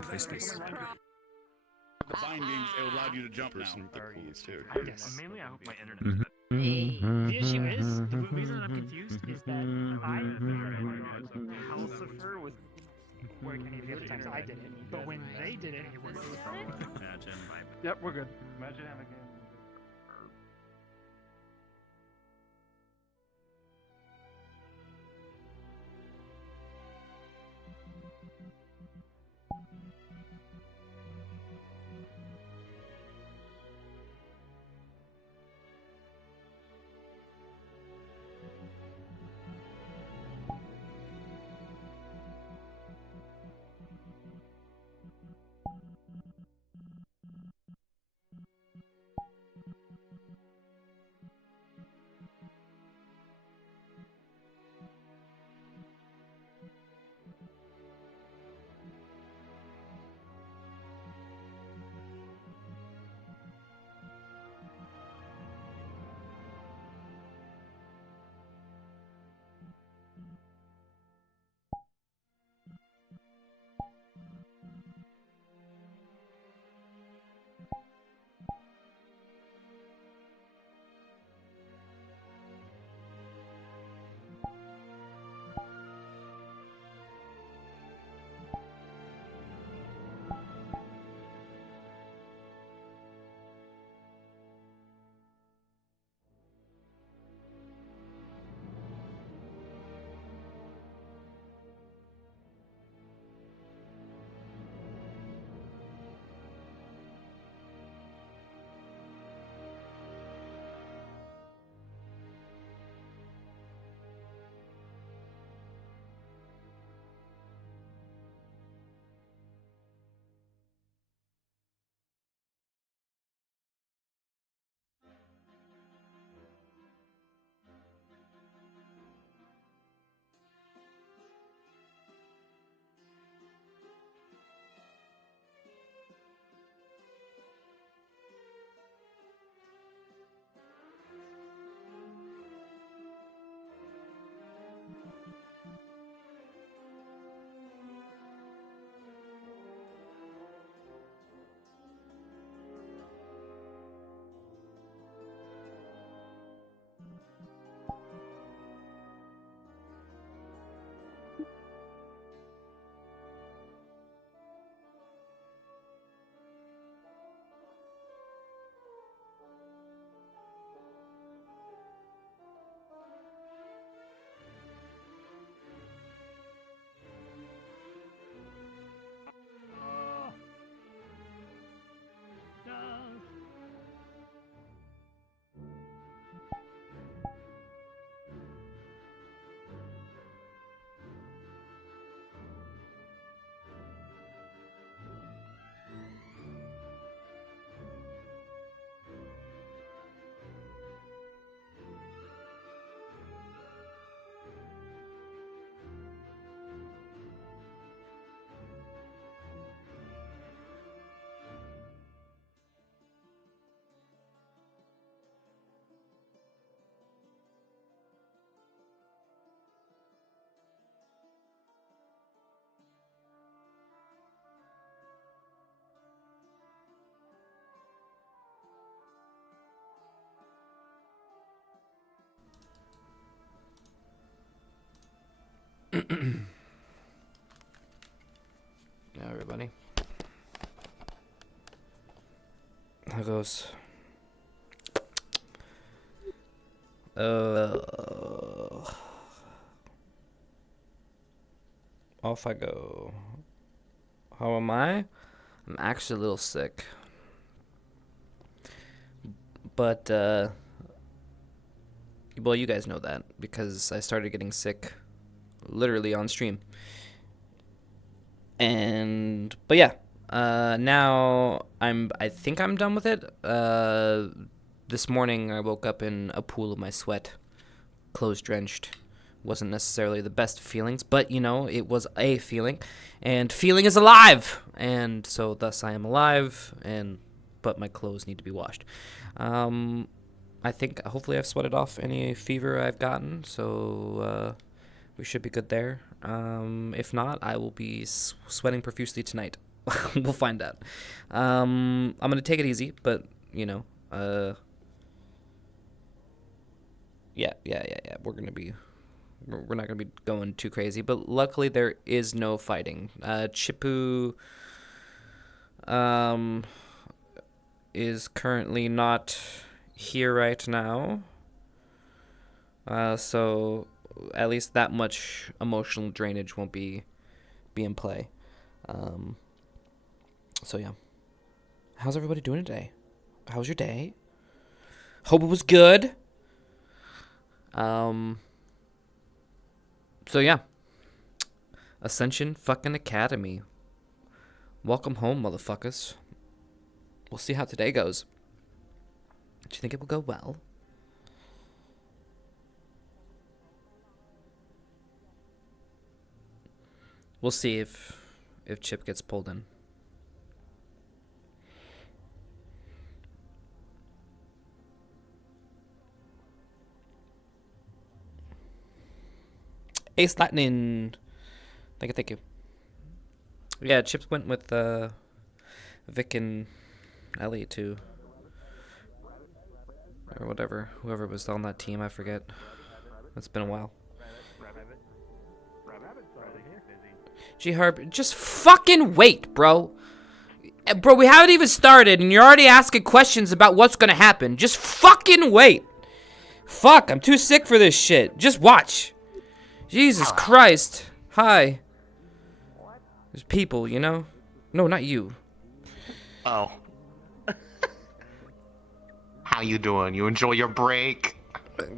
play space is better. The bindings, it allowed you to jump now. Mainly, I hope my internet. The issue is, the reason I'm confused is that I Calcifer was work any of the other times I did it, but when they did it, it worked. Imagine. Yep, we're good. Imagine having a Now, everybody. How goes? Off I go. How am I? I'm actually a little sick. But, well, you guys know that because I started getting sick literally on stream. But yeah, now I think I'm done with it. This morning I woke up in a pool of my sweat, clothes drenched. Wasn't necessarily the best feelings, but it was a feeling, and feeling is alive, and so thus I am alive, but my clothes need to be washed. I think hopefully I've sweated off any fever I've gotten, so we should be good there. If not, I will be sweating profusely tonight. We'll find out. I'm gonna take it easy, but you know, yeah. We're not gonna be going too crazy, but luckily there is no fighting. Chipu is currently not here right now. So at least that much emotional drainage won't be in play. So yeah. How's everybody doing today? How was your day? Hope it was good. So yeah. Ascension fucking Academy. Welcome home, motherfuckers. We'll see how today goes. Do you think it will go well? We'll see if Chip gets pulled in. Ace Lightning. Thank you. Yeah, Chips went with Vic and Ellie too. Or whatever. Whoever was on that team, I forget. It's been a while. G-Harp, just fucking wait, bro. Bro, we haven't even started and you're already asking questions about what's gonna happen. Just fucking wait. Fuck, I'm too sick for this shit. Just watch. Jesus Christ. Hi. There's people, you know? No, not you. Oh. How you doing? You enjoy your break?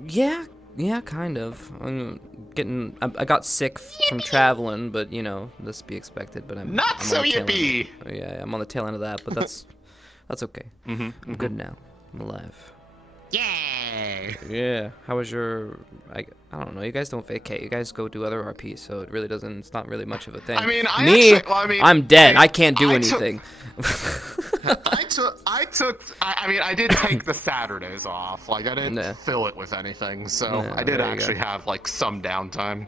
Yeah, kind of. I got sick from traveling, but you know, this be expected. But I'm Not so yippee. Yeah, I'm on the tail end of that, but that's okay. I'm good now. I'm alive. Yay! Yeah. How was your? I don't know. You guys don't vacate. You guys go do other RPs, so it really doesn't. It's not really much of a thing. I mean, I'm dead. I can't do anything. I did take the Saturdays off. Like I didn't fill it with anything, so I did actually have like some downtime.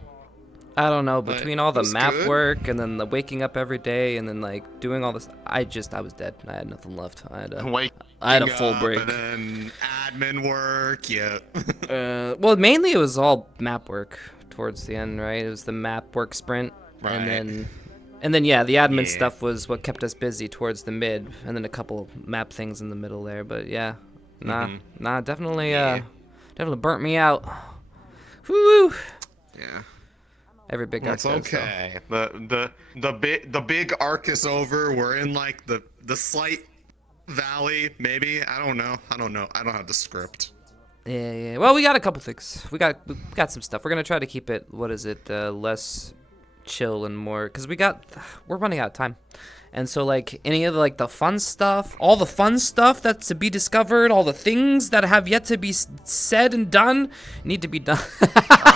I don't know, between all the map good. work and then the waking up every day and then like doing all this, I was dead. I had nothing left. I had a full break. And then admin work, yeah. Well, mainly it was all map work towards the end, right? It was the map work sprint, Right. and then yeah, the admin stuff was what kept us busy towards the mid, and then a couple of map things in the middle there. But yeah, definitely burnt me out. Woo! Yeah. Every big arc. It's okay. The big arc is over. We're in like the slight valley, maybe. I don't know. I don't have the script. Yeah. Well, we got a couple things. We got some stuff. We're gonna try to keep it. What is it? Less chill and more, because we're running out of time. And so, like, any of the fun stuff, all the fun stuff that's to be discovered, all the things that have yet to be said and done, need to be done.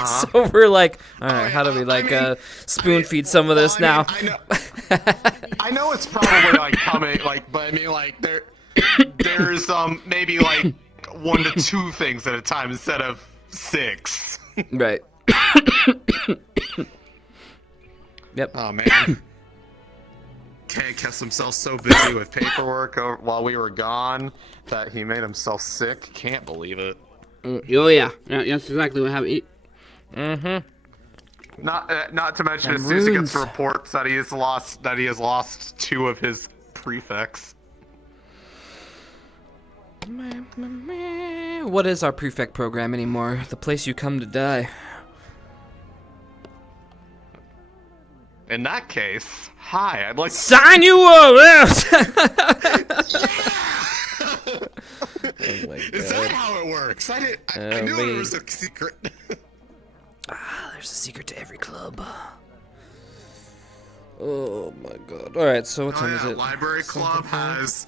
So we're like, all right, how do we, spoon feed some of this now? I know it's probably, like, coming, like, but I mean, like, there's, maybe, like, 1 to 2 things at a time instead of 6. Right. Yep. Oh, man. Kay kept himself so busy with Paperwork while we were gone that he made himself sick. Can't believe it. Oh yeah, that's exactly what happened. Not to mention, as soon as he gets reports that he has lost 2 of his prefects. What is our prefect program anymore? The place you come to die. In that case, hi, I'd like to sign you up. Oh my God. Is that how it works? I knew it was a secret. There's a secret to every club. Oh my God. All right, so what time is it? Library Club has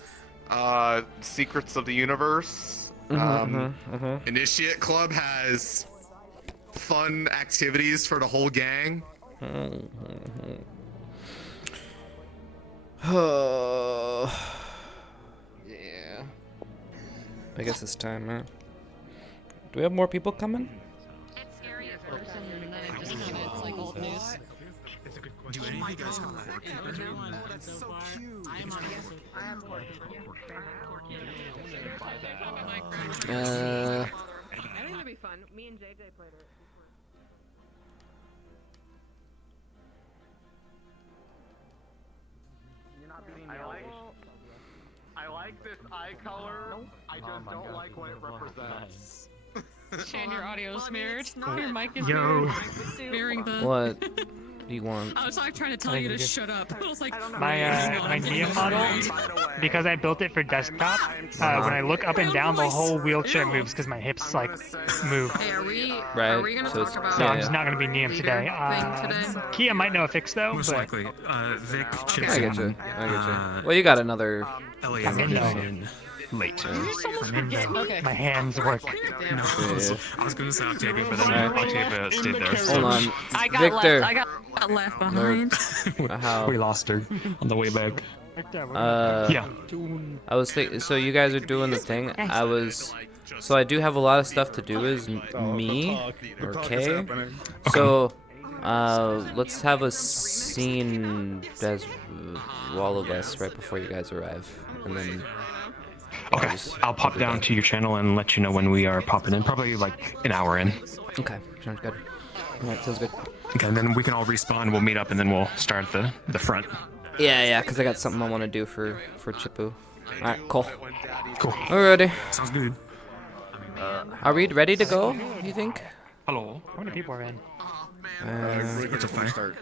Secrets of the Universe. Initiate Club has fun activities for the whole gang. Yeah. I guess it's time, huh? Do we have more people coming? It's scary at first, and then it just kind of, it's like old news. everyone so far. I am on episode 4. Uh, I think that'd be fun. Me and JJ played it. I like this eye color. I just don't like what it represents. Shan, your audio is smeared. not. Your mic is Yo. smearing the. what do you want? I was like trying to tell you to shut up. I was like, My my Neo model, because I built it for desktop. When I look up and down, the whole wheelchair moves because my hips like move. Hey, are we gonna so talk it's- about So I'm yeah. just not gonna be Neum today. thing today? Kia might know a fix though, Most but likely. Vic I chips get you. in. I get you. Well, you got another. Elliot I'm in is though. in late. Okay. my hands work. No, Yeah. I was gonna say Octavia, but then Alright. Octavia stayed there. Hold So on, I got Victor. left. I got left behind. How? we lost her on the way back. Yeah. I was thinking. So you guys are doing the thing. So I do have a lot of stuff to do. Is me or Kay? So, let's have a scene as all of us right before you guys arrive, and then. Okay, I'll pop down to your channel and let you know when we are popping in. Probably like an hour in. Okay, sounds good. Alright, sounds good. Okay, and then we can all respawn. We'll meet up and then we'll start at the front. Yeah, because I got something I want to do for Chipu. Alright, cool. Cool. Alrighty. Sounds good. Are we ready to go, you think? Hello. How many people are in? Really quick It's a before we fire.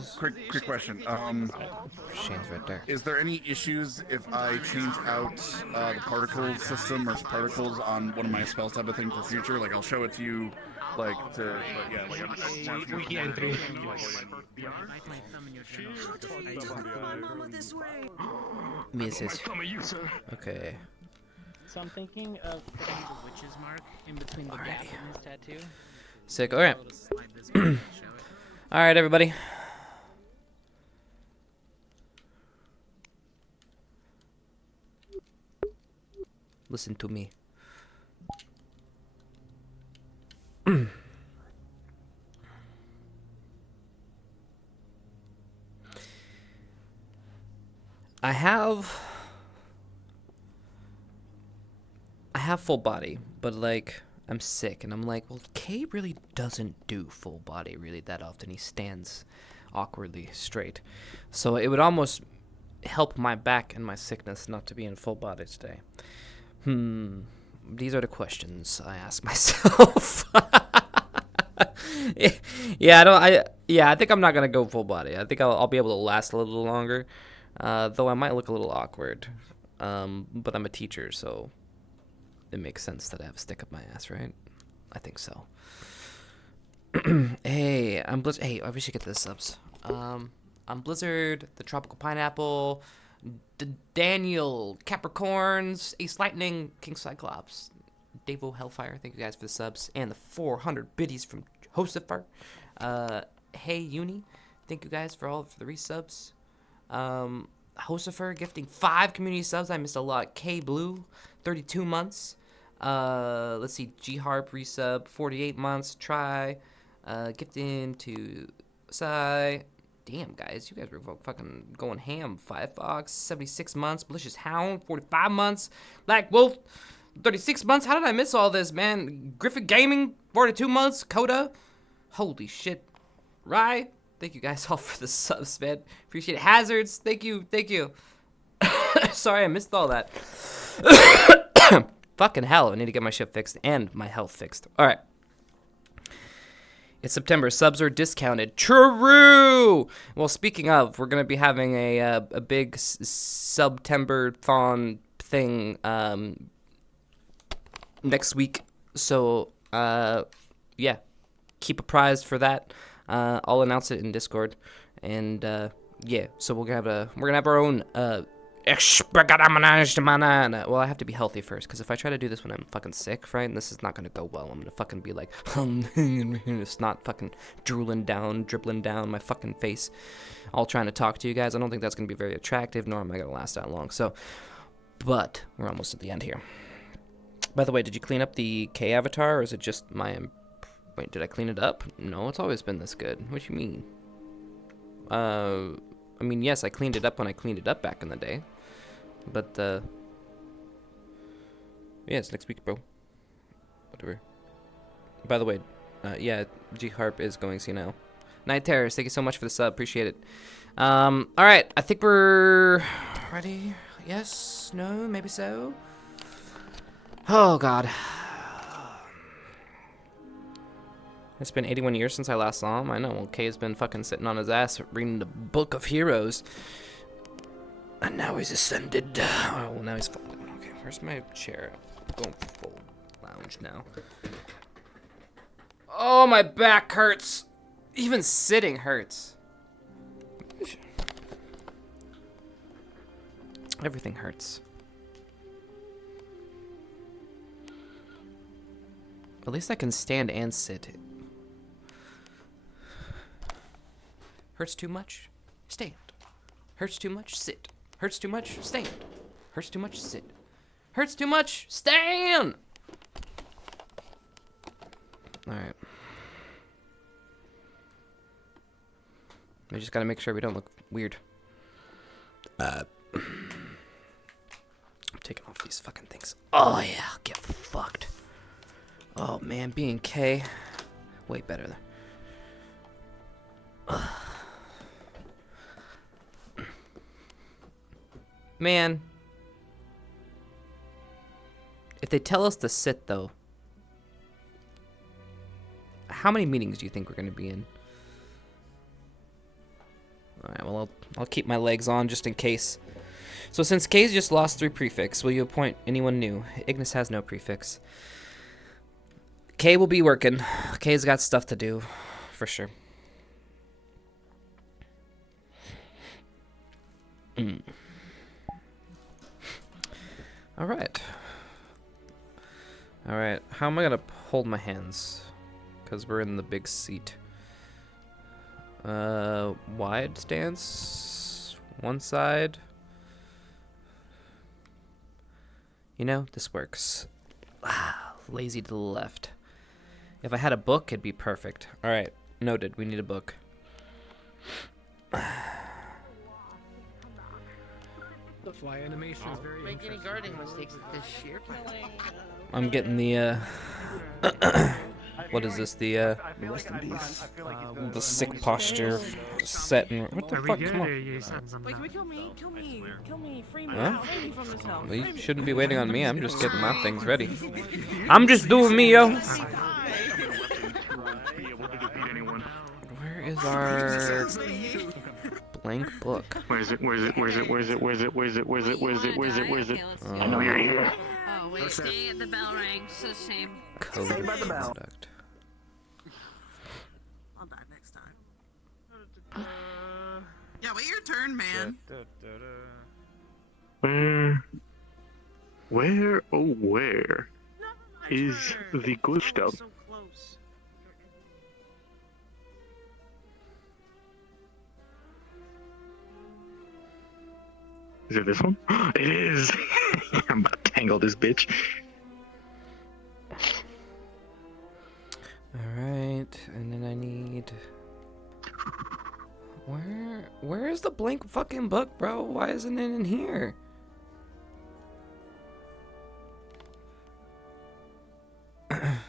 start. Quick question. Shane's right there. Is there any issues if I change out the particle system or particles on one of my spells type of thing for future? Like I'll show it to you, like to, but yeah, like Misses. Okay. So I'm thinking of putting the witch's mark in between the gap in his tattoo. Sick. Alright. Alright, everybody. Listen to me. I have full body, but like I'm sick, and I'm like, well, Kay really doesn't do full body really that often. He stands awkwardly straight, so it would almost help my back and my sickness not to be in full body today. These are the questions I ask myself. I think I'm not gonna go full body. I think I'll be able to last a little longer, though I might look a little awkward. But I'm a teacher, so it makes sense that I have a stick up my ass, right? I think so. Hey, I'm Blizzard. Hey, we should get the subs. I'm Blizzard, the Tropical Pineapple, Daniel, Capricorns, Ace Lightning, King Cyclops, Davo Hellfire. Thank you guys for the subs and the 400 biddies from Josepher. Hey Uni, thank you guys for the resubs. Josepher gifting 5 community subs. I missed a lot. K Blue, 32 months. Let's see, G Harp resub, 48 months. Try, gifting to Sai. Damn, guys, you guys were fucking going ham. Firefox, 76 months. Malicious Hound, 45 months. Black Wolf, 36 months. How did I miss all this, man? Griffith Gaming, 42 months. Coda, holy shit. Rye, thank you guys all for the subs, man. Appreciate it. Hazards, thank you. Sorry, I missed all that. Fucking hell, I need to get my shit fixed and my health fixed. All right. It's September. Subs are discounted. True. Well, speaking of, we're gonna be having a big September-thon thing next week. So yeah, keep apprised for that. I'll announce it in Discord, and yeah. So we're gonna have our own well, I have to be healthy first, because if I try to do this when I'm fucking sick, right, this is not gonna go well. I'm gonna fucking be like, it's not fucking dribbling down my fucking face, all trying to talk to you guys. I don't think that's gonna be very attractive, nor am I gonna last that long. So, but we're almost at the end here. By the way, did you clean up the K avatar, or is it just my? Wait, did I clean it up? No, it's always been this good. What do you mean? I mean, yes, I cleaned it up when I cleaned it up back in the day. But, yeah, it's next week, bro. Whatever. By the way, yeah, G Harp is going senile. Night Terrors, thank you so much for the sub. Appreciate it. Alright, I think we're ready. Yes? No? Maybe so? Oh, God. It's been 81 years since I last saw him. I know. Well, Kay's been fucking sitting on his ass reading the Book of Heroes. And now he's ascended. Oh, well, now he's fallen. Okay, where's my chair? I'm going full lounge now. Oh, my back hurts. Even sitting hurts. Everything hurts. At least I can stand and sit. Hurts too much? Stand. Hurts too much? Sit. Hurts too much? Stand. Hurts too much? Sit. Hurts too much? Stand! Alright. I just gotta make sure we don't look weird. I'm taking off these fucking things. Oh yeah, get fucked. Oh man, being K, way better. Man, if they tell us to sit though, how many meetings do you think we're gonna be in? Alright, well, I'll keep my legs on just in case. So since K's just lost 3 prefix, will you appoint anyone new? Ignis has no prefix. K will be working. K's got stuff to do, for sure. Alright. Alright, how am I gonna hold my hands? Because we're in the big seat. Wide stance, one side. You know, this works. Lazy to the left. If I had a book, it'd be perfect. Alright, noted, we need a book. The fly animation is very Make any guarding mistakes this year. I'm getting the, what is this? The sick posture set and what the fuck? Come on. Wait, can we kill me? Kill me. Kill me. Free me. Huh? Free me from this hell. Well, you shouldn't be waiting on me. I'm just getting my things ready. I'm just doing me, yo. Where is our blank book? Where is it? Where is it? Where is it? Where is it? Where is it? Where is it? Where is it? Where is it? Where is it? Where is it? I know you're here. Oh, wait, stay at the bell rings. It's a shame. Code of conduct. I'll die next time. Yeah, wait your turn, man. Where, oh where is the good stuff? So close. Is it this one? It is! I'm about to tangle this bitch. Alright, and then I need... Where is the blank fucking book, bro? Why isn't it in here? That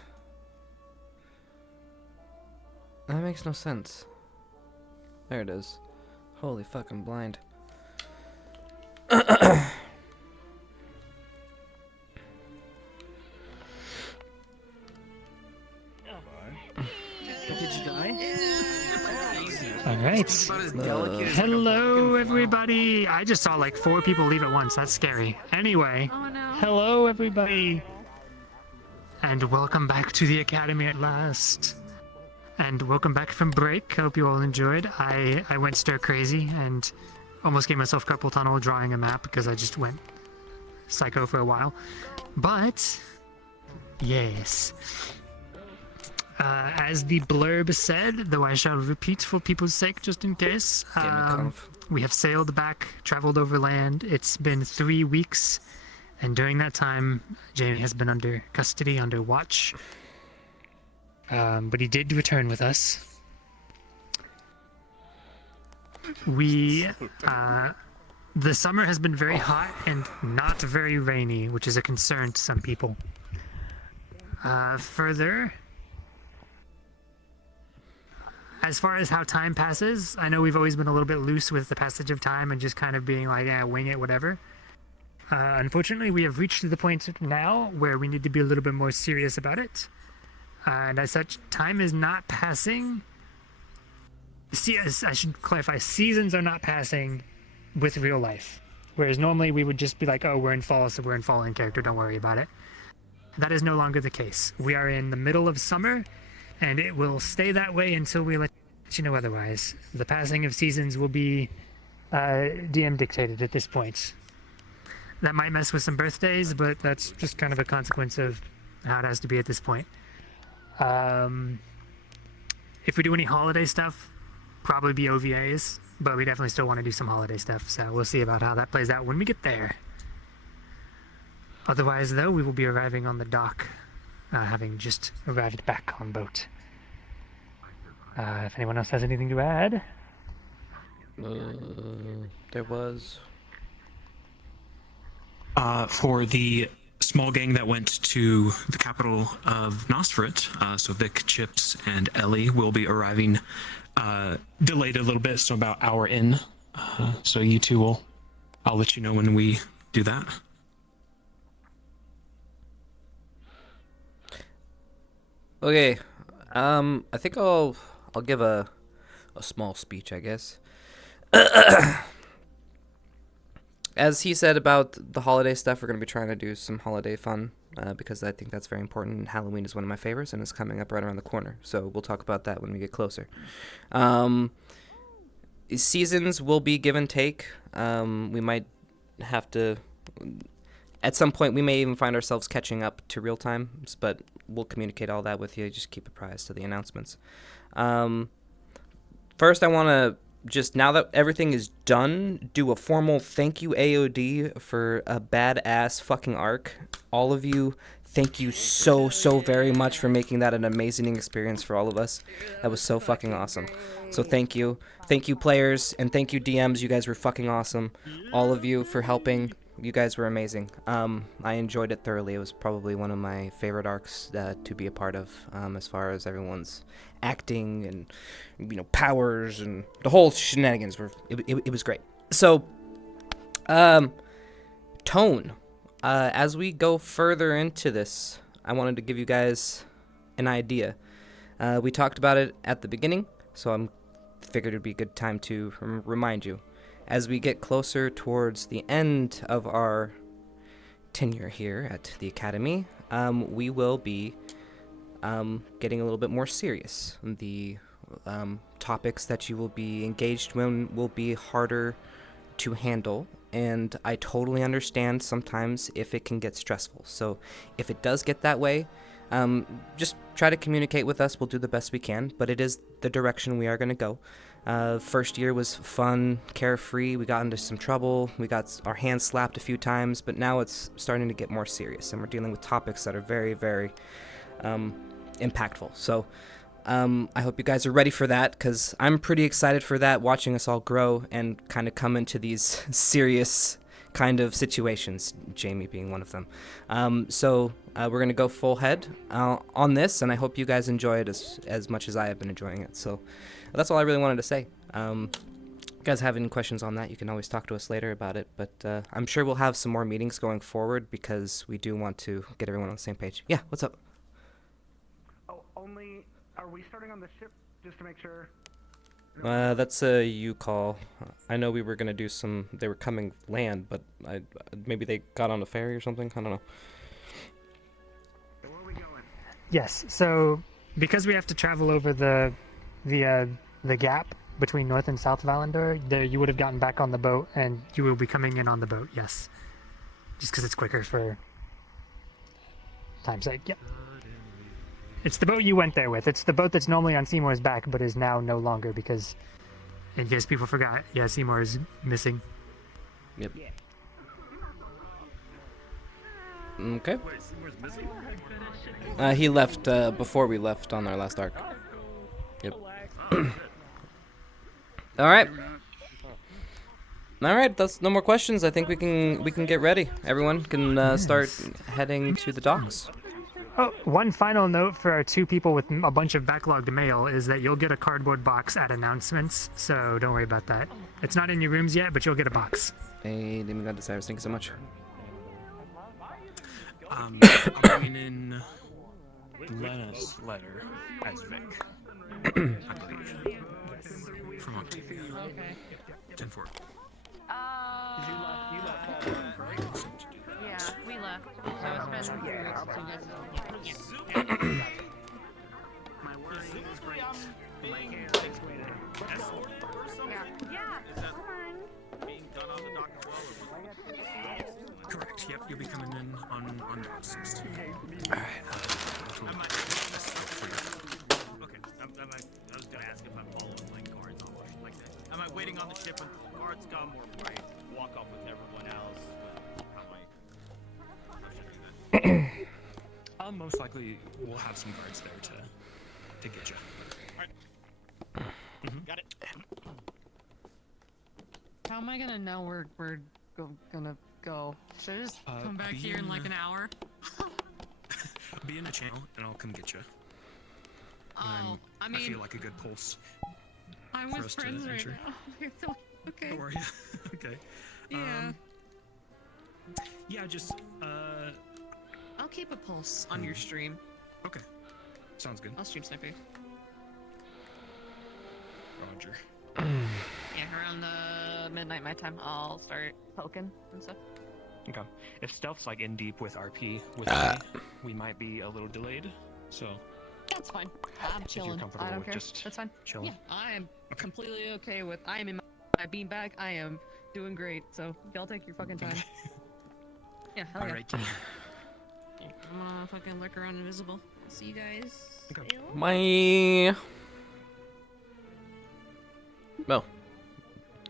makes no sense. There it is. Holy fucking blind. Did you die? Alright. Hello, everybody. I just saw like 4 people leave at once. That's scary. Anyway, hello, everybody. And welcome back to the Academy at last. And welcome back from break. Hope you all enjoyed. I went stir crazy and almost gave myself carpal tunnel drawing a map because I just went psycho for a while. But, yes. As the blurb said, though I shall repeat for people's sake just in case, we have sailed back, traveled overland. It's been 3 weeks, and during that time, Jamie has been under custody, under watch. But he did return with us. we the summer has been very hot and not very rainy, which is a concern to some people. Further, as far as how time passes, I know we've always been a little bit loose with the passage of time and just kind of being like, yeah, wing it, whatever. Unfortunately, we have reached the point now where we need to be a little bit more serious about it. And as such, time is not passing. See, I should clarify, seasons are not passing with real life. Whereas normally we would just be like, oh, we're in fall, so we're in fall in character, don't worry about it. That is no longer the case. We are in the middle of summer, and it will stay that way until we let you know otherwise. The passing of seasons will be DM dictated at this point. That might mess with some birthdays, but that's just kind of a consequence of how it has to be at this point. If we do any holiday stuff, probably be OVAs, but we definitely still want to do some holiday stuff, so we'll see about how that plays out when we get there. Otherwise, though, we will be arriving on the dock, having just arrived back on boat. If anyone else has anything to add? There was... For the small gang that went to the capital of Nosferat, so Vic, Chips, and Ellie will be arriving delayed a little bit, so about hour in. So you two will... I'll let you know when we do that. Okay, I think I'll give a small speech, I guess. As he said about the holiday stuff, we're going to be trying to do some holiday fun, because I think that's very important. Halloween is one of my favorites, and it's coming up right around the corner, so we'll talk about that when we get closer. Seasons will be give and take. We might have to... At some point, we may even find ourselves catching up to real time, but we'll communicate all that with you. Just keep apprised of the announcements. First, I want to just, now that everything is done, do a formal thank you AOD for a badass fucking arc. All of you, thank you so very much for making that an amazing experience for all of us. That was so fucking awesome. So thank you. Thank you, players, and thank you, DMs. You guys were fucking awesome. All of you for helping. You guys were amazing. I enjoyed it thoroughly. It was probably one of my favorite arcs to be a part of, as far as everyone's acting and, powers and the whole shenanigans were. It was great. So, tone. As we go further into this, I wanted to give you guys an idea. We talked about it at the beginning, so I figured it'd be a good time to remind you. As we get closer towards the end of our tenure here at the Academy, we will be getting a little bit more serious. The topics that you will be engaged in will be harder to handle, and I totally understand sometimes if it can get stressful. So if it does get that way, just try to communicate with us. We'll do the best we can, but it is the direction we are going to go. First year was fun, carefree. We got into some trouble. We got our hands slapped a few times, but now it's starting to get more serious, and we're dealing with topics that are very, very impactful. So I hope you guys are ready for that, because I'm pretty excited for that, watching us all grow and kind of come into these serious kind of situations, Jamie being one of them. So we're going to go full head on this, and I hope you guys enjoy it as much as I have been enjoying it. So that's all I really wanted to say. You guys have any questions on that, you can always talk to us later about it, but I'm sure we'll have some more meetings going forward, because we do want to get everyone on the same page. Yeah, what's up? Oh, only, are we starting on the ship, just to make sure? That's a you call. I know we were going to do they were coming land, but maybe they got on a ferry or something, I don't know. Where are we going? Yes, so because we have to travel over the gap between North and South Valandor, you would have gotten back on the boat, and you will be coming in on the boat, yes. Just because it's quicker for time's sake, yep. It's the boat you went there with. It's the boat that's normally on Seymour's back, but is now no longer, because, in case people forgot, yeah, Seymour is missing. Yep. Okay. Wait, Seymour's missing? He left before we left on our last arc. Yep. All right. All right, that's no more questions. I think we can get ready. Everyone can start heading to the docks. Oh, one final note for our 2 people with a bunch of backlogged mail is that you'll get a cardboard box at announcements, so don't worry about that. It's not in your rooms yet, but you'll get a box. Hey, Demon God Desires, thank you so much. I'm bringing in Lena's letter as Vic, I believe, from on TV. Okay. 10-4. Yeah, we left. So it's been 3 weeks since you guys. My worry is great. My hair is great. Yeah. Correct. Yep, you'll be coming in on docks. Okay. I was gonna ask if I'm following like guards on like that. Am I waiting on the ship until the guards come, or do I walk off with everyone else? How should I do that? Most likely we'll have some guards there to get you. Alright. Got it. How am I gonna know we're gonna go? Should I just come back here in like an hour? Be in the channel and I'll come get you. Oh, I mean, I feel like a good pulse. I'm for with us to friends right enter. now. Okay. How are you? Okay. Yeah. Yeah, just I'll keep a pulse on your stream. Okay. Sounds good. I'll stream sniper. Roger. Yeah, around midnight my time, I'll start poking and stuff. Okay. If stealth's like in deep with RP with me, we might be a little delayed. So That's fine. I'm chilling. comfortable I don't with care. just That's fine. chilling. Yeah, I am completely okay with. I am in my beanbag. I am doing great. So y'all take your fucking time. Yeah, hell yeah. Alright. I'm gonna fucking lurk around invisible. See you guys. Okay. My. Well,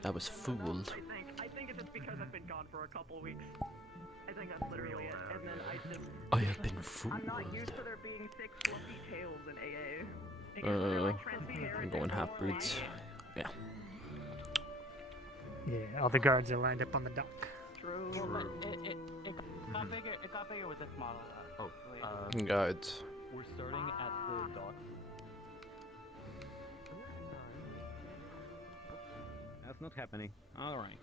I was fooled. I think it's just because I've been gone for a couple weeks. I think that's literally it. And then I just. I have been fooled. I'm not used to there being 6 fluffy tails in AA. Because they're, like, transparent I'm going and half boring. boots. Yeah. Yeah, all the guards are lined up on the dock. True. It got bigger with this model. Guards. We're starting at the dock. That's not happening. Alright.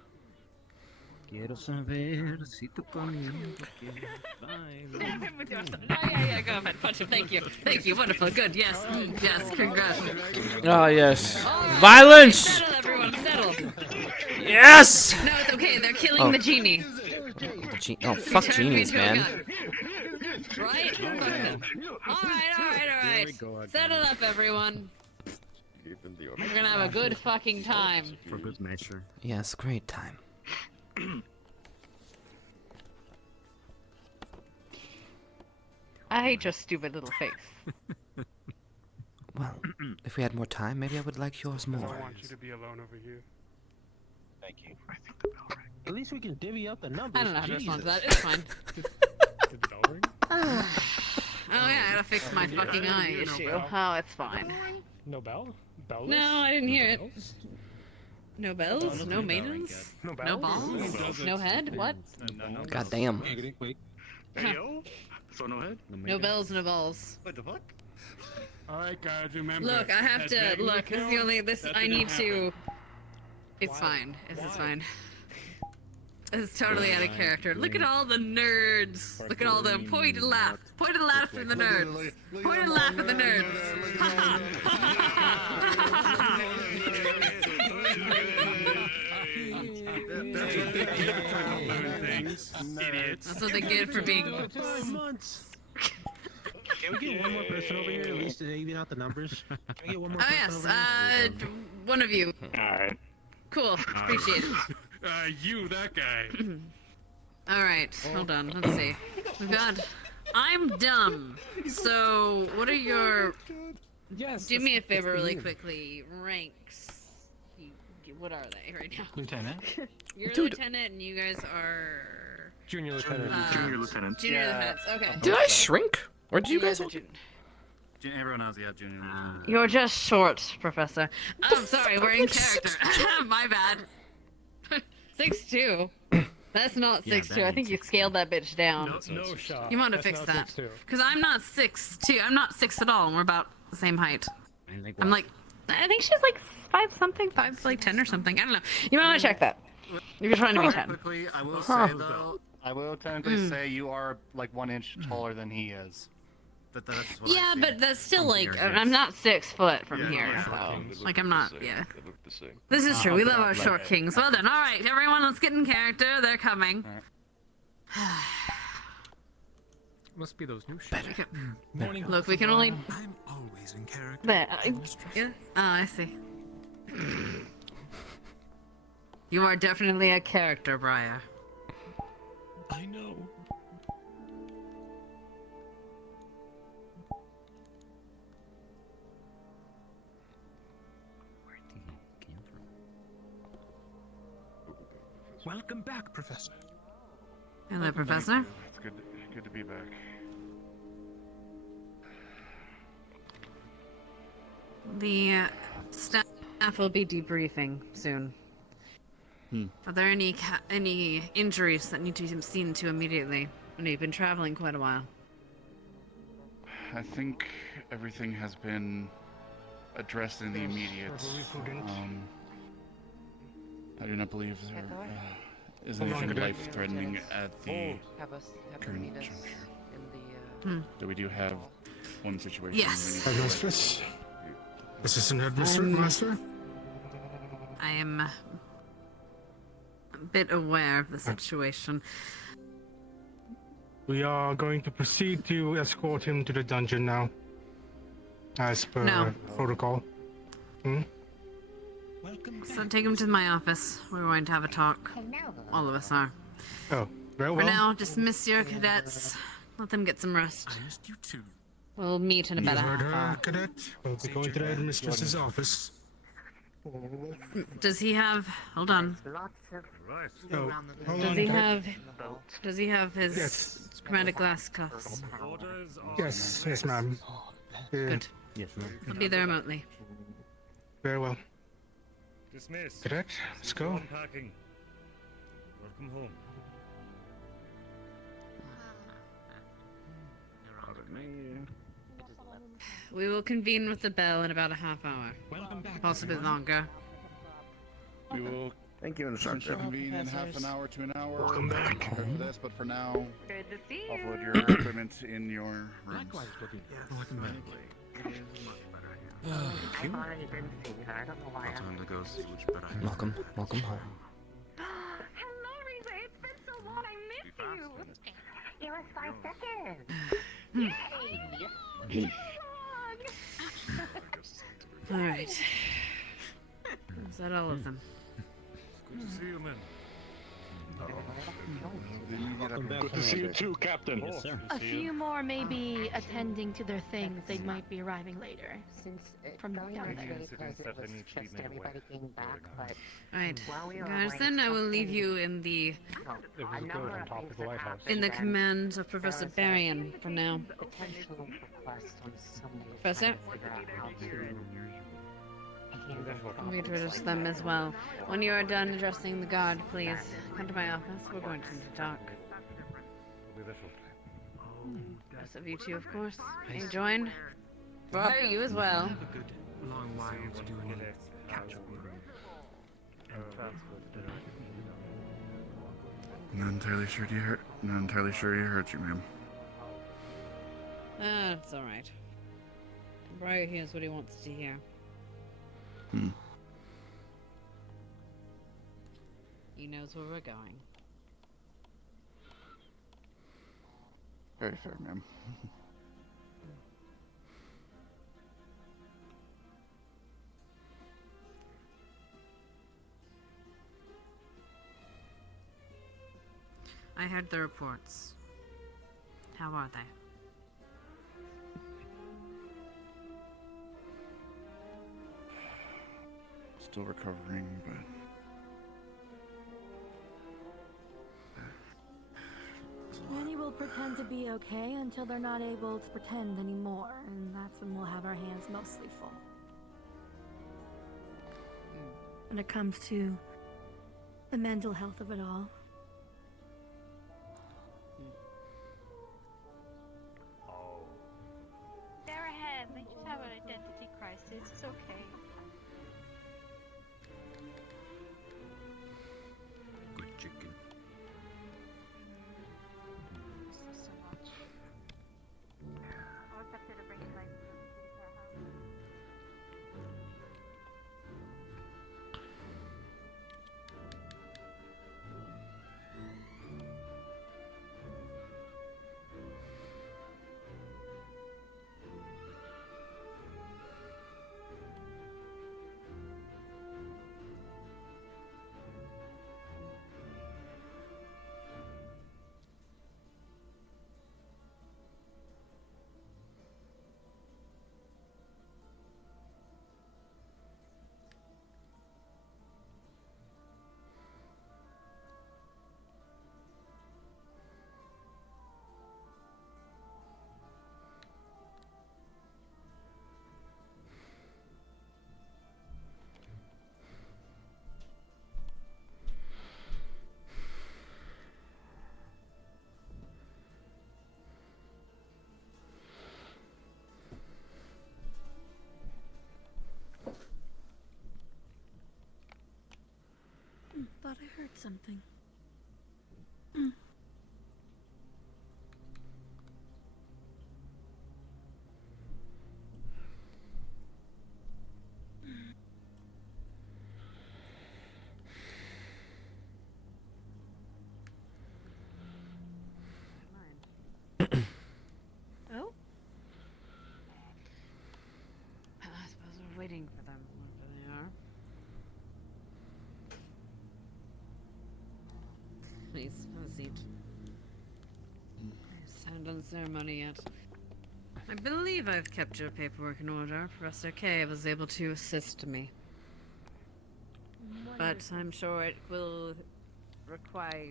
Quiero saber si tú comiendo Yeah, go ahead. Punch him. Thank you. Thank you. Wonderful. Good. Yes. Yes. Congrats. Ah, yes. Violence! Settle, everyone. Settle. Yes! No, it's okay. They're killing the genie. Oh, fuck genies, man. Right? Alright. Settle up, everyone. We're gonna have a good fucking time. For good measure. Yes, great time. I hate your stupid little face. Well, if we had more time, maybe I would like yours I more. don't want you to be alone over here. Thank you. At least we can divvy up the numbers. I don't know how to respond to that. It's fine. Oh yeah, I gotta fix my fucking eye issue. Oh, it's fine. No bell? Bells? No, I didn't hear it. No bells? No maidens? No bells? No balls? No head? What? God damn. Yo? So no head? No bells, no balls. What the fuck? Alright guys, remember. Look, I have to look. This is the only I need to. It's fine. This is fine. This is totally out of character. Look at all the nerds. Look at all them. Point and laugh. Point and laugh at the nerds. Point and laugh at the nerds. That's what they get for being. Can we get one more person over here at least to even out the numbers? Can we get one more Oh person yes, over here? one of you. Alright. Cool, appreciate it. You, that guy. Alright, hold on, let's see. Oh god. I'm dumb. So, what are your... Yes. Do me a favor really quickly. Ranks. What are they right now? Lieutenant. You're a Dude. lieutenant and you guys are... Junior lieutenant. Junior lieutenant. Junior lieutenants, okay. Did I shrink? Or did you guys all... Everyone else, yeah, junior. You're just short, Professor. I'm sorry, we're in character. My bad. 6'2". That's not Yeah, 6'2". that I think you scaled that bitch down. No shot. You want to That's fix not that? 6'2". Because I'm not 6'2". I'm not 6 at all, and we're about the same height. I'm like, I think she's like 5 something, 5 like 10 or something. I don't know. You might want to check that. If you're trying to be 10. Quickly, I will Huh. say though, I will technically say you are like 1 inch taller than he is. That's what I Yeah, see but that's still from like, here, I'm yes. not 6 foot from Yeah, here. yeah, So. Like, I'm not, yeah. They look the same. This is true. We love our like- short kings. Well done. All right, everyone, let's get in character. They're coming. Must be those new shoes. Morning. Look, we can only. I'm always in character. There. Yeah. Oh, I see. You are definitely a character, Briar. I know. Welcome back, Professor. Hello, Professor. It's good to be back. The staff will be debriefing soon. Are there any injuries that need to be seen to immediately? I know you've been traveling quite a while. I think everything has been addressed in the immediate. I do not believe there is anything life-threatening at the current juncture. So we do have one situation. Yes. Headmistress? Assistant Headmaster? I am a bit aware of the situation. We are going to proceed to escort him to the dungeon now. As per No. protocol. So take him to my office. We're going to have a talk. All of us are. Oh, very well. For now, dismiss your cadets. Let them get some rest. I missed you too. We'll meet in You about a heard half her, hour. Cadet. We'll be going to the Headmistress's office. Does he have? Hold on. Oh, hold Does on, he Cadet. have? Does he have his Yes. chromatic glass cuffs? Yes, ma'am. Good. Yes, ma'am. He'll be there remotely. Very well. Dismiss. Cadet, let's go. Unpacking. Welcome home. We will convene with the bell in about a half hour. Possibly longer. We will. Thank you, Instructor. Convene in half an hour to an hour. Welcome back. Prepare for this, but for now, Good to see you. offload your equipment in your rooms. Welcome back. I've already been seeing her. I don't know why. Time to go see which bed I Welcome home. Hello, Risa. It's been so long. I missed you. It was 5 seconds. Yay. All right. Is that all of them? Good to see you, man. Good to see you too, Captain. Yes, sir. A few more may be attending to their things. They might be arriving later. Since From Belly down on there. because it was just everybody came back, but All right. while we were Garrison, I will leave you in the a number of things that happened in the and command of Professor Barian for now. potential requests on somebody Professor? trying to figure out how to handle We address them as well. When you are done addressing the guard, please come to my office. We're going to need to talk. Rest of you two, of course. Can you join? Briar, you as well. A good long while to do any catch-up. Not entirely sure you hurt. Not entirely sure you hurt you, ma'am. It's alright. Briar hears what he wants to hear. He knows where we're going. Very fair, ma'am. I heard the reports. How are they? Still recovering, but Many will pretend to be okay until they're not able to pretend anymore, and that's when we'll have our hands mostly full. When it comes to The mental health of it all. Oh. They're ahead. They just have an identity crisis. It's okay. Good chicken. So much. I'll accept to bring you life to the care house. Thought I heard something. Oh? I suppose we're waiting for them, wherever they are. Please, have a seat. Sound on ceremony yet. I believe I've kept your paperwork in order. Professor K was able to assist me. But I'm sure it will require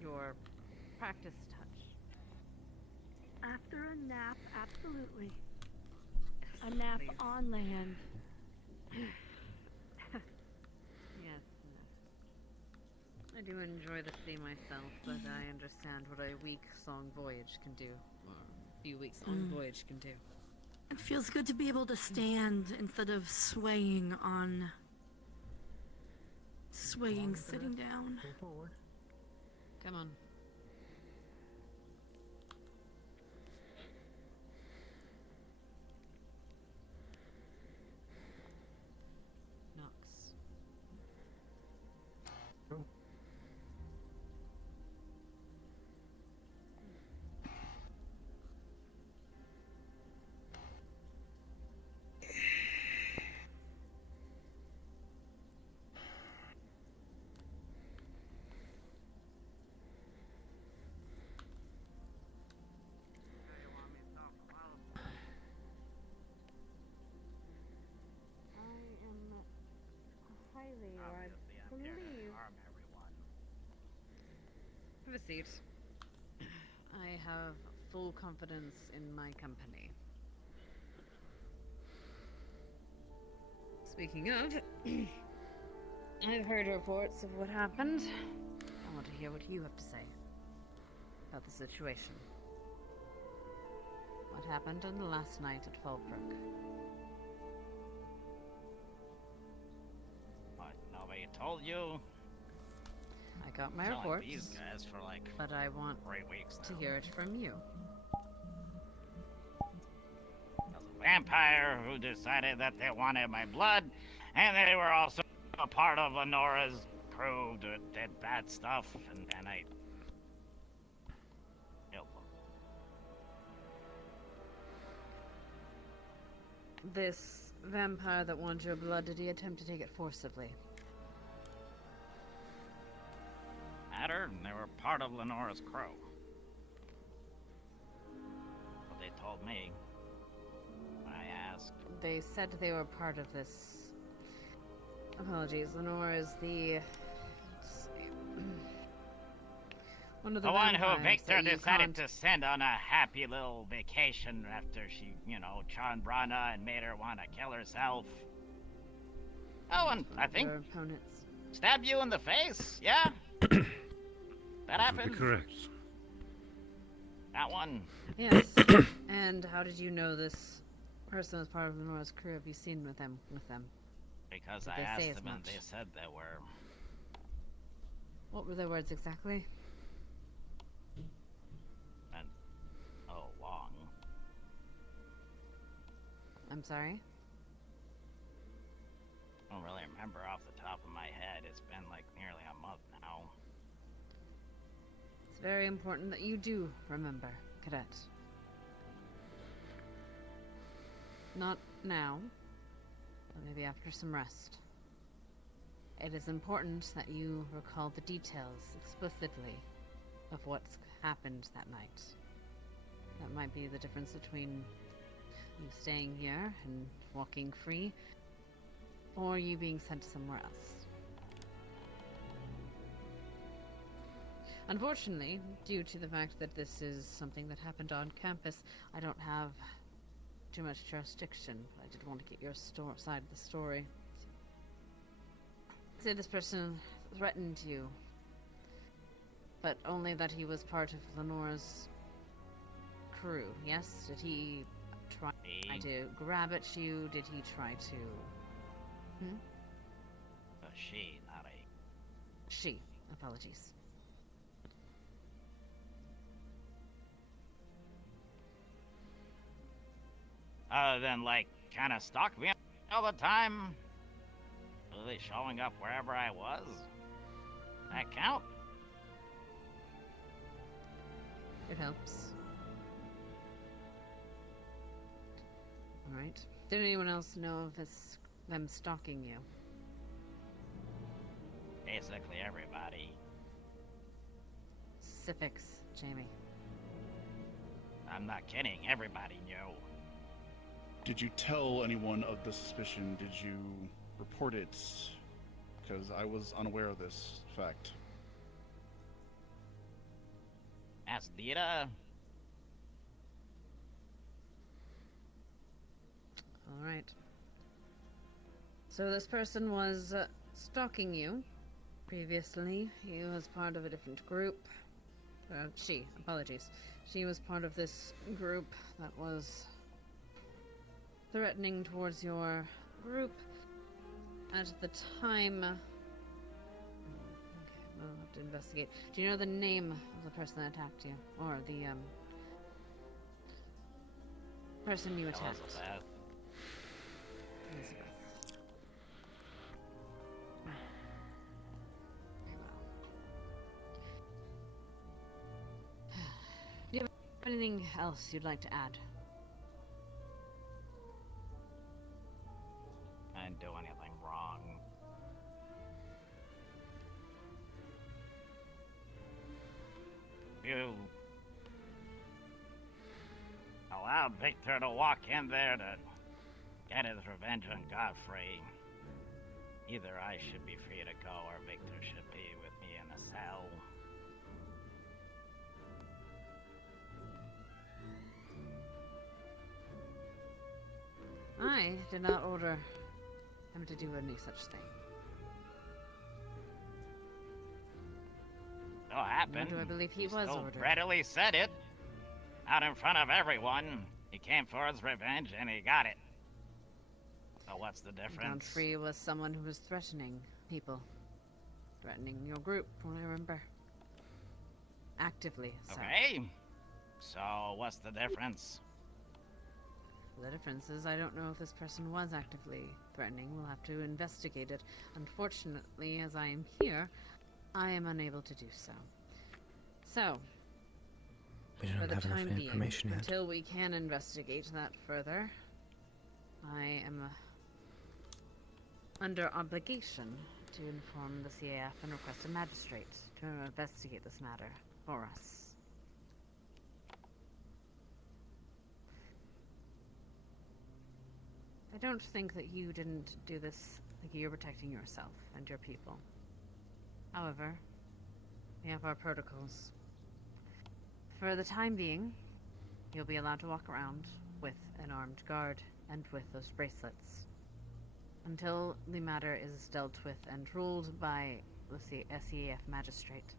your practice touch. After a nap, absolutely. A nap on land. Yes. I do enjoy the sea myself, but I understand what a week-long voyage can do, or a few weeks-long voyage can do. It feels good to be able to stand instead of swaying sitting down. Come on. Knox. Have a seat. I have full confidence in my company. Speaking of, I've heard reports of what happened. I want to hear what you have to say about the situation. What happened on the last night at Fallbrook? What, nobody told you? I got my Telling reports, these guys for like but I want 3 weeks to now. hear it from you. Vampire who decided that they wanted my blood, and they were also a part of Lenora's crew that did bad stuff, and I killed them. This vampire that wanted your blood, did he attempt to take it forcibly? Matter, and they were part of Lenora's crew. What they told me. I asked. They said they were part of this. Apologies, Lenore is the. One of the The one who vampires Victor that you decided to send on a happy little vacation after she, charmed Rana and made her want to kill herself. Oh, and I think Your opponents. Stab you in the face? Yeah? That That would happened? be correct. That one? Yes. And how did you know this person was part of Lenora's crew? Have you seen with them? Because Did I they say asked as them and much? they said they were. What were their words exactly? And long. I'm sorry? I don't really remember off the top of my head. It's been like nearly a month now. It's very important that you do remember, Cadet. Not now, but maybe after some rest. It is important that you recall the details explicitly of what's happened that night. That might be the difference between you staying here and walking free, or you being sent somewhere else. Unfortunately, due to the fact that this is something that happened on campus, I don't have too much jurisdiction, but I did want to get your side of the story. Say this person threatened you, but only that he was part of Lenora's crew, yes? Did he try to grab at you? Did he try to... She, not a... She. Apologies. Other than, like, kind of stalk me all the time. Really showing up wherever I was. That count? It helps. Alright. Did anyone else know of them stalking you? Basically everybody. Specifics, Jamie. I'm not kidding, everybody knew. Did you tell anyone of the suspicion? Did you report it? Because I was unaware of this fact. Ask Dita. Alright. So this person was stalking you previously. He was part of a different group. Apologies. She was part of this group that was threatening towards your group at the time. Okay, we'll have to investigate. Do you know the name of the person that attacked you? Or the, person you attacked? Elizabeth. Elizabeth. Do you have anything else you'd like to add? I didn't do anything wrong. You allowed Victor to walk in there to get his revenge on Godfrey. Either I should be free to go or Victor should be with me in a cell. I did not order him to do any such thing. So happened. Nor do I believe he was still ordered. readily said it. Out in front of everyone. He came for his revenge and he got it. So what's the difference? Godfrey was someone who was threatening people. Threatening your group, from what I remember. Actively, so. Okay. So what's the difference? The difference is I don't know if this person was actively threatening. We'll have to investigate it. Unfortunately, as I am here, I am unable to do so. So, We for don't the have enough time being, information yet. until we can investigate that further, I am under obligation to inform the CAF and request a magistrate to investigate this matter for us. I don't think that you didn't do this like you're protecting yourself and your people. However, we have our protocols. For the time being, you'll be allowed to walk around with an armed guard and with those bracelets. until the matter is dealt with and ruled by, let's see, SEAF magistrate.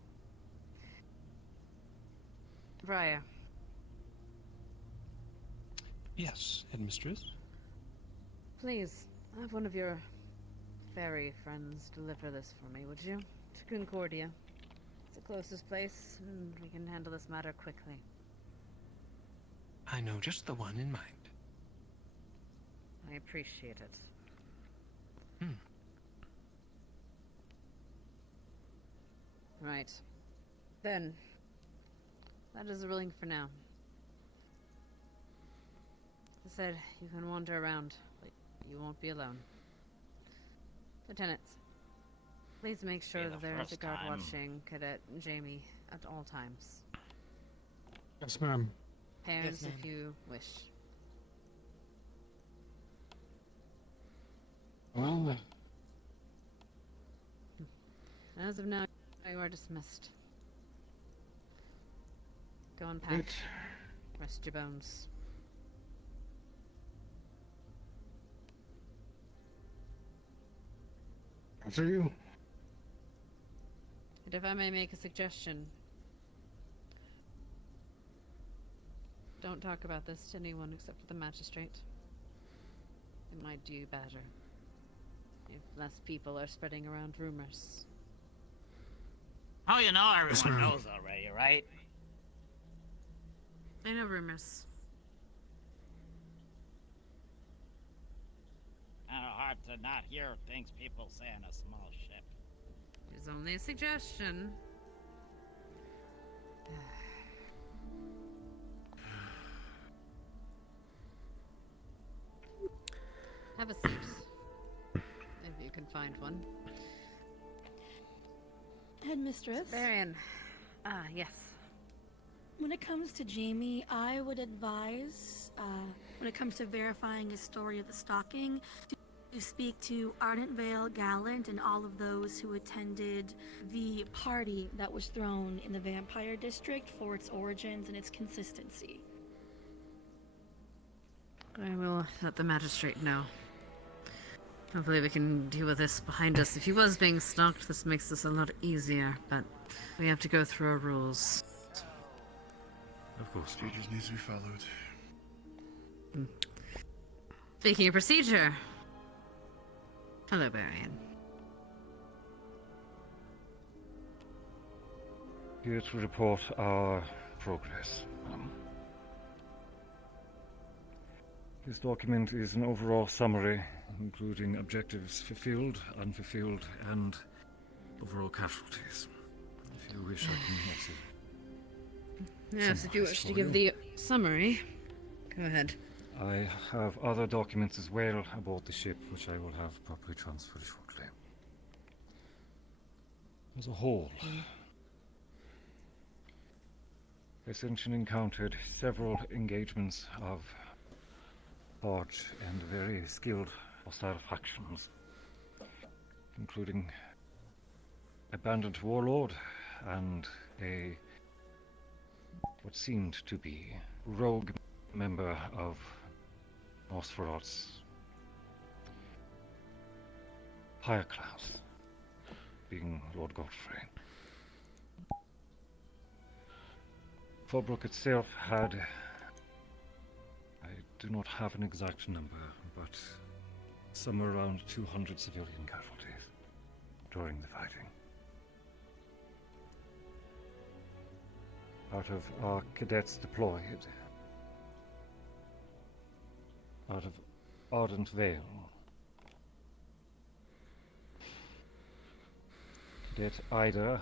Briar. Yes, headmistress. Please, have one of your fairy friends deliver this for me, would you? To Concordia. It's the closest place, and we can handle this matter quickly. I know just the one in mind. I appreciate it. Right. Then, that is the ruling for now. As I said, you can wander around, but you won't be alone. Lieutenants, please make sure that there is a guard watching Cadet Jamie at all times. Yes, ma'am. Parents, Yes, ma'am. if you wish. Well, As of now, you are dismissed. Go and pack. Good. Rest your bones. after you. And if I may make a suggestion, don't talk about this to anyone except for the magistrate. It might do you better if less people are spreading around rumors. Oh, you know Yes, everyone ma'am. knows already, right? I know rumors. Kind of hard to not hear things people say on a small ship. It's only a suggestion. Have a seat. If you can find one. Headmistress. Varian. Ah, yes. When it comes to Jamie, I would advise, when it comes to verifying his story of the stalking, to speak to Ardent Vale, Gallant, and all of those who attended the party that was thrown in the Vampire District for its origins and its consistency. I will let the magistrate know. Hopefully we can deal with this behind us. If he was being stalked, this makes this a lot easier, but we have to go through our rules. Of course, procedures needs to be followed. Speaking of procedure. Hello, Varian. Here to report our progress. This document is an overall summary, including objectives fulfilled, unfulfilled, and overall casualties. If you wish, I can also. Yes, if you wish to give the summary, go ahead. I have other documents as well aboard the ship, which I will have properly transferred shortly. As a whole, Ascension encountered several engagements of large and very skilled hostile factions, including a bandit warlord and a what seemed to be rogue member of Nosferat's higher class, being Lord Godfrey. Fallbrook itself had, I do not have an exact number, but somewhere around 200 civilian casualties during the fighting. Out of our cadets deployed, out of Ardent Vale, Cadet Ida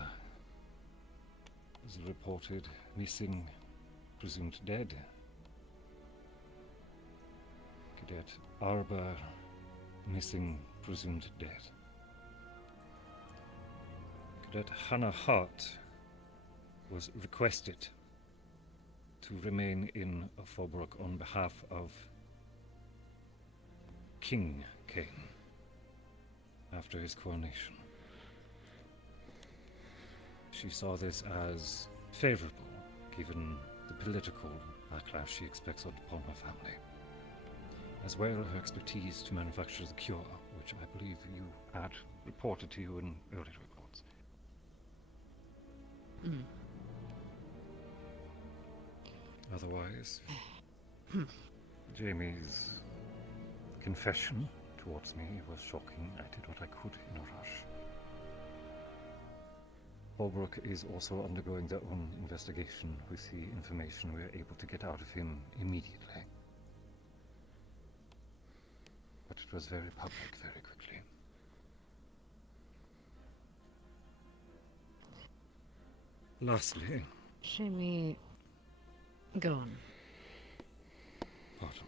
is reported missing, presumed dead. Cadet Arbor missing, presumed dead. Cadet Hannah Hart was requested to remain in Fallbrook on behalf of King Kane after his coronation. She saw this as favorable, given the political backlash she expects upon her family, as well her expertise to manufacture the cure, which which I believe you had reported to you in earlier reports. Otherwise, Jamie's confession towards me was shocking. I did what I could in a rush. Holbrook is also undergoing their own investigation with the information we were able to get out of him immediately. But it was very public very quickly. Lastly... Jamie... Go on. Pardon.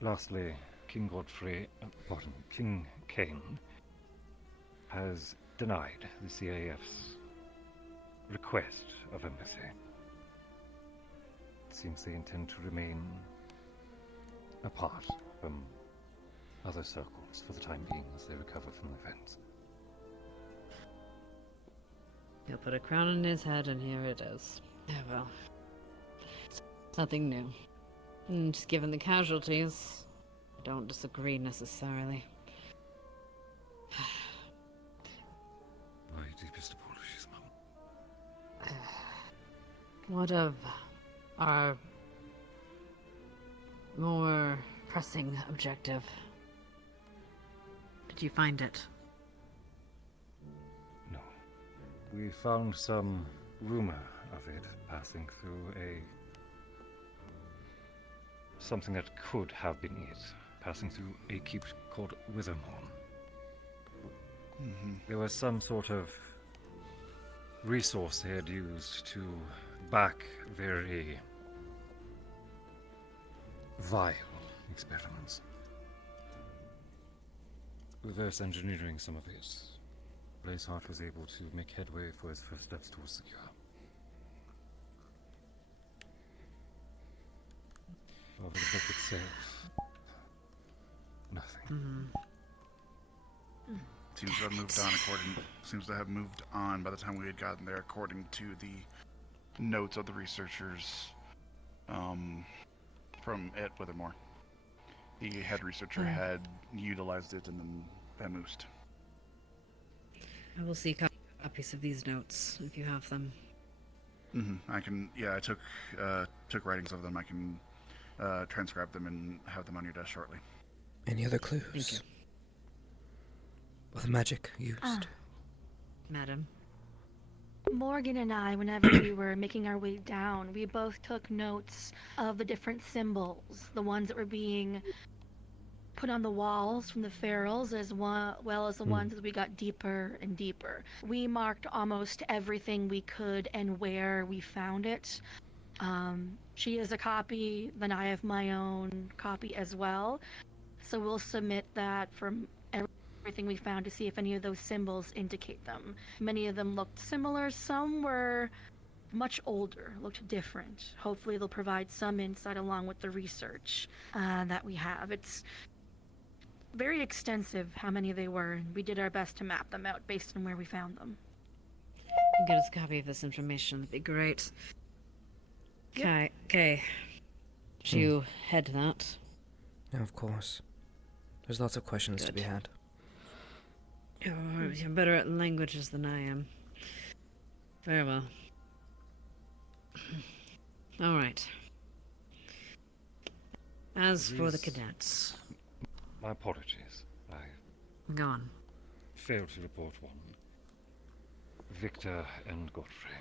Lastly, King King Kane has denied the CAF's request of embassy. It seems they intend to remain apart from other circles for the time being as they recover from the events. He'll put a crown on his head, and here it is. Yeah, well, it's nothing new. And just given the casualties, I don't disagree necessarily. My deepest apologies, Mum. What of our more pressing objective? Did you find it? No. We found some rumor of it passing through something that could have been it, passing through a keep called Withermore. There was some sort of resource they had used to back very vile experiments. Reverse engineering some of it, Blazeheart was able to make headway for his first steps towards the cure. Over the book itself, nothing. Seems to have moved on seems to have moved on by the time we had gotten there, according to the notes of the researchers from at Withermore. The head researcher had utilized it and then vamoosed. I will see copies of these notes if you have them. I can. Yeah, I took writings of them. I can transcribe them and have them on your desk shortly. Any other clues? Thank you. With magic used. Madam. Morgan and I, whenever we were making our way down, we both took notes of the different symbols, the ones that were being put on the walls from the ferals, as well as the ones as we got deeper and deeper. We marked almost everything we could and where we found it. She has a copy, then I have my own copy as well. So we'll submit that from everything we found to see if any of those symbols indicate them. Many of them looked similar, some were much older, looked different. Hopefully they'll provide some insight along with the research that we have. It's very extensive how many they were, and we did our best to map them out based on where we found them. Get us a copy of this information, that'd be great. Okay, okay. Should you head that? Yeah, of course. There's lots of questions to be had. You're better at languages than I am. Very well. All right. As for the cadets. My apologies. I Go on. failed to report one. Victor and Godfrey.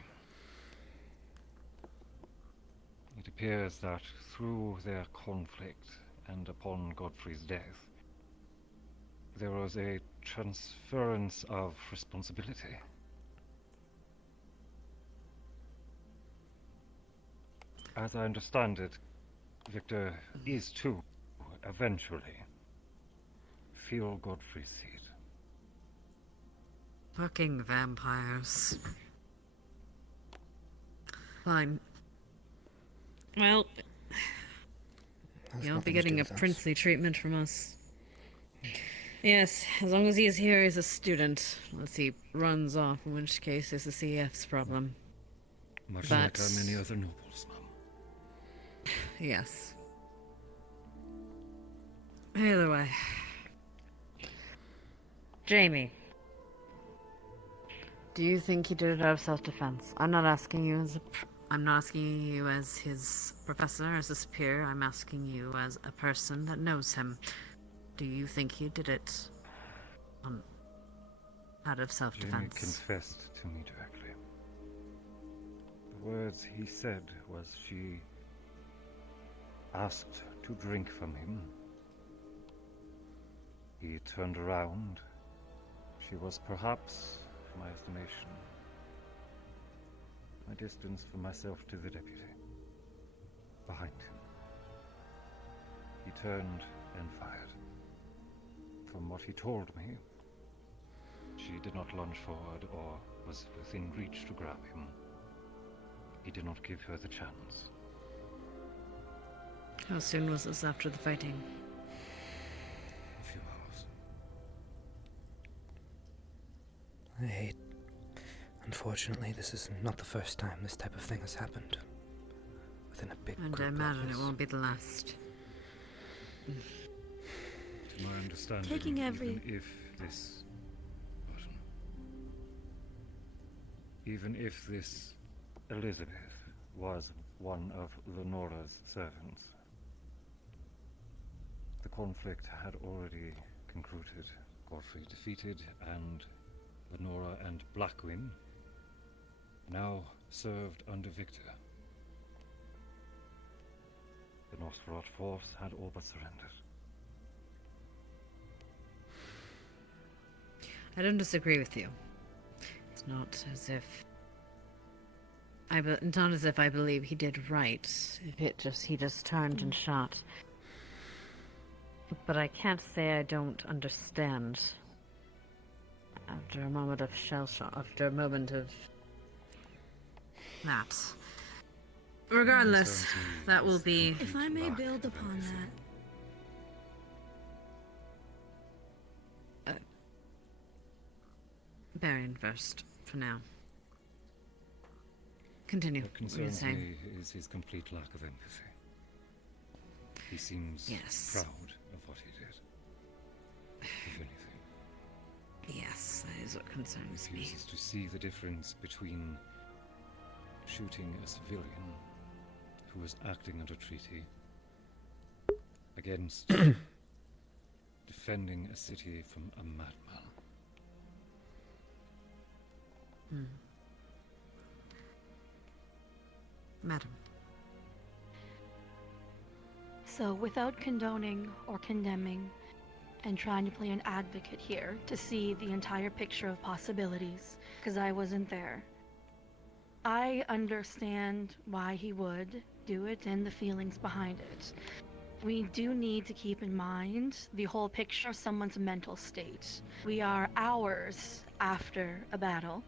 It appears that through their conflict and upon Godfrey's death, there was a transference of responsibility. As I understand it, Victor is to eventually feel Godfrey's seat. Fucking vampires. Fine. Well, you'll be getting a princely treatment from us. Yes, as long as he is here as a student. Unless he runs off, in which case it's the CF's problem. Much But- like many other nobles, Mum. Yes. Either way, Jamie, do you think he did it out of self-defense? I'm not asking you as his professor, as a superior. I'm asking you as a person that knows him. Do you think he did it out of Jamie self-defense? confessed to me directly. The words he said was she asked to drink from him. He turned around. She was perhaps, for my estimation, my distance from myself to the deputy. Behind him. He turned and fired. From what he told me, she did not lunge forward or was within reach to grab him. He did not give her the chance. How soon was this after the fighting? A few hours. I hate. Unfortunately, this is not the first time this type of thing has happened. Within a big And I group imagine like it this. won't be the last. To my understanding, Taking even if this Elizabeth was one of Lenora's servants, the conflict had already concluded. Godfrey defeated, and Lenora and Blackwing now served under Victor. The Nosferatu force had all but surrendered. I don't disagree with you. It's not as if it's not as if I believe he did right. He just turned and shot. But I can't say I don't understand. After a moment of shell shock, after a moment of that. Regardless, that will be. If I may build upon that. Barian first, for now. Continue. What What were you concerns saying? me is his complete lack of empathy. He seems Yes. proud of what he did. If anything. Yes, that is what concerns me. Refuses to see the difference between shooting a civilian who was acting under treaty against defending a city from a madman. Madam. So, without condoning or condemning, and trying to play an advocate here to see the entire picture of possibilities, because I wasn't there, I understand why he would do it and the feelings behind it. We do need to keep in mind the whole picture of someone's mental state. We are hours after a battle.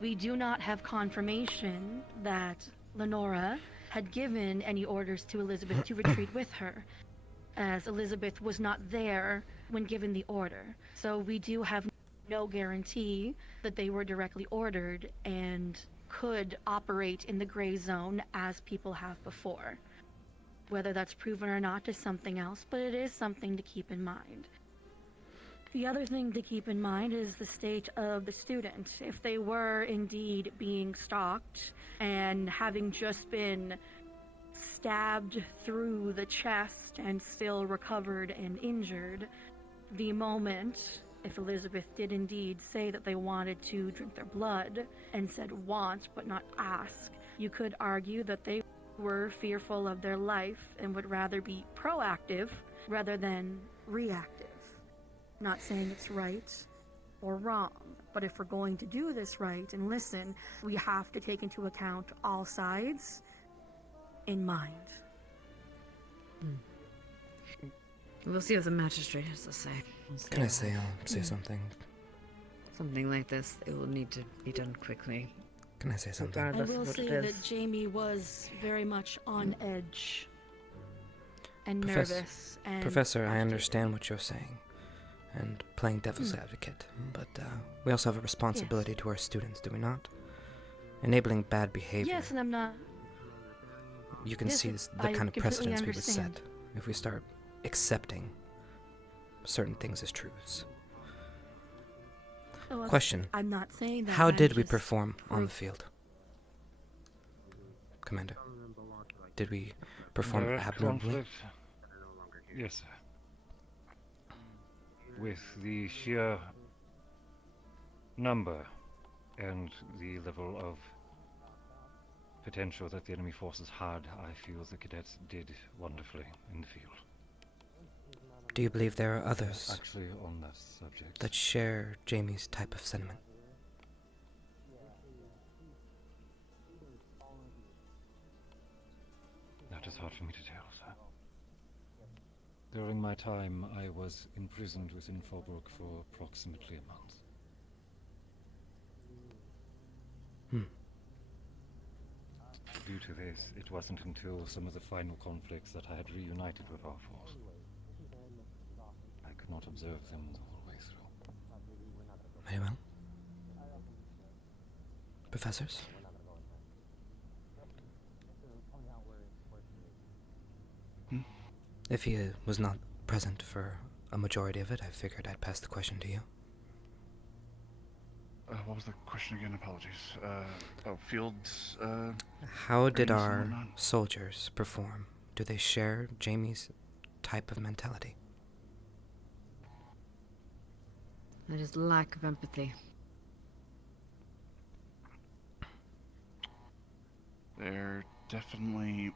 We do not have confirmation that Lenora had given any orders to Elizabeth to retreat with her, as Elizabeth was not there when given the order. So we do have no guarantee that they were directly ordered and could operate in the gray zone as people have before. Whether that's proven or not is something else, but it is something to keep in mind. The other thing to keep in mind is the state of the student. If they were indeed being stalked and having just been stabbed through the chest and still recovered and injured, the moment, if Elizabeth did indeed say that they wanted to drink their blood and said want but not ask, you could argue that they were fearful of their life and would rather be proactive rather than reactive. Not saying it's right or wrong, but if we're going to do this right and listen, we have to take into account all sides in mind. We'll see what the magistrate has to say. Can I say something? Something like this, it will need to be done quickly. Can I say something? I Regardless will of what say it that is. Jamie was very much on edge and Professor- nervous. And Professor, I understand what you're saying, and playing devil's advocate, but we also have a responsibility to our students, do we not? Enabling bad behavior. Yes, and I'm not. You can Yes, see the I kind of completely precedents we would understand. set if we start accepting certain things as truths. Oh, Question. I'm not saying that. How I'm did we just perform on the field? Commander. Did we perform Direct abnormally? conflict? Yes, sir. With the sheer number and the level of potential that the enemy forces had, I feel the cadets did wonderfully in the field. Do you believe there are others Actually, on that subject, that share Jamie's type of sentiment? that is hard for me to tell, sir. During my time, I was imprisoned within Fallbrook for approximately a month. Due to this, it wasn't until some of the final conflicts that I had reunited with our force. I could not observe them the whole way through. Very well. Professors? If he was not present for a majority of it, I figured I'd pass the question to you. What was the question again? Apologies. Fields. How did trainings and our whatnot? soldiers perform? Do they share Jamie's type of mentality? That is lack of empathy. They're definitely.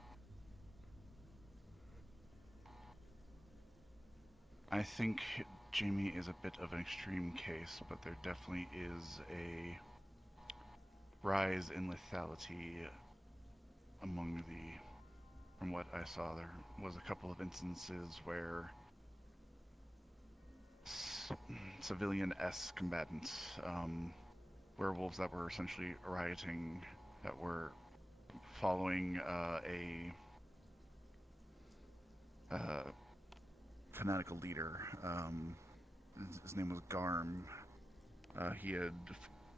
I think Jamie is a bit of an extreme case, but there definitely is a rise in lethality among the. From what I saw, there was a couple of instances where civilian-esque combatants, werewolves that were essentially rioting, that were following a fanatical leader. His name was Garm. He had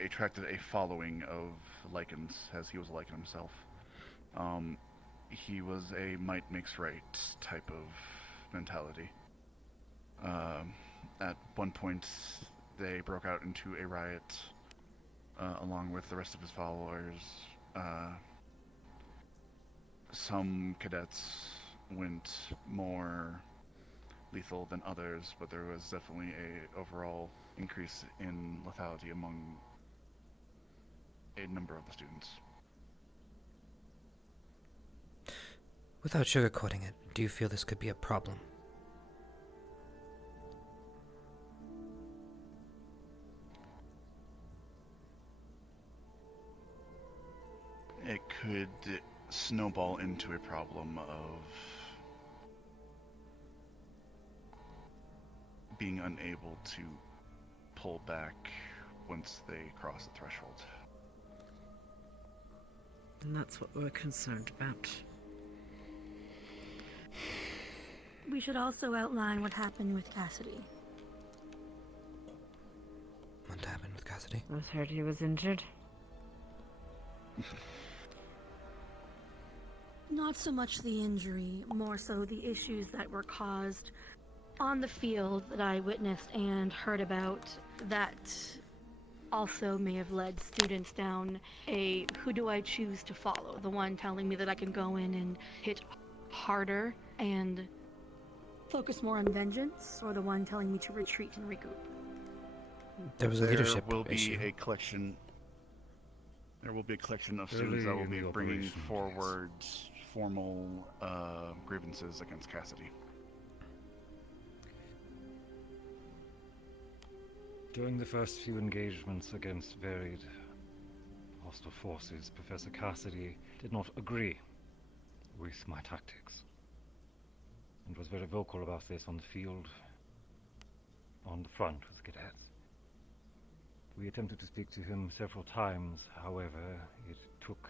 attracted a following of Lycans, as he was a Lycan himself. He was a might makes right type of mentality. At one point, they broke out into a riot along with the rest of his followers. Some cadets went more lethal than others, but there was definitely a overall increase in lethality among a number of the students. Without sugarcoating it, do you feel this could be a problem? It could snowball into a problem of being unable to pull back once they cross the threshold. And that's what we're concerned about. We should also outline what happened with Cassidy. What happened with Cassidy? I heard he was injured. Not so much the injury, more so the issues that were caused on the field that I witnessed and heard about that also may have led students down a who do I choose to follow? The one telling me that I can go in and hit harder and focus more on vengeance, or the one telling me to retreat and regroup? There was a leadership There will be issue. a collection. There will be a collection of Early students that will in be the bringing operation, forward formal grievances against Cassidy. During the first few engagements against varied hostile forces, Professor Cassidy did not agree with my tactics, and was very vocal about this on the field, on the front with the cadets. We attempted to speak to him several times, however, it took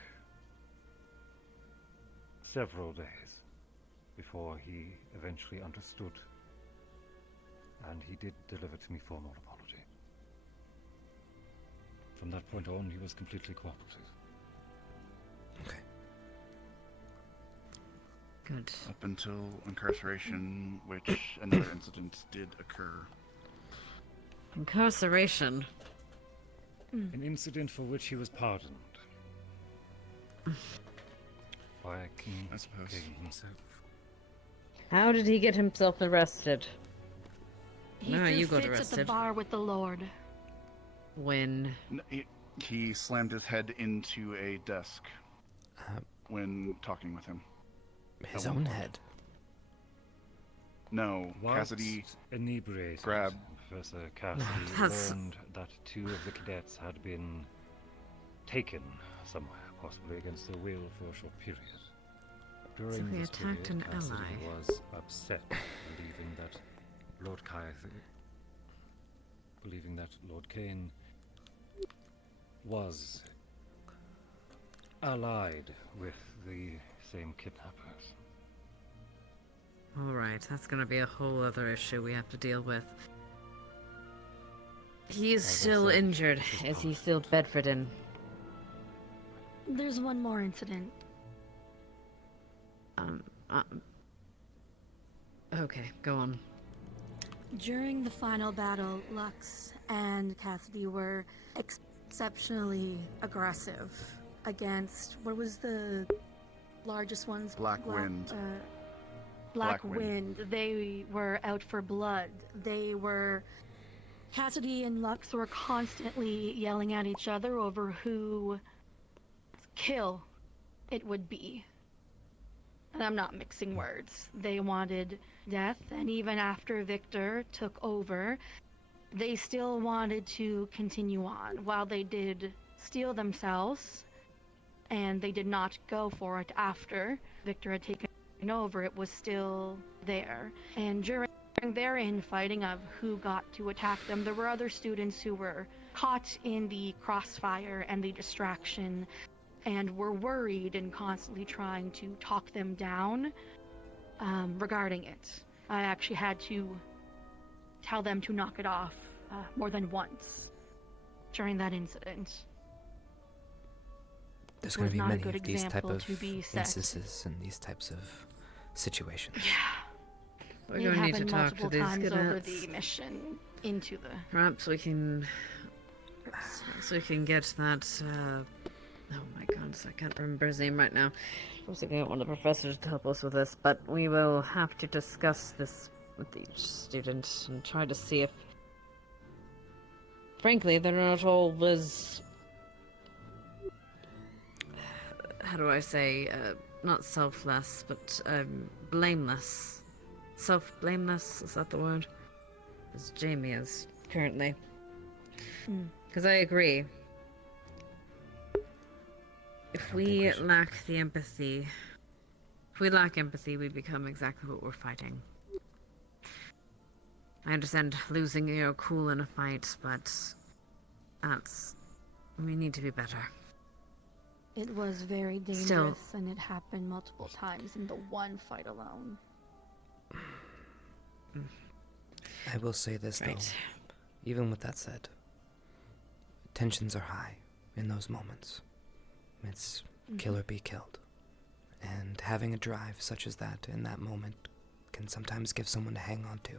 several days before he eventually understood, and he did deliver to me formal apology. From that point on, he was completely cooperative. Okay. Good. Up until incarceration, which another incident did occur. Incarceration. An incident for which he was pardoned. By King King himself. How did he get himself arrested? He No, threw you got fits at the arrested. bar with the Lord. When? He slammed his head into a desk when talking with him. His own head? No, Whilst Cassidy inebriated, grabbed Professor Cassidy learned that 2 of the cadets had been taken somewhere, possibly against their will for a short period. During he this attacked period, an Cassidy ally. was upset, believing that Lord Kane was allied with the same kidnappers. Alright, that's gonna be a whole other issue we have to deal with. He is As I still said, injured. Is he still bedridden? There's one more incident. Okay, go on. During the final battle, Lux and Cassidy were exceptionally aggressive against, what was the largest ones? Black Wind. Black Wind. They were out for blood. Cassidy and Lux were constantly yelling at each other over who kill it would be. And I'm not mixing words. They wanted death, and even after Victor took over, they still wanted to continue on. While they did steal themselves, and they did not go for it after Victor had taken over, it was still there. And during their infighting of who got to attack them, there were other students who were caught in the crossfire and the distraction, and were worried and constantly trying to talk them down regarding it. I actually had to tell them to knock it off more than once during that incident. There's It going was to be not a many good of these type example of to be set. instances and these types of situations. We're It going to need to happened talk to multiple these times over cadets. the mission into the. Perhaps we can get that. Oh my god, I can't remember his name right now. I was thinking I want the professors to help us with this, but we will have to discuss this with each student and try to see if, frankly, they're not always. How do I say? Not selfless, but blameless. Self-blameless, is that the word? As Jamie is currently. Because I agree. If we lack the empathy, we become exactly what we're fighting. I understand losing your cool in a fight, but we need to be better. It was very dangerous, Still. and it happened multiple times in the one fight alone. I will say this though, even with that said, tensions are high in those moments. It's kill or be killed. And having a drive such as that in that moment can sometimes give someone to hang on to.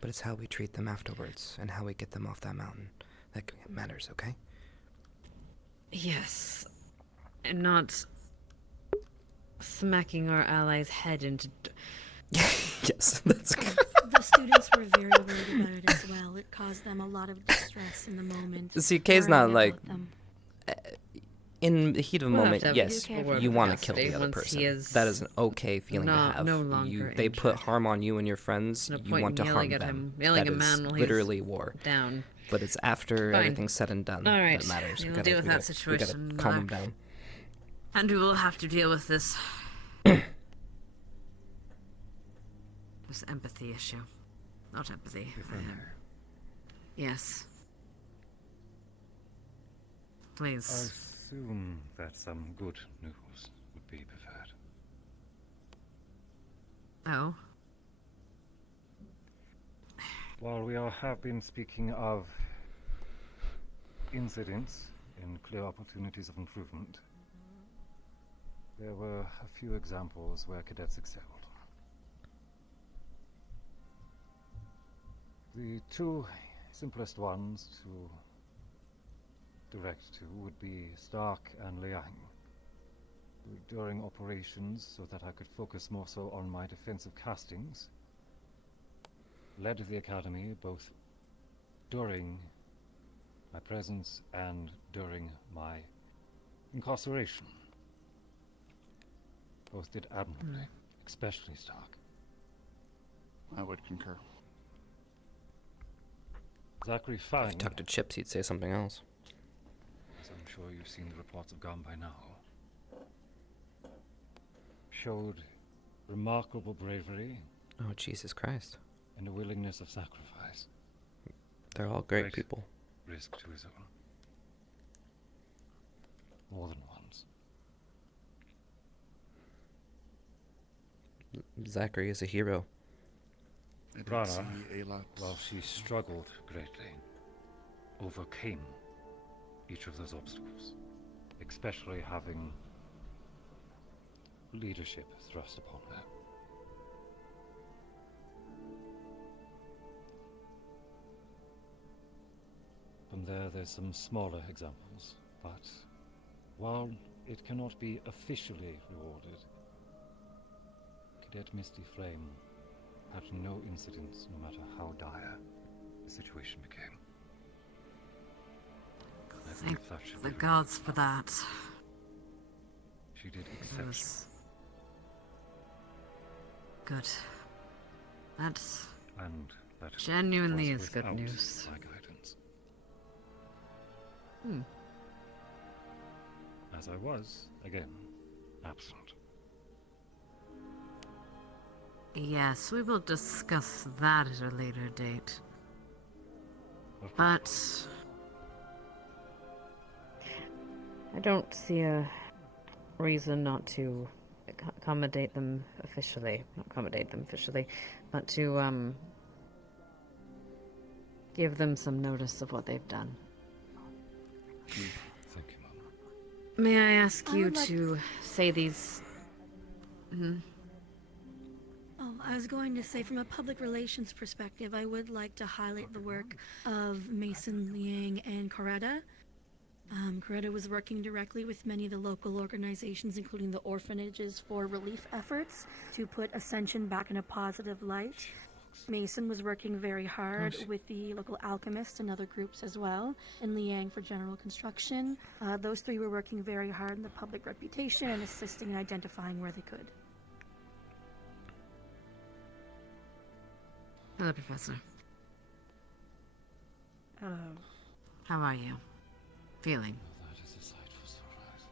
But it's how we treat them afterwards and how we get them off that mountain that matters, okay? Yes. And not smacking our allies' head into... Yes, that's good. The students were very worried about it as well. It caused them a lot of distress in the moment. See, Kay's not worrying like... about them. In the heat of the We'll have moment, to have yes, a you want to custody kill the other once person. he is That is an okay feeling to have. no longer They put harm on you and your friends. No You point want to in harm yelling at them. him, yelling That at a is man while he's literally war. down. But it's after Fine. everything's said and done All right. that matters. We'll deal with that situation. We gotta calm them down. And we will have to deal with this empathy issue. Not empathy. Yes. I Please. assume that some good news would be preferred. Oh. While we have been speaking of incidents and clear opportunities of improvement, there were a few examples where cadets excelled. The two simplest ones to direct to would be Stark and Liang. During operations, so that I could focus more so on my defensive castings, led the Academy both during my presence and during my incarceration. Both did admirably, especially Stark. I would concur. Zachary Fang, If you talk to Chips, he'd say something else. as I'm sure you've seen the reports have gone by now, showed remarkable bravery. Oh, Jesus Christ. And a willingness of sacrifice. They're all great people. Risk to his own. More than once. Zachary is a hero. Rana, while she struggled greatly, overcame each of those obstacles, especially having leadership thrust upon her. From there's some smaller examples, but while it cannot be officially rewarded, Cadet Misty Flame had no incidents, no matter how dire the situation became. Thank the gods for that. She did exceptionally. Good. That's And that genuinely was is good without news. my guidance. Hmm. As I was, again, absent. Yes, we will discuss that at a later date. But I don't see a reason not to accommodate them officially. Not accommodate them officially, but to give them some notice of what they've done. Thank you, Mom. may I ask I you would like to say these? Oh, I was going to say, from a public relations perspective, I would like to highlight the work of Mason, Liang, and Coretta. Coretta was working directly with many of the local organizations, including the orphanages, for relief efforts to put Ascension back in a positive light. Mason was working very hard with the local alchemists and other groups as well, and Liang for general construction. Those three were working very hard in the public reputation and assisting in identifying where they could. Hello, Professor. Hello. How are you? Feeling? That is a sight for sore eyes.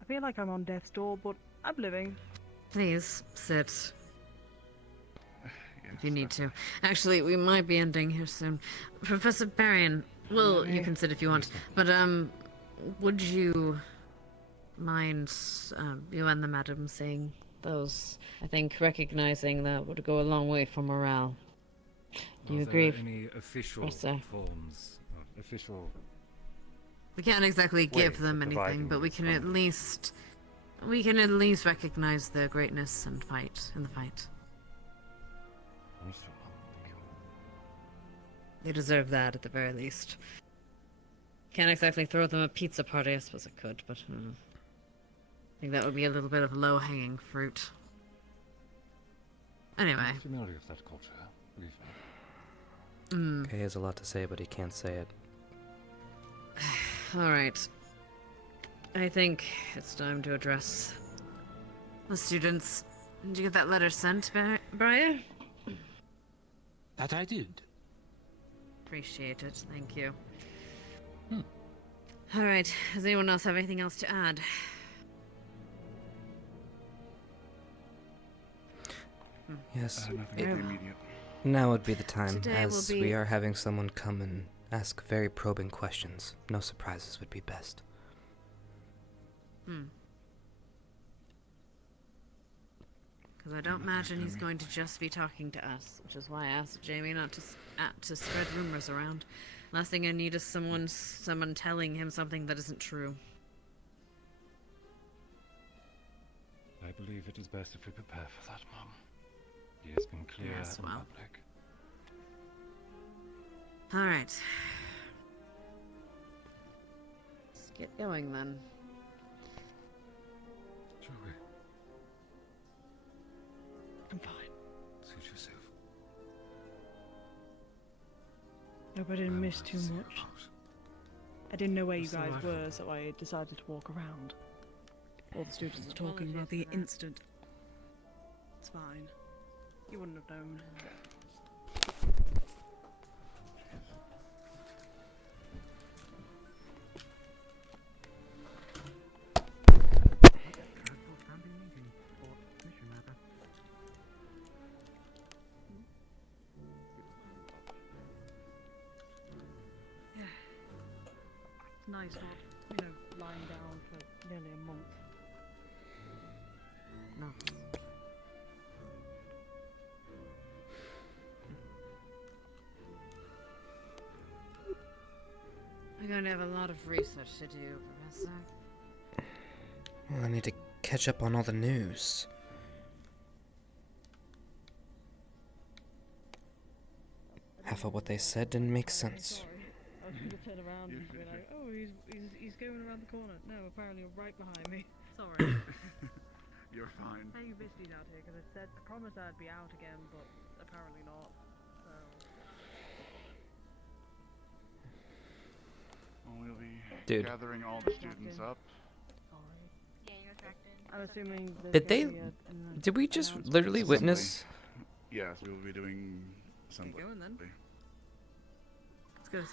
I feel like I'm on death's door, but I'm living. Please sit. If you need to. Actually, we might be ending here soon. Professor Barian, well, you can sit if you want, but would you mind you and the madam saying those? I think recognizing that would go a long way for morale. Do you Are agree? there any official Professor? forms, official? We can't exactly give ways them of anything, providing but we these can at least recognize their greatness and fight in the fight. Understood, Mom. Thank you. They deserve that at the very least. Can't exactly throw them a pizza party. I suppose I could, but I think that would be a little bit of low-hanging fruit. Anyway. I'm familiar with that culture, believe me. Kay has a lot to say, but he can't say it. All right. I think it's time to address the students. Did you get that letter sent, Briar? That I did. Appreciate it. Thank you. All right. Does anyone else have anything else to add? Yes. Nothing at the immediate. Now would be the time, Today as will we be- are having someone come and ask very probing questions. No surprises would be best. Because I don't imagine he's going to just be talking to us, which is why I asked Jamie not to spread rumors around. Last thing I need is someone telling him something that isn't true. I believe it is best if we prepare for that, Mom. He has been clear Yes, in well. public. All right. get going then. Shall we? I'm fine. Suit yourself. Hope I didn't miss too See much. you out. I didn't know where you What's the guys matter? were, so I decided to walk around. All the students are talking about the incident. It's fine. You wouldn't have known. Yeah. It's nice not, lying down for nearly a month. No. I'm going to have a lot of research to do, Professor. Well, I need to catch up on all the news. Half of what they said didn't make sense. I was gonna turn around and be like, oh, he's going around the corner. No, apparently you're right behind me. Sorry. You're fine. Hey, you missed me out here because I promised I'd be out again, but apparently not. So. Well, we'll be Dude. gathering all the students up. Yeah, you're attracted. I'm assuming. Did they? Did we just literally witness? Yes, we will be doing assembly. Keep going then. Assembly. It's good.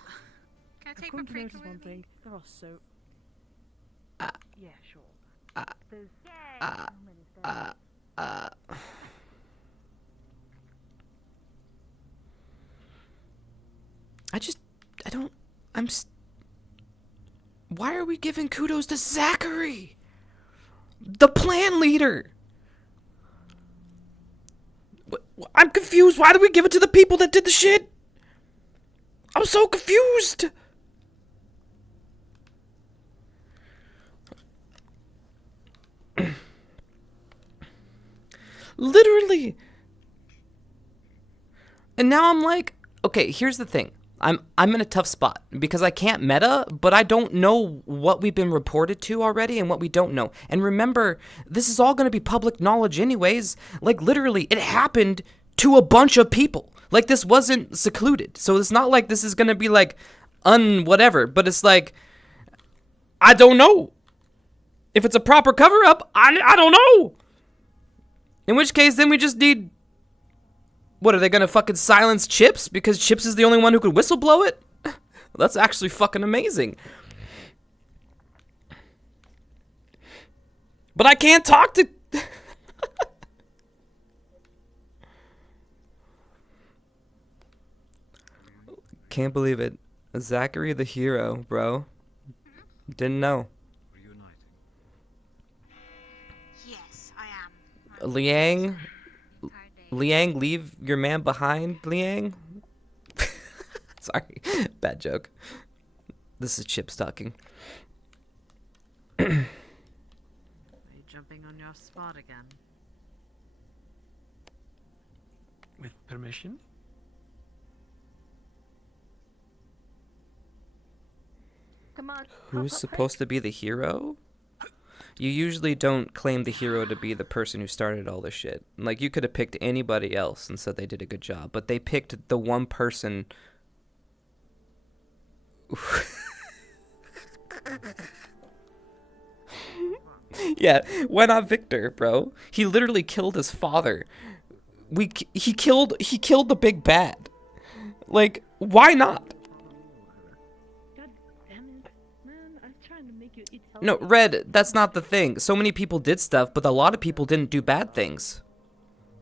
Can I I've take come my to break notice one thing. There are so. Yeah, sure. There's so many stairs. I don't. Why are we giving kudos to Zachary? The plan leader! I'm confused. Why did we give it to the people that did the shit? I'm so confused. Literally. And now I'm like, okay, here's the thing. I'm in a tough spot because I can't meta, but I don't know what we've been reported to already and what we don't know. And remember, this is all going to be public knowledge anyways. Like, literally, it happened to a bunch of people. Like, this wasn't secluded. So it's not like this is going to be, like, whatever. But it's like, I don't know. If it's a proper cover-up, I don't know. In which case, then we just need... What, are they gonna fucking silence Chips? Because Chips is the only one who could whistleblow it? That's actually fucking amazing. But I can't talk to... Can't believe it. Zachary the hero, bro. Didn't know. Yes, I am. Liang? Liang, leave your man behind, Liang? Sorry, bad joke. This is Chips talking. Are you jumping on your spot again? With permission? Come on. Who's supposed to be the hero? You usually don't claim the hero to be the person who started all this shit. Like, you could have picked anybody else and said they did a good job, but they picked the one person. Yeah, why not Victor, bro? He literally killed his father. He killed the big bad. Like, why not? No, Red, that's not the thing. So many people did stuff, but a lot of people didn't do bad things.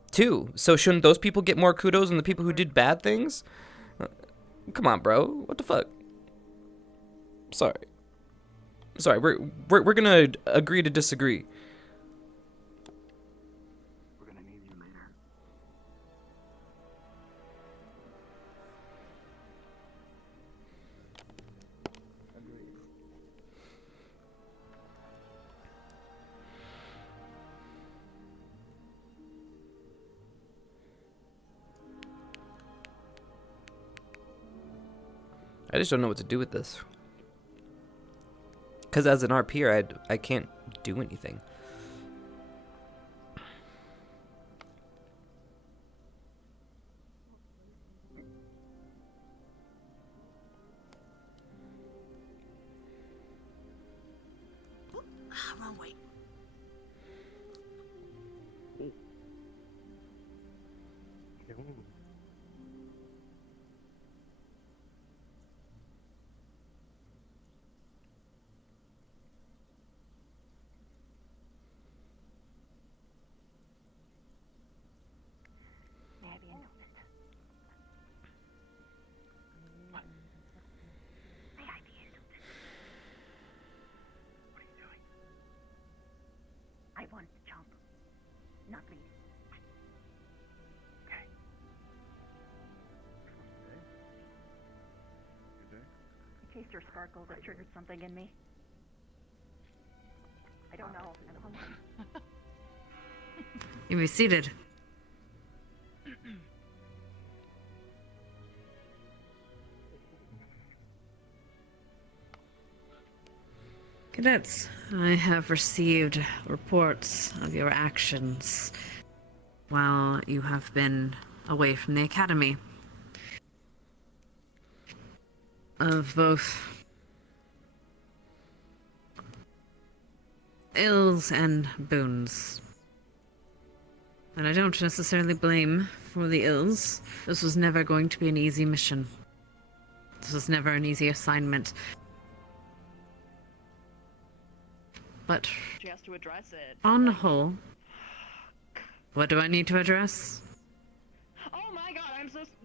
Too. So shouldn't those people get more kudos than the people who did bad things? Come on, bro. What the fuck? Sorry. We're gonna agree to disagree. We're gonna need you later. I just don't know what to do with this. Because as an RPer, I can't do anything. Wrong way. I want to jump, not lead. Okay. In case your sparkle that triggered something in me. I don't know. You be seated. Cadets, I have received reports of your actions while you have been away from the academy. Of both ills and boons. And I don't necessarily blame for the ills. This was never going to be an easy mission. This was never an easy assignment. But She has to address it. on the whole, what do I need to address? Oh my god,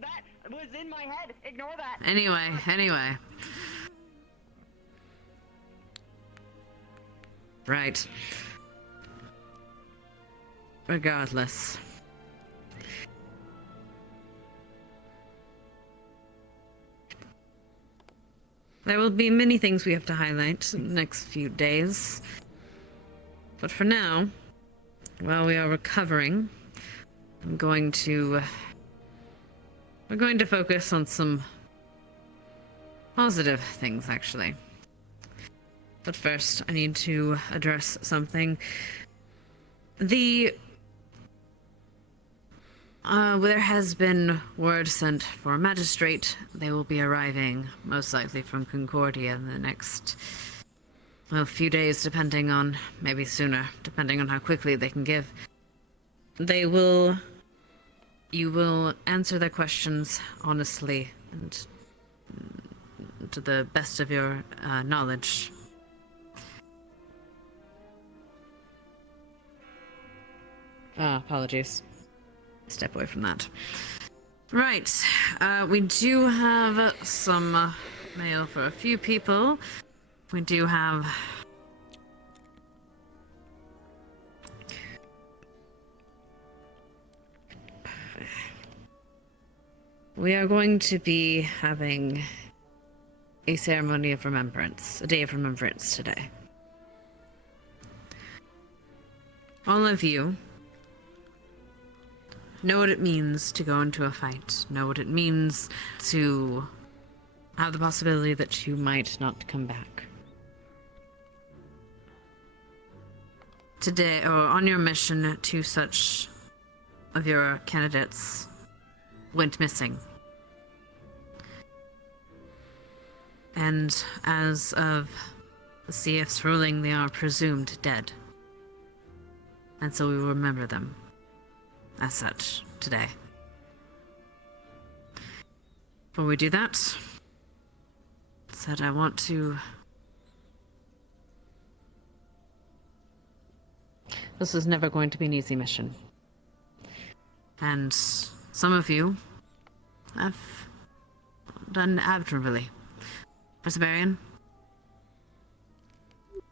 that was in my head. Ignore that. Anyway. Right. Regardless. There will be many things we have to highlight in the next few days. But for now, while we are recovering, we're going to focus on some positive things, actually. But first, I need to address something. There has been word sent for a magistrate. They will be arriving, most likely from Concordia, in the next, few days, depending on, maybe sooner, depending on how quickly they can give. You will answer their questions honestly and to the best of your knowledge. Apologies. Step away from that. Right. We do have some mail for a few people. We do have... We are going to be having a ceremony of remembrance, a day of remembrance today. All of you know what it means to go into a fight, know what it means to have the possibility that you might not come back. Today, or on your mission, two such of your candidates went missing. And as of the CF's ruling, they are presumed dead. And so we will remember them as such today. Before we do that, I want to... This is never going to be an easy mission. And some of you have done admirably. Barbarian.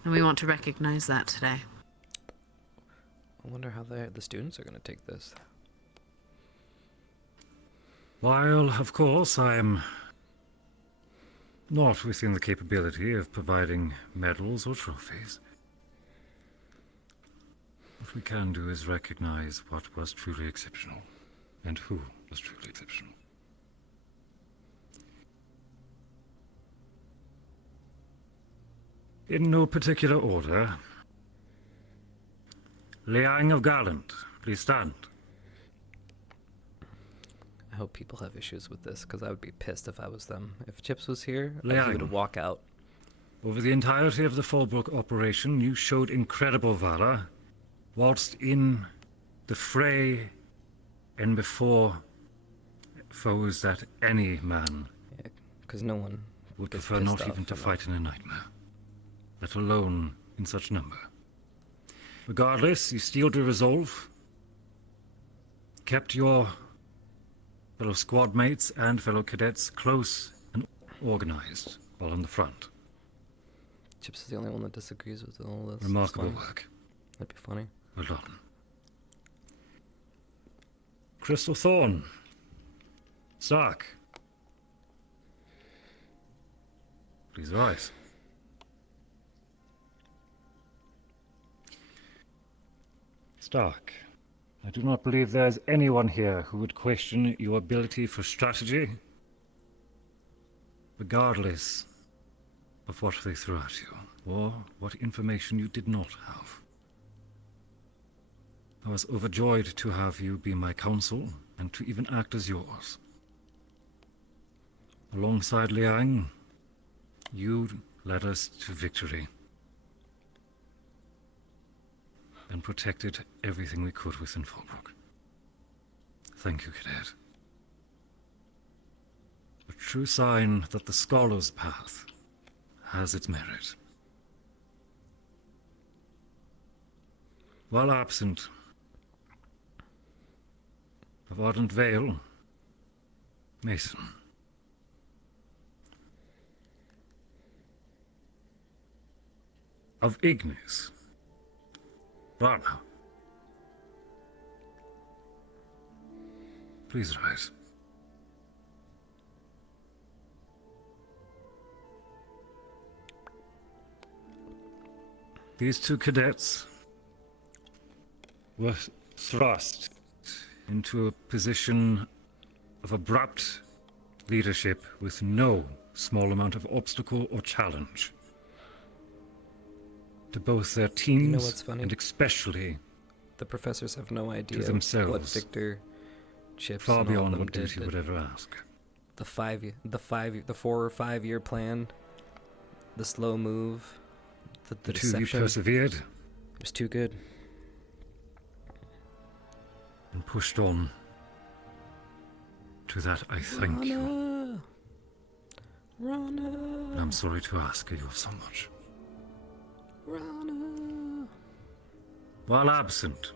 And we want to recognize that today. I wonder how the students are going to take this. While, of course, I am not within the capability of providing medals or trophies, what we can do is recognize what was truly exceptional, and who was truly exceptional. In no particular order. Liang of Gallant, please stand. I hope people have issues with this, because I would be pissed if I was them. If Chips was here, he Liang. would walk out. Over the entirety of the Fallbrook operation, you showed incredible valor, whilst in the fray and before foes that any man because no one would gets prefer pissed not off even to enough. fight in a nightmare, let alone in such number. Regardless, you steeled your resolve, kept your fellow squad mates and fellow cadets close and organized while on the front. Chips is the only one that disagrees with all this. It's Remarkable funny. work. That'd be funny. Well done. Crystal Thorn. Stark. Please rise. Stark, I do not believe there is anyone here who would question your ability for strategy, regardless of what they threw at you, or what information you did not have. I was overjoyed to have you be my counsel, and to even act as yours. Alongside Liang, you led us to victory, and protected everything we could within Fallbrook. Thank you, Cadet. A true sign that the scholar's path has its merit. While absent of Ardent Vale, Mason. Of Ignis, Rana. Please rise. These two cadets were thrust into a position of abrupt leadership with no small amount of obstacle or challenge to both their teams, You know what's funny? and especially The professors have no idea to themselves, what Victor, Chips, far and all of beyond them what did. duty would ever ask. The 4 or 5 year plan, the slow move, the The two of you deception. persevered It was too good. and pushed on. To that I thank you. Rana. And I'm sorry to ask you of so much. Rana. While absent,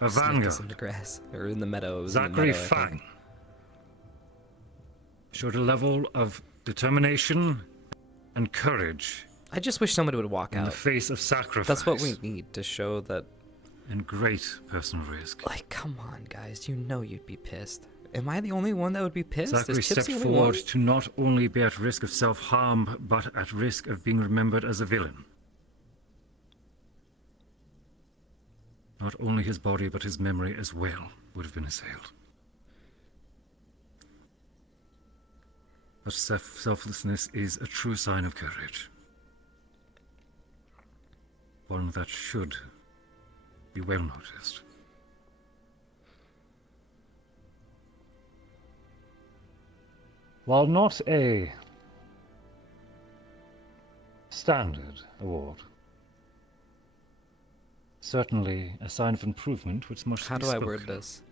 a Snake vanguard, is in the grass, or in the meadow. It was in the Zachary meadow, I think. Fang, showed a level of determination and courage I just wish somebody would walk in out. the face of sacrifice. That's what we need to show that. And great personal risk. Like, come on, guys. You know you'd be pissed. Am I the only one that would be pissed? Zachary Is Chips stepped the only forward one? to not only be at risk of self-harm, but at risk of being remembered as a villain. Not only his body, but his memory as well would have been assailed. But selflessness is a true sign of courage. One that should be well noticed. While not a standard award, certainly a sign of improvement which must How be do I spoken word this?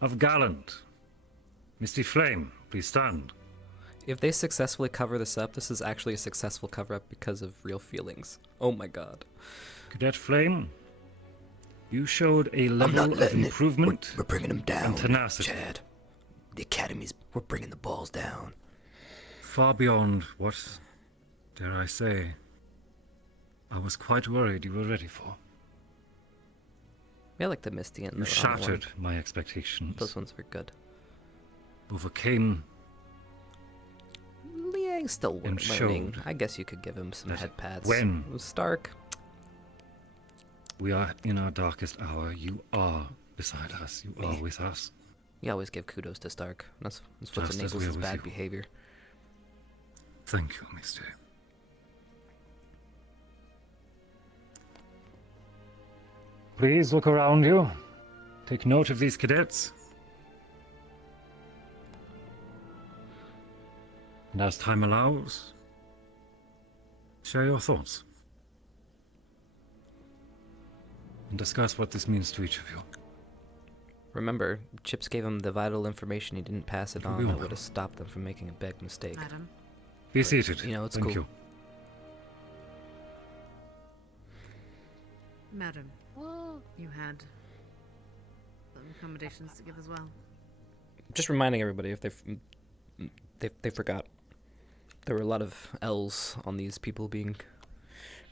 of. Gallant. Misty Flame, please stand. If they successfully cover this up, this is actually a successful cover up because of real feelings. Oh my god. Cadet Flame, you showed a level of improvement. We're bringing them down, and tenacity. Chad. The Academy's. We're bringing the balls down. Far beyond what, dare I say, I was quite worried you were ready for. I like the Misty and You the shattered one. my expectations. Those ones were good. Overcame Liang's still and learning. showed I guess you could give him some that head pats. when Stark. we are in our darkest hour, you are beside us. You are with us. You always give kudos to Stark. That's what Just as enables we are his with bad you. behavior. Thank you, Misty. Please look around you. Take note of these cadets. And as time allows, share your thoughts. And discuss what this means to each of you. Remember, Chips gave him the vital information. He didn't pass it You'll on. be That well. would have stopped them from making a big mistake. Madam. Be But, seated. You know, it's Thank cool. you. Madam, you had some accommodations to give as well. Just reminding everybody if they forgot. There were a lot of L's on these people being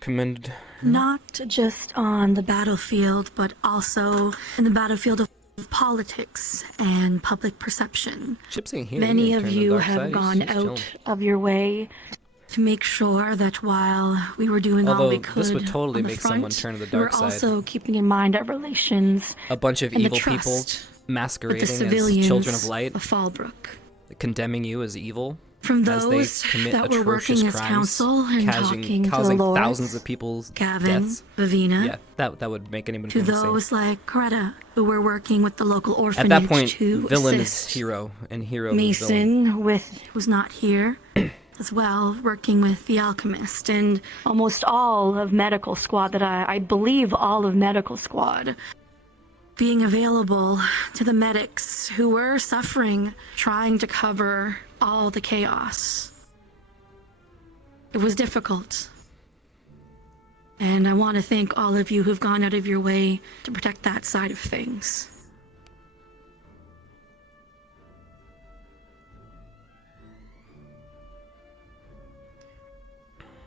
commended. Not just on the battlefield, but also in the battlefield of politics and public perception. Chips ain't here. Many He of turned to the you dark side. have He's gone just chilling. out of your way to make sure that while we were doing all Although we could this would totally on the make someone front, turn to the we were dark side. also keeping in mind our relations A bunch of and the evil people trust masquerading as civilians children of light, of Fallbrook. condemning you as evil. From as those they commit that were atrocious working as crimes, counsel and talking to the causing lords, thousands of people's Gavin, deaths. Vivina, Yeah, that would make anyone to feel insane. those like Coretta, who were working with the local At orphanage that point, to villain assist. is hero, and hero is villain. Mason, who's not here, as well, working with the alchemist, and almost all of medical squad I believe all of medical squad being available to the medics who were suffering, trying to cover all the chaos. It was difficult. And I want to thank all of you who've gone out of your way to protect that side of things.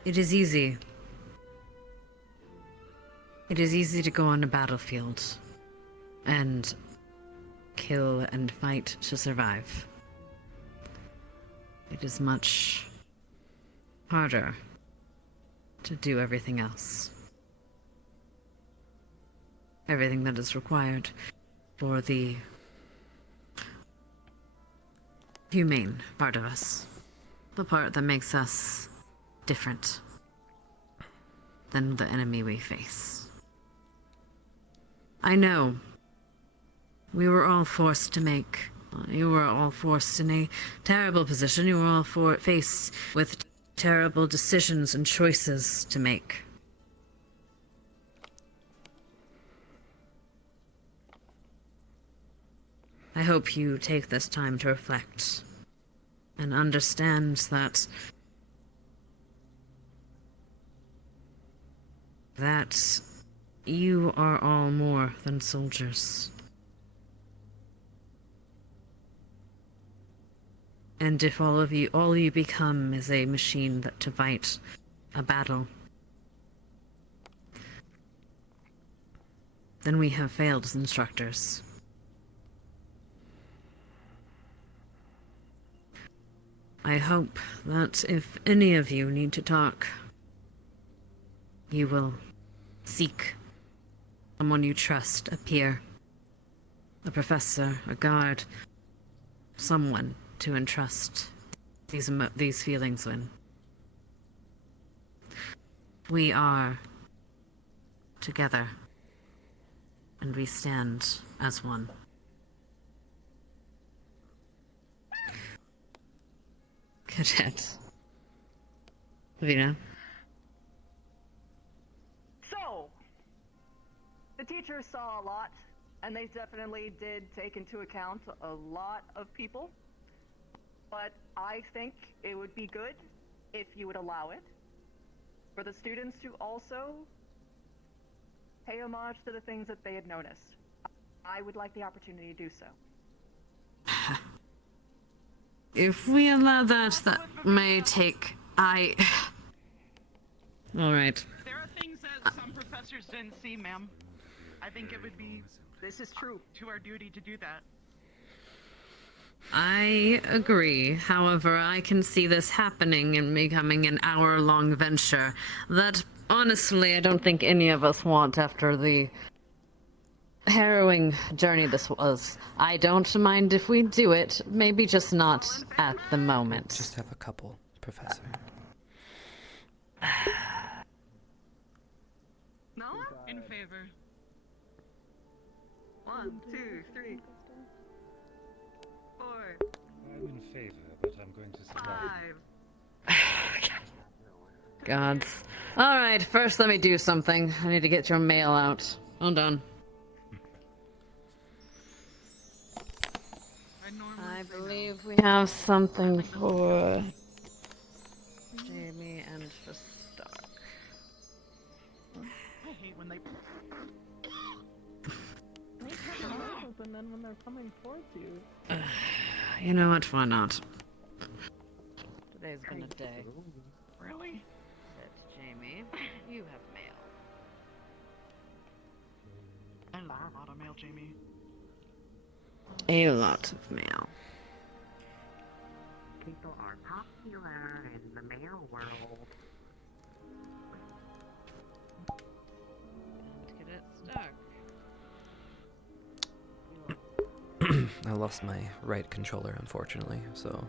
It is easy. It is easy to go on a battlefield and kill and fight to survive. It is much harder to do everything else. Everything that is required for the humane part of us. The part that makes us different than the enemy we face. I know we were all forced to make. You were all forced in a terrible position. You were all faced with terrible decisions and choices to make. I hope you take this time to reflect and understand that you are all more than soldiers. And if all you become is a machine to fight a battle, then we have failed as instructors. I hope that if any of you need to talk, you will seek someone you trust, a peer, a professor, a guard, someone to entrust these feelings in. We are together, and we stand as one. Cadet. Vina. So, the teachers saw a lot, and they definitely did take into account a lot of people. But I think it would be good if you would allow it for the students to also pay homage to the things that they had noticed. I would like the opportunity to do so. If we allow that may take... All right. There are things that some professors didn't see, ma'am. I think it would be... This is true. ...to our duty to do that. I agree. However, I can see this happening and becoming an hour-long venture that, honestly, I don't think any of us want after the harrowing journey this was. I don't mind if we do it, maybe just not at the moment. Just have a couple, Professor. No? In favor. 1, 2, 3, 4, I'm in favor, but I'm going to survive. 5. Gods. Alright, first let me do something. I need to get your mail out. Hold on. I believe we have something for Jamie and for Stark. I hate when they. And then when they're coming towards you. You know what? Why not? Today's been a day. Really? But Jamie, you have mail. I love a lot of mail, Jamie. A lot of mail. People are popular in the mail world. And Cadet Stark. I lost my right controller, unfortunately, so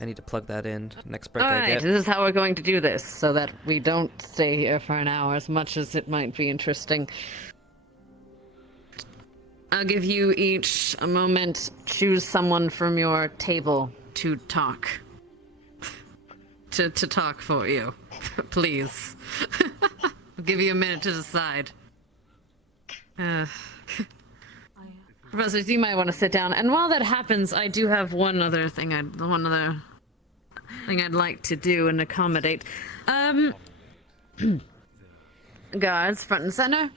I need to plug that in next break I Alright, get. this is how we're going to do this, so that we don't stay here for an hour, as much as it might be interesting. I'll give you each a moment. Choose someone from your table to talk. to talk for you. Please. I'll give you a minute to decide. Professors, you might want to sit down. And while that happens, I do have one other thing I'd like to do and accommodate. Guards, front and center.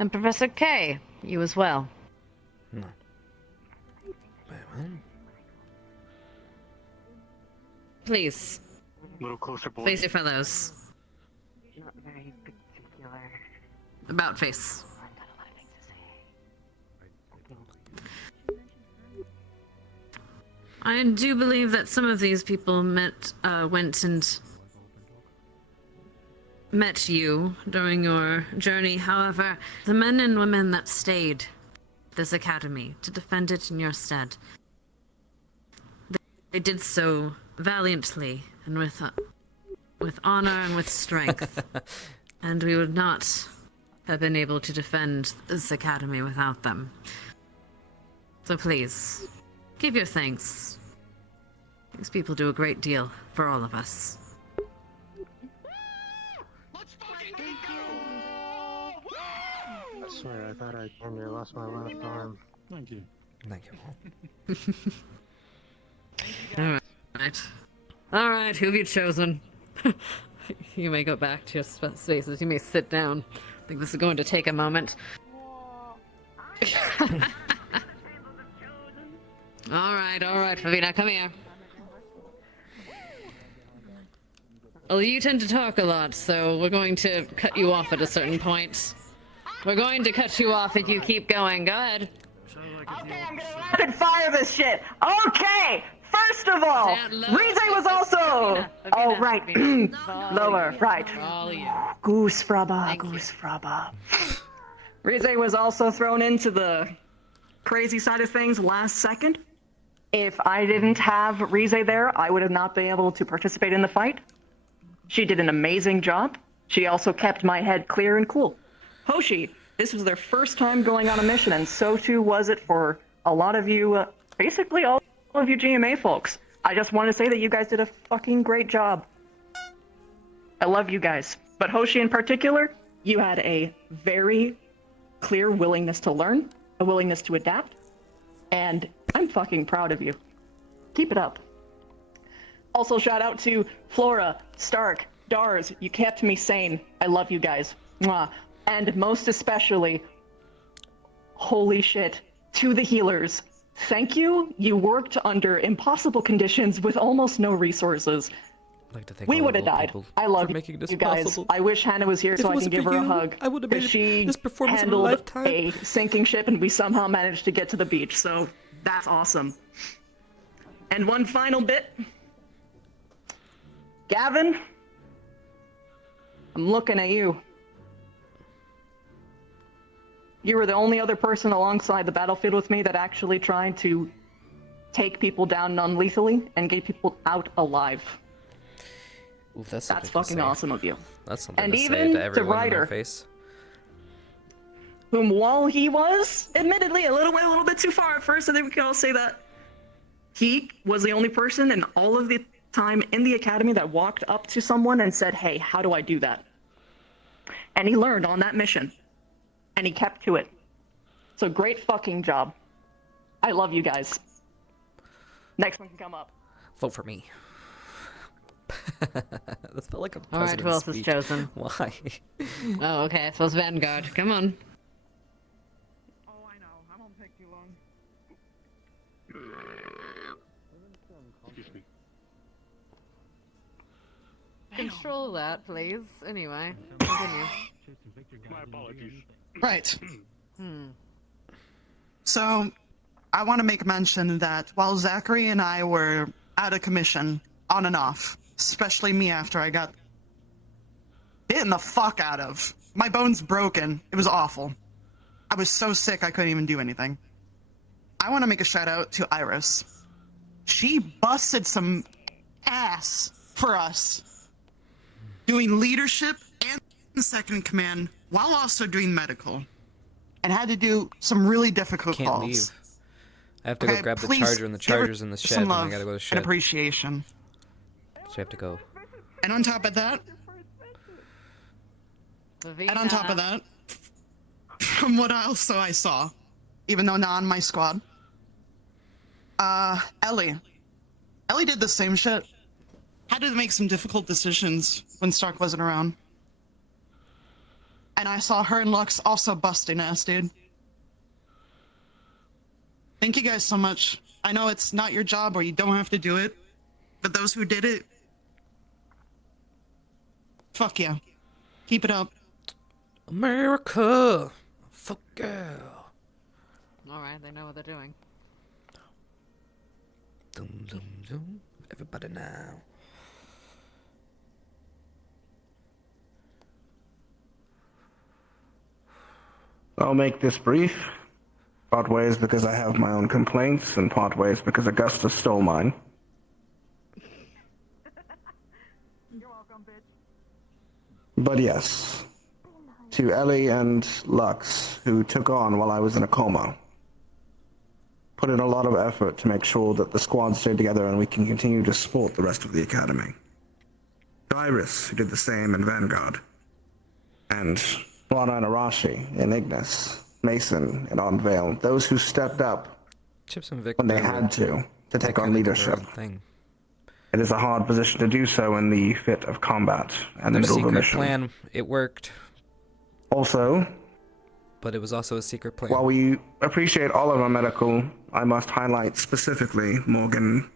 And Professor K, you as well. No. Please. A little closer, boys. Face your fellows. Not very particular. About face. I do believe that some of these people went and met you during your journey. However, the men and women that stayed this academy to defend it in your stead, they did so valiantly and with honor and with strength. And we would not have been able to defend this academy without them. So please, give your thanks. These people do a great deal for all of us. I swear, I thought I damn near lost my left arm. Thank you. Thank you. Alright. Alright, who have you chosen? You may go back to your spaces. You may sit down. I think this is going to take a moment. Alright, Favina, come here. Well, you tend to talk a lot, so we're going to cut you off at a certain point. We're going to cut you off if you keep going. Go ahead. Okay, I'm gonna rapid fire this shit. Okay, first of all, Rize was also. Oh, right. Lower, right. Goose fraba. Rize was also thrown into the crazy side of things last second. If I didn't have Rize there, I would have not been able to participate in the fight. She did an amazing job. She also kept my head clear and cool. Hoshi, this was their first time going on a mission, and so too was it for a lot of you, basically all of you GMA folks. I just want to say that you guys did a fucking great job. I love you guys. But Hoshi in particular, you had a very clear willingness to learn, a willingness to adapt, and I'm fucking proud of you. Keep it up. Also, shout out to Flora, Stark, Dars. You kept me sane. I love you guys. Mwah. And most especially, holy shit, to the healers. Thank you. You worked under impossible conditions with almost no resources. I'd like to thank We all would have the died. people I love for making this you guys. possible. I wish Hannah was here If so it I can wasn't give for her a you, hug. I would have Because made she this performance of a handled lifetime. a sinking ship and we somehow managed to get to the beach. So that's awesome. And one final bit. Gavin, I'm looking at you. You were the only other person alongside the battlefield with me that actually tried to take people down non-lethally and get people out alive. Oof, that's That's fucking awesome of you. That's something And to say even to to everyone in Ryder, our face. whom while he was admittedly a little bit too far at first, I think we can all say that he was the only person in all of the time in the academy that walked up to someone and said, "Hey, how do I do that?" And he learned on that mission, and he kept to it. So great fucking job. I love you guys. Next one can come up. Vote for me. That felt like a All right, who else is chosen? Why? Oh, okay. I suppose Vanguard. Come on. Control that, please. Anyway, continue. My apologies. Right. Hmm. So, I want to make mention that while Zachary and I were out of commission, on and off, especially me after I got bitten the fuck out of. My bone's broken. It was awful. I was so sick I couldn't even do anything. I want to make a shout out to Iris. She busted some ass for us, doing leadership and second command while also doing medical, and had to do some really difficult Can't calls. leave. I have to go grab the please charger, and the give her charger's in the shed, some and I love gotta go to the and shed. appreciation. So I have to go. And on top of that, from what also I saw, even though not on my squad, Ellie did the same shit. Had to make some difficult decisions when Stark wasn't around. And I saw her and Lux also busting ass, dude. Thank you guys so much. I know it's not your job or you don't have to do it, but those who did it, fuck yeah. Keep it up. America! Fuck yeah. Alright, they know what they're doing. Zoom, zoom, zoom. Everybody now. I'll make this brief. Part ways because I have my own complaints, and part ways because Augustus stole mine. You're welcome, bitch. But yes, to Ellie and Lux, who took on while I was in a coma. Put in a lot of effort to make sure that the squad stayed together and we can continue to support the rest of the academy. To Iris, who did the same in Vanguard. And Lana and Arashi in Ignis. Mason and on Vale, those who stepped up Chips and Vic when they never- had to they take kinda on did their leadership. own thing. It is a hard position to do so in the fit of combat and the Their middle of a secret mission. plan, it worked. Also, but it was also a secret plan. While we appreciate all of our medical, I must highlight specifically Morgan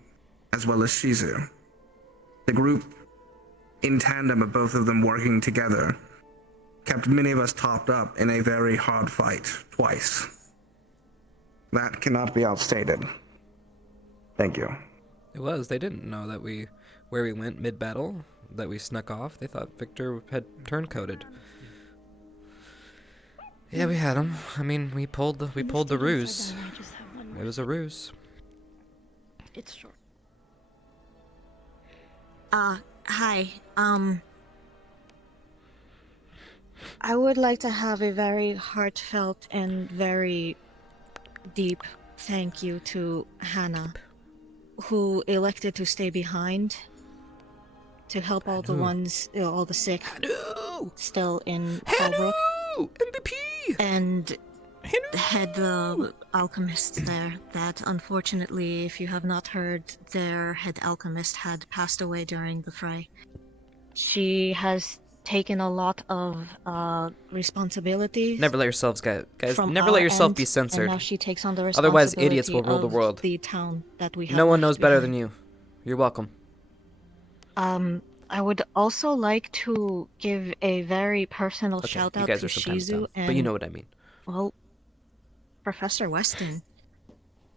as well as Shizu. The group, in tandem of both of them working together, kept many of us topped up in a very hard fight twice. That cannot be outstated. Thank you. It was. They didn't know that where we went mid-battle, that we snuck off. They thought Victor had turncoated. Yeah, we had him. I mean, we pulled the ruse. It was a ruse. It's short. Hi. I would like to have a very heartfelt and very deep thank you to Hannah, who elected to stay behind to help all the ones, all the sick still in Fallbrook. MVP! And had the alchemists there that unfortunately, if you have not heard, their head alchemist had passed away during the fray. She has taken a lot of responsibility. Never let yourselves, guys. From Never our let yourself end, be censored. And now she takes on the Otherwise, idiots will rule the of world. The town that we have No one left knows better behind. than you. You're welcome. I would also like to give a very personal Okay, shout you out guys to are sometimes Shizu dumb, and but you know what I mean. Well, Professor Weston,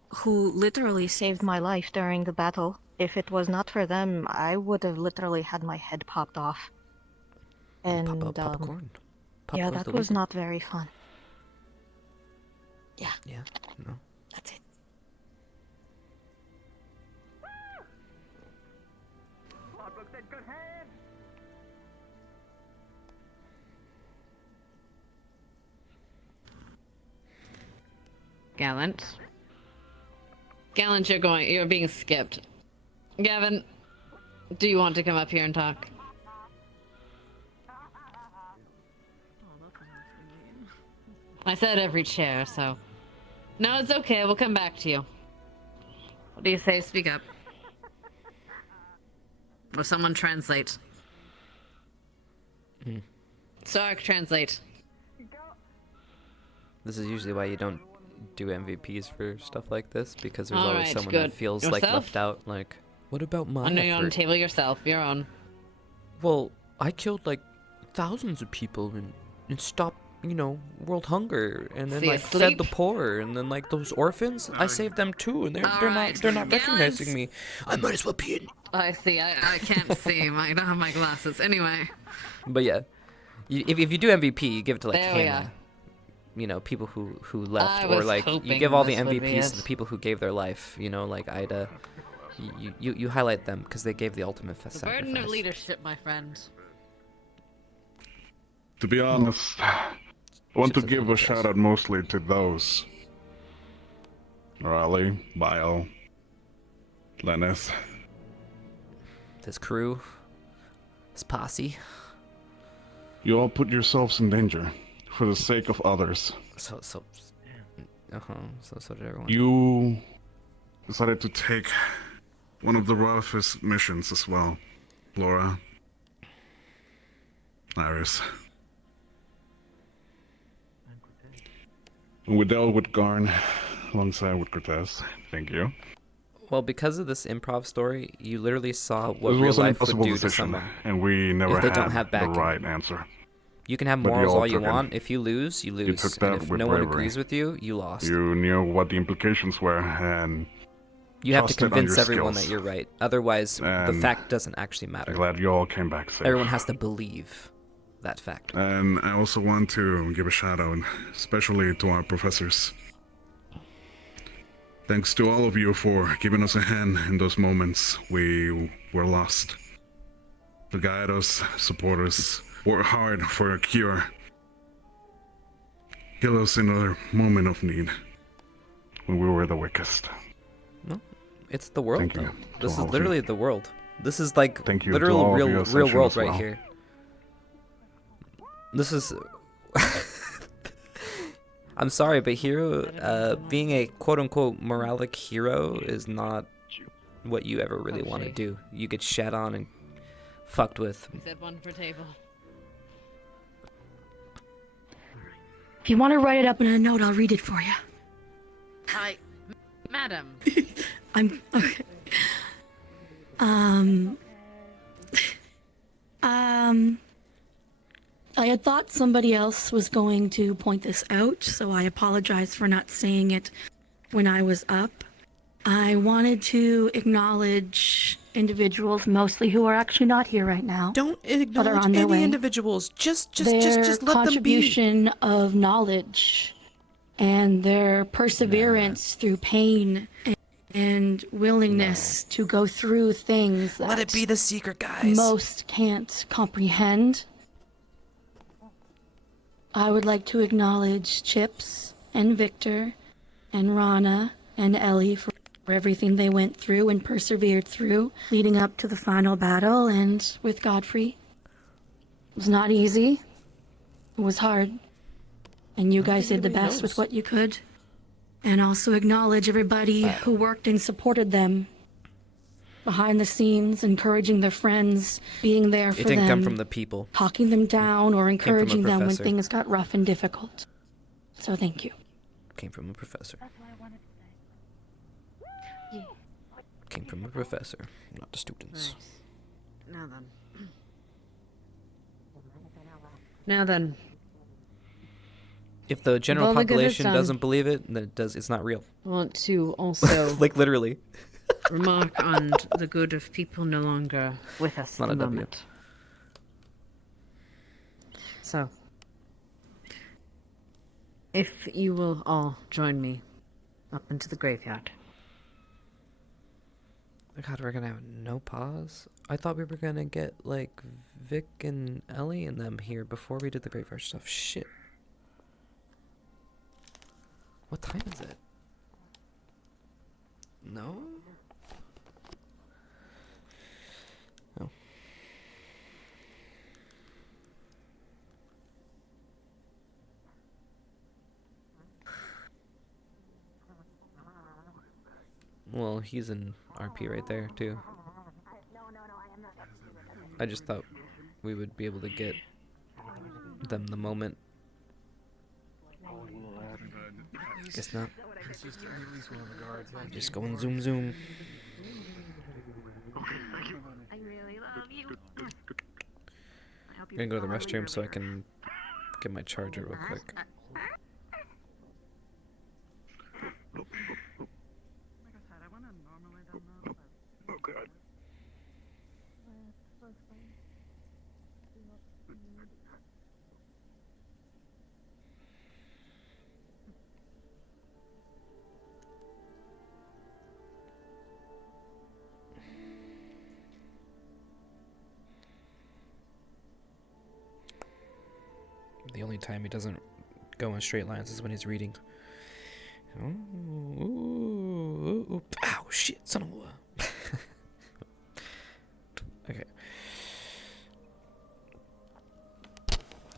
who literally saved my life during the battle. If it was not for them, I would have literally had my head popped off. And popcorn. yeah, Popcorn's that was illegal. not very fun. Yeah. Yeah. No. That's it. Gallant. Gallant, you're being skipped. Gavin, do you want to come up here and talk? I said every chair, so... No, it's okay, we'll come back to you. What do you say? Speak up. Or someone translate. Sark, translate. This is usually why you don't do MVPs for stuff like this, because there's All always right, someone good. that feels Yourself? like left out. Like, what about my I know you're on the effort? table yourself, your own. Well, I killed like thousands of people and stopped, you know, world hunger, and then So you like fed sleep? the poor, and then like those orphans, I saved them too, and they're Alright, not Gallant. recognizing me. I might as well be in. I see, I can't see. I don't have my glasses. Anyway. But yeah, if you do MVP, you give it to like There we Hannah. are. You know, people who left, I or was like you hoping give all the this would be MVPs to it. the people who gave their life. You know, like Ida. You highlight them because they gave the ultimate The sacrifice. burden of leadership, my friend. To be honest, I want to give a shout out mostly to those. Raleigh, Bio, Lennis. His crew, his posse. You all put yourselves in danger for the sake of others. So did everyone. You decided to take one of the roughest missions as well, Laura, Iris. And we dealt with Garn alongside with Cortez. Thank you. Well, because of this improv story, you literally saw what This real was an life would impossible do to decision, someone. and we never if they had don't have the backing. right answer. You can have But you morals all all you took it. want. If you lose, you lose. You took that and if with no one bravery. agrees with you, you lost. You knew what the implications were, and You have to trusted on convince your everyone skills. that you're right. Otherwise, the And fact doesn't actually matter. I'm glad you all came back safe. Everyone has to believe that fact. And I also want to give a shout out, especially to our professors. Thanks to all of you for giving us a hand in those moments we were lost. To guide us, support us, work hard for a cure. Heal us in our moment of need. When we were the weakest. No, it's the world. Thank you though. to This is all of you. literally the world. This is like Thank you to literal all of you, real Ascension, world as right well. here. This is. I'm sorry, but hero, being a quote-unquote moralic hero is not what you ever really want to do. You get shat on and fucked with. We said one per table. If you want to write it up in a note, I'll read it for you. Hi, madam. I'm okay. Um, I had thought somebody else was going to point this out, so I apologize for not saying it when I was up. I wanted to acknowledge individuals, mostly who are actually not here right now. Don't but are acknowledge on their any way. individuals. Just Their let them be. contribution of knowledge and their perseverance through pain and willingness to go through things that Let it be the secret, guys. most can't comprehend. I would like to acknowledge Chips and Victor and Rana and Ellie for everything they went through and persevered through leading up to the final battle, and with Godfrey. It was not easy. It was hard. And you guys did the best with what you could. And also acknowledge everybody who worked and supported them behind the scenes, encouraging their friends, being there for It didn't them, come from the people. talking them down or Came from a encouraging them when professor. things got rough and difficult. So thank you. Came from a professor. Came from a professor, not the students. Now then. Now then. If the general all the good is population done. doesn't believe it, then it's not real. I want to also Like literally. remark on the good of people no longer with us Not at a the W. moment. So, if you will all join me up into the graveyard. God, we're gonna have no pause? I thought we were gonna get, like, Vic and Ellie and them here before we did the graveyard stuff. Shit. What time is it? No? Oh. Well, he's in RP right there, too. I just thought we would be able to get them the moment. Guess not. Just going zoom zoom. I really love you. I'm gonna go to the restroom so I can get my charger real quick. Oh god. The only time he doesn't go in straight lines is when he's reading. Ooh, ow, shit, son of a... Okay.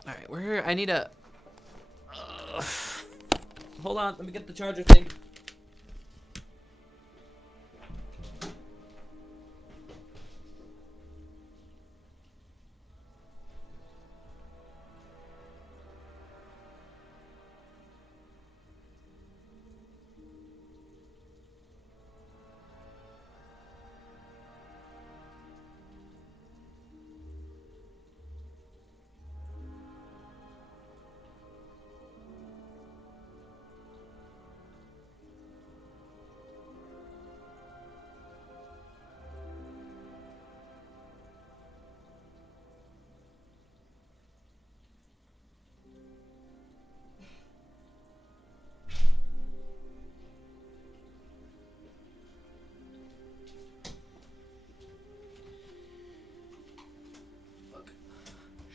Alright, I need a... hold on, let me get the charger thing.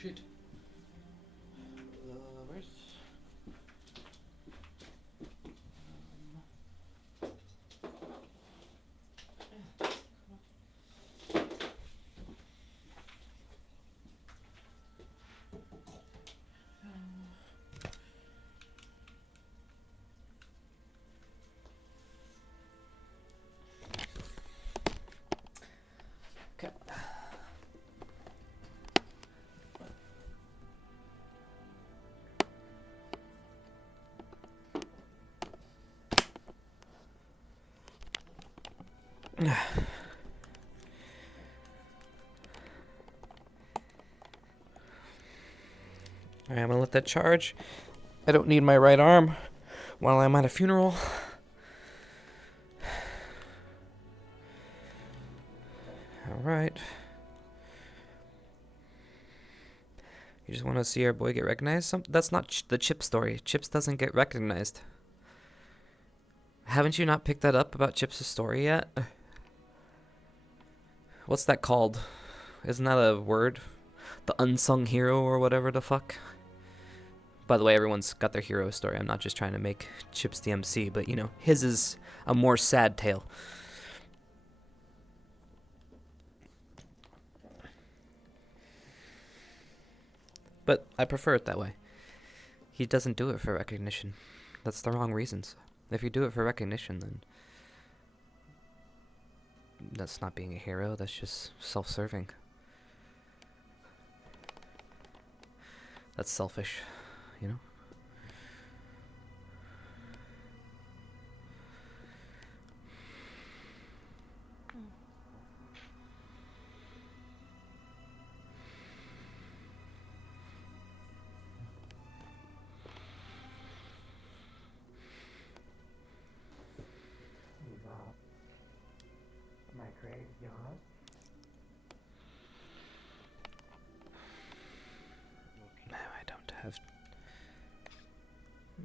Shit. Where's... Okay. Alright, I'm gonna let that charge. I don't need my right arm while I'm at a funeral. Alright. You just want to see our boy get recognized? That's not the Chip story. Chips doesn't get recognized. Haven't you not picked that up about Chips' story yet? What's that called? Isn't that a word? The unsung hero or whatever the fuck? By the way, everyone's got their hero story. I'm not just trying to make Chips the MC, but you know, his is a more sad tale. But I prefer it that way. He doesn't do it for recognition. That's the wrong reasons. If you do it for recognition, then that's not being a hero, that's just self-serving. That's selfish, you know?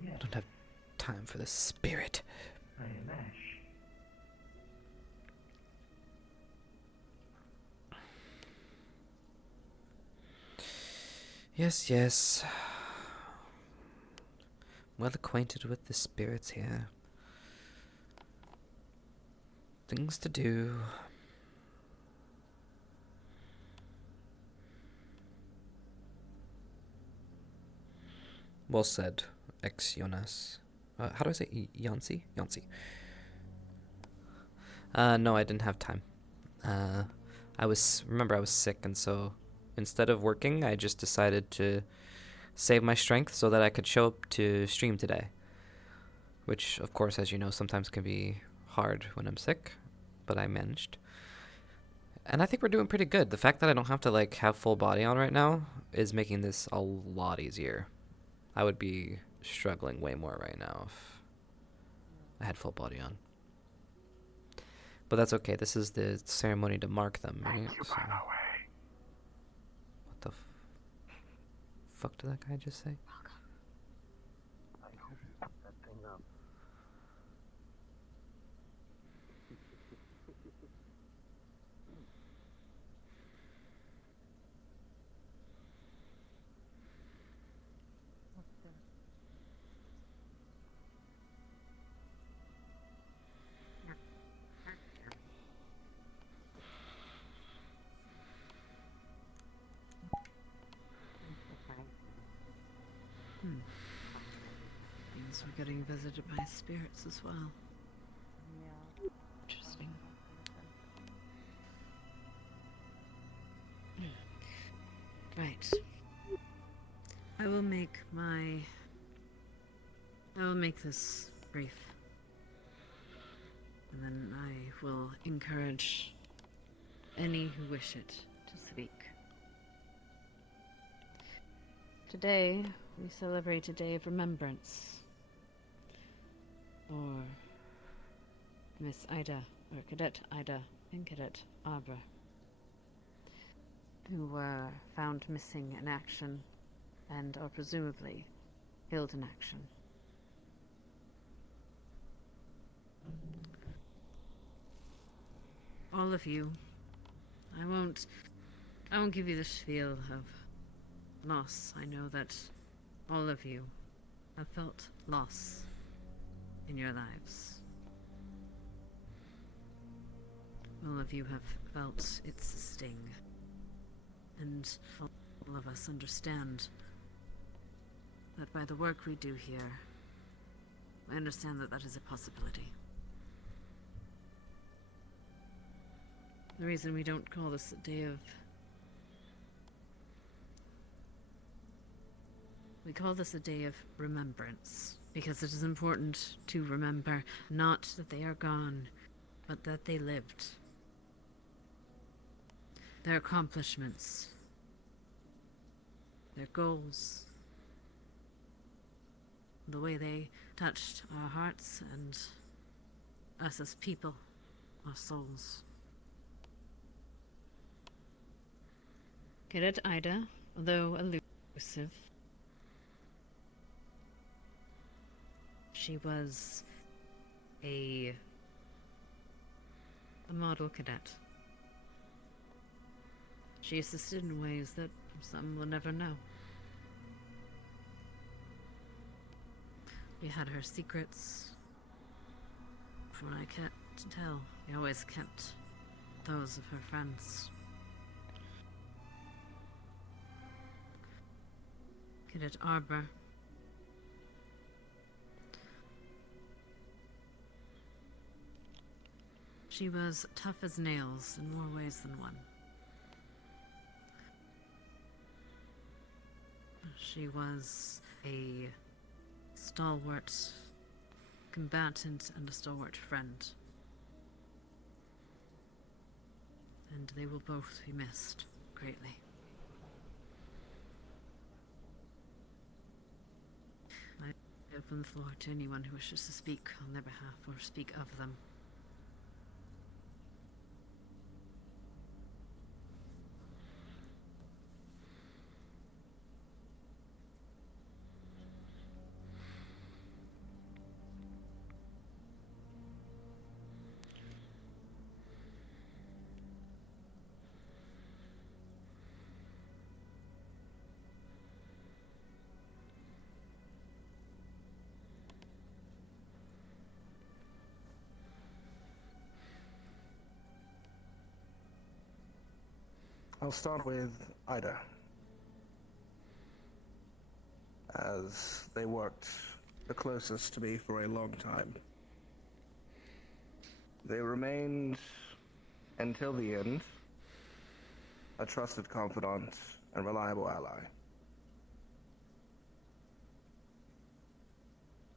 I don't have time for this spirit. Yes, yes. Well acquainted with the spirits here. Things to do. Well said, ex Jonas. How do I say Yancy? Yancy. No, I didn't have time. Remember I was sick, and so instead of working, I just decided to save my strength so that I could show up to stream today. Which, of course, as you know, sometimes can be hard when I'm sick, but I managed. And I think we're doing pretty good. The fact that I don't have to, like, have full body on right now is making this a lot easier. I would be struggling way more right now if I had full body on. But that's okay. This is the ceremony to mark them, right? Thank you, by the way. What the fuck did that guy just say? Means we're getting visited by spirits as well. Interesting. Right. I will make this brief. And then I will encourage any who wish it to speak. Today, we celebrate a day of remembrance for Miss Ida, or Cadet Ida and Cadet Arbor, who were found missing in action and are presumably killed in action. All of you, I won't give you the spiel of loss. I know that all of you have felt loss in your lives. All of you have felt its sting. And all of us understand that by the work we do here, I understand that that is a possibility. The reason we don't call this a day of... We call this a day of remembrance, because it is important to remember not that they are gone, but that they lived. Their accomplishments, their goals, the way they touched our hearts and us as people, our souls. Cadet Ida, although elusive, she was a model cadet. She assisted in ways that some will never know. We had her secrets. From what I kept to tell, we always kept those of her friends. Cadet Arbor. She was tough as nails in more ways than one. She was a stalwart combatant and a stalwart friend. And they will both be missed greatly. I open the floor to anyone who wishes to speak on their behalf or speak of them. I'll start with Ida, as they worked the closest to me for a long time. They remained, until the end, a trusted confidant and reliable ally.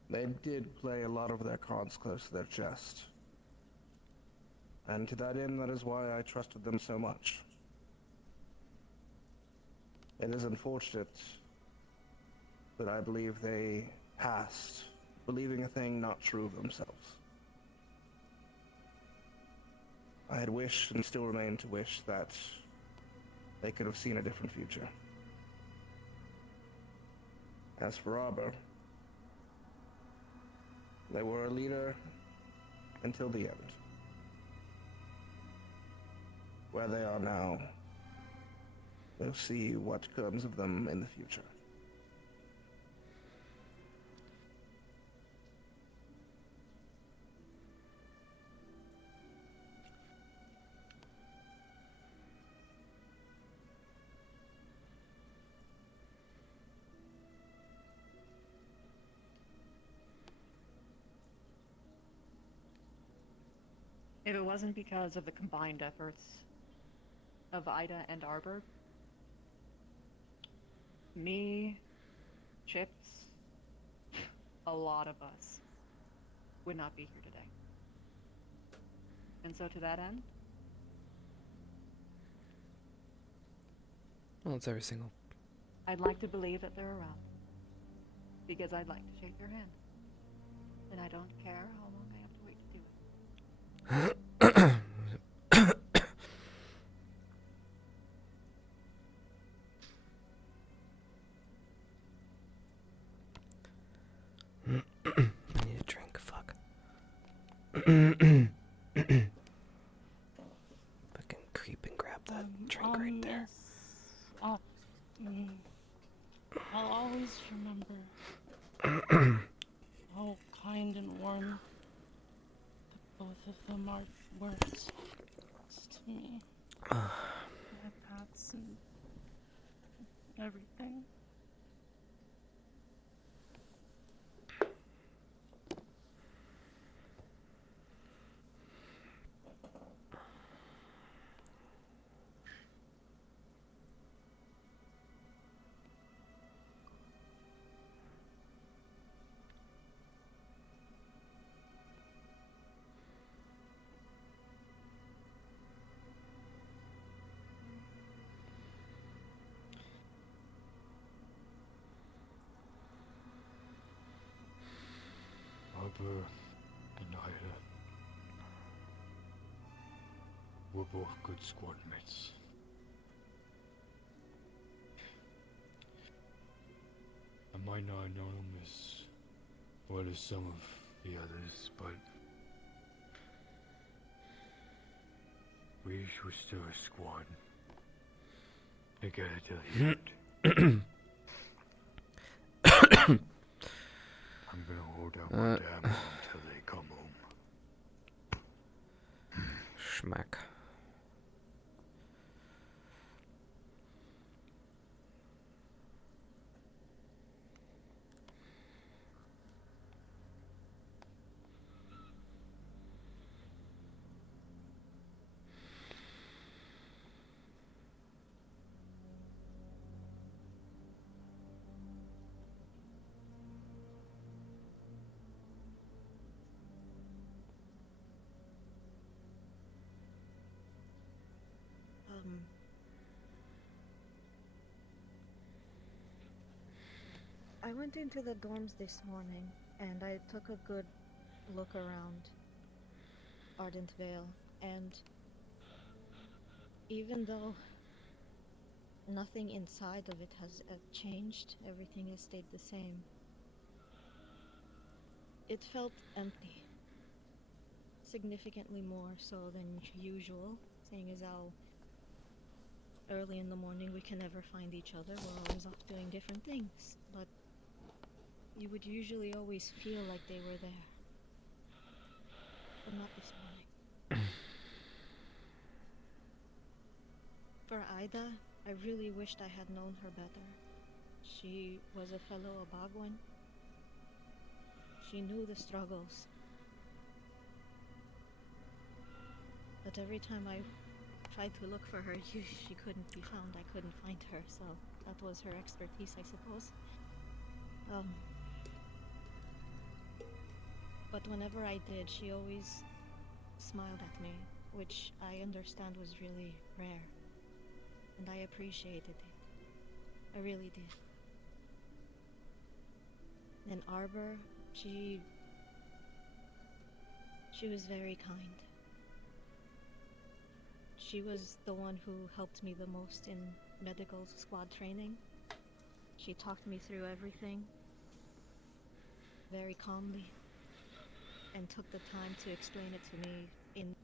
They did play a lot of their cards close to their chest. And to that end, that is why I trusted them so much. It is unfortunate that I believe they passed, believing a thing not true of themselves. I had wished and still remain to wish that they could have seen a different future. As for Arbor, they were a leader until the end. Where they are now, we'll see what comes of them in the future. If it wasn't because of the combined efforts of Ida and Arbor, me, Chips, a lot of us would not be here today. And so to that end, Well, it's every single. I'd like to believe that they're around. Because I'd like to shake their hand. And I don't care how long I have to wait to do it. I need a drink, fuck. Fucking creep and grab that drink right there. I'll always remember how kind and warm that both of them were to me. My pets and everything. Arbor and Ida were both good squad mates. I might not know them as well as some of the others, but we were still a squad. Together till the end. I'm gonna hold out my damn until they come home. Schmack. I went into the dorms this morning and I took a good look around Ardent Vale, and even though nothing inside of it has changed, everything has stayed the same. It felt empty. Significantly more so than usual, seeing as how early in the morning we can never find each other. We're always off doing different things, but you would usually always feel like they were there. But not this morning. For for Ida, I really wished I had known her better. She was a fellow Abagwan. She knew the struggles. But every time I tried to look for her, she couldn't be found. I couldn't find her, so that was her expertise, I suppose. But whenever I did, she always smiled at me, which I understand was really rare. And I appreciated it. I really did. And Arbor, she was very kind. She was the one who helped me the most in medical squad training. She talked me through everything very calmly and took the time to explain it to me in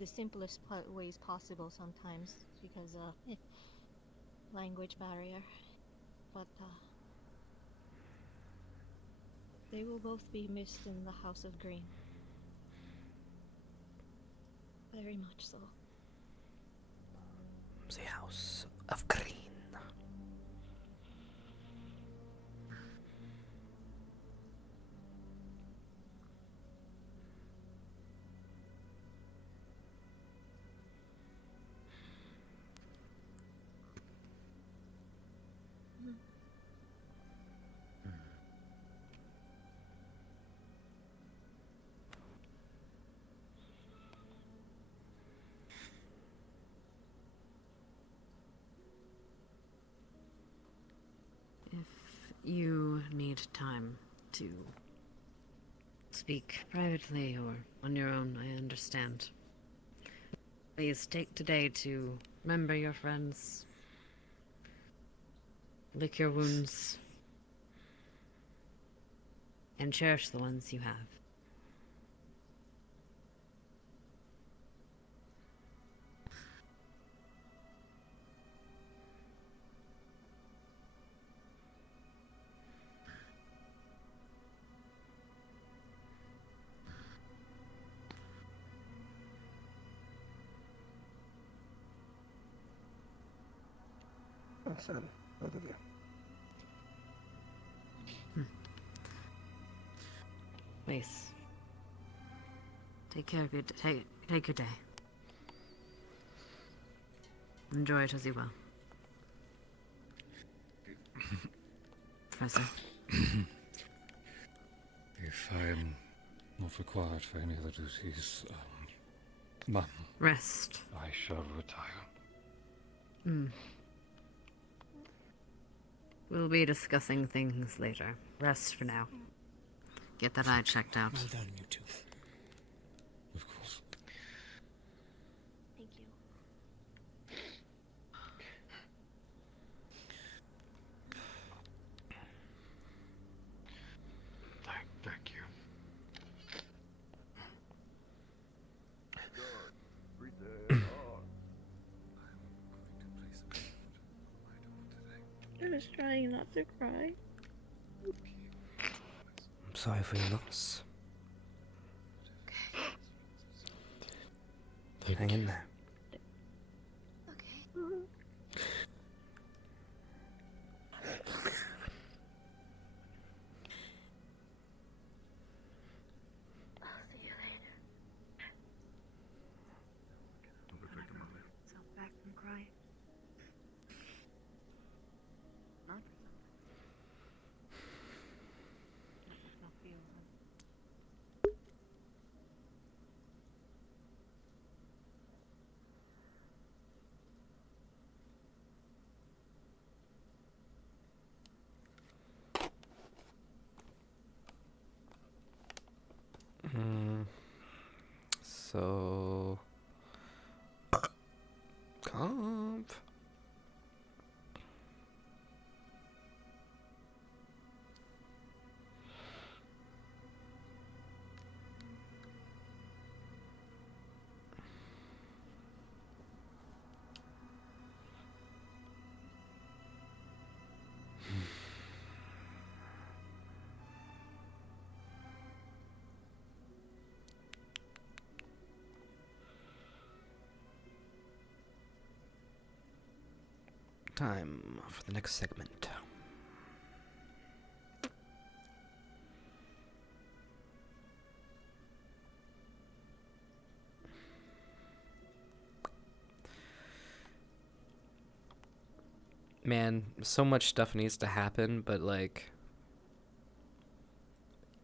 the simplest ways possible sometimes because language barrier. But they will both be missed in the House of Green. Very much so. The House of Green. If you need time to speak privately or on your own, I understand. Please take today to remember your friends, lick your wounds, and cherish the ones you have. I said, both of you. Please. Take care of your take your day. Enjoy it as you will. Professor. If I am not required for any other duties, ma'am. Rest. I shall retire. We'll be discussing things later. Rest for now. Get that eye checked out. Well done, you two. Of course. Thank you. Thank you. I was trying not to cry. I'm sorry for your loss. Hang in there. I'll see you later. Myself back and cry. Not for something. Not with no feels. So comp. time for the next segment. Man, so much stuff needs to happen, but like,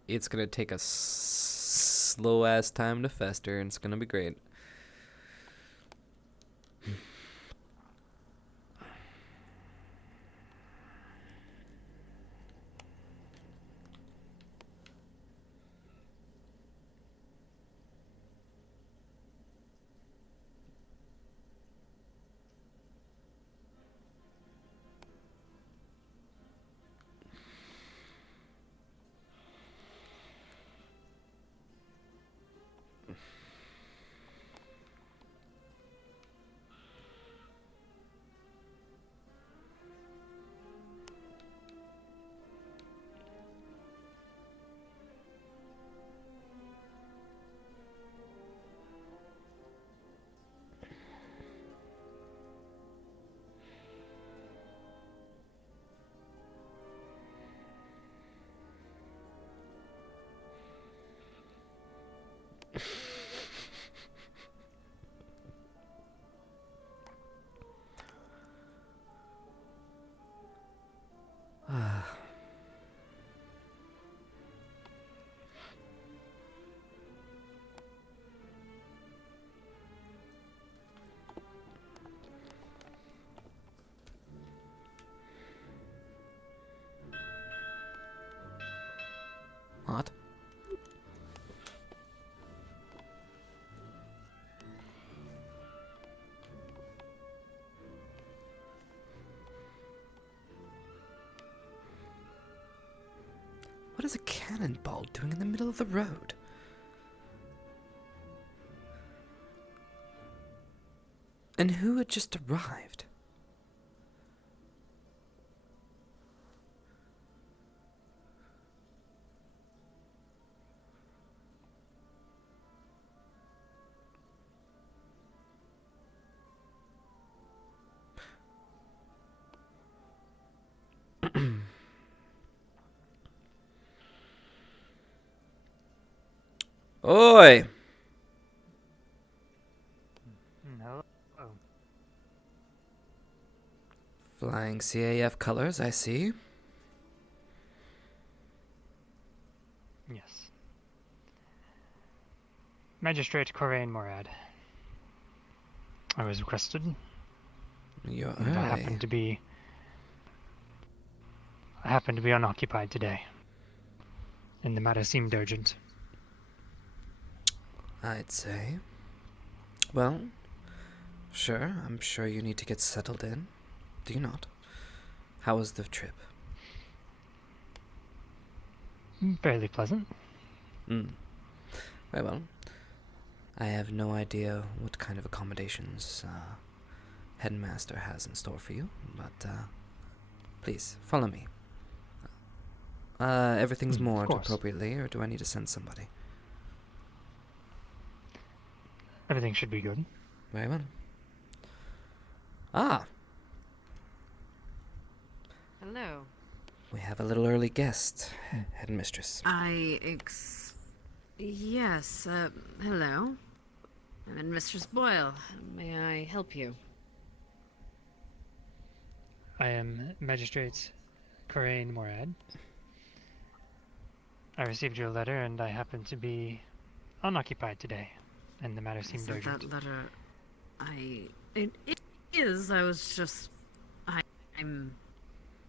it's gonna take a slow ass time to fester, and it's gonna be great. What? What is a cannonball doing in the middle of the road? And who had just arrived? Oi! No. Oh. Flying CAF colors, I see. Yes. Magistrate Corain Morad. I was requested. You're and I happened to be unoccupied today. And the matter seemed urgent. I'd say. Well, sure, I'm sure you need to get settled in. Do you not? How was the trip? Fairly pleasant. Very well. I have no idea what kind of accommodations Headmaster has in store for you, but please, follow me. Everything's moored appropriately, or do I need to send somebody? Everything should be good. Very well. Ah! Hello. We have a little early guest, Headmistress. Yes, hello. I'm Mistress Boyle. May I help you? I am Magistrate Corain Morad. I received your letter and I happen to be unoccupied today, and the matter seemed urgent. That letter, it is, I was just, I'm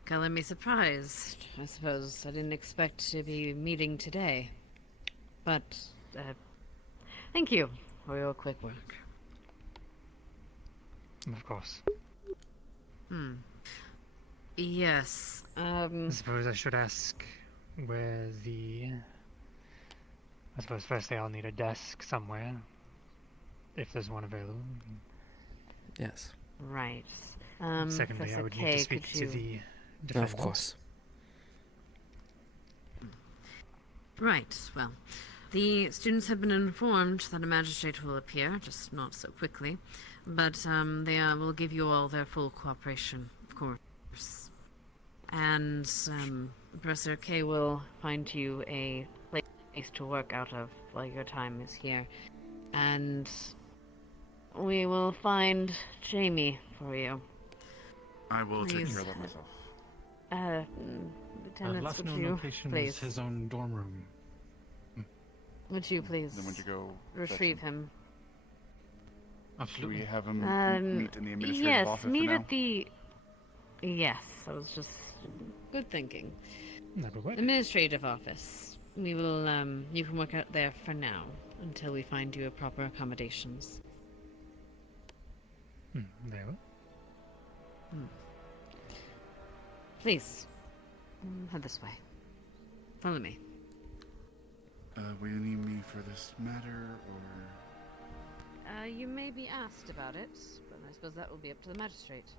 calling me surprised. I suppose I didn't expect to be meeting today. But, thank you for your quick work. Of course. Yes, I suppose I should ask where I suppose firstly I'll need a desk somewhere, if there's one available. Yes. Right. Secondly, I would need to speak to the defendant. Of course. Right, well, the students have been informed that a magistrate will appear, just not so quickly, but they will give you all their full cooperation, of of course. And Professor K will find you a place to work out of while your time is here. And we will find Jamie for you. I will take Please. care of that myself. Lieutenant, left would no you location please? as his own dorm room. Would you please Then would you go retrieve him? Should we have him meet in the administrative yes, office meet for now? at the. Yes, I was just good thinking. Never would. Administrative office. We will. You can work out there for now until we find you a proper accommodations. Very well. Please, head this way. Follow me. Will you need me for this matter, or...? You may be asked about it, but I suppose that will be up to the magistrate.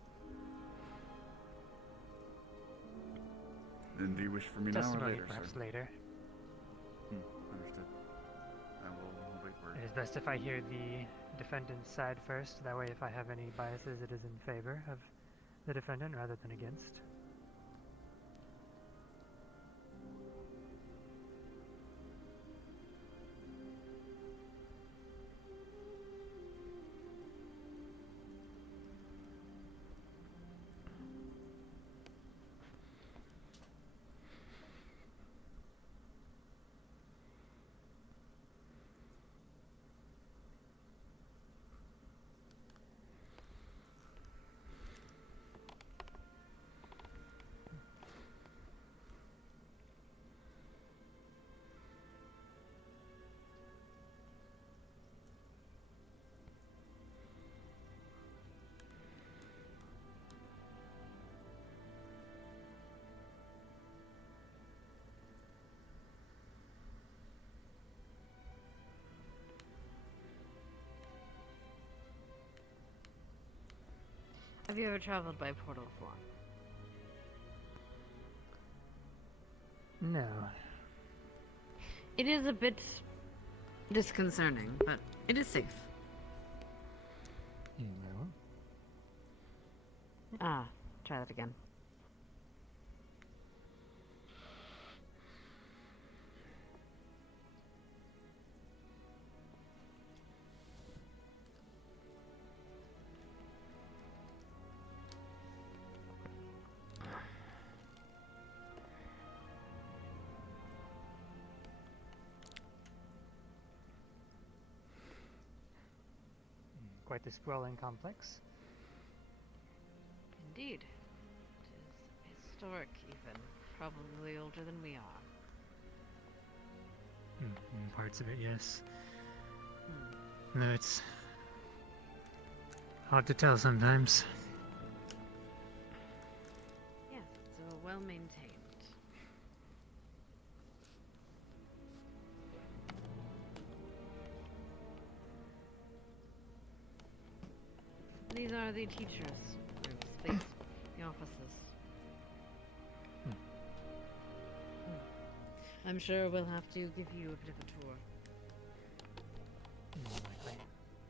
Then do you wish for me now or Testimony, later, perhaps sir? later. Understood. I will wait for It is best if I hear the defendant's side first. That way, if I have any biases, it is in favor of the defendant rather than against. Have you ever traveled by portal before? No. It is a bit disconcerting, but it is safe. Well. Try that again. Quite the sprawling complex. Indeed. It is historic, even. Probably older than we are. Parts of it, yes. No, it's hard to tell sometimes. Yes, it's well maintained. These are the teachers' rooms, the offices. I'm sure we'll have to give you a bit of a tour.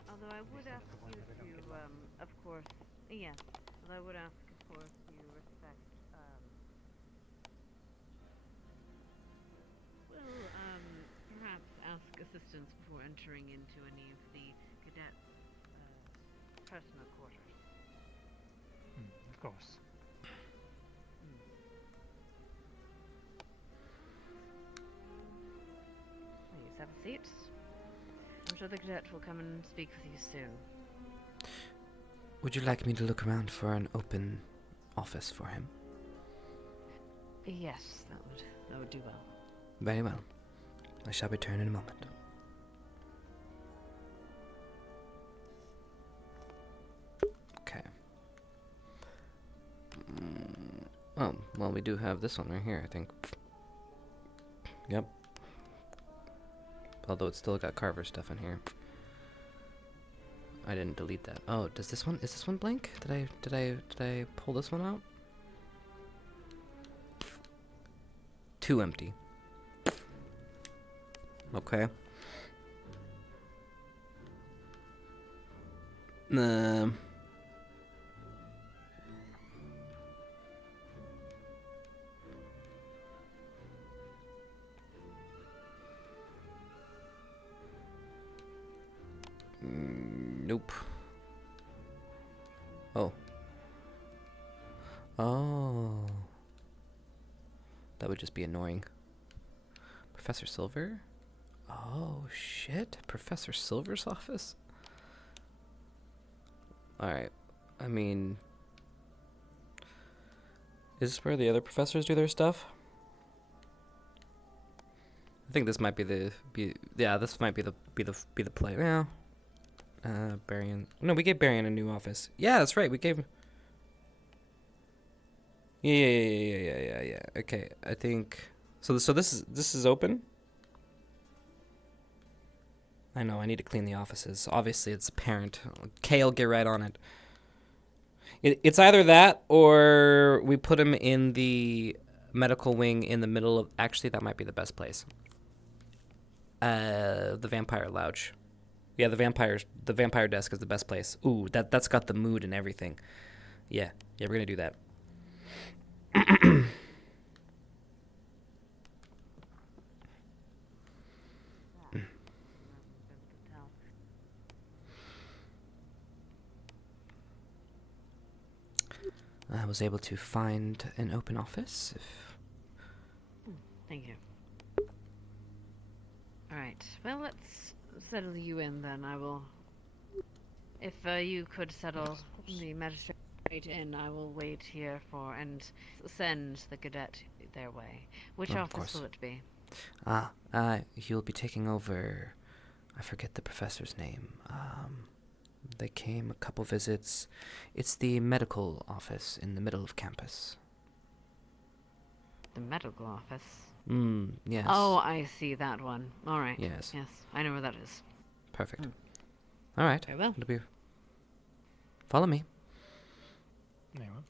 Although I would ask you to, of course, yes. Although I would ask, of course, you respect, perhaps ask assistance before entering into any of the cadets' personal quarters. Of course. Please have a seat. I'm sure the cadet will come and speak with you soon. Would you like me to look around for an open office for him? Yes, that would do well. Very well. I shall return in a moment. Okay. Oh, well, we do have this one right here, I think. Yep. Although it's still got Carver stuff in here. I didn't delete that. Oh, is this one blank? Did I pull this one out? 2 empty. Okay. Nope. Oh. Oh. That would just be annoying. Professor Silver? Oh, shit. Professor Silver's office? Alright. I mean... Is this where the other professors do their stuff? I think this might be the... this might be the play. Yeah. Barian... No, we gave Barian a new office. Yeah, that's right. We gave... Yeah. Okay, I think... So this is open? I know, I need to clean the offices. Obviously, it's apparent. Kale, get right on it. It's either that, or we put him in the medical wing in the middle of... Actually, that might be the best place. The vampire lounge. Yeah, the vampire desk is the best place. Ooh, that's got the mood and everything. Yeah, we're gonna do that. I was able to find an open office. Thank you. Alright, well, let's settle you in then. I will... If you could settle the magistrate in, I will wait here for and send the cadet their way. Which office will it be? You'll be taking over... I forget the professor's name. They came a couple visits. It's the medical office in the middle of campus. The medical office? Yes. Oh, I see that one. All right. Yes. Yes, I know where that is. Perfect. All right. Very well. It'll be... Follow me. Very well.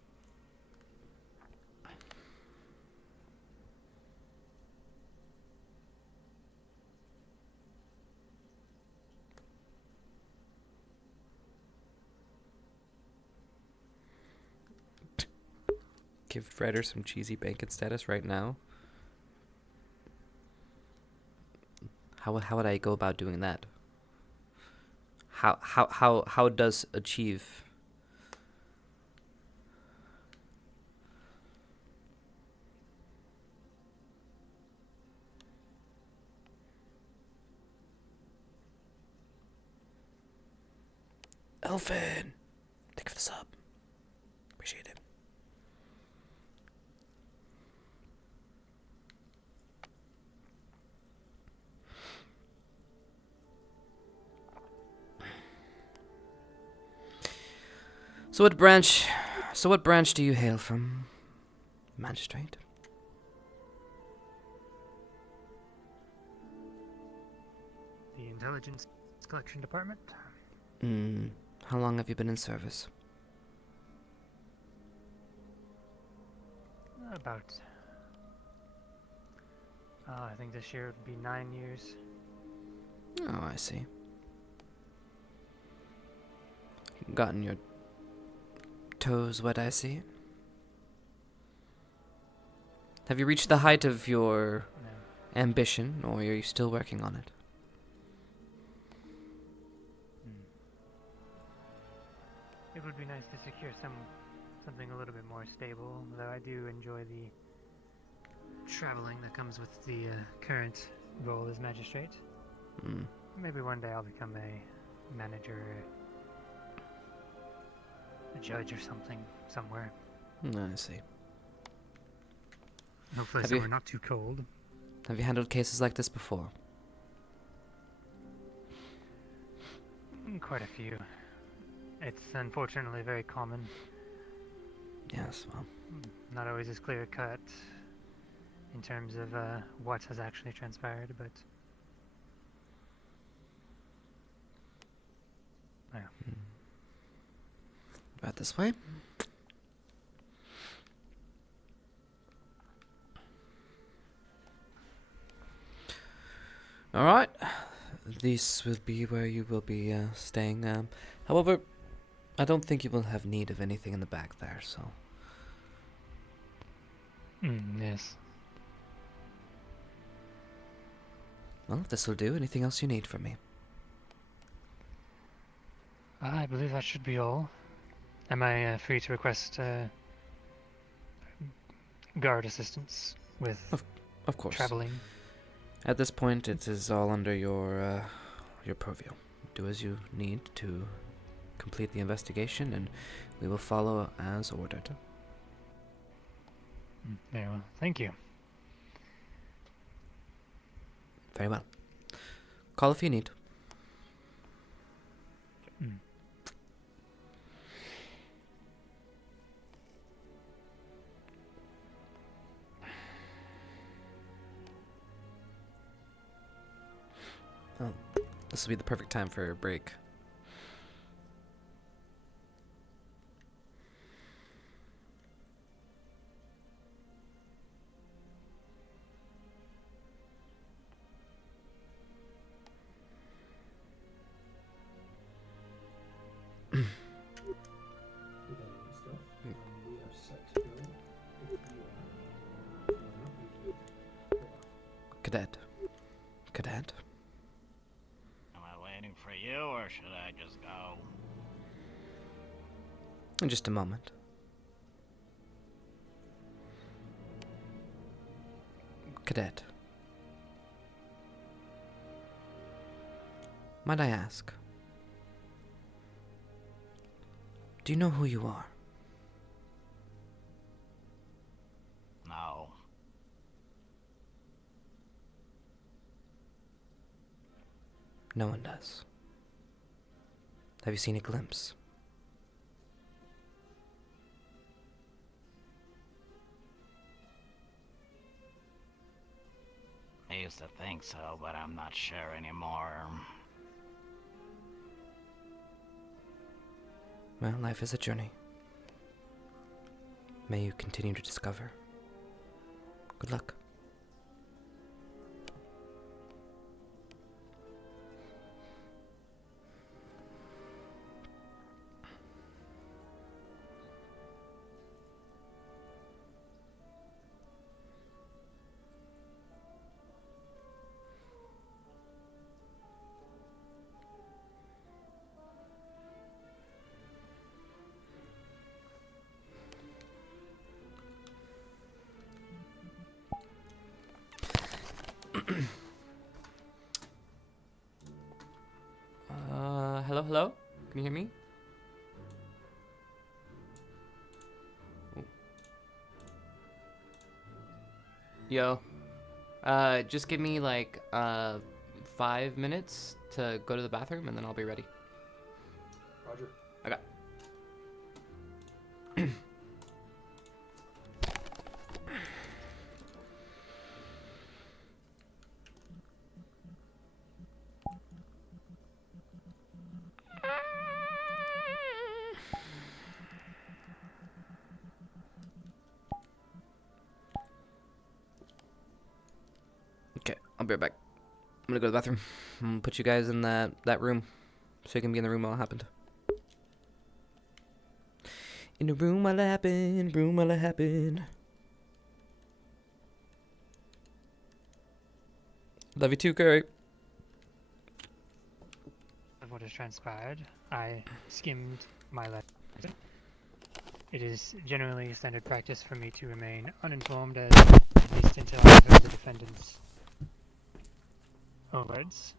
Give Fredder some cheesy bacon status right now. How would I go about doing that? How does achieve? Elfin, thank you for the sub. Appreciate it. So what branch do you hail from, Magistrate? The Intelligence Collection Department. How long have you been in service? About... I think this year would be 9 years. Oh, I see. Gotten your toes wet, I see. Have you reached the height of your ambition, or are you still working on it? It would be nice to secure something a little bit more stable, though I do enjoy the traveling that comes with the current role as magistrate. Maybe one day I'll become a manager, a judge or something, somewhere. I see. Hopefully somewhere not too cold. Have you handled cases like this before? Quite a few. It's unfortunately very common. Yes, well. Not always as clear cut in terms of what has actually transpired, but... Yeah. About this way? Alright. This will be where you will be staying. However, I don't think you will have need of anything in the back there, so... Yes. Well, if this will do, anything else you need from me? I believe that should be all. Am I free to request guard assistance with Of course. traveling? At this point, it is all under your purview. Do as you need to complete the investigation, and we will follow as ordered. Very well. Thank you. Very well. Call if you need. Oh, this will be the perfect time for a break. Cadet. Cadet? Am I waiting for you, or should I just go? In just a moment. Cadet. Might I ask? Do you know who you are? No. No one does. Have you seen a glimpse? I used to think so, but I'm not sure anymore. Well, life is a journey. May you continue to discover. Good luck. Hello? Can you hear me? Ooh. Yo. Just give me like 5 minutes to go to the bathroom and then I'll be ready. Roger. Okay. Okay, I'll be right back. I'm gonna go to the bathroom. I'm gonna put you guys in that room so you can be in the room while it happened. In the room while it happened, room while it happened. Love you too, Curry. Of what has transpired, I skimmed my letter. It is generally standard practice for me to remain uninformed at least until I heard the defendant's own words,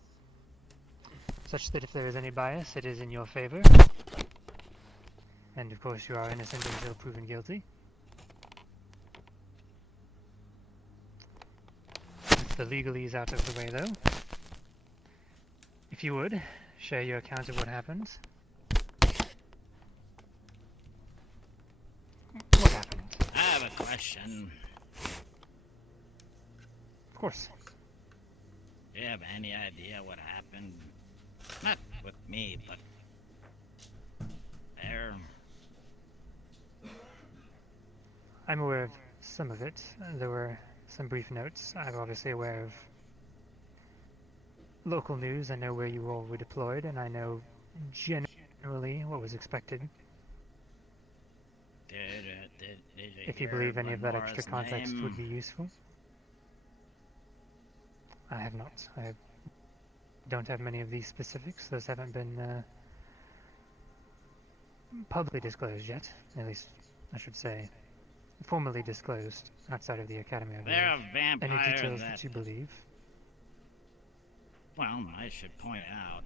such that if there is any bias, it is in your favor. And of course you are innocent until proven guilty. The legalese out of the way though. If you would, share your account of what happened. What happened? I have a question. Of course. Do you have any idea what happened? Not with me, but there. I'm aware of some of it. There were some brief notes. I'm obviously aware of local news. I know where you all were deployed, and I know generally what was expected. Did you If you hear believe any of that extra Glenmora's context name? would be useful. I have not. I don't have many of these specifics. Those haven't been publicly disclosed yet. At least, I should say, formally disclosed outside of the Academy. I They're a believe. vampire Any details that that you believe? Well, I should point out,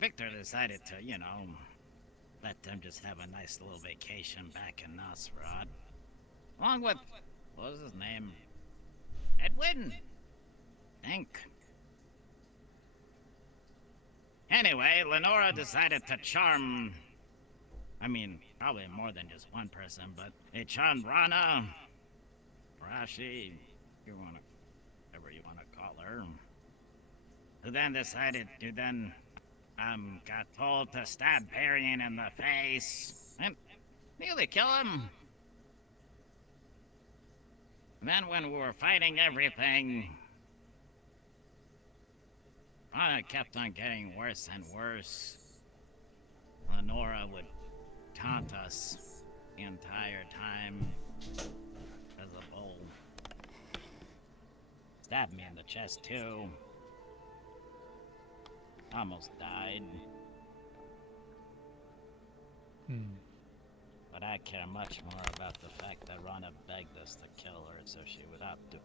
Victor decided to, let them just have a nice little vacation back in Nosferatu. Along with, what was his name? Edwin? I think. Anyway, Lenora decided to charm, probably more than just one person, but it charmed Rana, Rashi, whatever you want to call her, who then decided to got told to stab Varian in the face and nearly kill him. And then when we were fighting everything, Rana kept on getting worse and worse. Lenora would taunt us the entire time as a bull. Stabbed me in the chest too. Almost died. But I care much more about the fact that Rana begged us to kill her so she would not do.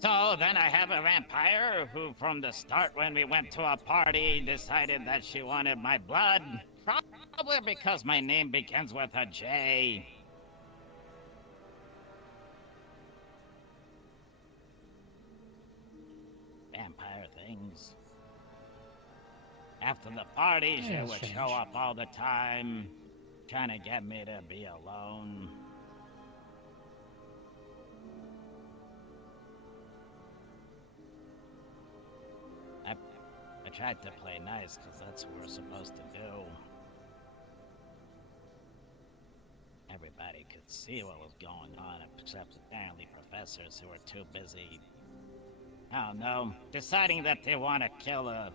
So then I have a vampire who from the start when we went to a party decided that she wanted my blood. Probably because my name begins with a J. Vampire things. After the party, she would show up all the time, trying to get me to be alone. I tried to play nice, because that's what we're supposed to do. Everybody could see what was going on, except apparently professors who were too busy, I don't know, deciding that they want to kill a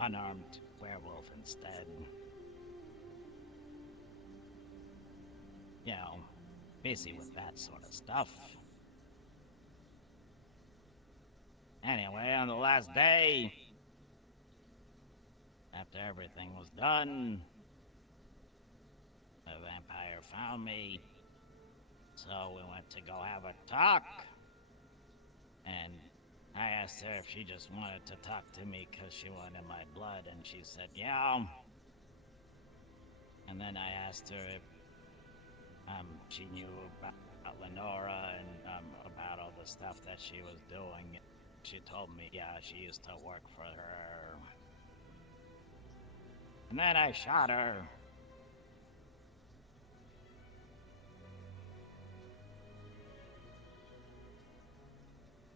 unarmed werewolf instead. Busy with that sort of stuff. Anyway, on the last day, after everything was done, the vampire found me, so we went to go have a talk, and I asked her if she just wanted to talk to me because she wanted my blood, and she said, yeah. And then I asked her if she knew about Lenora and about all the stuff that she was doing. She told me, yeah, she used to work for her. And then I shot her.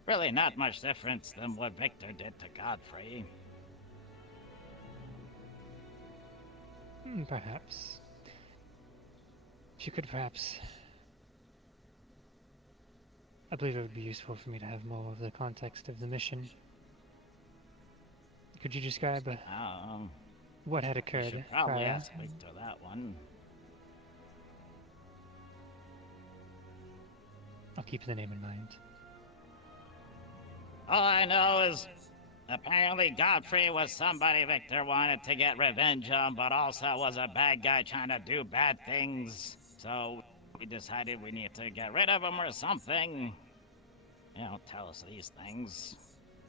Really not much difference than what Victor did to Godfrey. Perhaps. If you could perhaps... I believe it would be useful for me to have more of the context of the mission. Could you describe what had occurred? You should probably prior? ask Victor that one. I'll keep the name in mind. All I know is apparently Godfrey was somebody Victor wanted to get revenge on, but also was a bad guy trying to do bad things. So we decided we need to get rid of him or something. Tell us these things.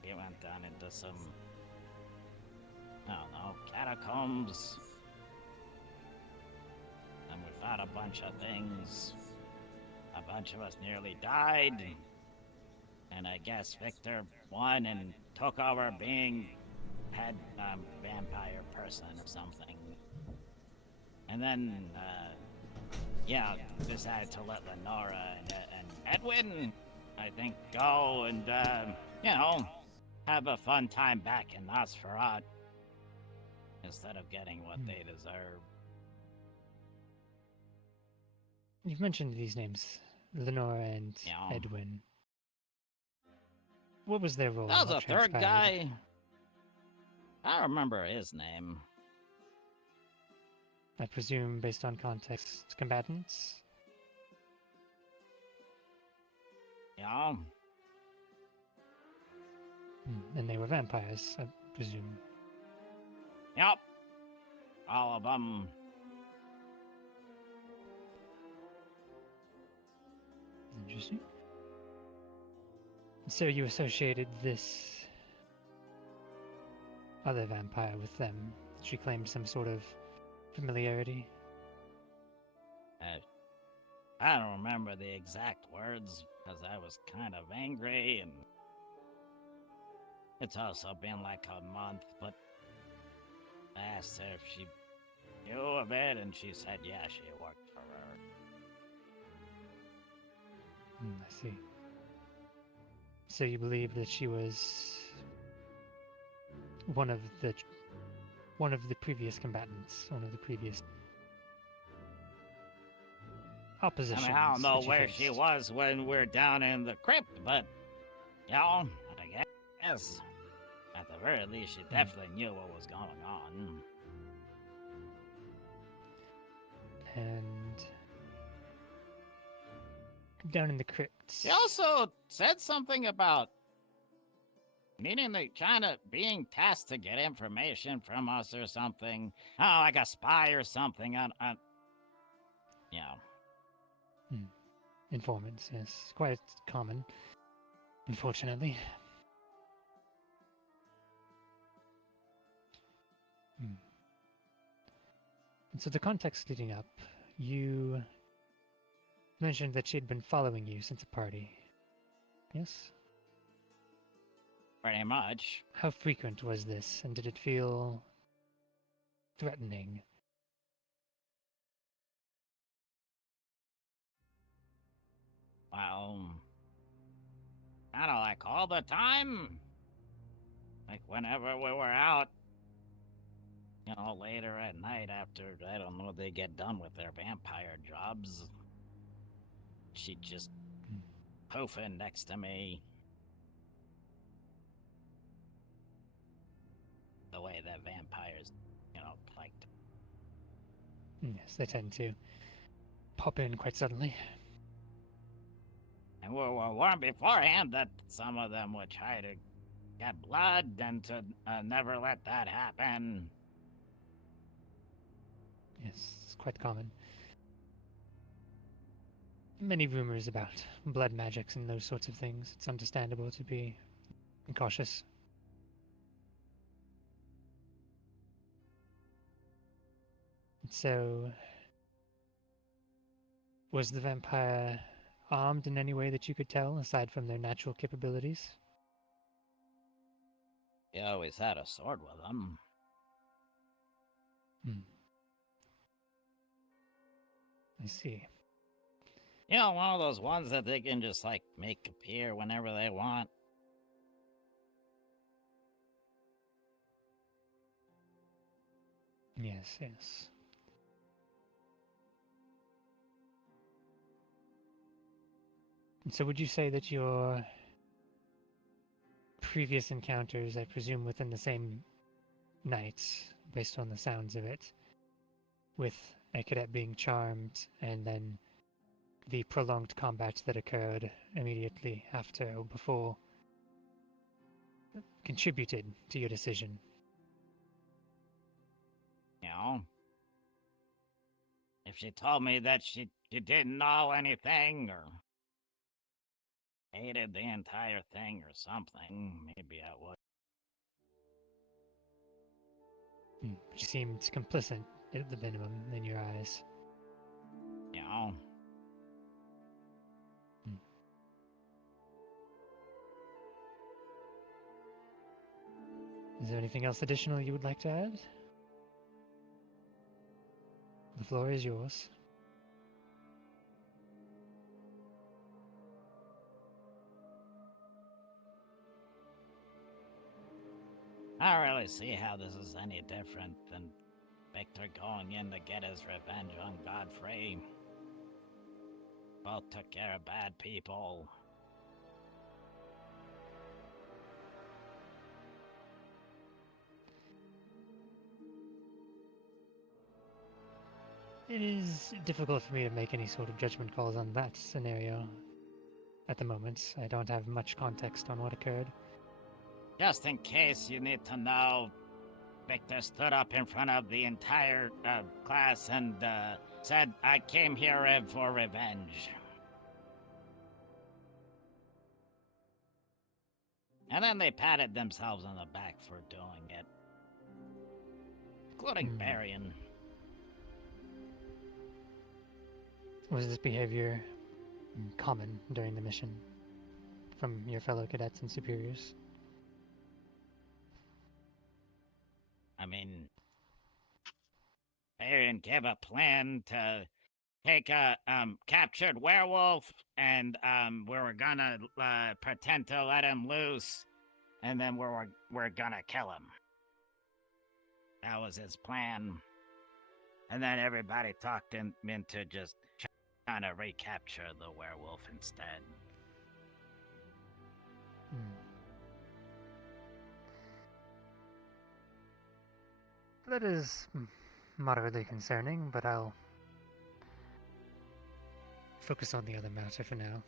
He went down into some, I don't know, catacombs. And we found a bunch of things. A bunch of us nearly died. And I guess Victor won and took over being head vampire person or something. And then, decided to let Lenora and Edwin, I think, go and, have a fun time back in Nosferatu instead of getting what they deserve. You've mentioned these names, Lenora and Edwin. What was their role? That was What a third transpired? guy. I don't remember his name. I presume, based on context, combatants? Yeah. And they were vampires, I presume. Yep. All of them. Interesting. So you associated this other vampire with them. She claimed some sort of familiarity. I don't remember the exact words because I was kind of angry, and it's also been like a month, but I asked her if she knew of it, and she said, yeah, she worked for her. I see. So you believe that she was one of the previous combatants, one of the previous oppositions. I mean, I don't know that you where faced. she was when we're down in the crypt, but, you know, I guess at the very least, she definitely knew what was going on. And down in the crypt. She also said something about needing to being tasked to get information from us or something. Oh, like a spy or something. Yeah. Informants, yes. Quite common, unfortunately. And so the context leading up, you mentioned that she had been following you since a party. Yes? Pretty much. How frequent was this, and did it feel threatening? Well, kind of like all the time. Like whenever we were out, you know, later at night after, I don't know, they get done with their vampire jobs. She'd just poof in next to me. The way that vampires, you know, like to. Yes, they tend to pop in quite suddenly. And we were warned beforehand that some of them would try to get blood and to never let that happen. Yes, it's quite common. Many rumors about blood magics and those sorts of things. It's understandable to be cautious. So, was the vampire armed in any way that you could tell, aside from their natural capabilities? He always had a sword with him. I see. You know, one of those ones that they can just, like, make appear whenever they want. Yes, yes. And so would you say that your previous encounters, I presume within the same night, based on the sounds of it, with a cadet being charmed, and then the prolonged combat that occurred immediately after or before, contributed to your decision? You know? If she told me that she didn't know anything, or hated the entire thing or something, maybe I would. She seemed complicit, at the minimum, in your eyes. You know? Is there anything else additional you would like to add? The floor is yours. I don't really see how this is any different than Victor going in to get his revenge on Godfrey. Both took care of bad people. It is difficult for me to make any sort of judgment calls on that scenario at the moment. I don't have much context on what occurred. just in case you need to know, Victor stood up in front of the entire class and said, I came here for revenge. And then they patted themselves on the back for doing it. Including Barian. Was this behavior common during the mission from your fellow cadets and superiors? I mean, Barian gave a plan to take a captured werewolf, and we were gonna pretend to let him loose, and then we're gonna kill him. That was his plan. And then everybody talked him into just trying to recapture the werewolf instead. That is moderately concerning, but I'll focus on the other matter for now.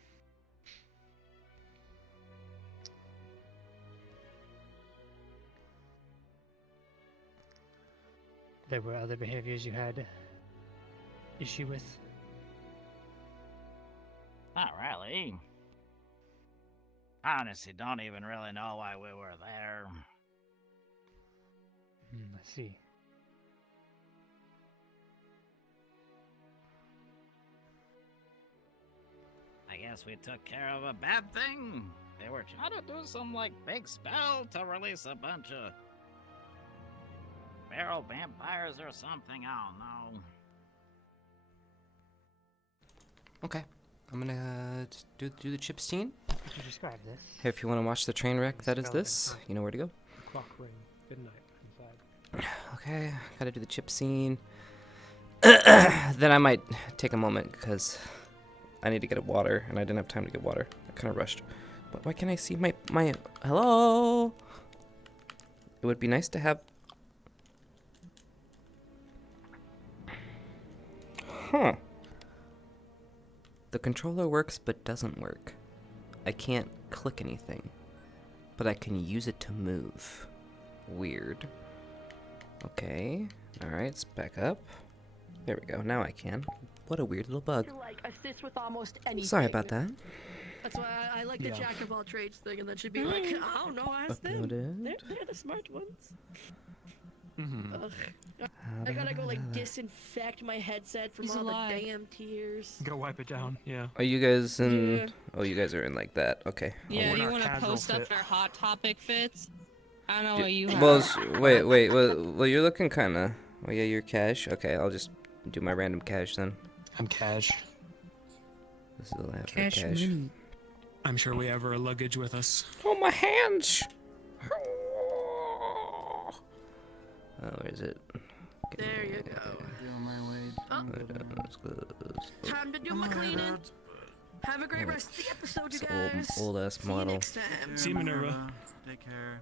There were other behaviors you had issue with? Not really. I honestly don't even really know why we were there. I see. I guess we took care of a bad thing. They were trying to do some, like, big spell to release a bunch of feral vampires or something. I don't know. Okay, I'm gonna do the chip scene. Could you describe this? If you want to watch the train wreck that is this, you know where to go. The clock ring. Good night. Inside. Okay, gotta do the chip scene. Then I might take a moment because I need to get water, and I didn't have time to get water. I kind of rushed. But why can't I see my hello? It would be nice to have. Huh. The controller works but doesn't work. I can't click anything, but I can use it to move. Weird. Okay. Alright, let's back up. There we go. Now I can. What a weird little bug. Like assist with almost anything. Sorry about that. That's why I like the jack of all trades thing, and that should be like, I don't know, ask them. They're the smart ones. Ugh. I gotta go like disinfect my headset from all the damn tears. Go wipe it down. Yeah. Are you guys in? Yeah. Oh, you guys are in like that. Okay. Yeah, you want to post up your hot topic fits? I don't know what you have. Well, wait. Well, you're looking kind of. Oh yeah, you're cash. Okay, I'll just do my random cash then. I'm cash. This is all I have for Cash cash. I'm sure we have our luggage with us. Oh, my hands! Oh, where is it? There you go. Oh. Time to do my cleaning. Have a great rest of the episode, you guys. Old ass See you model. next time. See you, Minerva. Take care.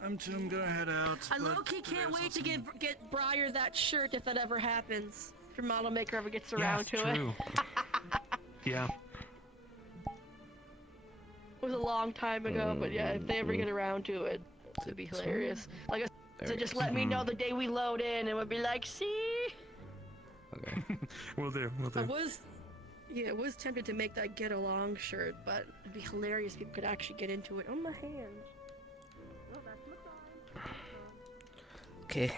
I'm gonna head out. I low-key can't wait to get Briar that shirt if that ever happens. If your model maker ever gets around to true. it. Yeah. It was a long time ago, but yeah, if they ever get around to it, it'd be hilarious. Like I said, just let me know the day we load in, and we'll be like, see? Okay. We'll do. I was tempted to make that get along shirt, but it'd be hilarious if people could actually get into it. On my hands. Oh, that's my side. Okay.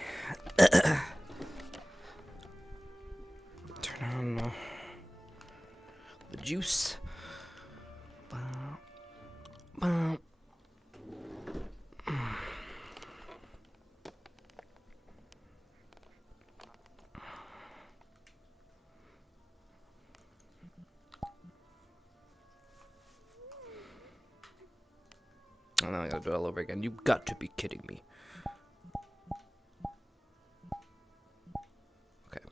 Turn on the juice. Oh, now I gotta do it all over again. You've got to be kidding me. Okay.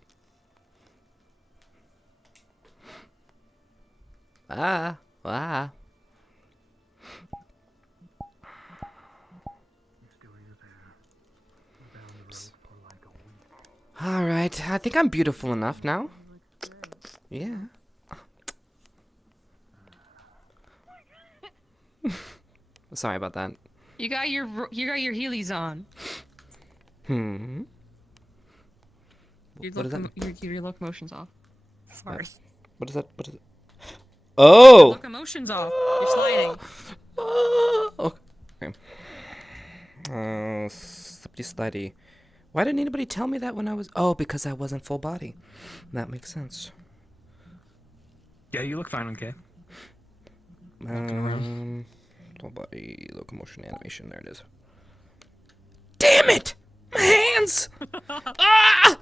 Ah. Alright, I think I'm beautiful enough now. Yeah. Sorry about that. You got your Heelys on. Hmm. Your, What is that? your locomotion's off. Sorry. What is that? What is it? Oh! Your locomotion's off. You're sliding. Okay. Slippity slidey. Why didn't anybody tell me that when I was... Oh, because I wasn't full body. That makes sense. Yeah, you look fine, okay. Full body locomotion animation. There it is. Damn it! My hands! Ah!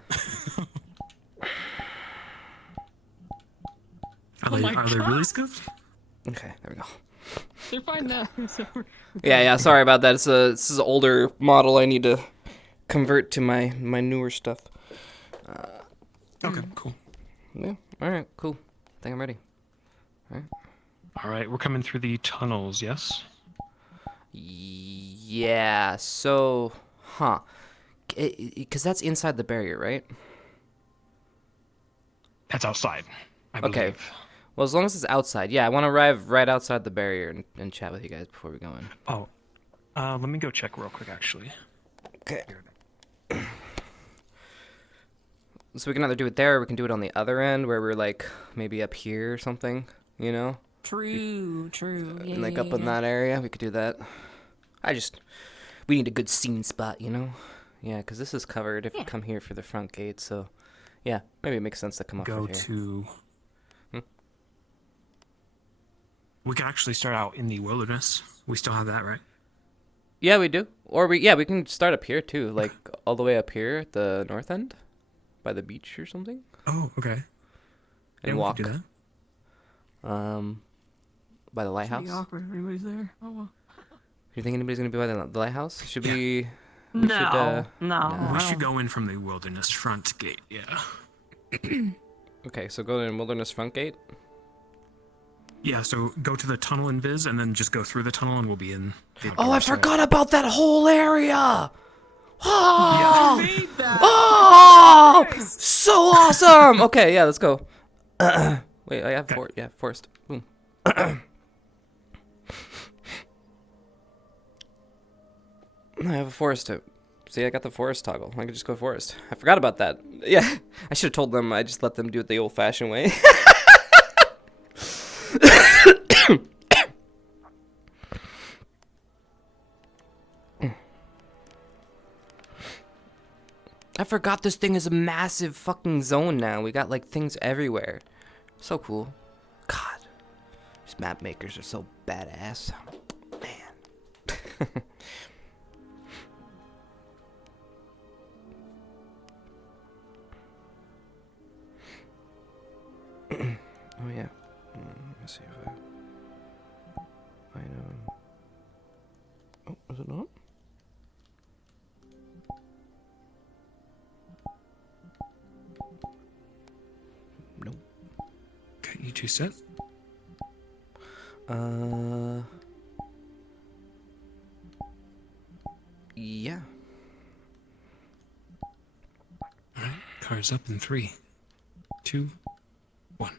Are they really scooped? Okay, there we go. They're fine now. Yeah, sorry about that. This is an older model. I need to convert to my newer stuff. Okay, cool. Yeah, alright, cool. I think I'm ready. Alright. Alright, we're coming through the tunnels, yes? Yeah, so... Huh. Because that's inside the barrier, right? That's outside, I believe. Okay. Well, as long as it's outside. Yeah, I want to arrive right outside the barrier and chat with you guys before we go in. Oh. Let me go check real quick, actually. Okay. So we can either do it there or we can do it on the other end where we're like maybe up here or something, you know? True. Yeah, Like up in that area, we could do that. We need a good scene spot, you know? Yeah, because this is covered if we come here for the front gate, so yeah, maybe it makes sense to come up Go from here. to... We can actually start out in the wilderness. We still have that, right? Yeah, we do. Or we can start up here too, like all the way up here at the north end, by the beach or something. Oh, okay. And yeah, walk. We can do that. By the lighthouse. Should be awkward if anybody's there. Oh well. You think anybody's gonna be by the lighthouse? Should we? No. We should go in from the wilderness front gate. Yeah. Okay, so go in wilderness front gate. Yeah, so go to the tunnel in Viz, and then just go through the tunnel, and we'll be in. Oh, I forgot about that whole area. Oh, yeah. Oh, so awesome. Okay, yeah, let's go. Wait, I have forest. Boom. I have a forest too. See, I got the forest toggle. I could just go forest. I forgot about that. Yeah, I should have told them. I just let them do it the old-fashioned way. I forgot this thing is a massive fucking zone now. We got like things everywhere. So cool. God, these map makers are so badass. Man. Oh yeah. Let's see if I know. Oh, is it not? Nope. Okay, you two set? Yeah. Alright, cards up in 3, 2, 1.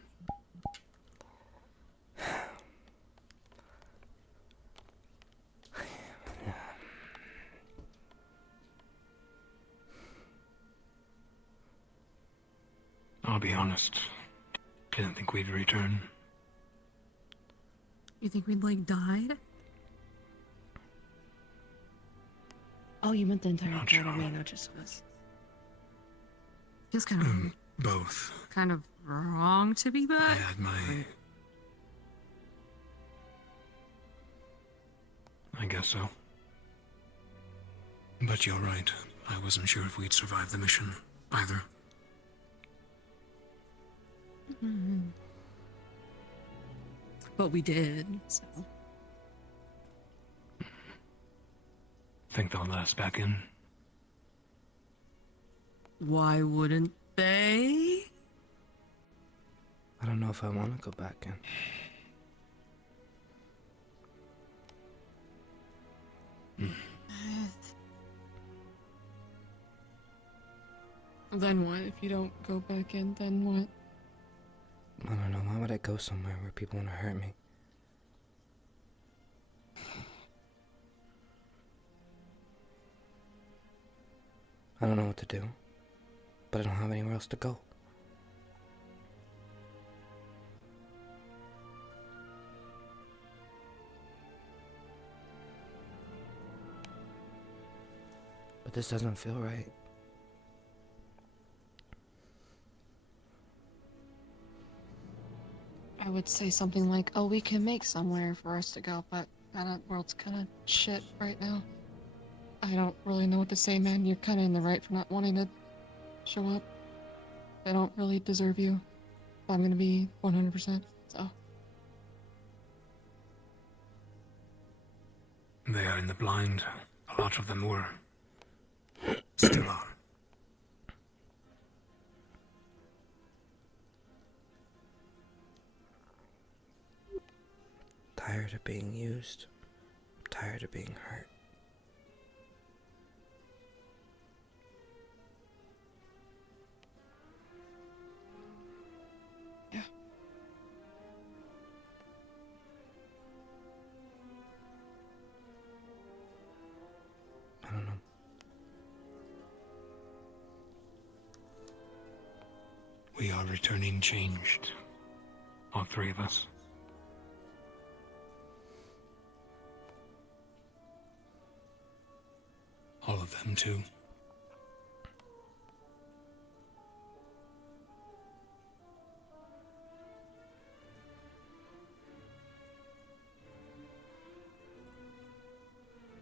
I'll be honest. Didn't think we'd return. You think we'd like died? Oh, you meant the entire academy, not just us. Feels kind of both. kind of wrong to be back. I had my... I guess so. But you're right. I wasn't sure if we'd survive the mission, either. But we did, so. Think they'll let us back in? Why wouldn't they? I don't know if I want to go back in. Then what? If you don't go back in, then what? I don't know. Why would I go somewhere where people want to hurt me? I don't know what to do, but I don't have anywhere else to go. But this doesn't feel right. I would say something like, oh, we can make somewhere for us to go, but that world's kind of shit right now. I don't really know what to say, man. You're kind of in the right for not wanting to show up. They don't really deserve you. I'm gonna be 100%, so. They are in the blind. A lot of them were. Still are. Tired of being used. Tired of being hurt. Yeah. I don't know. We are returning changed. All three of us. All of them, too.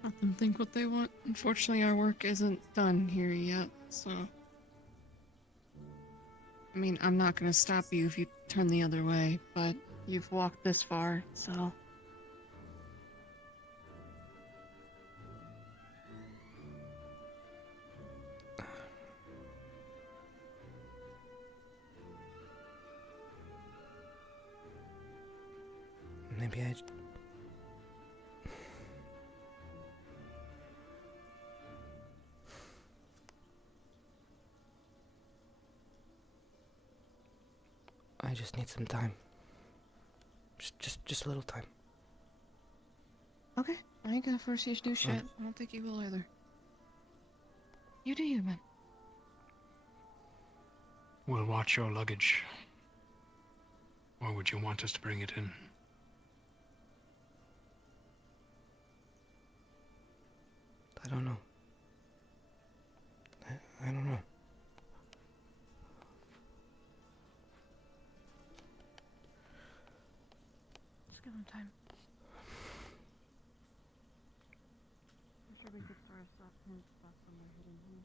Let them think what they want. Unfortunately, our work isn't done here yet, so. I mean, I'm not gonna stop you if you turn the other way, but you've walked this far, so. Maybe I just need some time. Just a little time. Okay, I ain't gonna force you to do shit. I don't think you will either. You do you, man. We'll watch your luggage. Or would you want us to bring it in? I don't know. I don't know. Just give him time. I'm sure we could first up his stuff somewhere hidden here.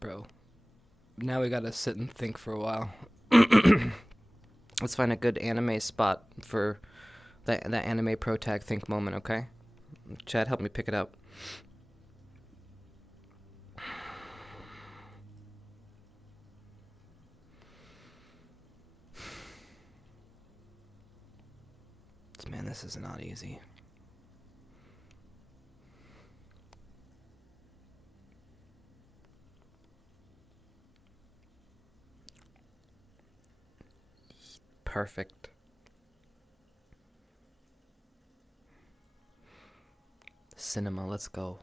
Bro. Now we gotta sit and think for a while. Let's find a good anime spot for that anime pro tag think moment, okay? Chad, help me pick it up. Man, this is not easy. Perfect. Cinema, let's go.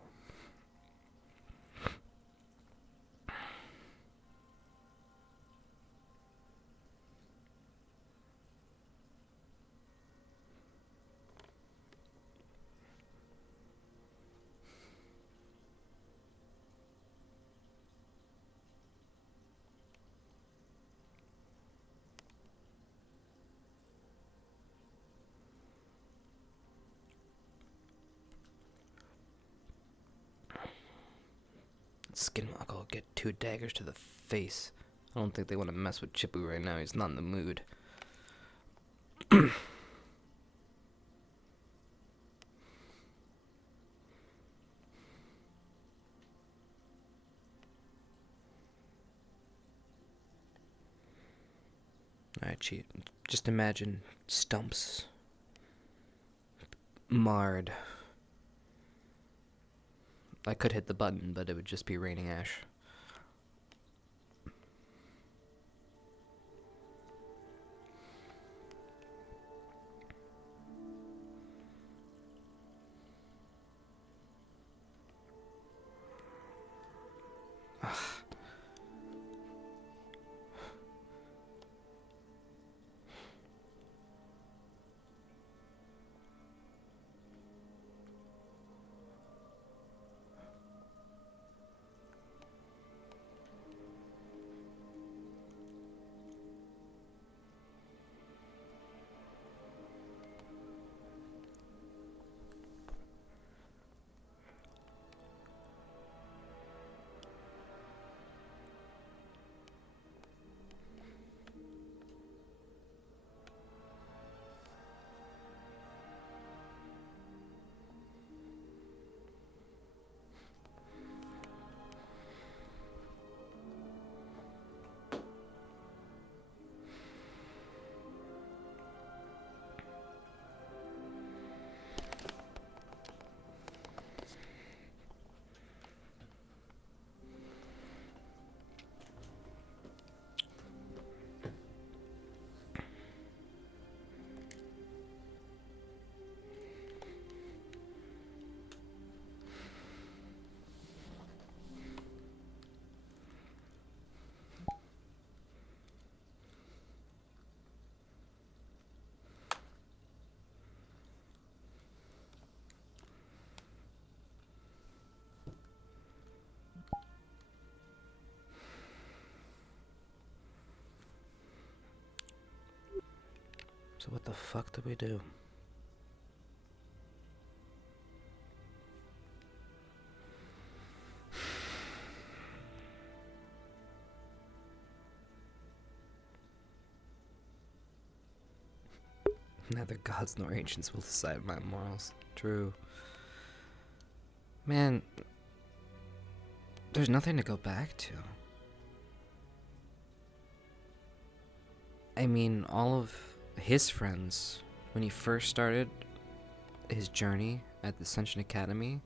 Skinwalker will get 2 daggers to the face. I don't think they want to mess with Chippu right now. He's not in the mood. Alright, just imagine stumps. Marred. I could hit the button, but it would just be raining ash. So what the fuck do we do? Neither gods nor ancients will decide my morals. True. Man, there's nothing to go back to. I mean, all of his friends, when he first started his journey at the Ascension Academy,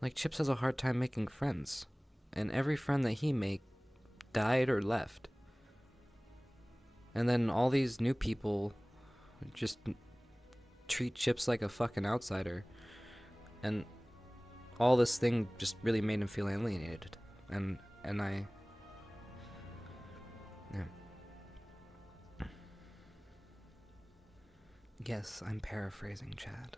like, Chips has a hard time making friends. And every friend that he made died or left. And then all these new people just treat Chips like a fucking outsider. And all this thing just really made him feel alienated. And I... Yeah. Yes, I'm paraphrasing, Chad.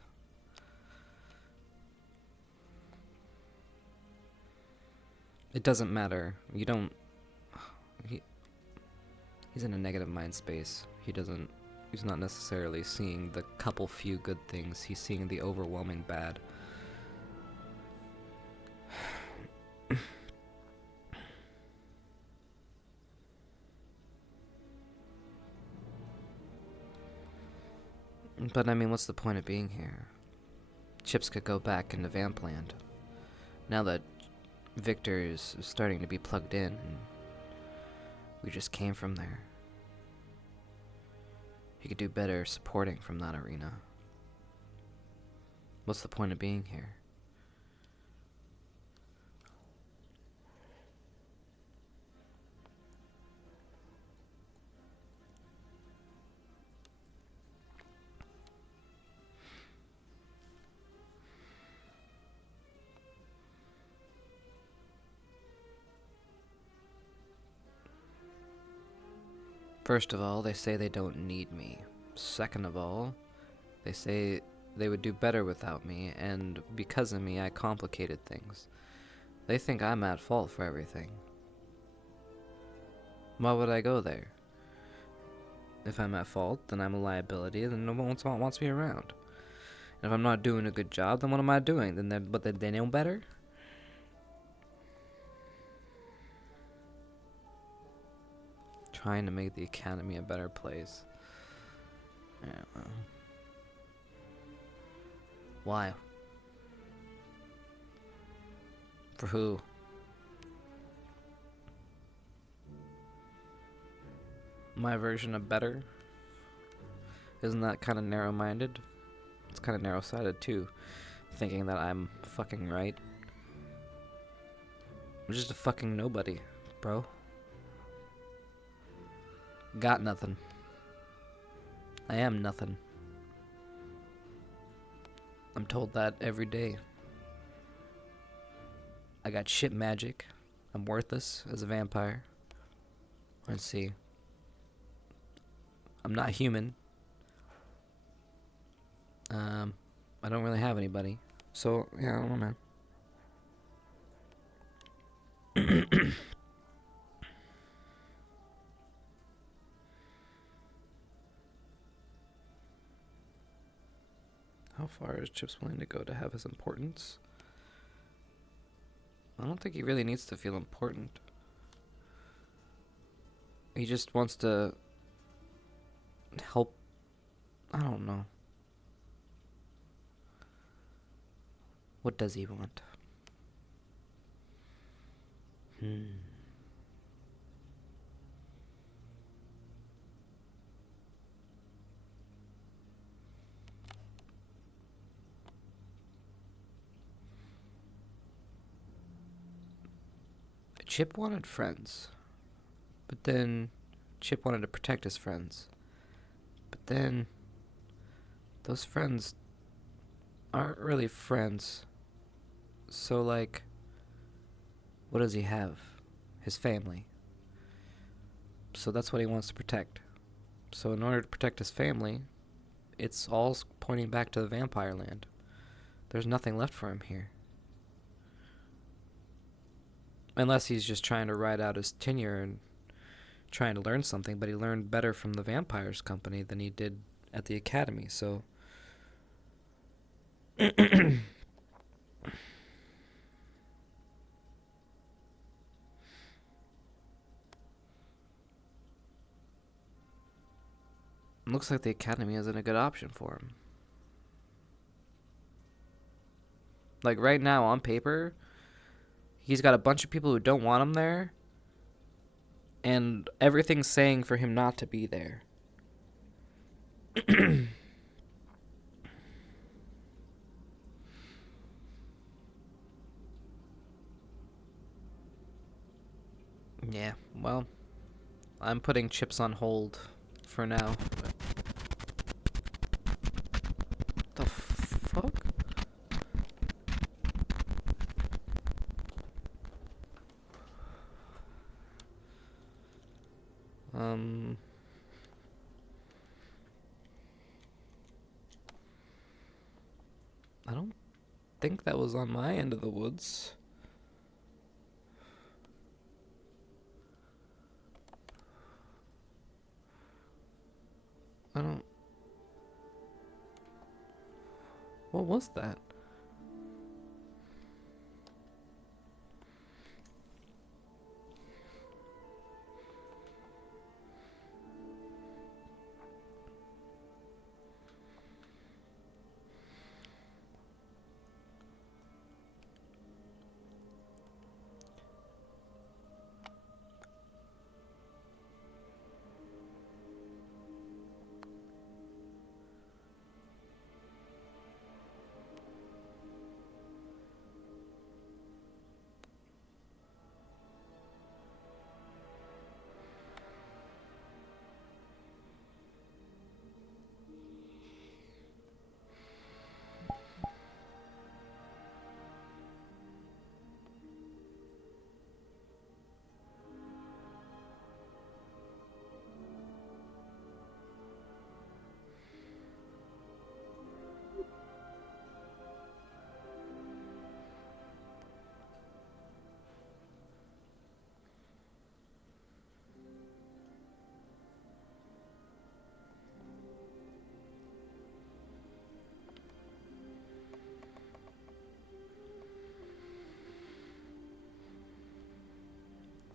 It doesn't matter. You don't... He's in a negative mind space. He's not necessarily seeing the couple few good things. He's seeing the overwhelming bad. But I mean, what's the point of being here? Chips could go back into Vampland. Now that Victor is starting to be plugged in, and we just came from there. He could do better supporting from that arena. What's the point of being here? First of all, they say they don't need me. Second of all, they say they would do better without me, and because of me, I complicated things. They think I'm at fault for everything. Why would I go there? If I'm at fault, then I'm a liability, then no one wants me around. And if I'm not doing a good job, then what am I doing? Then they know better? Trying to make the Academy a better place. Yeah, well. Why? For who? My version of better? Isn't that kind of narrow-minded? It's kind of narrow-sided too. thinking that I'm fucking right. I'm just a fucking nobody, bro. Got nothing. I am nothing. I'm told that every day. I got shit magic. I'm worthless as a vampire. Let's see. I'm not human. I don't really have anybody. So, yeah, I don't know, man. How far is Chips willing to go to have his importance? I don't think he really needs to feel important. He just wants to help. I don't know. What does he want? Chip wanted friends. But then Chip wanted to protect his friends. But then those friends aren't really friends. So, like, what does he have? His family. So that's what he wants to protect. So in order to protect his family, it's all pointing back to the vampire land. There's nothing left for him here. Unless he's just trying to ride out his tenure and trying to learn something, but he learned better from the vampires company than he did at the academy, so looks like the academy isn't a good option for him. Like right now on paper, he's got a bunch of people who don't want him there, and everything's saying for him not to be there. Yeah, well, I'm putting Chips on hold for now. The fuck? I don't think that was on my end of the woods. I don't... What was that?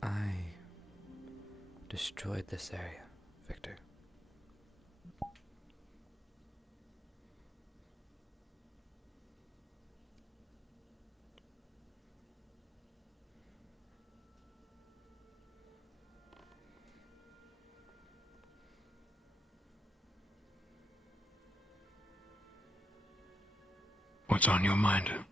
I destroyed this area, Victor. what's on your mind. I'm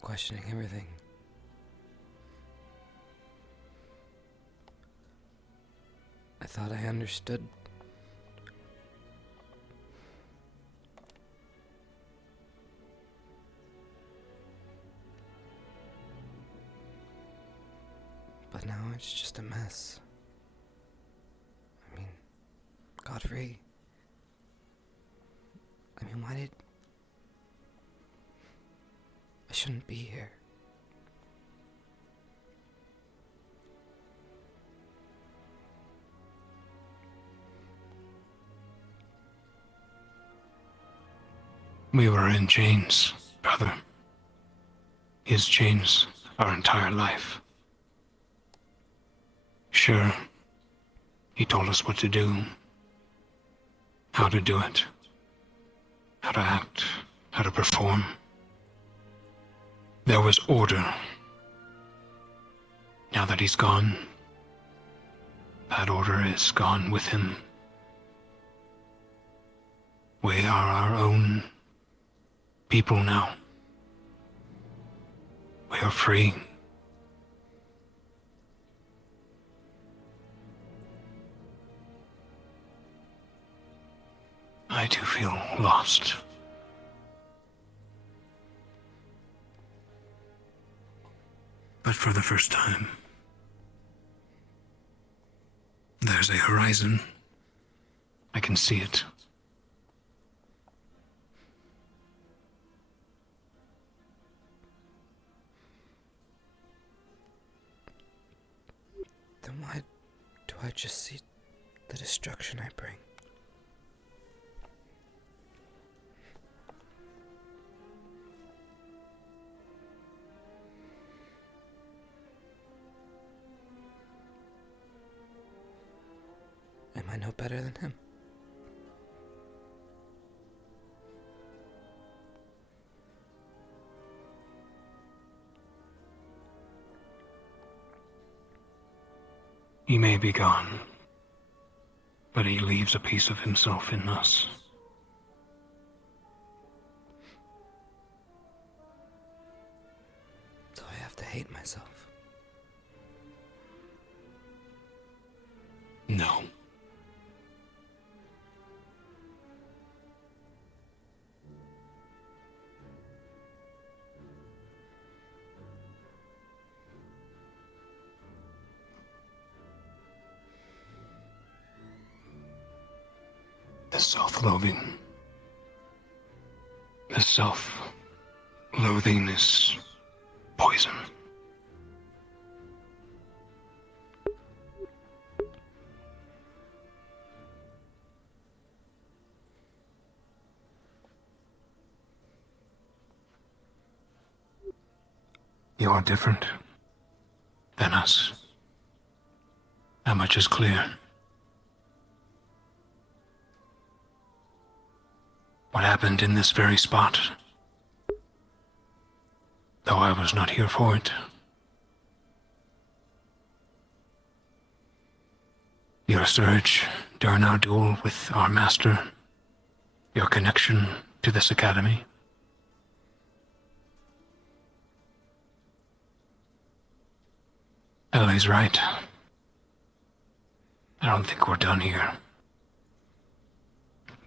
questioning everything. I thought I understood. But now it's just a mess. I mean, Godfrey. I mean, why did... I shouldn't be here. We were in chains, brother. His chains our entire life. Sure, he told us what to do, how to do it, how to act, how to perform. There was order. Now that he's gone, that order is gone with him. We are our own people now. We are free. I do feel lost. But for the first time, there's a horizon. I can see it. Then why do I just see the destruction I bring? Am I no better than him? He may be gone, but he leaves a piece of himself in us. Do I have to hate myself? No. The self-loathing. The self-loathing is poison. You are different than us. That much is clear. What happened in this very spot, though I was not here for it. Your surge during our duel with our master, your connection to this academy. Ellie's right. I don't think we're done here.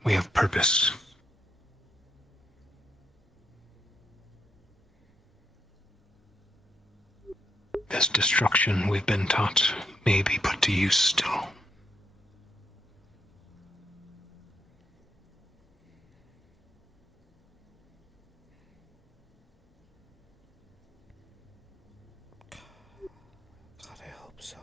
We have purpose. This destruction we've been taught may be put to use still. God, I hope so.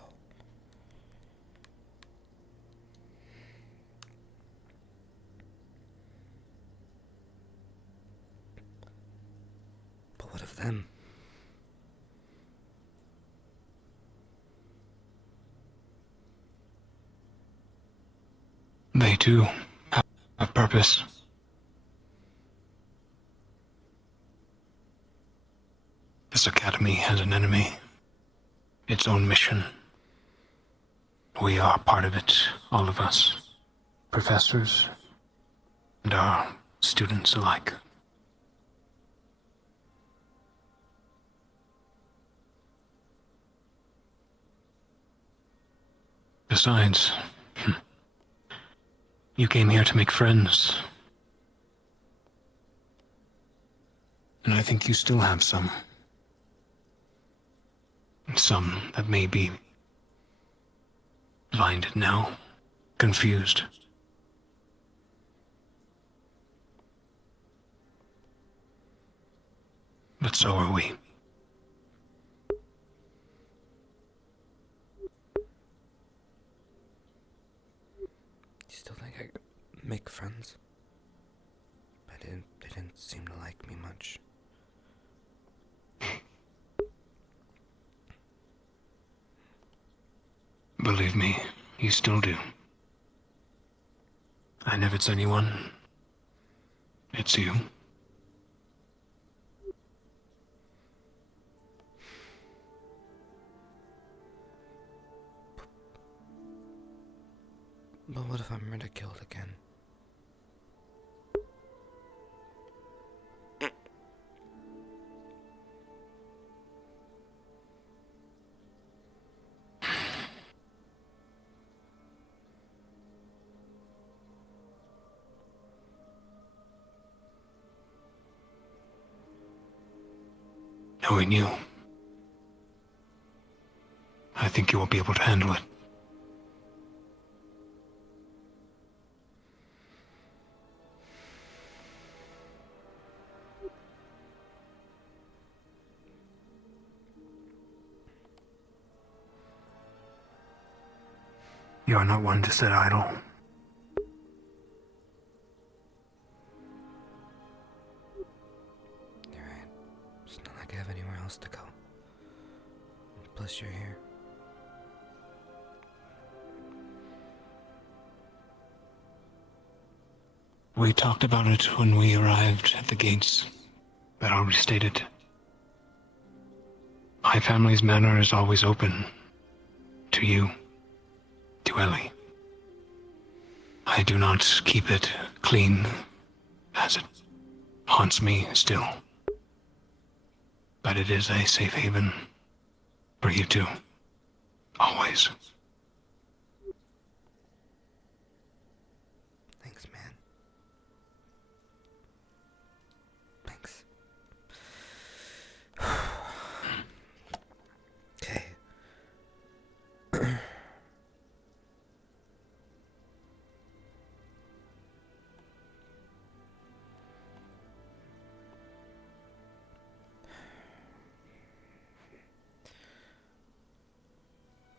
But what of them? They too have purpose. The This academy has an enemy. Its own mission. We are part of it, all of us. Professors and our students alike. Besides, you came here to make friends. And I think you still have some. Some that may be blinded now, confused. But so are we. You still think I could make friends? They didn't seem to like me much. Believe me, you still do. And if it's anyone, it's you. But what if I'm ridiculed again? Knowing you, I think you will be able to handle it. You are not one to sit idle. You're right. It's not like I have anywhere else to go. Plus, you're here. We talked about it when we arrived at the gates, but I'll restate it. My family's manor is always open. To you. To Ellie. I do not keep it clean, as it haunts me still. But it is a safe haven for you two. Always. Thanks, man. Thanks. Okay.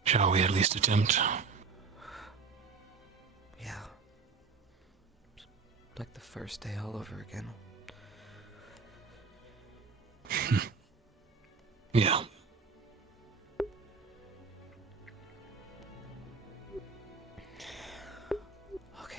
Shall we at least attempt? Yeah. It's like the first day all over again. Yeah. Okay.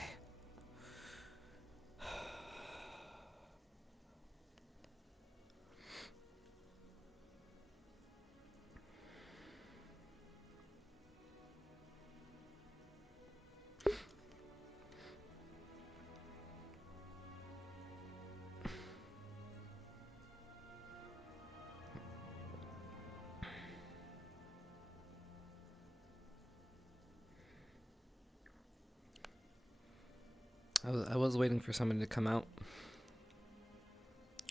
I was waiting for somebody to come out.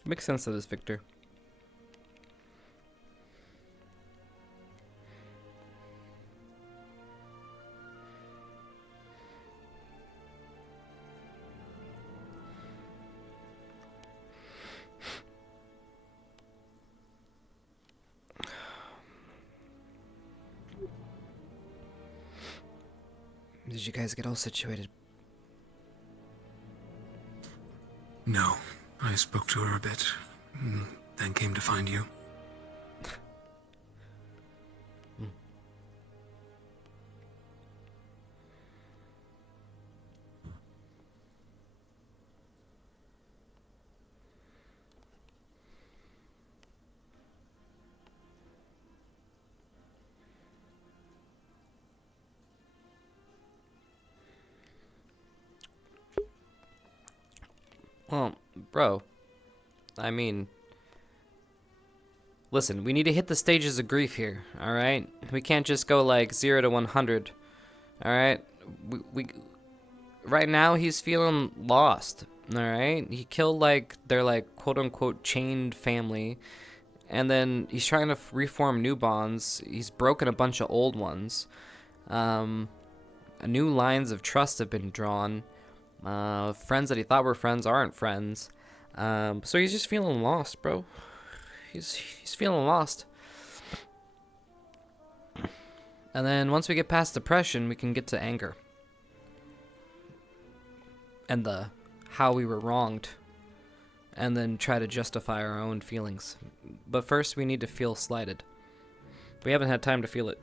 Makes sense that it's Victor. Did you guys get all situated? No. I spoke to her a bit, then came to find you. Well, bro, I mean, listen, we need to hit the stages of grief here, alright? We can't just go like 0 to 100, alright? We right now he's feeling lost, alright? He killed like their like quote-unquote chained family, and then he's trying to reform new bonds. He's broken a bunch of old ones. New lines of trust have been drawn. Friends that he thought were friends aren't friends. So he's just feeling lost, bro. He's feeling lost. And then once we get past depression, we can get to anger. And the how we were wronged. And then try to justify our own feelings. But first, we need to feel slighted. We haven't had time to feel it.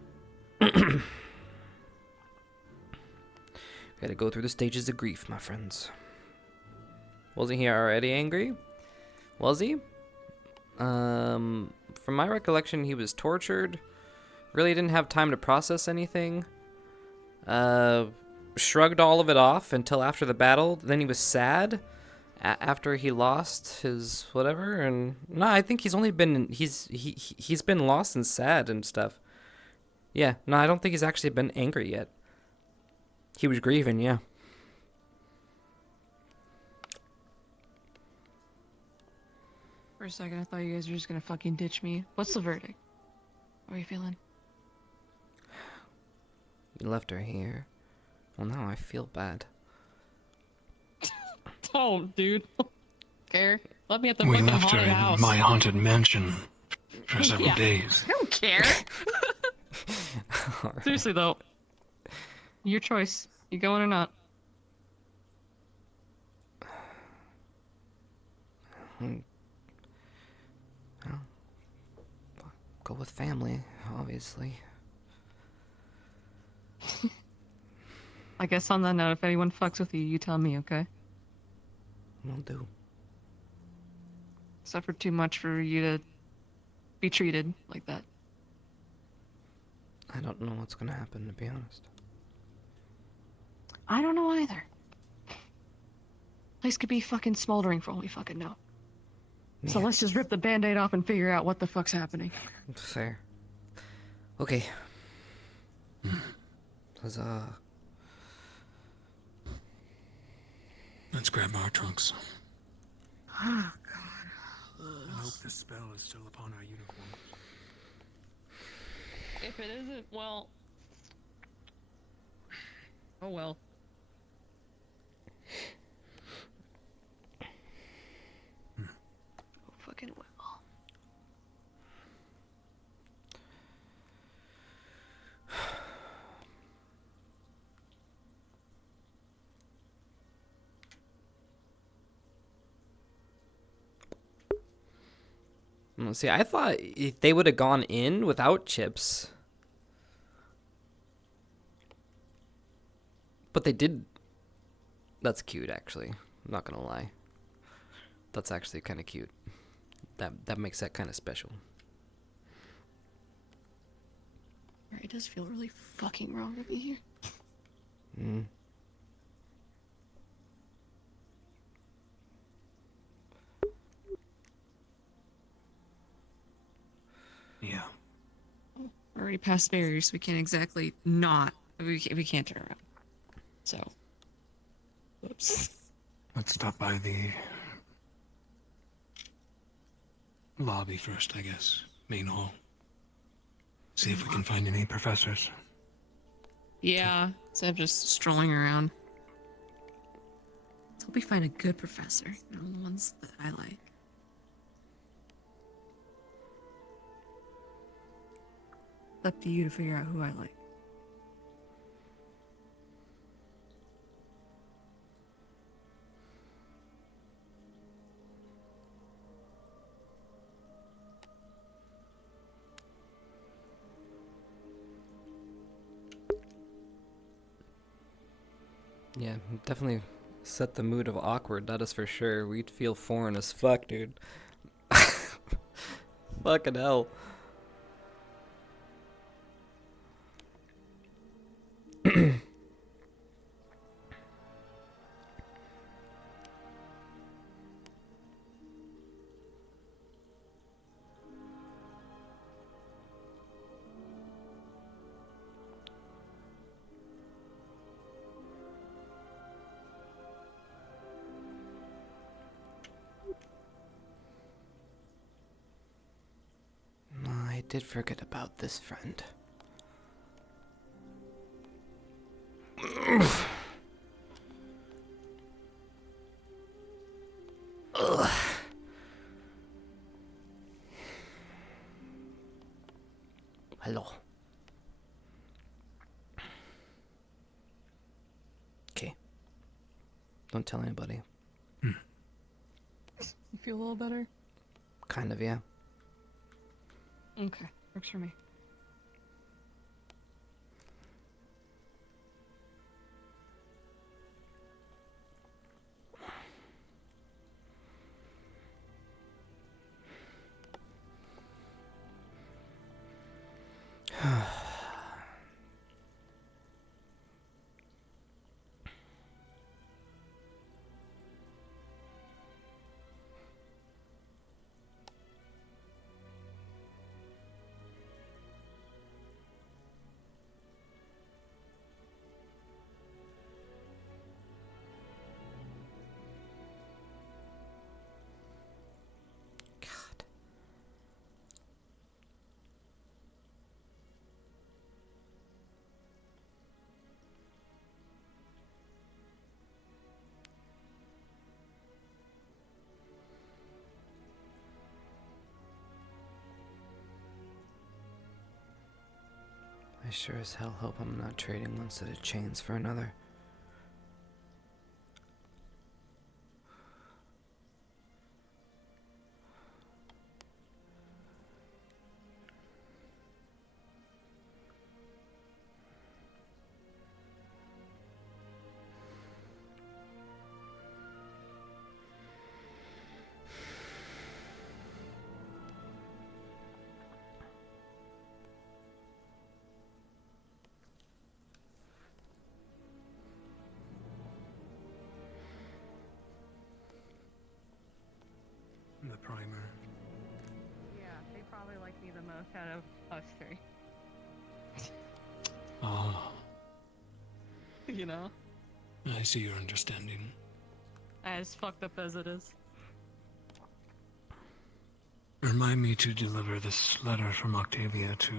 We gotta go through the stages of grief, my friends. Wasn't he already angry? Was he? From my recollection, he was tortured. Really didn't have time to process anything. Shrugged all of it off until after the battle. Then he was sad after he lost his whatever. And no, I think he's only been he's been lost and sad and stuff. Yeah, no, I don't think he's actually been angry yet. He was grieving, yeah. For a second, I thought you guys were just gonna fucking ditch me. What's the verdict? How are you feeling? You left her here. Well, now I feel bad. Oh, dude. Care? Let me at the We fucking left her haunted in house. my haunted mansion for several Yeah. days. I don't care. Seriously though, your choice. You going or not? Well, go with family, obviously. I guess on that note, if anyone fucks with you, you tell me, okay? Will do. Suffered too much for you to be treated like that. I don't know what's gonna happen, to be honest. I don't know either. Place could be fucking smoldering for all we fucking know. So Yeah. let's just rip the band-aid off and figure out what the fuck's happening. Fair. Okay. Huzzah. Let's grab our trunks. Oh, I hope the spell is still upon our uniforms. If it isn't, well... Oh well. Oh, fucking well. See, I thought if they would have gone in without chips. But they did. That's cute, actually. I'm not gonna lie. That's actually kind of cute. That makes that kind of special. It does feel really fucking wrong to be here. Mm. Yeah. We're already past barriers, so we can't exactly not. We can't turn around. So. Whoops. Let's stop by the lobby first, I guess. Main hall. See if we can find any professors. Yeah, instead of just strolling around. Let's hope we find a good professor. You know, the ones that I like. Up to you to figure out who I like. Yeah, definitely set the mood of awkward, that is for sure. We'd feel foreign as fuck, dude. Fucking hell. did forget about this friend. Ugh. Hello. Okay. Don't tell anybody. You feel a little better? Kind of, yeah. Okay, works for me. I sure as hell hope I'm not trading one set of chains for another. The primer. Yeah, they probably like me the most out of us three. Ah, You know? I see your understanding. As fucked up as it is. Remind me to deliver this letter from Octavia to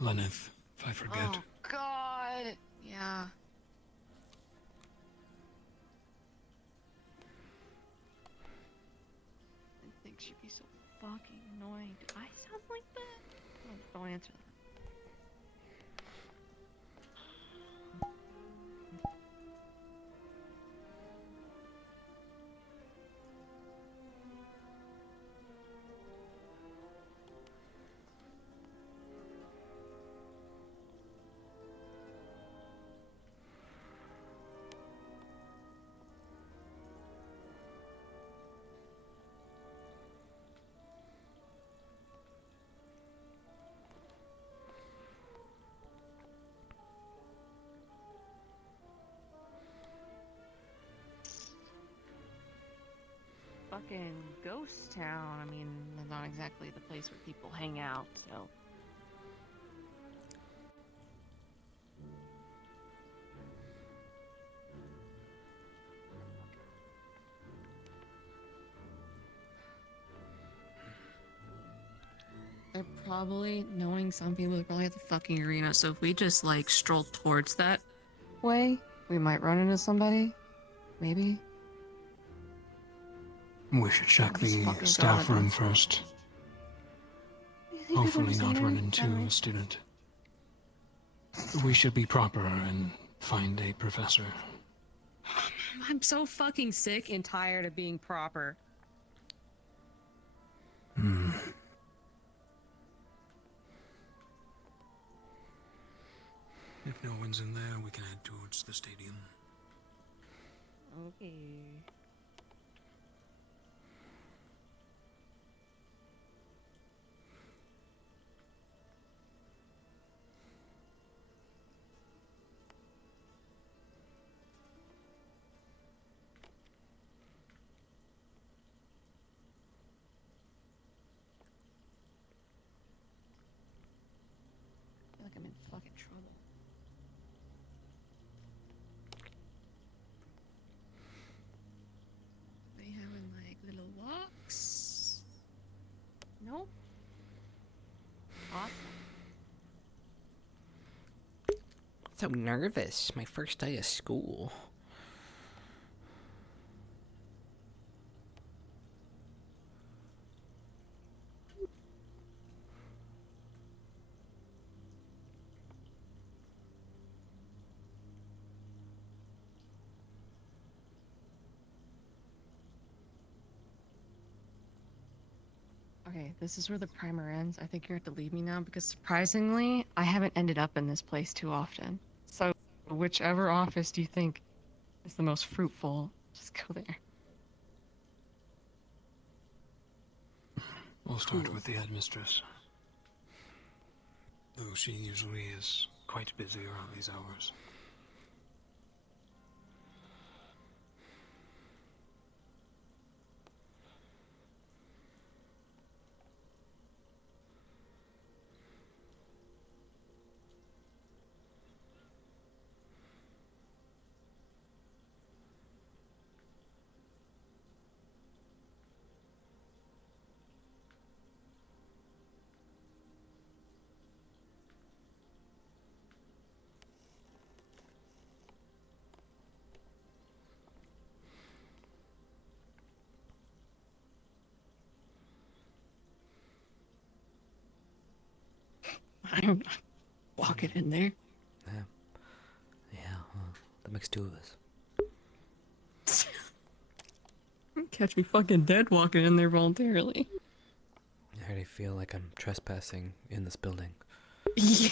Lenneth, if I forget. Oh, God! Yeah. I think she'd be so fucking annoying. Do I sound like that? Don't answer that. Fucking ghost town. I mean, it's not exactly the place where people hang out, so. They're probably, knowing some people, they're probably at the fucking arena, so if we just, like, stroll towards that way, we might run into somebody. Maybe. We should check Just the fucking staff God room knows. first. You think I've Hopefully ever not seen run her into that way? a student. We should be proper and find a professor. I'm so fucking sick and tired of being proper. Hmm. If no one's in there, we can head towards the stadium. Okay. I feel like I'm in fucking trouble. They having like little walks? Nope. So nervous. My first day of school. Okay, this is where the primer ends. I think you have to leave me now because surprisingly, I haven't ended up in this place too often. So, whichever office do you think is the most fruitful, just go there. We'll start with the headmistress. Though she usually is quite busy around these hours. I'm walking in there. Yeah, well, that makes two of us. Catch me fucking dead walking in there voluntarily. I already feel like I'm trespassing in this building. Yeah.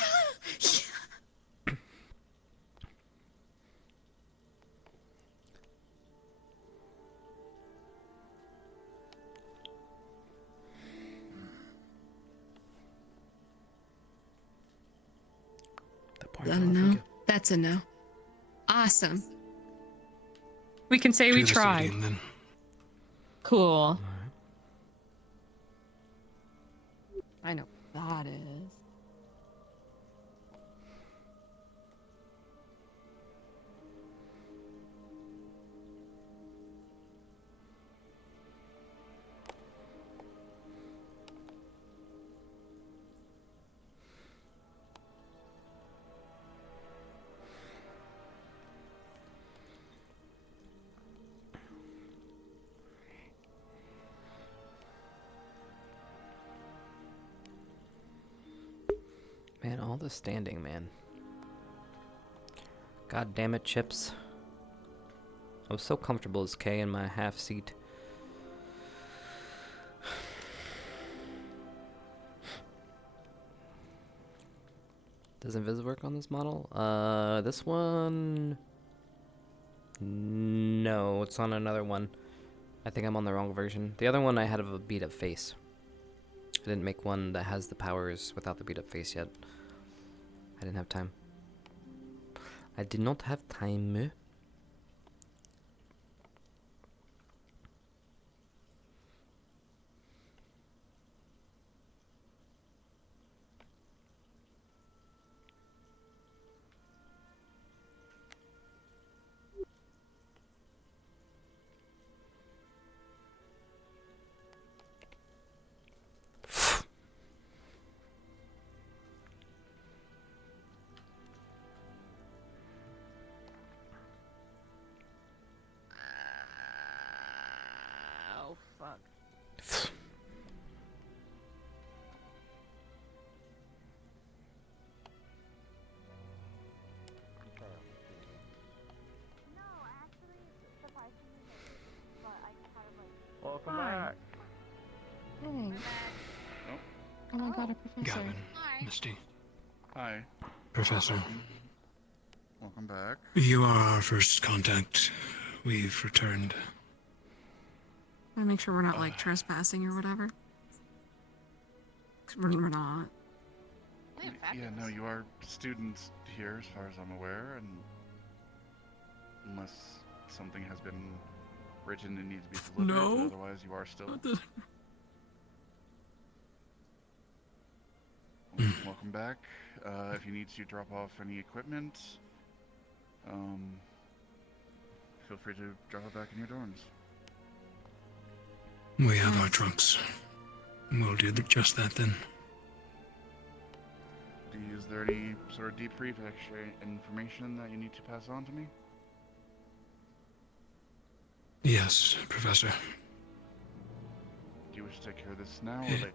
Is that a no? That's a no. Awesome. We can say we tried. Cool. I know what that is. Man, all the standing, man. God damn it, Chips. I was so comfortable as K in my half seat. Does Invis work on this model? This one... No, it's on another one. I think I'm on the wrong version. The other one I had of a beat-up face. I didn't make one that has the powers without the beat-up face yet. I didn't have time. I did not have time. Oh, fuck. Welcome Hi. back. Thanks. Oh my god, a professor. Gavin, Misty, Hi. Professor. Welcome back. You are our first contact. We've returned. I make sure we're not like trespassing or whatever. 'Cause we're not. Yeah, no, you are students here as far as I'm aware, and unless something has been written and needs to be delivered, No. otherwise you are still... Welcome back. If you need to drop off any equipment, feel free to drop it back in your dorms. We have our trunks. We'll do just that then. Is there any sort of debrief, extra information that you need to pass on to me? Yes, Professor. Do you wish to take care of this now or Yeah. later?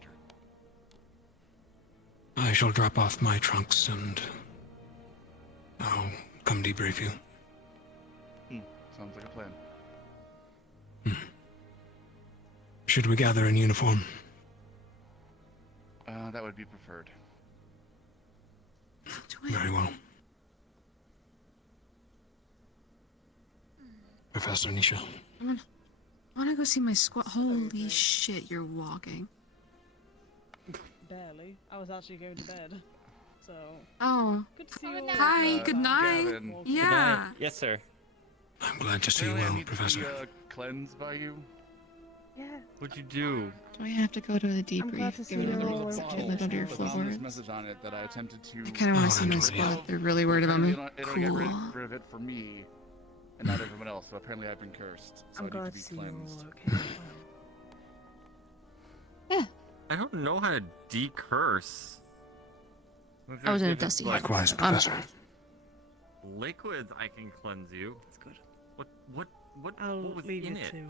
I shall drop off my trunks and I'll come debrief you. Sounds like a plan. Should we gather in uniform? That would be preferred. Very well. Professor Nisha. I wanna go see my squad. Holy shit, you're walking. Barely. I was actually going to bed. So. Oh. Good to see you all. Hi, good night. Gavin. Yeah. Yes, sir. I'm glad to see you Apparently I well, need Professor. To be, cleansed by you. Yeah. What'd you do? Do I have to go to the glad to debrief? see Give it you another all look okay. to live under your With an ominous floorboards. message on it that I attempted to. I kind of want to see my squad. They're really worried about me. It'll get rid Cool. of it for me, and not everyone else. So apparently I've been cursed. So I'm I glad need to to see be you all cleansed. okay. I don't know how to decurse. I was in a dusty. Likewise, Professor. Liquids, I can cleanse you. That's good. What I'll was leave in you it? to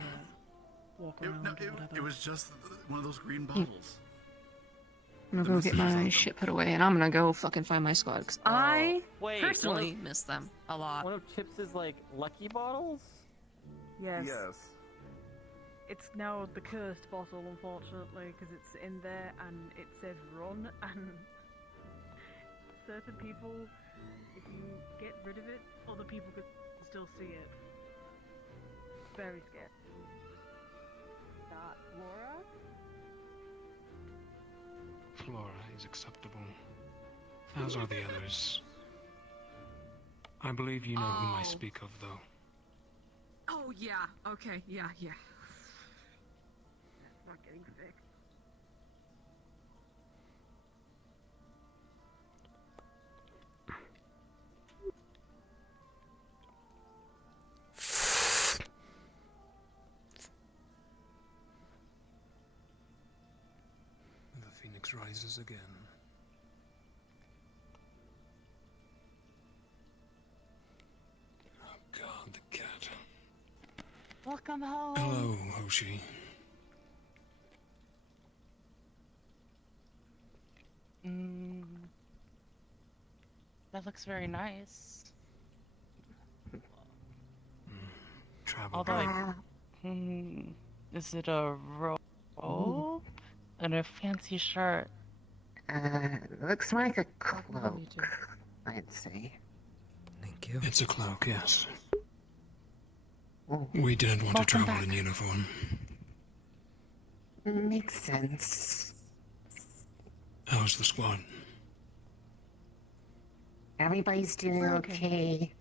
walk around or whatever. It was just one of those green bottles. I'm gonna go get my shit put away, and I'm gonna go fucking find my squad. Cause I Wait, personally miss them a lot. One of Chips's like lucky bottles? Yes. Yes. It's now the cursed bottle, unfortunately, because it's in there and it says run, and certain people, if you get rid of it, other people could still see it. Very scared. That Laura? Flora is acceptable, as are the others. I believe you know whom I speak of, though. Oh yeah. Okay. Yeah. Yeah. Not getting sick. The phoenix rises again. Oh God, the cat. Welcome home. Hello, Hoshi. That looks very nice. Travel. Although, is it a robe and a fancy shirt? Looks like a cloak, I'd say. Thank you. It's a cloak, yes. We didn't want to Welcome travel back. in uniform. Makes sense. How's the squad? Everybody's doing We're okay.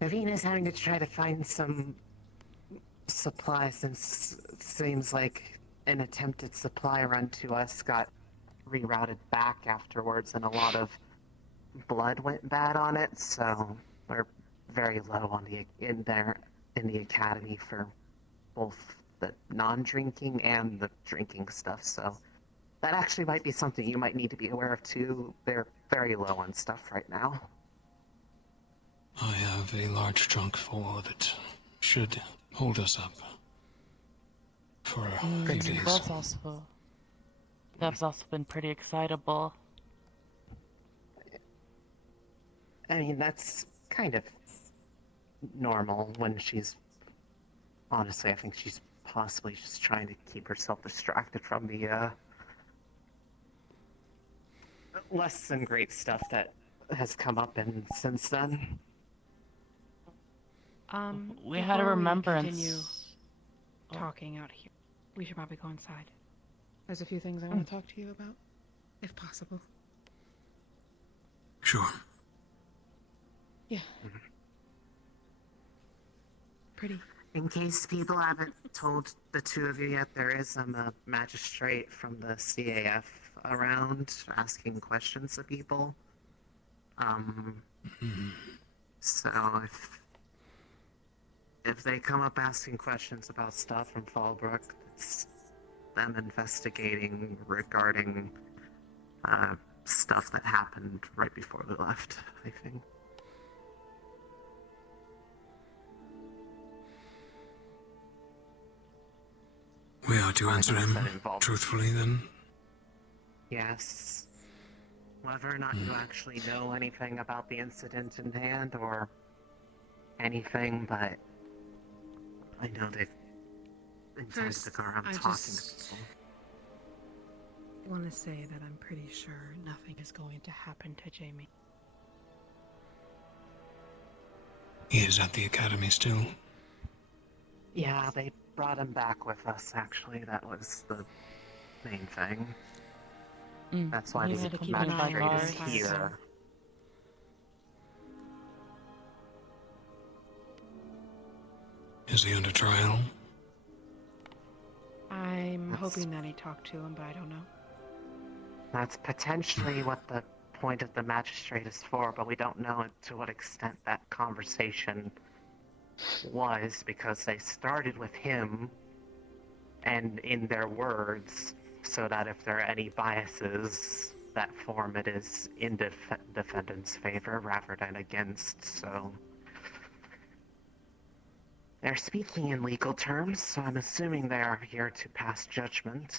Navina's having to try to find some supplies since it seems like an attempted supply run to us got rerouted back afterwards and a lot of blood went bad on it, so we're very low on in the academy for both the non-drinking and the drinking stuff, so that actually might be something you might need to be aware of too. They're very low on stuff right now. I have a large trunk full of it. Should hold us up for a few days. That's also been pretty excitable. I mean, that's kind of normal when she's... Honestly, I think she's possibly just trying to keep herself distracted from the, less than great stuff that has come up and since then. We had a remembrance. Continue talking out here. We should probably go inside. There's a few things I want to talk to you about, if possible. Sure. Yeah. Pretty. In case people haven't told the two of you yet, there is a magistrate from the CAF around asking questions of people. So if they come up asking questions about stuff from Fallbrook, it's them investigating regarding stuff that happened right before we left, I think. We are to answer him truthfully, then? Yes. Whether or not you actually know anything about the incident in hand or anything, but I know they've intended to go around I talking just to people. want to say that I'm pretty sure nothing is going to happen to Jamie. He is at the academy still. Yeah, they brought him back with us, actually. That was the main thing. That's why He's the a company magistrate is guard, here. so- Is he under trial? I'm hoping that he talked to him, but I don't know. That's potentially what the point of the magistrate is for, but we don't know to what extent that conversation was, because they started with him and in their words, so that if there are any biases that form it is in defendant's favor rather than against, so they're speaking in legal terms, so I'm assuming they are here to pass judgment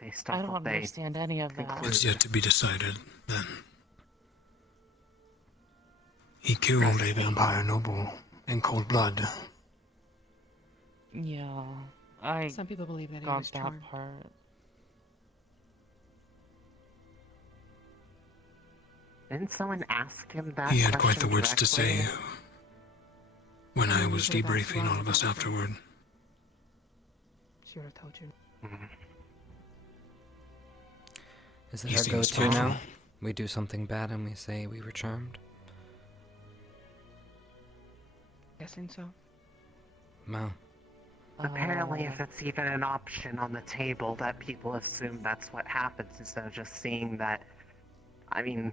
based I off don't what they understand any of that. It's yet to be decided, then. He killed a vampire noble in cold blood. Yeah, Some people believe that he got was that charmed. part. Didn't someone ask him that He had quite the question words to directly? say when I You was should have asked debriefing all Rana of us about that. afterward. She would have told you. Is it He our seems go-to now? spiteful. We do something bad and we say we were charmed? Guessing so. Wow. Apparently, if it's even an option on the table, that people assume that's what happens instead of just seeing that. I mean,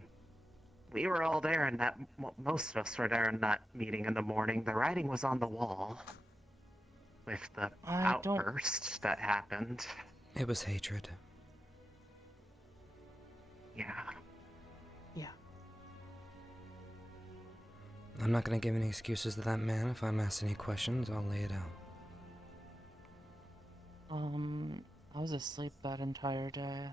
we were all there, and that most of us were there in that meeting in the morning. The writing was on the wall with the outburst that happened. It was hatred. Yeah. Yeah. I'm not gonna give any excuses to that man. If I'm asked any questions, I'll lay it out. I was asleep that entire day.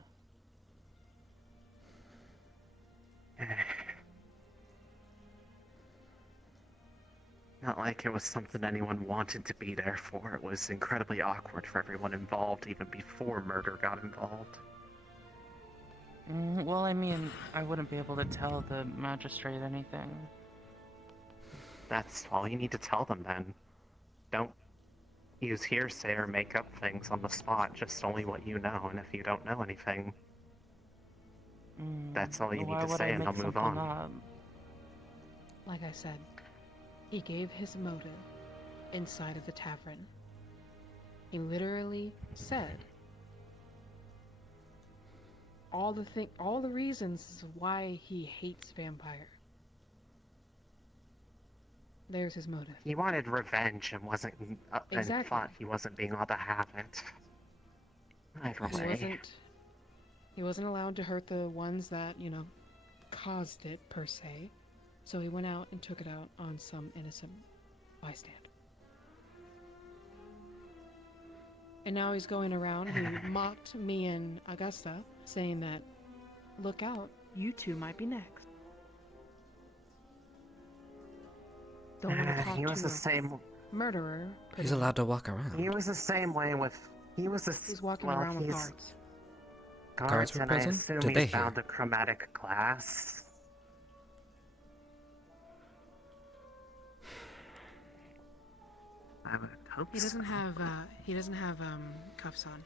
Not like it was something anyone wanted to be there for. It was incredibly awkward for everyone involved, even before murder got involved. Well, I mean, I wouldn't be able to tell the magistrate anything. That's all you need to tell them then. Don't use hearsay or make up things on the spot, just only what you know, and if you don't know anything, that's all you Why need to would say I and make they'll move something on. up? Like I said, he gave his motive inside of the tavern. He literally said all the reasons why he hates vampire. There's his motive. He wanted revenge and wasn't and Exactly. thought he wasn't being allowed to have it. Either way. He wasn't allowed to hurt the ones that, caused it per se. So he went out and took it out on some innocent bystander. And now he's going around. He mocked me and Augusta, saying that, look out, you two might be next. Don't want to talk He was to the a same. murderer. He's allowed to walk around. He was the same way with. He's walking around with guards. Guards were and I present? assume Did he they hear? found a chromatic glass. I would hope He doesn't so. have cuffs on.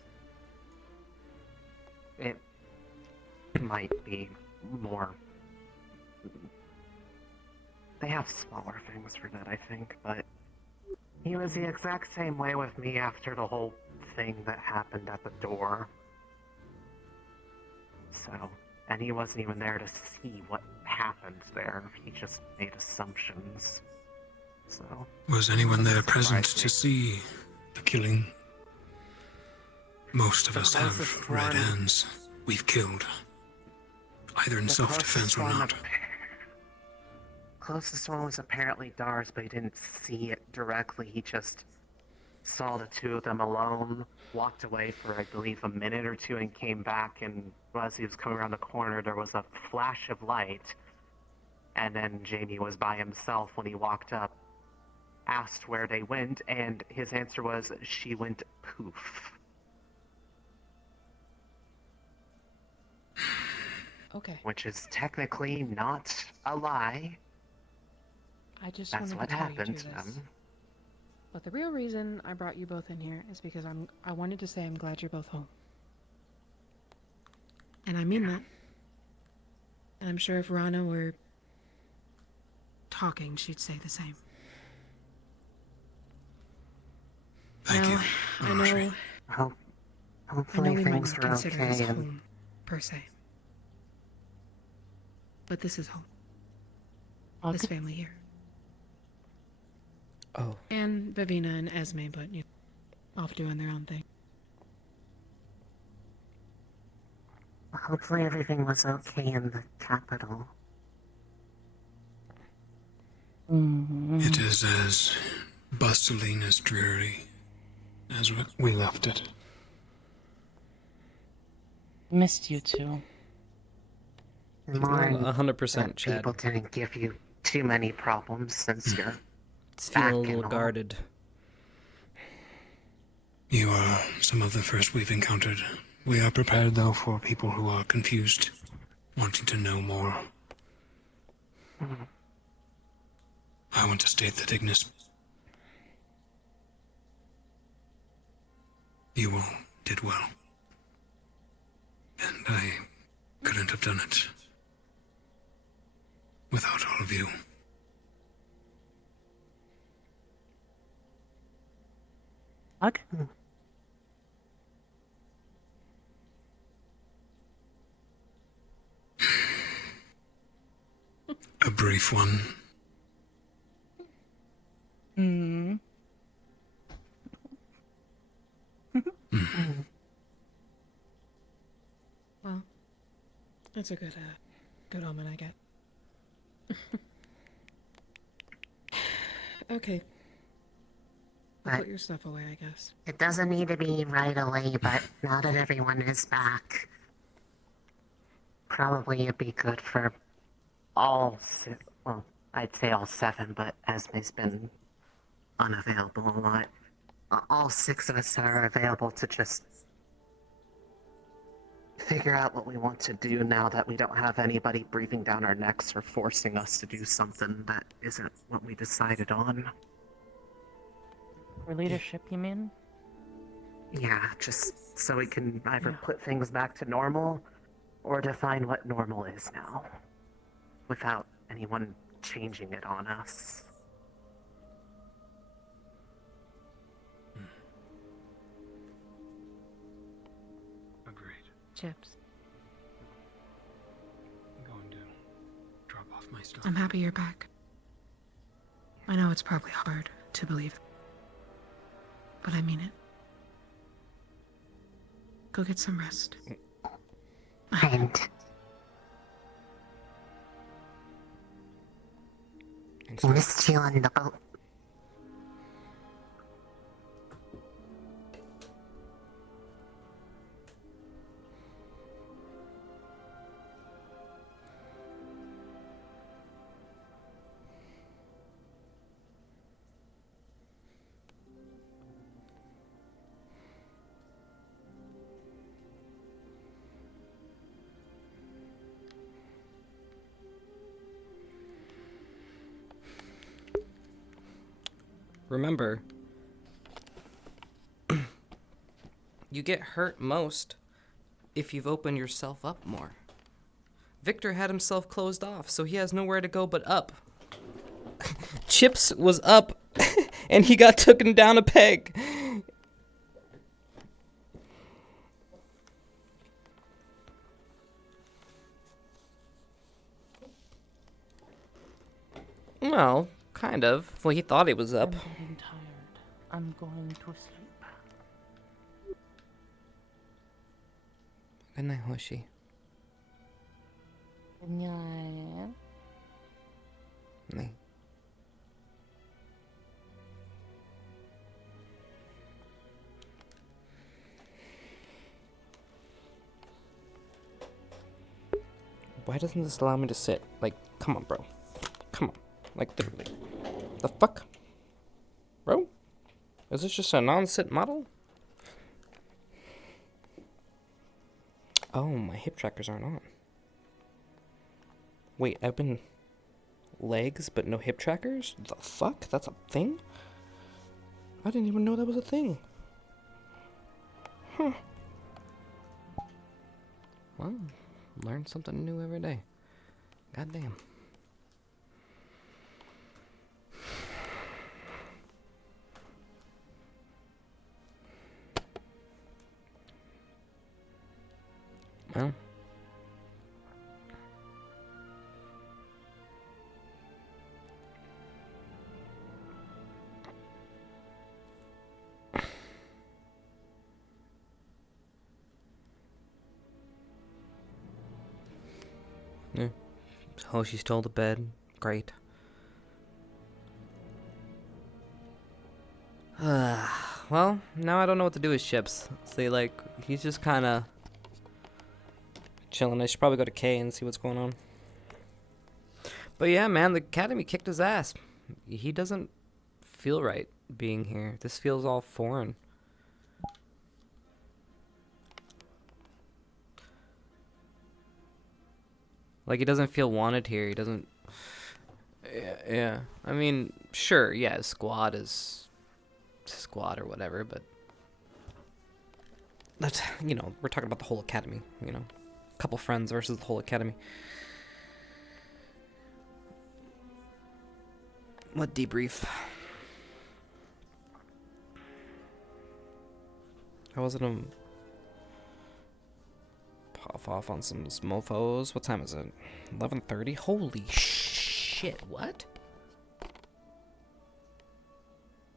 It might be more. They have smaller things for that, I think, but he was the exact same way with me after the whole thing that happened at the door. So, and he wasn't even there to see what happened there. He just made assumptions. So. Was anyone there doesn't present surprise to see the killing? Most of The us have closest red one- hands we've killed, either in The self-defense closest or one not. Closest one was apparently Dars, but he didn't see it directly. He just saw the two of them alone, walked away for, I believe, a minute or two, and came back. And as he was coming around the corner, there was a flash of light. And then Jamie was by himself when he walked up, asked where they went, and his answer was, she went poof. Okay. Which is technically not a lie. I just That's wanted what to tell happened you to two this. them. But the real reason I brought you both in here is because I wanted to say I'm glad you're both home. And I mean that. And I'm sure if Rana were talking, she'd say the same. Thank you, I know. I Hopefully know we might things not are consider okay this and home, per se. But this is home. This family here. Oh. And Vivina and Esme, but you know, off doing their own thing. hopefully everything was okay in the capital. It is as bustling, as dreary as we left it. Missed you two. Lauren, 100%, that Chad. people didn't give you too many problems since you're It's back feeling a and little all. guarded. You are some of the first we've encountered. We are prepared, though, for people who are confused, wanting to know more. I want to state that, Ignis, you all did well. And I couldn't have done it without all of you. Hug? A brief one. Hmm. Well, that's a good omen, I get. Okay. I'll put your stuff away, I guess. It doesn't need to be right away, but now that everyone is back, probably it'd be good for all well, I'd say all 7, but Esme's been unavailable a lot. All 6 of us are available to just figure out what we want to do now that we don't have anybody breathing down our necks or forcing us to do something that isn't what we decided on. For leadership, you mean? Yeah, just so we can either put things back to normal or define what normal is now without anyone changing it on us. Agreed. Chips. I'm going to drop off my stuff. I'm happy you're back. I know it's probably hard to believe, but I mean it. Go get some rest. And missed you on the boat. Remember, you get hurt most if you've opened yourself up more. Victor had himself closed off, so he has nowhere to go but up. Chips was up, and he got taken down a peg. Well, kind of. Well, he thought he was up. I'm getting tired. I'm going to sleep. Good night, Hoshi. Yeah. Night. Why doesn't this allow me to sit? Like, come on, bro. Come on. Like, literally. The fuck? Bro? Is this just a non-sit model? Oh, my hip trackers aren't on. Wait, I've been legs but no hip trackers? The fuck? That's a thing? I didn't even know that was a thing. Huh. Well, learn something new every day. Goddamn. Well. Yeah. Hoshi's still to bed. Great. Well, now I don't know what to do with ships. See, like, he's just kind of chilling. I should probably go to K and see what's going on. But yeah, man, the Academy kicked his ass. He doesn't feel right being here. This feels all foreign. Like, he doesn't feel wanted here. He doesn't... Yeah. I mean, sure, yeah, his squad is... squad or whatever, but... That's, you know, we're talking about the whole Academy, you know. A couple friends versus the whole Academy. What debrief? How was it puff off on some mofos? What time is it? 11:30? Holy shit, what?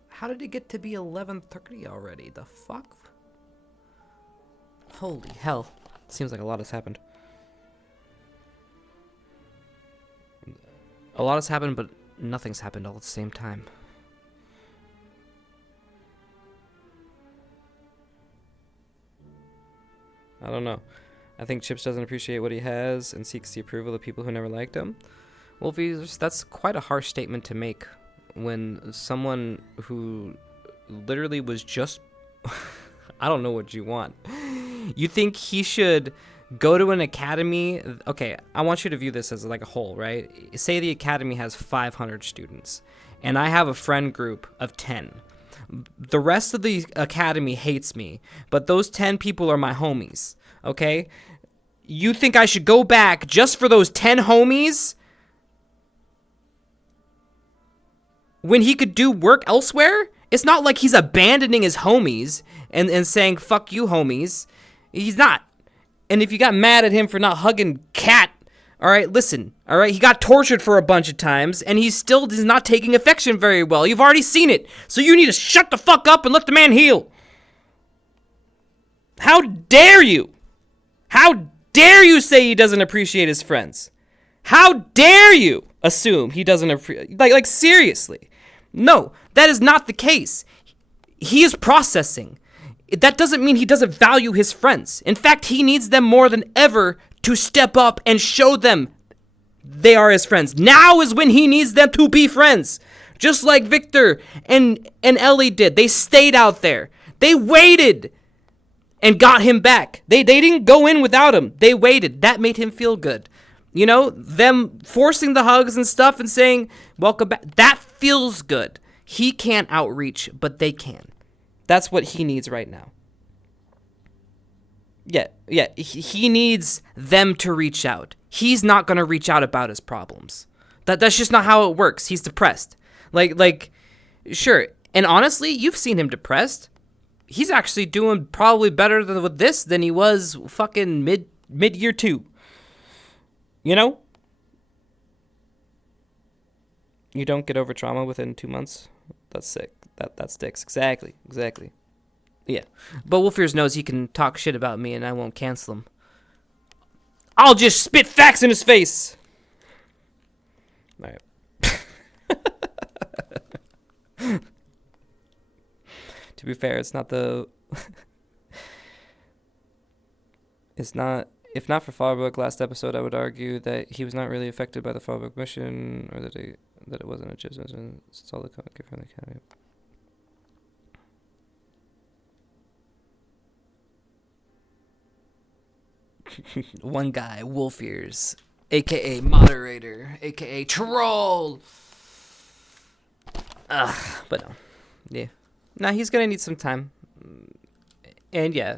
How did it get to be 11:30 already? The fuck? Holy hell. Seems like a lot has happened. A lot has happened, but nothing's happened all at the same time. I don't know. I think Chips doesn't appreciate what he has and seeks the approval of people who never liked him. Well, that's quite a harsh statement to make when someone who literally was just... I don't know what you want. You think he should go to an academy? Okay, I want you to view this as like a whole, right? Say the academy has 500 students, and I have a friend group of 10. The rest of the academy hates me, but those 10 people are my homies, okay? You think I should go back just for those 10 homies? When he could do work elsewhere? It's not like he's abandoning his homies and saying, fuck you, homies. He's not. And if you got mad at him for not hugging Cat, all right, listen, all right? He got tortured for a bunch of times, and he still is not taking affection very well. You've already seen it. So you need to shut the fuck up and let the man heal. How dare you? How dare you say he doesn't appreciate his friends? How dare you assume he doesn't appreciate... Like, seriously. No, that is not the case. He is processing. That doesn't mean he doesn't value his friends. In fact, he needs them more than ever to step up and show them they are his friends. Now is when he needs them to be friends. Just like Victor and Ellie did. They stayed out there. They waited and got him back. They didn't go in without him. They waited. That made him feel good. You know, them forcing the hugs and stuff and saying, welcome back. That feels good. He can't outreach, but they can. That's what he needs right now. Yeah, he needs them to reach out. He's not going to reach out about his problems. That's just not how it works. He's depressed. Like, sure. And honestly, you've seen him depressed. He's actually doing probably better with this than he was fucking mid-year 2. You know? You don't get over trauma within 2 months? That's sick. That sticks. Exactly. Yeah. But Wolfears knows he can talk shit about me and I won't cancel him. I'll just spit facts in his face. All right. To be fair, it's not the. It's not. If not for Fallbrook last episode, I would argue that he was not really affected by the Fallbrook mission, or that it wasn't a Chips mission. It's all the comic from the academy. One guy, Wolf Ears, aka moderator, aka troll. But no, yeah, no, he's gonna need some time, and yeah,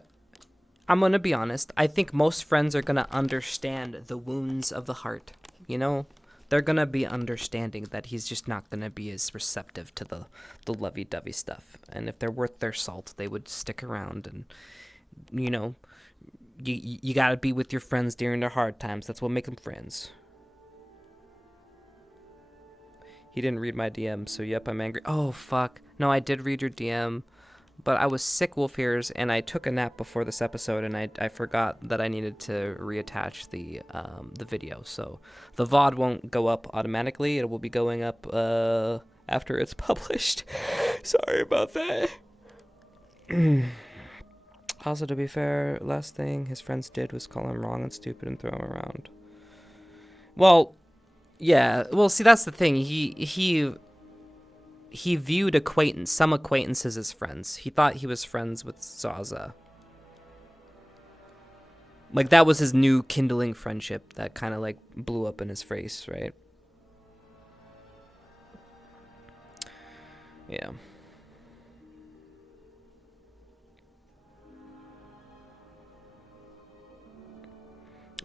I'm gonna be honest. I think most friends are gonna understand the wounds of the heart. You know, they're gonna be understanding that he's just not gonna be as receptive to the lovey-dovey stuff. And if they're worth their salt, they would stick around. And you know, you gotta be with your friends during their hard times. That's what make them friends. He didn't read my DM, so yep, I'm angry. Oh fuck! No, I did read your DM. But I was sick, Wolf Ears, and I took a nap before this episode, and I forgot that I needed to reattach the video. So the VOD won't go up automatically. It will be going up after it's published. Sorry about that. Also, to be fair, last thing his friends did was call him wrong and stupid and throw him around. Well, yeah. Well, see, that's the thing. He viewed some acquaintances as friends. He thought he was friends with Zaza. Like, that was his new kindling friendship that kind of, like, blew up in his face, right? Yeah.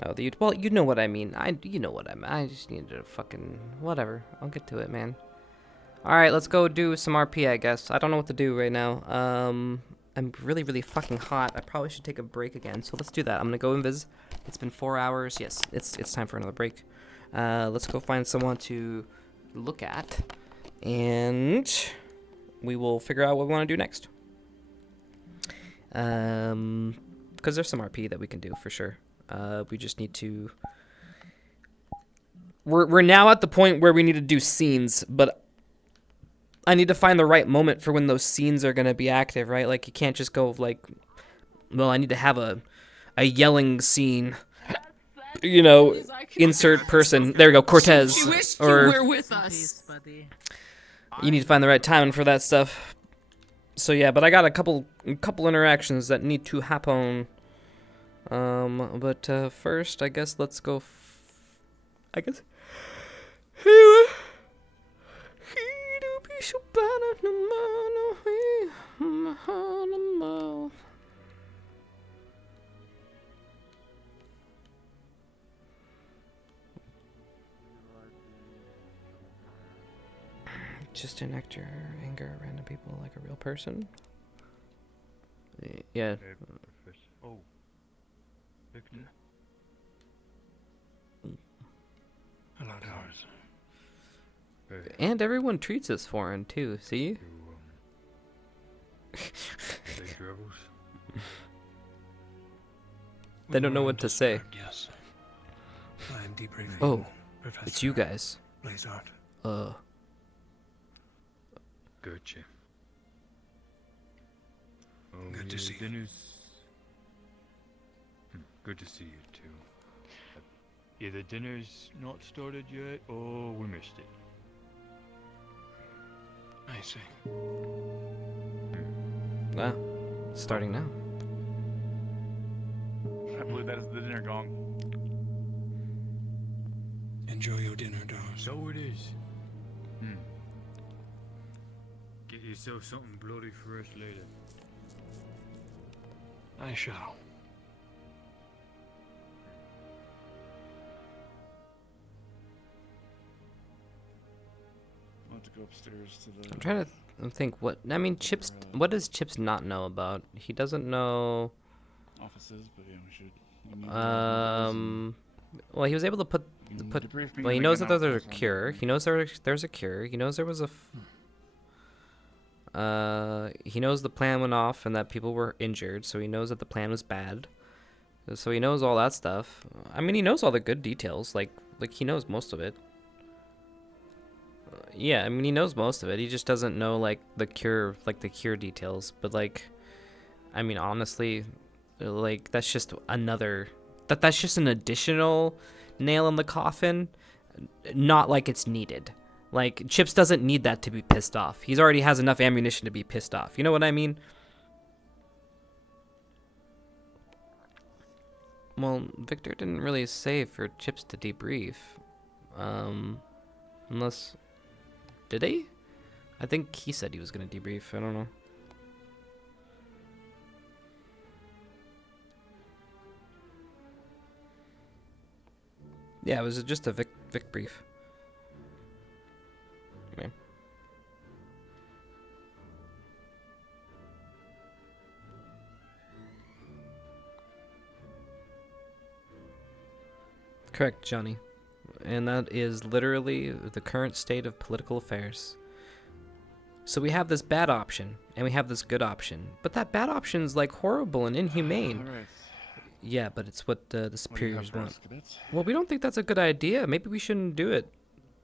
Oh, well, you know what I mean. You know what I mean. I just need to fucking... Whatever. I'll get to it, man. Alright, let's go do some RP, I guess. I don't know what to do right now. I'm really, really fucking hot. I probably should take a break again, so let's do that. I'm gonna go invis. It's been 4 hours. Yes, it's time for another break. Let's go find someone to look at, and we will figure out what we want to do next. Because there's some RP that we can do, for sure. We just need to... We're now at the point where we need to do scenes, but... I need to find the right moment for when those scenes are going to be active, right? Like, you can't just go, like, well, I need to have a yelling scene, you know, insert person. There we go, Cortez. She wished or you were with us. you need to find the right timing for that stuff. So, yeah, but I got a couple interactions that need to happen. But first, I guess let's go... I guess... Just enact your anger at random people like a real person. Yeah. Oh. Victor. Hello, Towers. And everyone treats us foreign too. See? They don't know what to say. Yes. I am debriefing. Oh, Professor it's you guys. Blazart. Gotcha. Good to see you. Good to see you too. Either dinner's not started yet, or we missed it. I see. Wow, starting now. I believe that is the dinner gong. Enjoy your dinner, Towers. So it is. Get yourself something bloody for us later. I shall. I'll have to go upstairs to the... I'm trying to think what... I mean, Chips... What does Chips not know about? He doesn't know... Offices, but yeah, we should... Well, he was able to put... Well, he knows that there's a cure. He knows there's a cure. He knows there was a... He knows the plan went off and that people were injured, so he knows that the plan was bad. So he knows all that stuff. I mean, he knows all the good details. Like he knows most of it. Yeah, I mean, he knows most of it. He just doesn't know like the cure details. But like, I mean, honestly, like that's just that's just an additional nail in the coffin. Not like it's needed. Like Chips doesn't need that to be pissed off. He's already has enough ammunition to be pissed off. You know what I mean? Well, Victor didn't really say for Chips to debrief. Unless... Did he? I think he said he was going to debrief. I don't know. Yeah, it was just a Vic brief. Okay. Correct, Johnny. And that is literally the current state of political affairs. So we have this bad option, and we have this good option. But that bad option is like horrible and inhumane. All right. Yeah, but it's what the superiors for want. us, cadets? Well, we don't think that's a good idea. Maybe we shouldn't do it.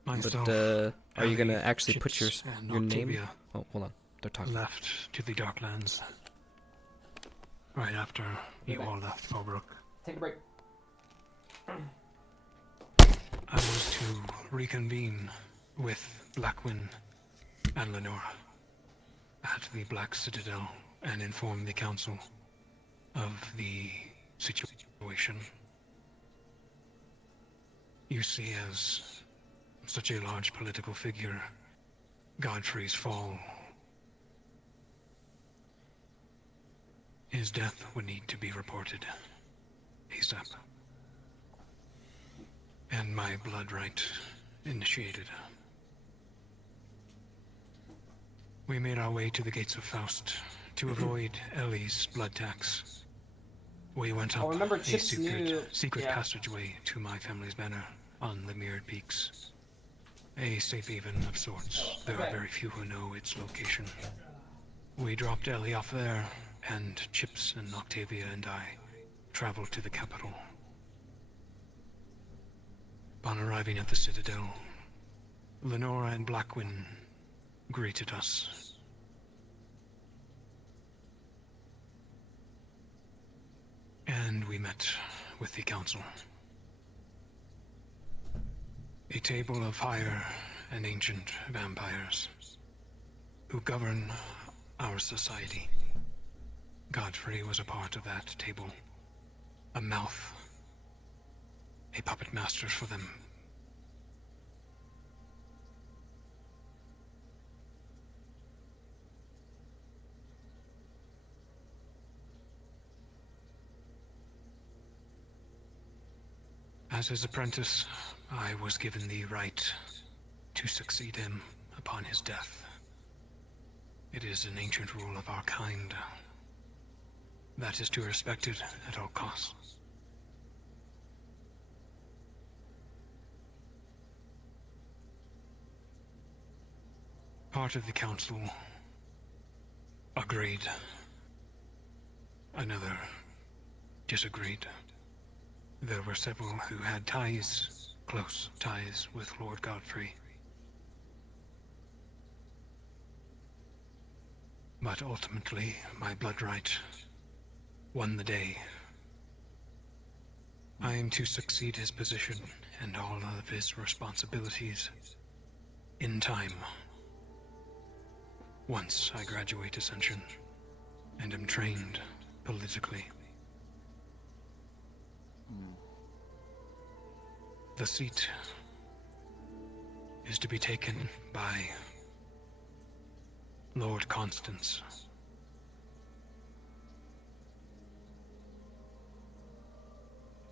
Myself, But are you gonna Ellie, actually put your Chips, and name? Octavia Oh, hold on. They're talking. left to the Darklands right after you all left Fallbrook. Take a break. I was to reconvene with Blackwyn and Lenora at the Black Citadel and inform the council of the situation. You see, as such a large political figure, Godfrey's fall, his death would need to be reported ASAP. And my blood right initiated. We made our way to the gates of Faust to avoid Ellie's blood tax. We went up remember a Chips knew- secret yeah. passageway to my family's banner on the Mirrored Peaks. A safe haven of sorts. There are very few who know its location. We dropped Ellie off there, and Chips and Octavia and I traveled to the capital. Upon arriving at the Citadel, Lenora and Blackwyn greeted us. And we met with the council. A table of higher and ancient vampires who govern our society. Godfrey was a part of that table. A mouth. A puppet master for them. As his apprentice, I was given the right to succeed him upon his death. It is an ancient rule of our kind. That is to respect it at all costs. Part of the council agreed. Another disagreed. There were several who had ties, close ties, with Lord Godfrey. But ultimately, my blood right won the day. I am to succeed his position and all of his responsibilities in time. Once I graduate Ascension and am trained politically. The seat is to be taken by Lord Constance.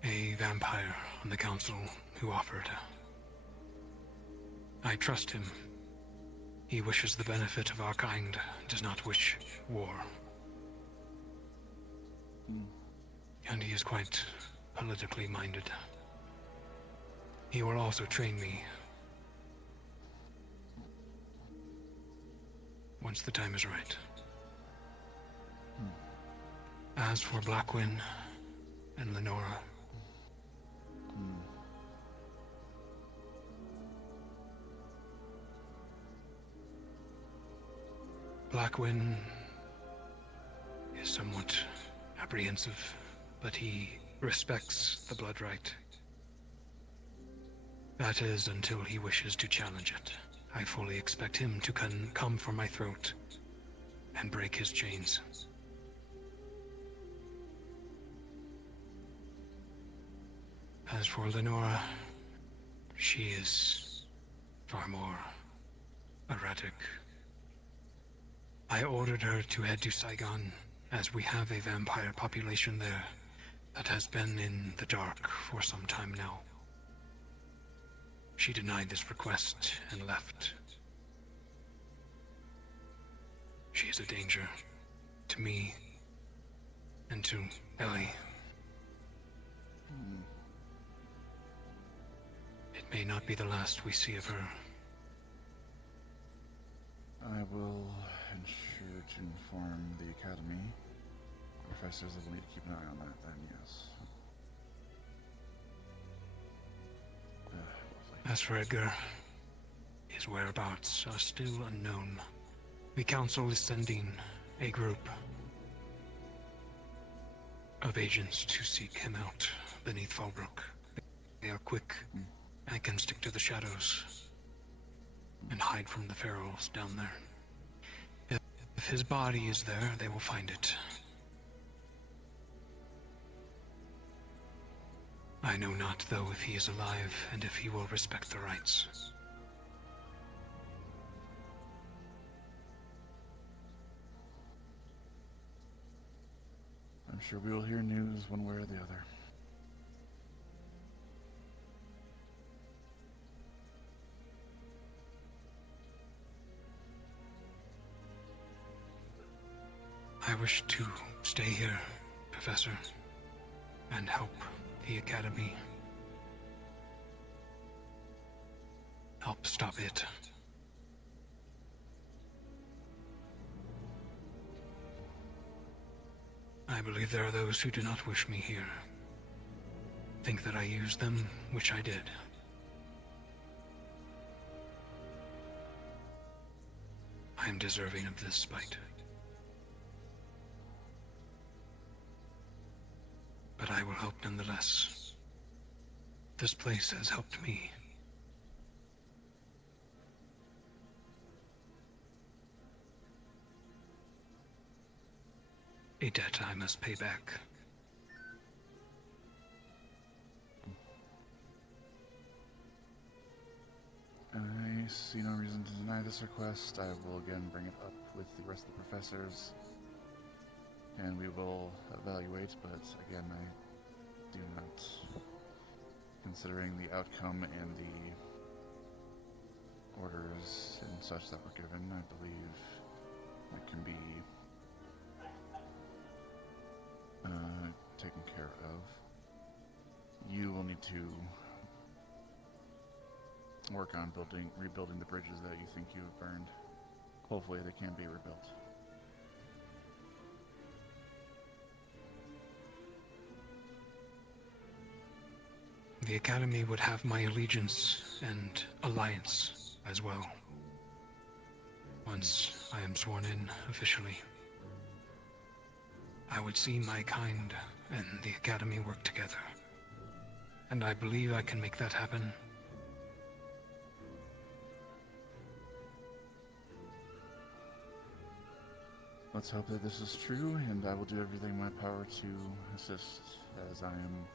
A vampire on the council who offered. I trust him. He wishes the benefit of our kind, does not wish war. And he is quite politically minded. He will also train me once the time is right. As for Blackwyn, and Lenora. Blackwin is somewhat apprehensive, but he respects the blood right. That is until he wishes to challenge it. I fully expect him to come for my throat and break his chains. As for Lenora, she is far more erratic. I ordered her to head to Saigon, as we have a vampire population there that has been in the dark for some time now. She denied this request and left. She is a danger to me and to Ellie. It may not be the last we see of her. I will ensure to inform the Academy. Professors will need to keep an eye on that then, yes. As for Edgar, his whereabouts are still unknown. The Council is sending a group of agents to seek him out beneath Fallbrook. They are quick and can stick to the shadows and hide from the ferals down there. If his body is there, they will find it. I know not, though, if he is alive and if he will respect the rites. I'm sure we will hear news one way or the other. I wish to stay here, Professor, and help the Academy. Help stop it. I believe there are those who do not wish me here. Think that I used them, which I did. I am deserving of this spite. But I will help nonetheless. This place has helped me. A debt I must pay back. I see no reason to deny this request. I will again bring it up with the rest of the professors, and we will evaluate, but again, I do not, considering the outcome and the orders and such that were given, I believe that can be taken care of. You will need to work on rebuilding the bridges that you think you have burned. Hopefully they can be rebuilt. The Academy would have my allegiance and alliance as well, once I am sworn in officially. I would see my kind and the Academy work together, and I believe I can make that happen. Let's hope that this is true, and I will do everything in my power to assist, as I am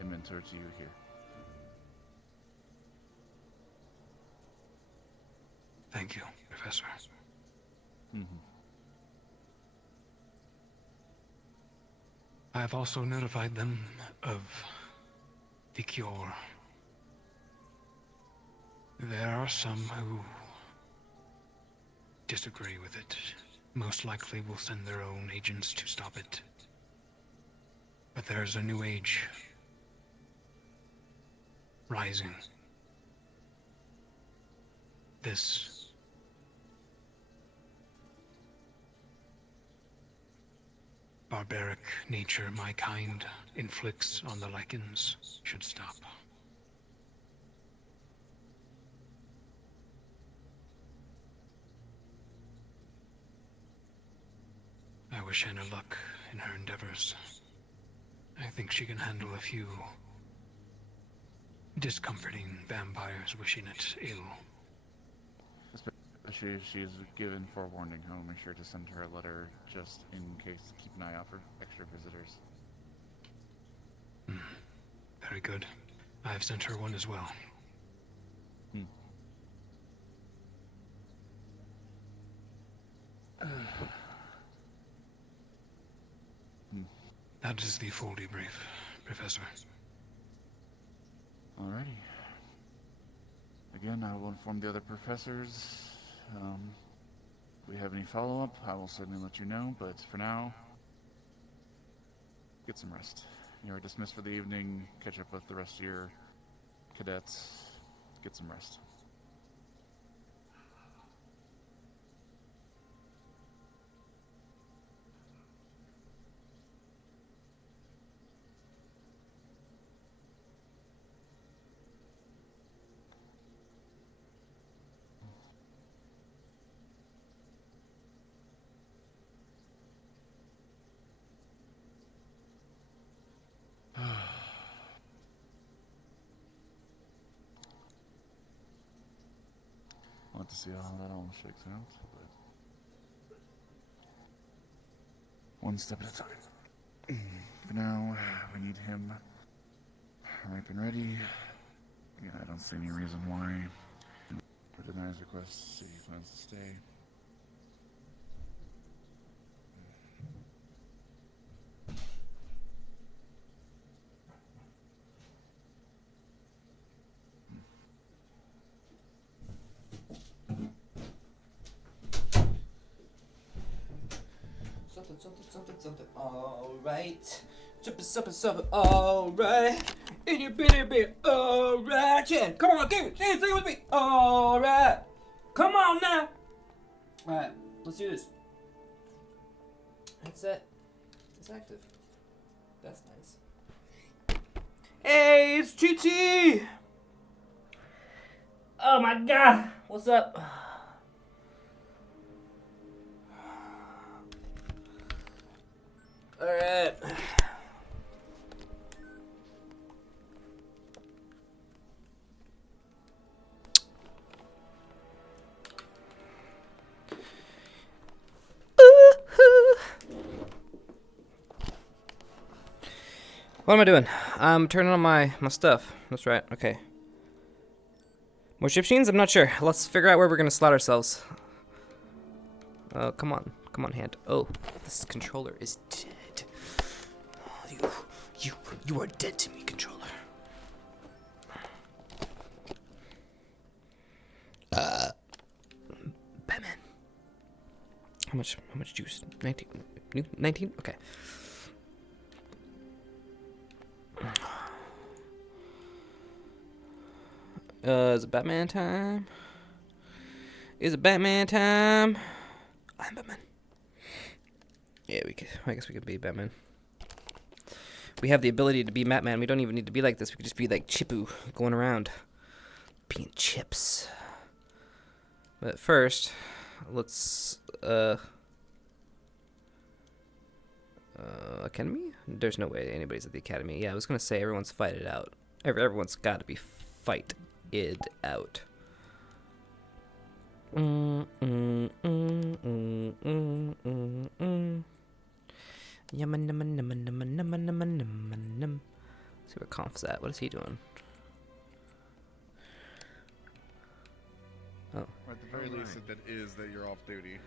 a mentor to you here. Thank you, Professor. I have also notified them of the cure. There are some who disagree with it. Most likely will send their own agents to stop it. But there's a new age rising. This barbaric nature my kind inflicts on the Lycans should stop. I wish Anna luck in her endeavors. I think she can handle a few discomforting vampires wishing it ill. Especially if she's given forewarning, I'll make sure to send her a letter just in case. Keep an eye out for extra visitors. Very good. I have sent her one as well. That is the full debrief, Professor. Alrighty. Again, I will inform the other professors. If we have any follow-up, I will certainly let you know, but for now, get some rest. You are dismissed for the evening. Catch up with the rest of your cadets. Get some rest. I'll have to see how that all shakes out, but one step at a time. For now, we need him ripe and ready. Yeah, I don't see any reason why he denies requests. See, he plans to stay. Something, alright. Something, alright. Itty bitty bit, alright. Yeah, come on, give it, sing it with me. Alright. Come on now. Alright, let's do this. That's it. It's active. That's nice. Hey, it's Chi-Chi! Oh my god, what's up? Alright. What am I doing? I'm turning on my stuff. That's right, okay. More ship machines? I'm not sure. Let's figure out where we're gonna slot ourselves. Come on. Come on, hand. Oh, this controller is dead. You are dead to me, controller. Batman. How much juice? 19? 19? Okay. Is it Batman time? Is it Batman time? I'm Batman. Yeah, I guess we could be Batman. We have the ability to be Batman. We don't even need to be like this. We could just be like Chipu, going around, being chips. But first, let's, Academy? There's no way anybody's at the Academy. Yeah, I was gonna say everyone's fight it out. Everyone's gotta be fight it out. Yum num num num num num num num num. See where Conf's at. What is he doing? Oh. Or at the very least, that is that you're off duty.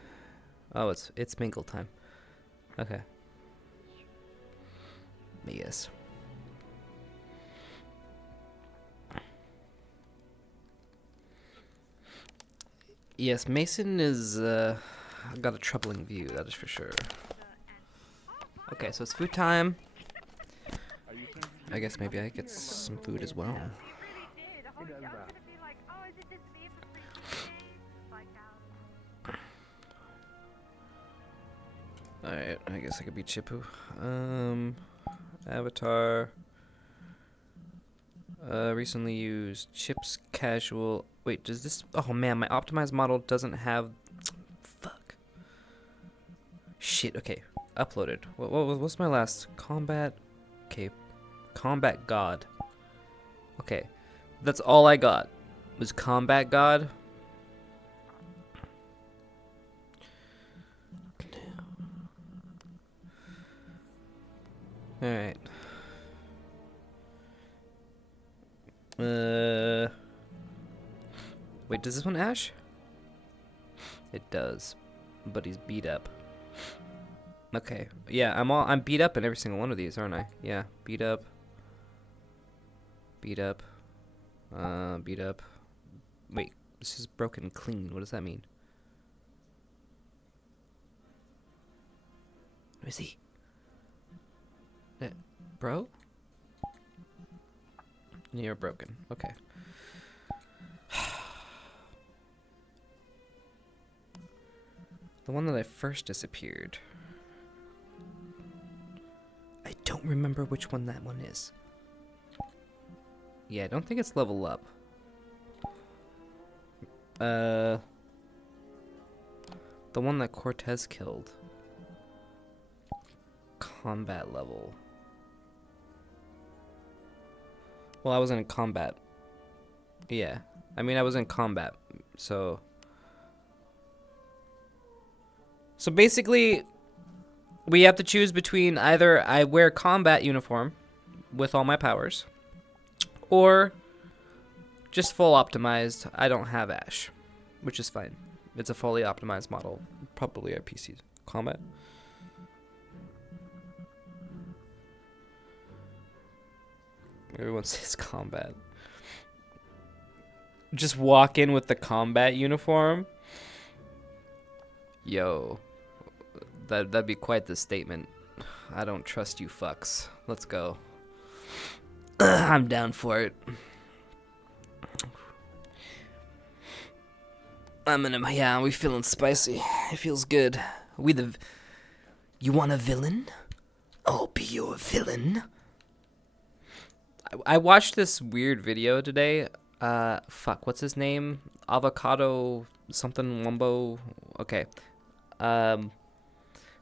Oh, it's mingle time. Okay. Yes. Yes, Mason is got a troubling view, that is for sure. Okay, so it's food time. I guess maybe I get some food as well. Alright. Alright, I guess I could be Chippu. Avatar. Recently used Chips Casual. Wait, does this... Oh man, my optimized model doesn't have... Fuck. Shit, okay. Uploaded. What's my last? Combat... Okay. Combat God. Okay. That's all I got. Was Combat God. Alright. Wait, does this one Ash? It does. But he's beat up. Okay. Yeah, I'm beat up in every single one of these, aren't I? Yeah, beat up. Beat up. Beat up. Wait, this is broken clean. What does that mean? Where is he? Bro? You're broken. Okay. The one that I first disappeared. I don't remember which one that one is. Yeah, I don't think it's level up. The one that Cortez killed. Combat level. Well, I was in combat. Yeah. I mean, I was in combat. So basically, we have to choose between either I wear combat uniform with all my powers, or just full optimized. I don't have Ash, which is fine. It's a fully optimized model. Probably our PCs. Combat. Everyone says combat. Just walk in with the combat uniform. Yo. That'd be quite the statement. I don't trust you fucks. Let's go. I'm down for it. Yeah, we feeling spicy. It feels good. You want a villain? I'll be your villain. I watched this weird video today. Fuck, what's his name? Avocado something Wumbo. Okay.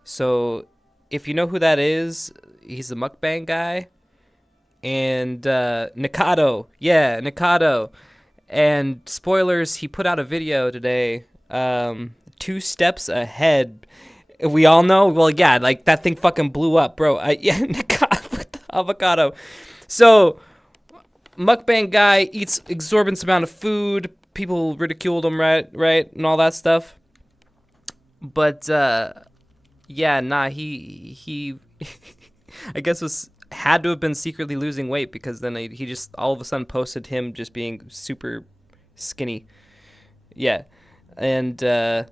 So if you know who that is, he's a mukbang guy. And Nikado. Yeah, Nikado. And spoilers, he put out a video today. 2 steps ahead. We all know. Well, yeah, like that thing fucking blew up, bro. Yeah, Nikado with the avocado. So, mukbang guy eats exorbitant amount of food. People ridiculed him, right, and all that stuff. But yeah, nah, he I guess had to have been secretly losing weight, because then he just all of a sudden posted him just being super skinny. Yeah, and he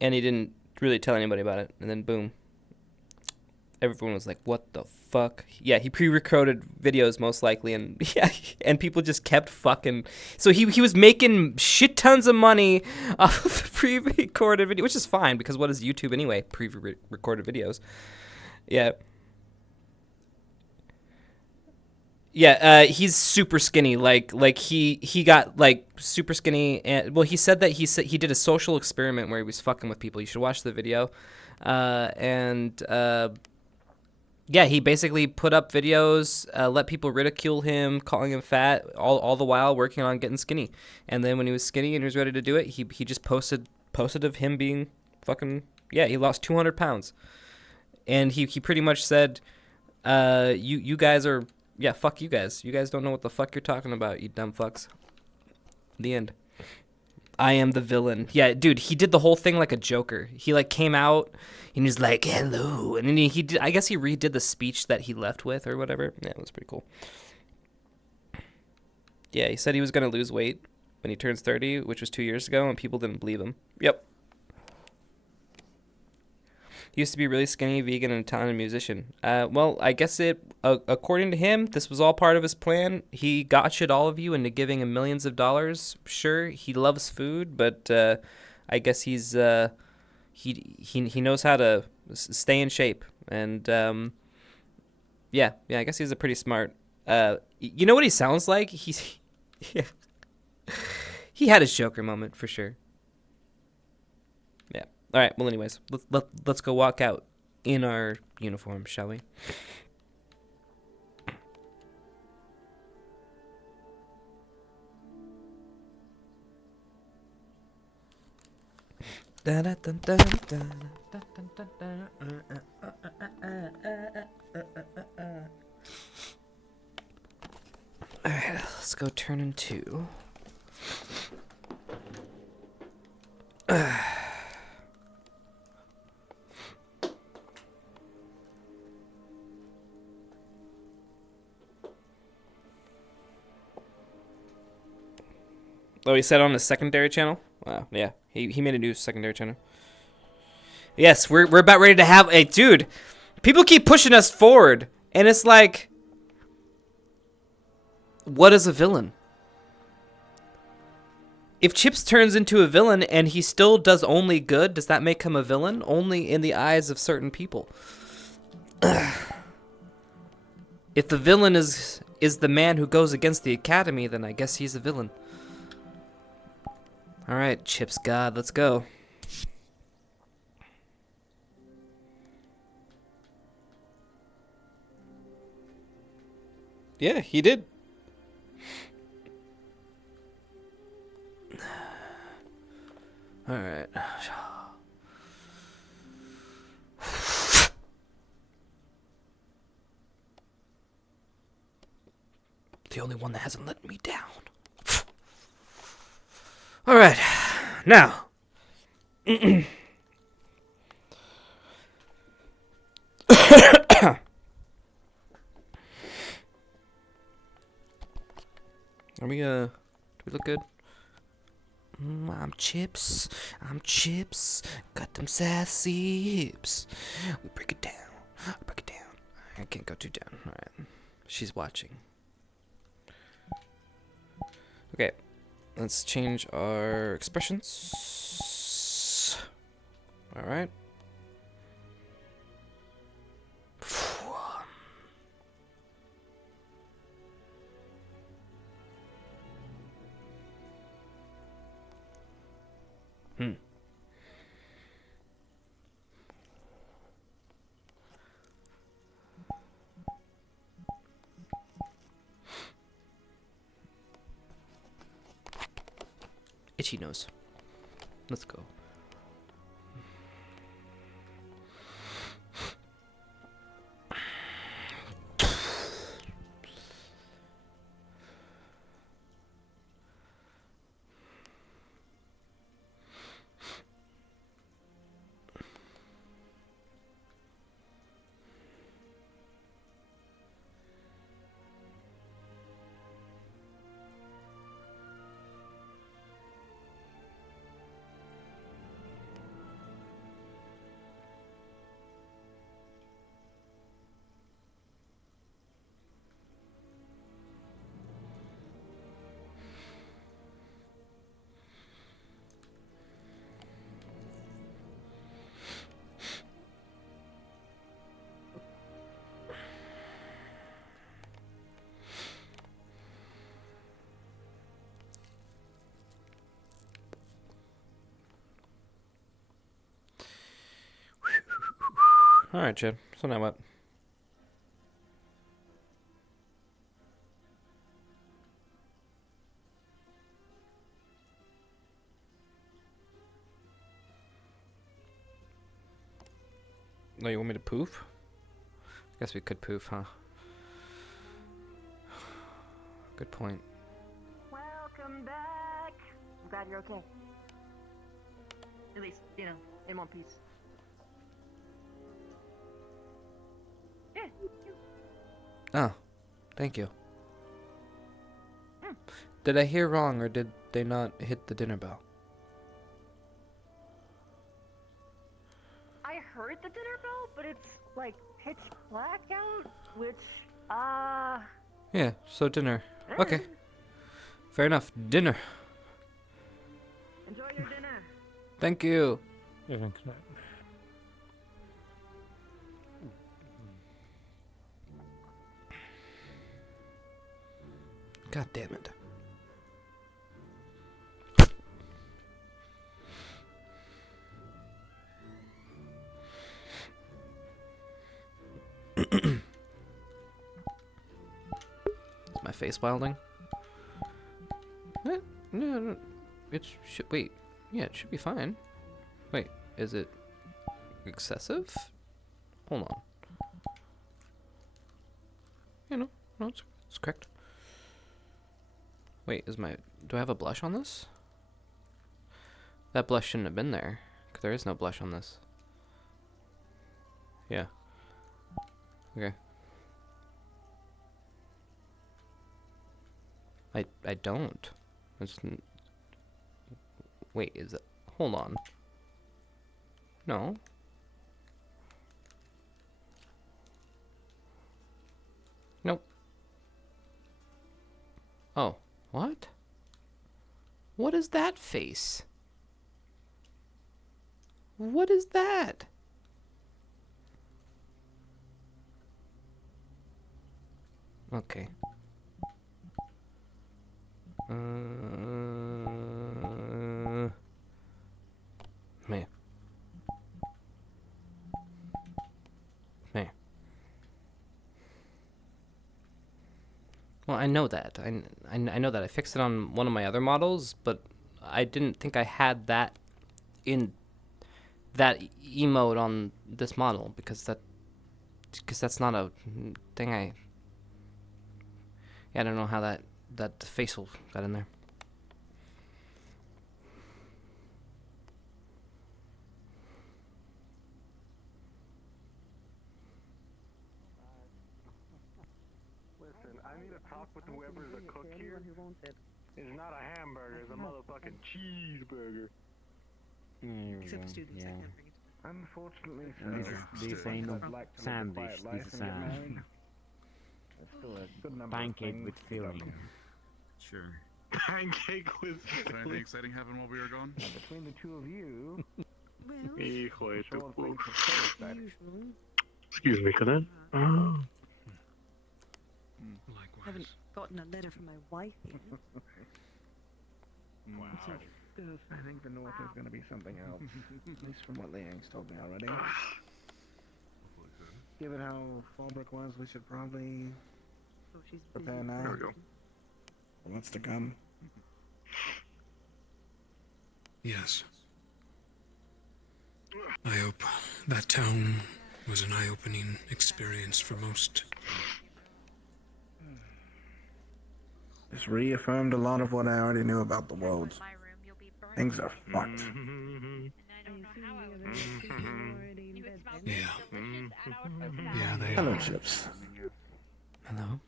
didn't really tell anybody about it, and then boom. Everyone was like, what the fuck? Yeah, he pre-recorded videos most likely, and yeah, and people just kept fucking... So he was making shit tons of money off of pre-recorded video, which is fine, because what is YouTube anyway? Pre-recorded videos. Yeah. Yeah, he's super skinny. Like he got like super skinny, and well, he said that he did a social experiment where he was fucking with people. You should watch the video. Yeah, he basically put up videos, let people ridicule him, calling him fat, all the while working on getting skinny. And then when he was skinny and he was ready to do it, he just posted of him being fucking... Yeah, he lost 200 pounds. And he pretty much said, you guys are... Yeah, fuck you guys. You guys don't know what the fuck you're talking about, you dumb fucks. The end. I am the villain. Yeah, dude, he did the whole thing like a Joker. He like came out and he was like, hello. And then he did, I guess he redid the speech that he left with or whatever. Yeah, it was pretty cool. Yeah, he said he was going to lose weight when he turns 30, which was 2 years ago, and people didn't believe him. Yep. He used to be really skinny, vegan, and a talented musician. Well, I guess according to him, this was all part of his plan. He gotcha'd all of you into giving him millions of dollars. Sure, he loves food, but I guess he knows how to stay in shape. And yeah, I guess he's a pretty smart. You know what he sounds like? Yeah. He had his Joker moment for sure. Yeah. All right. Well, anyways, let's go walk out in our uniform, shall we? Alright, let's go turn in 2. Oh, he said on the secondary channel? Wow, yeah. He made a new secondary channel. Yes, we're about ready to have a dude. People keep pushing us forward, and it's like, what is a villain? If Chips turns into a villain and he still does only good, does that make him a villain? Only in the eyes of certain people. If the villain is the man who goes against the academy, then I guess he's a villain. All right, Chips God, let's go. Yeah, he did. All right. The only one that hasn't let me down. All right. Now. Are we, do we look good? I'm Chips. I'm Chips. Got them sassy hips. We break it down. Break it down. I can't go too down. Alright. She's watching. Okay. Let's change our expressions. Alright. Itchy nose. Let's go. Alright, Chad. So now what? No, you want me to poof? Guess we could poof, huh? Good point. Welcome back. I'm glad you're okay. At least, you know, in one piece. Yeah. Oh, thank you. Did I hear wrong, or did they not hit the dinner bell? I heard the dinner bell, but it's like pitch black out, which, Yeah, so dinner. Okay. Fair enough. Dinner. Enjoy your dinner. Thank you. God damn it. Is my face wilding? No, it should. Wait, yeah, it should be fine. Wait, is it excessive? Hold on. Yeah, no, it's correct. Wait, do I have a blush on this? That blush shouldn't have been there, 'cause there is no blush on this. Yeah. Okay. I don't. Wait, is it? Hold on. No. Nope. Oh, what? What is that face? What is that? Okay. Me. Well, I know that. I know that. I fixed it on one of my other models, but I didn't think I had that in that emote on this model because that's not a thing I don't know how that facial got in there. Listen, I need to talk with whoever's a cook here. It's not a hamburger, it's a motherfucking cheeseburger. Except for students, I can't bring it. Unfortunately, This ain't no sandwich, this is a pancake with filling. Sure. Pancake with Was anything exciting happen while we were gone? Between the two of you. Well, Hijo de tu pu- usual. Excuse me, can I? Oh. Haven't gotten a letter from my wife yet. Wow. I think the North is going to be something else. At least from what Liang's told me already. Given how Fallbrook was, we should probably prepare now. There we go. For what's to come. Yes. I hope that town was an eye-opening experience for most. It's reaffirmed a lot of what I already knew about the world. Things are fucked. Yeah. Yeah, they Hello, are. Chips. Hello.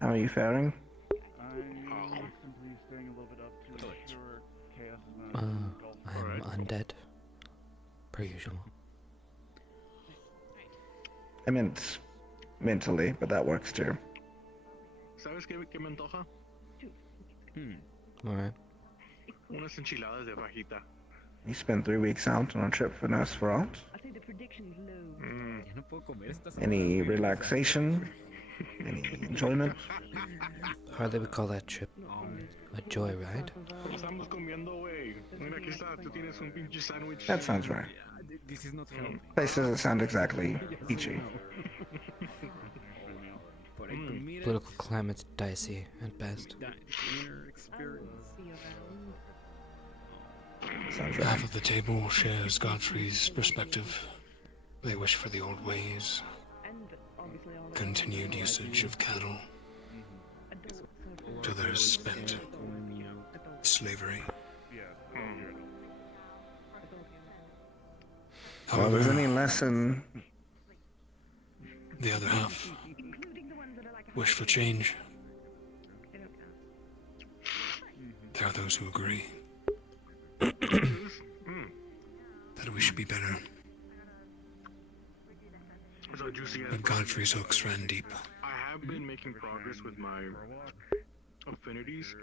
How are you faring? I'm simply staying a little bit up to ensure chaos is not I'm undead. Per usual. I meant mentally, but that works too. ¿Sabes qué me antoja? Alright. Unas enchiladas de fajita. You spent 3 weeks out on a trip for Nosferatu? I think the prediction is low. Any relaxation? Any enjoyment? Hardly would call that trip a joyride. Estamos comiendo, güey. Mira, aquí está. Tú tienes un pinche sándwich. That sounds right. This is not healthy. Place doesn't sound exactly peachy. Political climate's dicey at best. Sounds right. Half of the table shares Godfrey's perspective. They wish for the old ways, continued usage of cattle, to others spent slavery. Well, there's any lesson. The other half wish for change. There are those who agree that we should be better. So juicy. But Godfrey's hooks ran deep. I have been making progress with my affinities.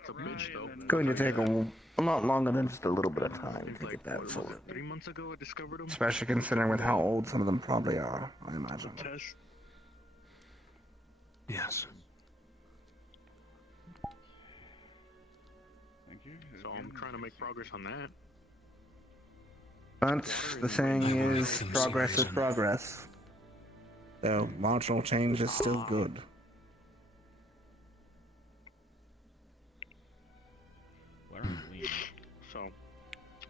It's a bitch though. Going to take a lot longer than just a little bit of time to get that sorted. 3 months ago, I discovered them. Especially considering with how old some of them probably are, I imagine. Test. Yes. Thank you. So I'm trying to make progress on that. But the saying is, progress is progress. So marginal change is still good. So,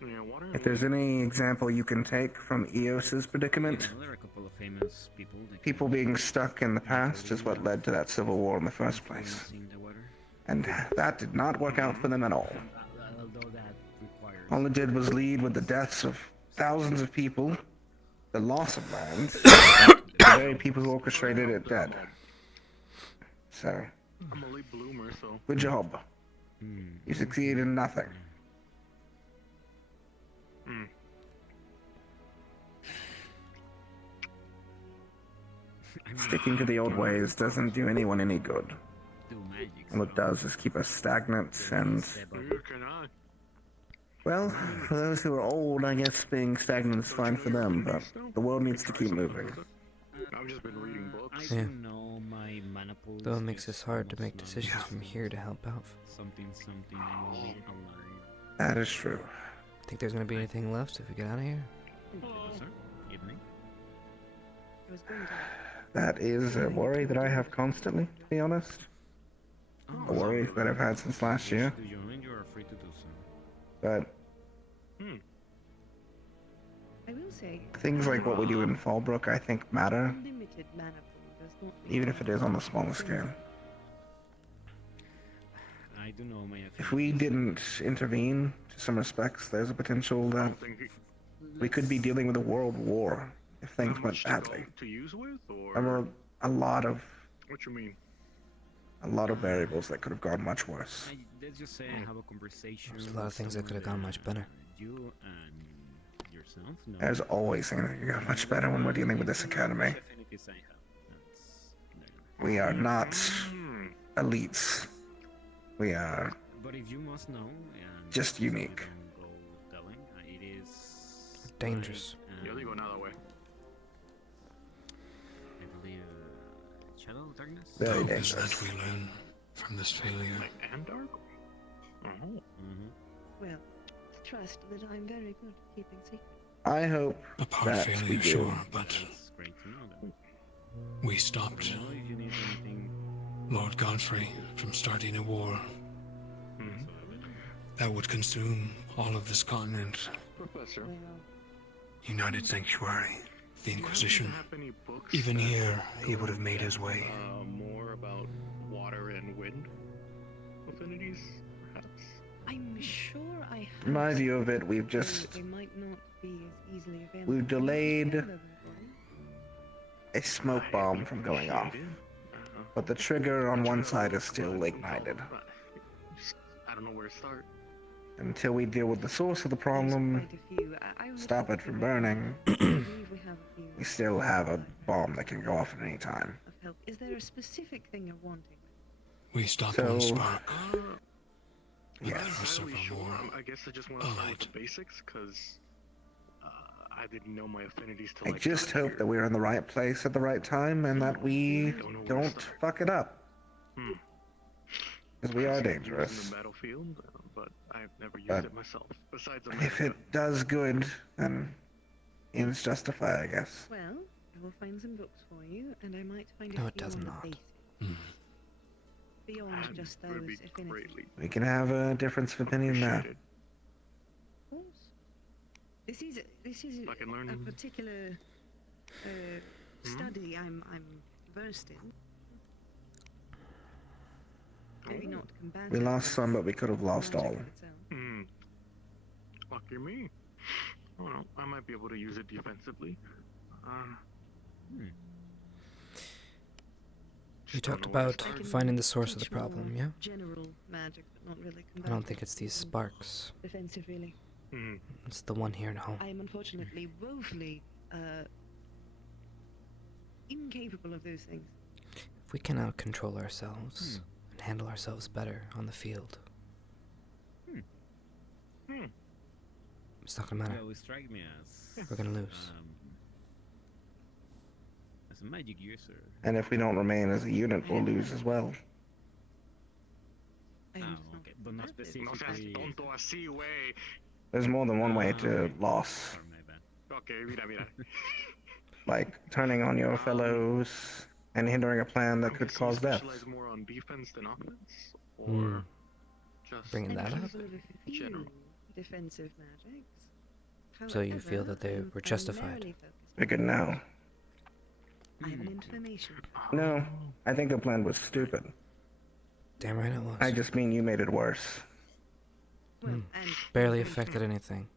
yeah, water and If there's any example you can take from Eos's predicament, There are a couple of famous people. That people being stuck in the past is what led to that civil war in the first place. the water. And that did not work out for them at all. Although that requires. All it did was lead with the deaths of thousands of people, the loss of land, and the very people who orchestrated it dead. So, I'm a late bloomer, so. good job. You succeeded in nothing. Sticking to the old ways doesn't do anyone any good. All it does is keep us stagnant and... Well, for those who are old, I guess being stagnant is fine for them, but the world needs to keep moving. I've just been reading books. Yeah. know my mana pools Though it makes is us hard to make almost decisions from here to help out. something I will be alive. That is true. Think there's gonna be anything left if we get out of here? Sir, evening. That is a worry that I have constantly, to be honest. A worry that I've had since last year. Do you join? You are free to do so. But I will say, things like what we do in Fallbrook, I think, matter, limited mana pool does not make even if it is on the smaller scale. I do know my If we didn't intervene, to some respects, there's a potential that we could be dealing with a world war if things went badly. To use with, or There were a lot of what you mean? variables that could have gone much worse. Let's just say I have a conversation. There's a lot of things that could have gone much better. You and yourself. No. There's always things that could go much better when we're dealing with this academy. Affinities I have. That's We are not elites. We are But if you must know, and just unique. go telling, it is Dangerous. Yeah, they go another way. I believe Shadow Darkness. Very The hope is dangerous. that we learn from this failure. And dark. well, trust that I'm very good at keeping secrets. I hope Upon that we failure, do. sure, but It's great to know that. we stopped You know, if you need anything, Lord Godfrey from starting a war that would consume all of this continent. Professor. United Sanctuary, the Inquisition. Have any books Even that here, he go would have made his way. More about water and wind affinities, perhaps. I'm sure I have. In my view of it, we've though just they might not be as easily available. we've delayed Together, though. a smoke bomb from going off, but the trigger on one side is still ignited. I don't know where to start. Until we deal with the source of the problem, Quite a few. I will stop it from burning, I believe we have a few we still have a bomb that can go off at any time. of help. Is there a specific thing you're wanting? We stopped So- one spark. Yes. There were several more. I guess I just want to start with the basics, because I didn't know my affinities to I like. just hope that we're in the right place at the right time and that we don't fuck it up. Because we are In dangerous. the battlefield, but I've never used But it myself. Besides, a If it does good, then it's justified, I guess. Well, I will find some books for you, and I might find No, a it few does on not. the basics. Beyond just those affinities. We can have a difference of opinion there. Of course. This is I can learn a particular study I'm versed in. Maybe not combative. We lost some, but we could have lost all. Lucky me. I don't know. I might be able to use it defensively. You talked about finding the source of the problem, yeah? General magic, but not really I don't think it's these sparks. defensive, really. It's the one here at home. I am unfortunately woefully incapable of those things. If we cannot control ourselves and handle ourselves better on the field, it's not gonna matter. Well, it strike me as We're gonna lose. a as a magic user. And if we don't remain as a unit, we'll lose as well. Okay, but not specifically. Tonto así, güey. There's more than one way to loss. Okay, mira. Like turning on your fellows and hindering a plan that could cause death. Specialize more on defense than offense, or Hmm. just Bringing that up. general. Defensive magics. So you feel that they were justified? Figured now. I have an information. No, I think the plan was stupid. Damn right it was. I just mean you made it worse. Barely affected anything.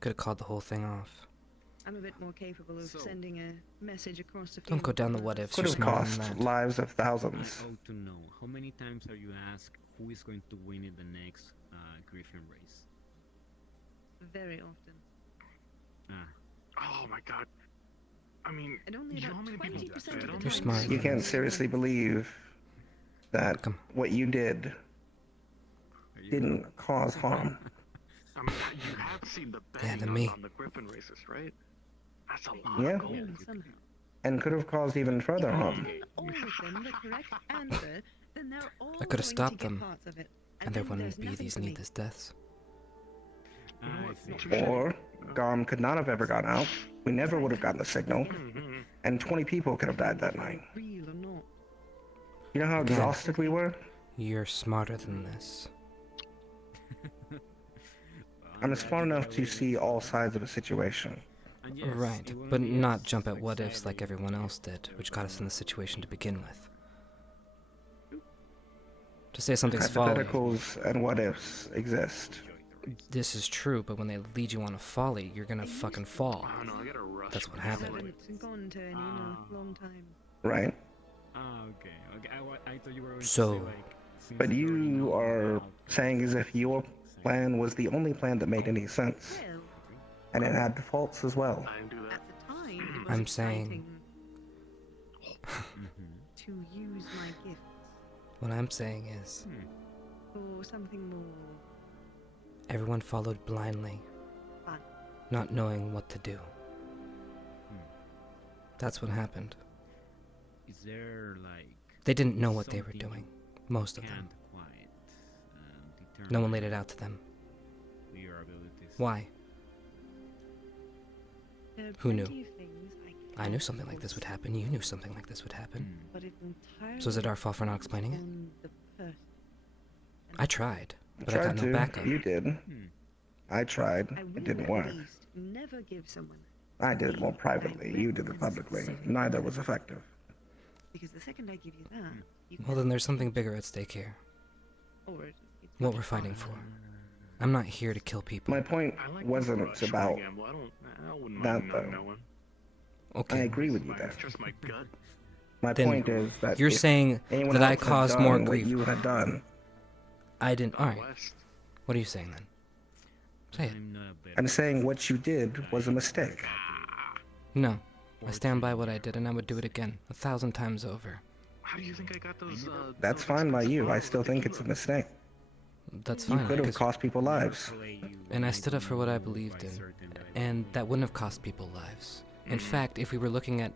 Could have called the whole thing off. I'm a bit more capable of sending a message across the Don't field. go down the what ifs. Could You're have smarter cost than that. lives of thousands. I ought to know. How many times are you asked who is going to win in the next Griffin race? Very often. Oh my god. I mean, And only about 20% of the You're time. smart. You can't seriously believe that what you did didn't cause harm. I mean, you have seen the Yeah, betting to me. on the Griffin races, right? That's a lot Yeah. of gold. Somehow. And could have caused even further harm. All of them the correct answer, then they're all I could have going to stopped get them, parts of it. and there then wouldn't there's be nothing these for me. needless deaths. Or Garm could not have ever gotten out. We never would have gotten the signal. And 20 people could have died that night. Real or not. You know how Again. exhausted we were? You're smarter than this. I'm smart enough to see all sides of a situation. Right, but not jump at what ifs like everyone else did, which got us in the situation to begin with. To say something's folly. Hypotheticals and what ifs exist. This is true, but when they lead you on a folly, you're gonna fucking fall. That's what happened. Haven't gone turning in a long time. Right? Okay. I thought you were going So- to say, like, since But you're in you the are now, saying as if your plan was the only plan that made any sense. Well, And it had faults as well. at the time, it was I'm saying- exciting to use my gifts What I'm saying is, for something more everyone followed blindly, fun. not knowing what to do. That's what happened. Is there like They didn't know what they were something doing, most of them. can't quite No one determine laid it out to them. your abilities? Why? There are Who knew? plenty of things I I can knew something like this would happen. You knew something like this would happen. but it entirely So is it our fault for not explaining it? on the person. I tried, but I Tried got no to. backup. You did. I tried. I It will didn't at work. least never give someone I did it more privately. You did it publicly. Neither was effective. because the second I give you that, you Well, then there's something bigger at stake here. or it's What we're fighting for. I'm not here to kill people. My point wasn't about Gamble. I wouldn't that, mind not though. knowing. Okay. I agree with you there. It's just my gut. My Then point is that you're if saying anyone that I else had caused more done what grief. you had done. I didn't. Alright. What are you saying then? Say it. I'm saying what you did was a mistake. No. I stand by what I did, and I would do it again, 1,000 times over. How do you think I got those? That's fine by you. I still think it's a mistake. That's You fine. could have because- cost people lives. And I stood up for what I believed in, and that wouldn't have cost people lives. In fact, if we were looking at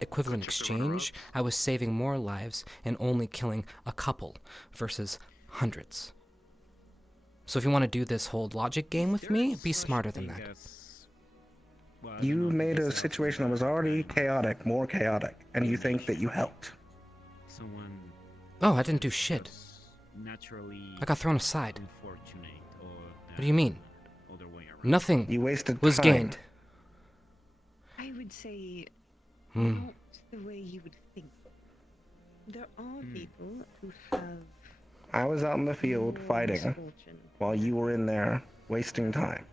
equivalent exchange, I was saving more lives and only killing a couple versus hundreds. So if you want to do this whole logic game with me, be smarter than that. You made a situation that was already chaotic more chaotic, and you think that you helped. Someone Oh, I didn't do shit. naturally I got thrown aside. unfortunate or What do you mean? other way around. Nothing You wasted was time. gained. I would say Hmm. not the way you would think. There are Hmm. people who have I was out in the field fighting misfortune. while you were in there wasting time.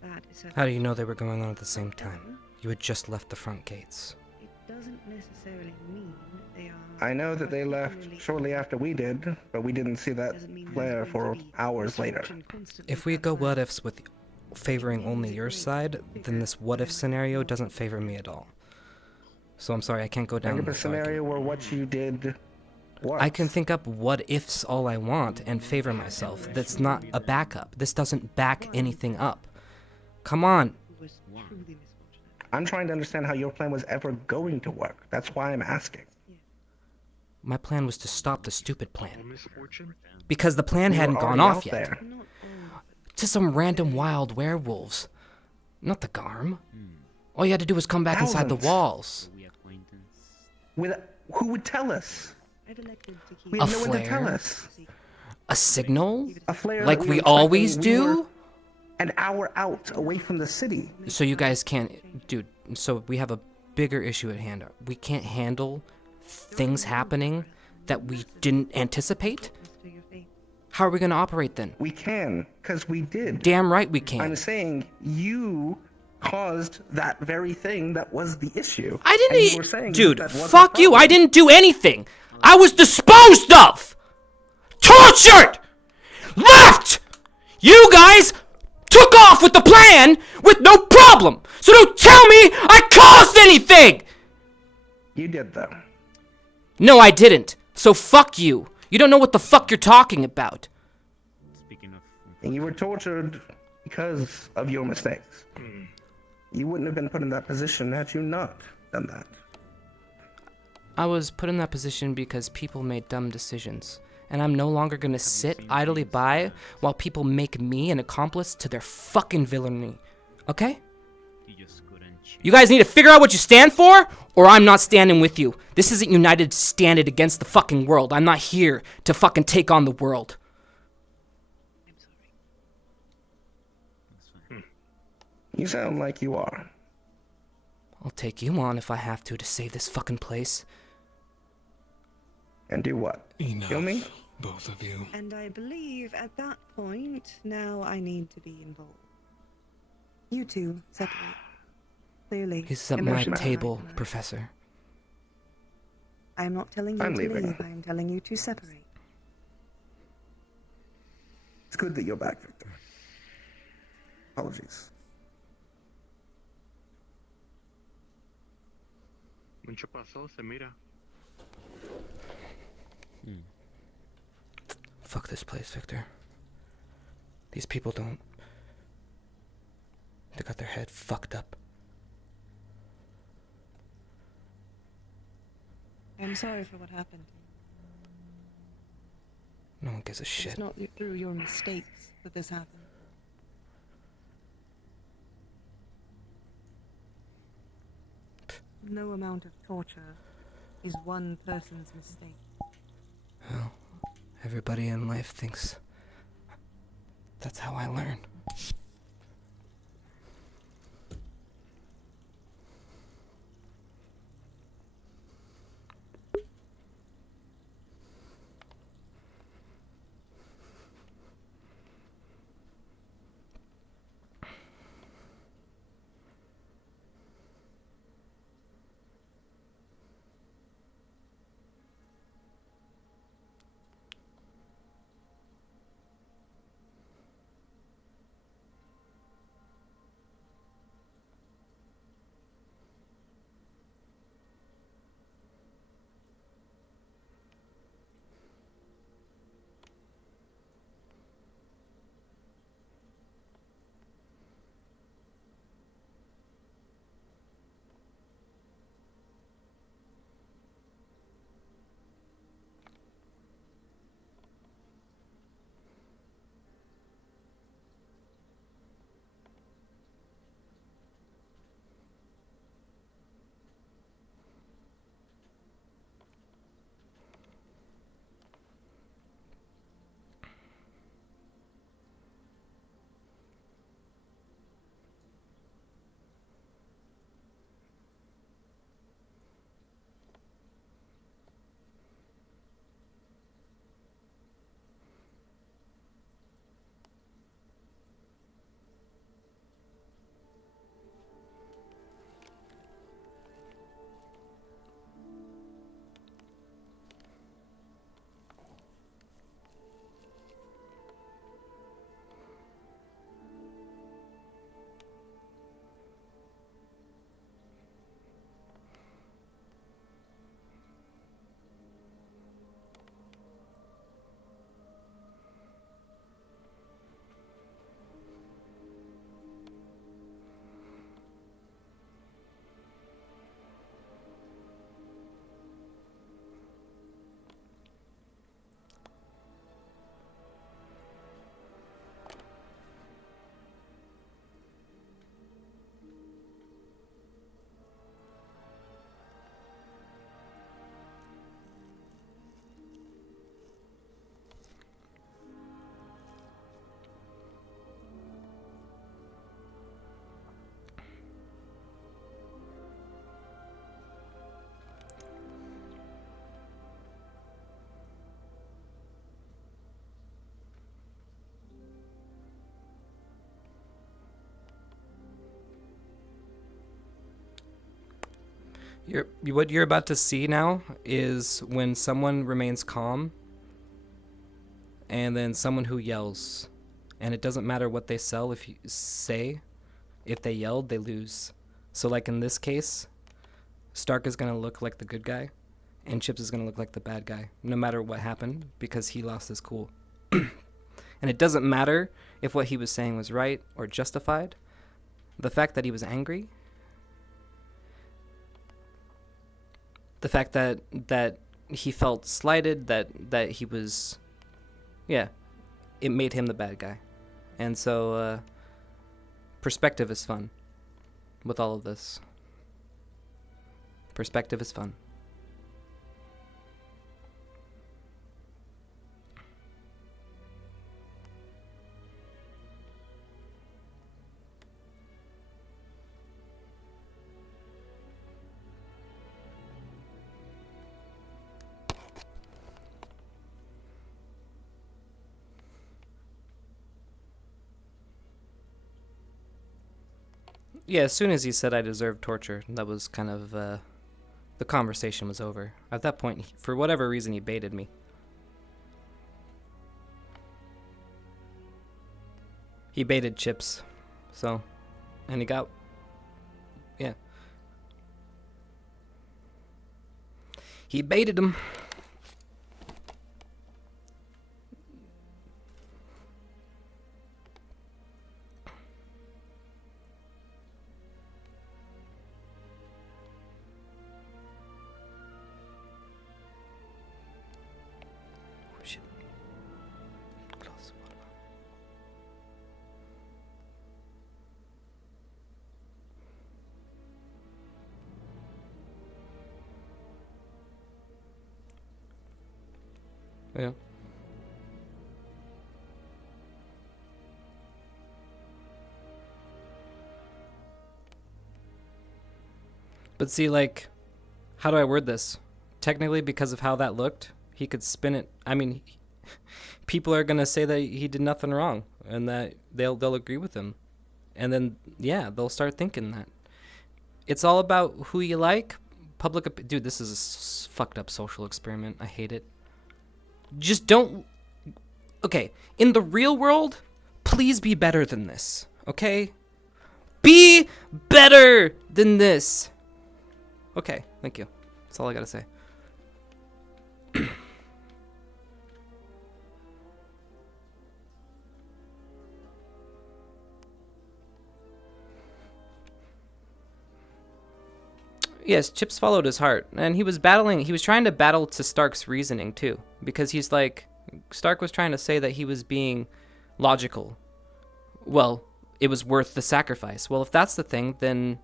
That is How do you know they were going on at the same time? You had just left the front gates. It doesn't necessarily mean they are. I know that they left shortly after we did, but we didn't see that flare for hours later. If we go what ifs with favoring only your side, then this what if scenario doesn't favor me at all. So I'm sorry, I can't go down Think of a this argument. scenario where what you did works. I can think up what ifs all I want and favor myself. That's not a backup. This doesn't back anything up. Come on. I'm trying to understand how your plan was ever going to work. That's why I'm asking. My plan was to stop the stupid plan. Because the plan You were hadn't gone already off out yet. there. To some random wild werewolves. Not the Garm. All you had to do was come back inside the Thousands. walls. With who would tell us? We A had no one to tell flare? us. A signal? A flare Like that we were always expecting. We do? were an hour out away from the city. So you guys can't... Dude, so we have a bigger issue at hand. We can't handle things happening that we didn't anticipate? How are we going to operate then? We can, because we did. Damn right we can. I'm saying you caused that very thing that was the issue. I didn't... And you were saying Dude, that wasn't fuck the you! I problem. didn't do anything! I was disposed of! Tortured! Left! You guys took off with the plan with no problem! So don't tell me I caused anything! You did, though. No, I didn't. So fuck you. You don't know what the fuck you're talking about. And you were tortured because of your mistakes. You wouldn't have been put in that position had you not done that. I was put in that position because people made dumb decisions. And I'm no longer gonna sit idly by while people make me an accomplice to their fucking villainy. Okay? You guys need to figure out what you stand for, or I'm not standing with you. This isn't United Standing against the fucking world. I'm not here to fucking take on the world. You sound like you are. I'll take you on if I have to save this fucking place. And do what? Enough, Kill me? both of you. And I believe at that point, now I need to be involved. You two separate. Clearly. He's at my emotional table, nightmare. Professor. I am not telling you I'm to leaving. leave. I am telling you to separate. It's good that you're back, Victor. Apologies. Mucho pasó, se mira. Fuck this place, Victor. These people don't... They got their head fucked up. I'm sorry for what happened. No one gives a shit. It's not through your mistakes that this happened. No amount of torture is one person's mistake. Well, everybody in life thinks that's how I learn. What you're about to see now is when someone remains calm and then someone who yells. And it doesn't matter what they sell if you say. If they yelled, they lose. So like in this case, Stark is going to look like the good guy and Chips is going to look like the bad guy no matter what happened because he lost his cool. And it doesn't matter if what he was saying was right or justified. The fact that he was angry, the fact that he felt slighted, that he was, yeah, it made him the bad guy. And so perspective is fun with all of this. Perspective is fun. Yeah, as soon as he said I deserved torture, that was kind of, the conversation was over. At that point, for whatever reason, he baited me. He baited Chips, so, and he got, yeah. He baited him. Yeah. But see, like, how do I word this? Technically, because of how that looked, he could spin it. I mean, people are gonna say that he did nothing wrong, and that they'll agree with him, and then yeah, they'll start thinking that. It's all about who you like. Dude, this is a fucked up social experiment. I hate it. Just don't. Okay, in the real world, please be better than this. Okay, be better than this. Okay, thank you. That's all I gotta say. Yes, Chips followed his heart, and he was trying to battle to Stark's reasoning too, because he's like, Stark was trying to say that he was being logical. Well, it was worth the sacrifice. Well, if that's the thing, then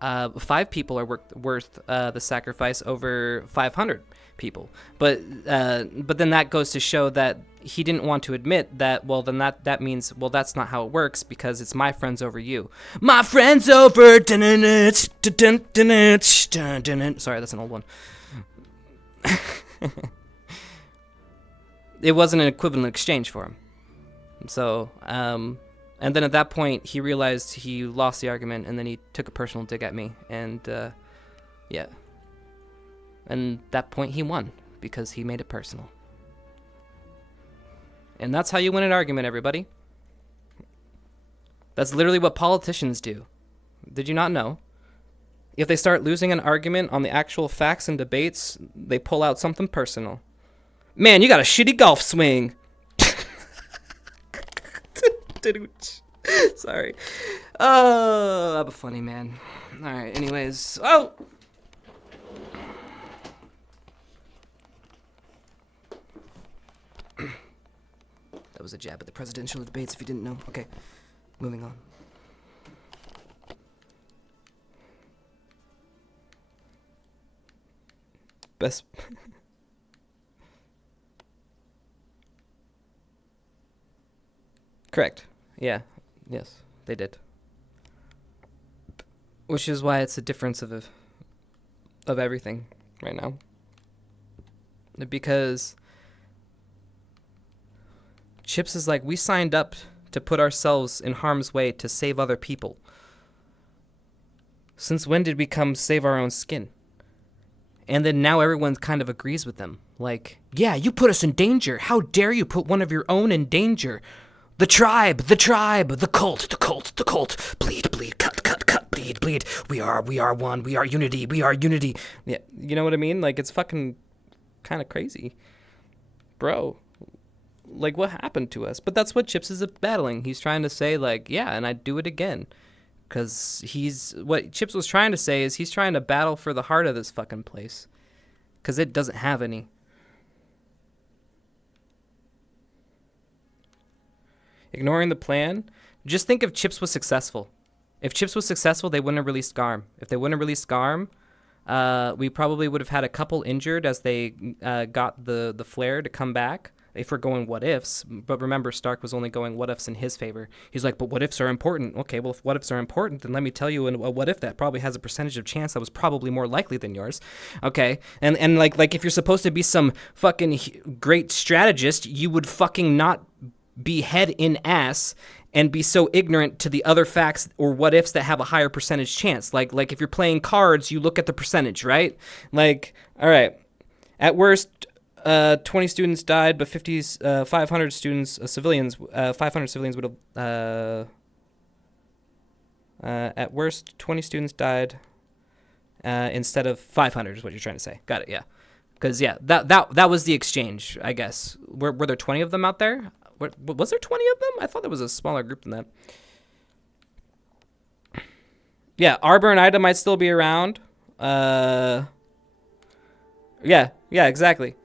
5 people are worth the sacrifice over 500 people. But then that goes to show that he didn't want to admit that, well, then that means, well, that's not how it works, because it's my friends over you. My friends over. Sorry, that's an old one. It wasn't an equivalent exchange for him. So, and then at that point, he realized he lost the argument, and then he took a personal dig at me, and yeah. And that point, he won, because he made it personal. And that's how you win an argument, everybody. That's literally what politicians do. Did you not know? If they start losing an argument on the actual facts and debates, they pull out something personal. Man, you got a shitty golf swing. Sorry. Oh, I'm a funny man. Alright, anyways. Oh! That was a jab at the presidential debates, if you didn't know. Okay, moving on. Best... Correct. Yeah. Yes, they did. Which is why it's a difference of everything right now. Because Chips is like, we signed up to put ourselves in harm's way to save other people. Since when did we come save our own skin? And then now everyone kind of agrees with them. Like, yeah, you put us in danger. How dare you put one of your own in danger? The tribe, the cult, the cult. Bleed, bleed, cut, bleed, bleed. We are one. We are unity. Yeah, you know what I mean? Like, it's fucking kind of crazy. Bro, like, what happened to us? But that's what Chips is battling. He's trying to say, like, yeah, and I'd do it again. Because what Chips was trying to say is he's trying to battle for the heart of this fucking place. Because it doesn't have any. Ignoring the plan, just think if Chips was successful. If Chips was successful, they wouldn't have released Garm. If they wouldn't have released Garm, we probably would have had a couple injured as they got the flare to come back. If we're going what ifs, but remember, Stark was only going what ifs in his favor. He's like, but what ifs are important. Okay, well, if what ifs are important, then let me tell you a what if that probably has a percentage of chance that was probably more likely than yours. Okay, and like if you're supposed to be some fucking great strategist, you would fucking not be head in ass and be so ignorant to the other facts or what ifs that have a higher percentage chance. Like if you're playing cards, you look at the percentage, right? Like, all right, at worst, 20 students died, but 500 students, civilians, 500 civilians would have, at worst, 20 students died instead of 500 is what you're trying to say. Got it, yeah. Because, yeah, that was the exchange, I guess. Were there 20 of them out there? Was there 20 of them? I thought there was a smaller group than that. Yeah, Arbor and Ida might still be around. Yeah, exactly.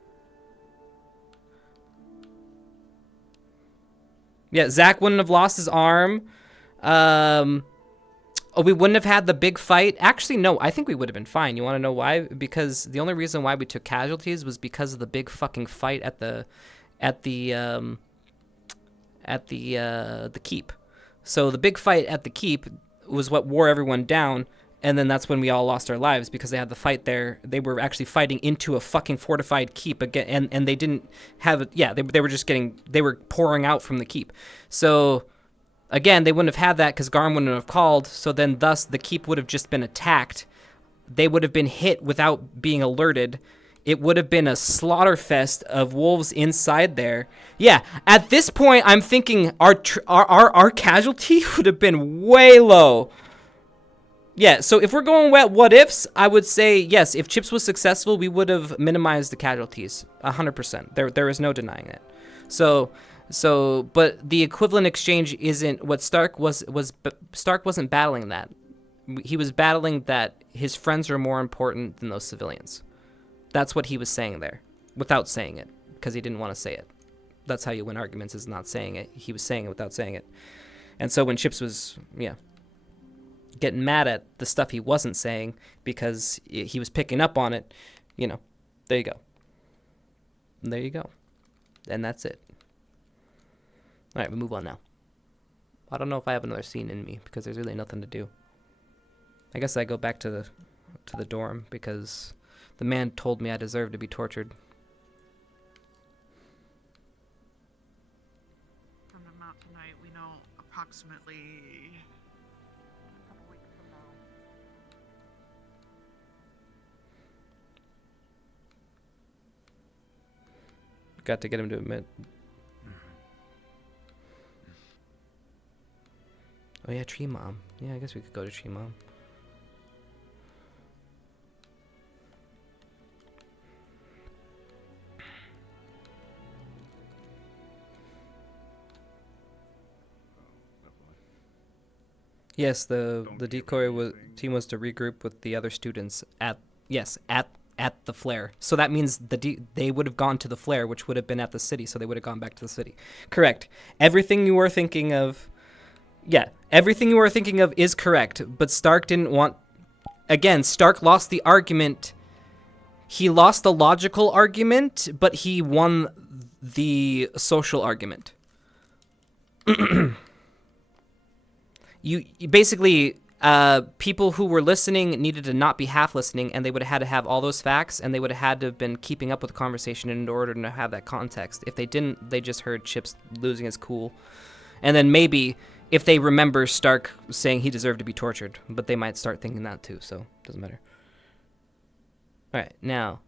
Yeah, Zach wouldn't have lost his arm. We wouldn't have had the big fight. Actually, no, I think we would have been fine. You want to know why? Because the only reason why we took casualties was because of the big fucking fight at the keep. So the big fight at the keep was what wore everyone down, and then that's when we all lost our lives because they had the fight there. They were actually fighting into a fucking fortified keep again, and they didn't have it. Yeah, they were pouring out from the keep. So again, they wouldn't have had that because Garm wouldn't have called. So then, thus, the keep would have just been attacked. They would have been hit without being alerted. It would have been a slaughter fest of wolves inside there. Yeah, at this point, I'm thinking our casualty would have been way low. Yeah, so if we're going what ifs, I would say yes. If Chips was successful, we would have minimized the casualties 100%. There is no denying it. So, but the equivalent exchange isn't what Stark was. Stark wasn't battling that. He was battling that his friends are more important than those civilians. That's what he was saying there, without saying it, because he didn't want to say it. That's how you win arguments, is not saying it. He was saying it without saying it. And so when Chips was, getting mad at the stuff he wasn't saying because he was picking up on it, there you go. There you go. And that's it. All right, we move on now. I don't know if I have another scene in me because there's really nothing to do. I guess I go back to the dorm because the man told me I deserve to be tortured. From the map tonight, we know approximately a couple weeks from now. Got to get him to admit. Oh yeah, Tree Mom. Yeah, I guess we could go to Tree Mom. Yes, the decoy team was to regroup with the other students at the flare. So that means they would have gone to the flare, which would have been at the city. So they would have gone back to the city. Correct. Everything you were thinking of, is correct. But Stark didn't want. Again, Stark lost the argument. He lost the logical argument, but he won the social argument. You basically, people who were listening needed to not be half listening, and they would have had to have all those facts, and they would have had to have been keeping up with the conversation in order to have that context. If they didn't, they just heard Chips losing his cool. And then maybe if they remember Stark saying he deserved to be tortured, but they might start thinking that too, so it doesn't matter. All right, now,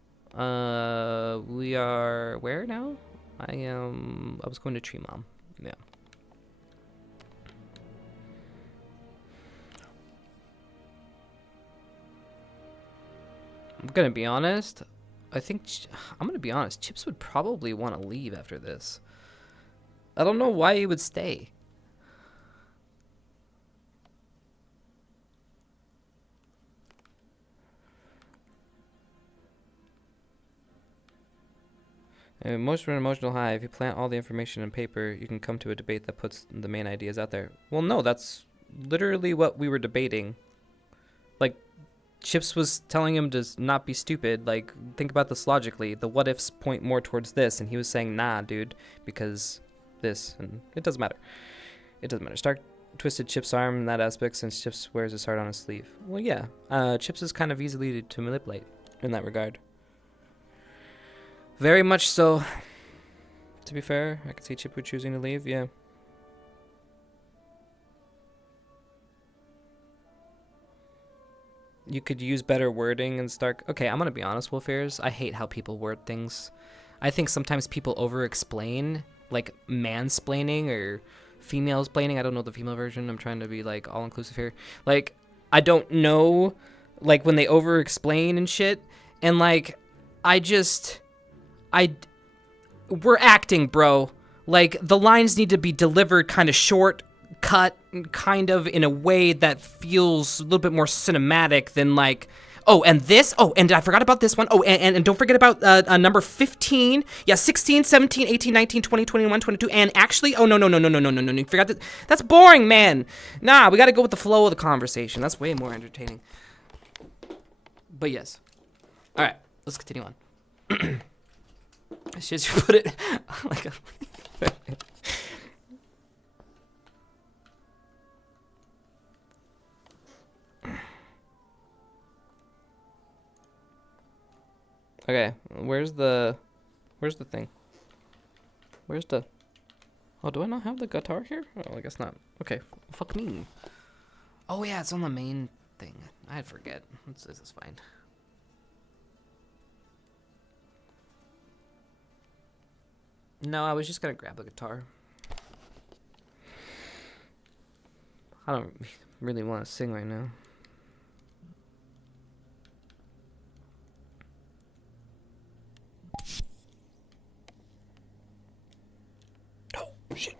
we are where now? I was going to Tree Mom. Yeah. I'm gonna be honest. I'm gonna be honest. Chips would probably want to leave after this. I don't know why he would stay. Emotional high. If you plant all the information in paper, you can come to a debate that puts the main ideas out there. Well, no, that's literally what we were debating. Like, Chips was telling him to not be stupid. Like, think about this logically. The what ifs point more towards this, and he was saying, nah, dude, because this, and it doesn't matter. It doesn't matter. Stark twisted Chip's arm in that aspect since Chips wears his heart on his sleeve. Well, yeah, Chips is kind of easily to manipulate in that regard. Very much so. To be fair, I could see Chipwood choosing to leave, yeah. You could use better wording and Stark. Okay, I'm gonna be honest, Wolfears. I hate how people word things. I think sometimes people over-explain, like mansplaining or female-splaining. I don't know the female version. I'm trying to be like all-inclusive here. Like, I don't know, like when they over-explain and shit. And like, we're acting, bro. Like, the lines need to be delivered kind of short, cut, kind of in a way that feels a little bit more cinematic than like, oh, and this, oh, and I forgot about this one. Oh, and don't forget about number 15. Yeah, 16, 17, 18, 19, 20, 21, 22. And actually, oh, no. You forgot that. That's boring, man. Nah, we got to go with the flow of the conversation. That's way more entertaining. But yes. All right, let's continue on. Should you put it like a... Okay, where's the thing? Where's the... Oh, do I not have the guitar here? Oh, I guess not. Okay, fuck me. Oh yeah, it's on the main thing. I forget. This is fine. No, I was just gonna grab the guitar. I don't really want to sing right now. Oh, shit.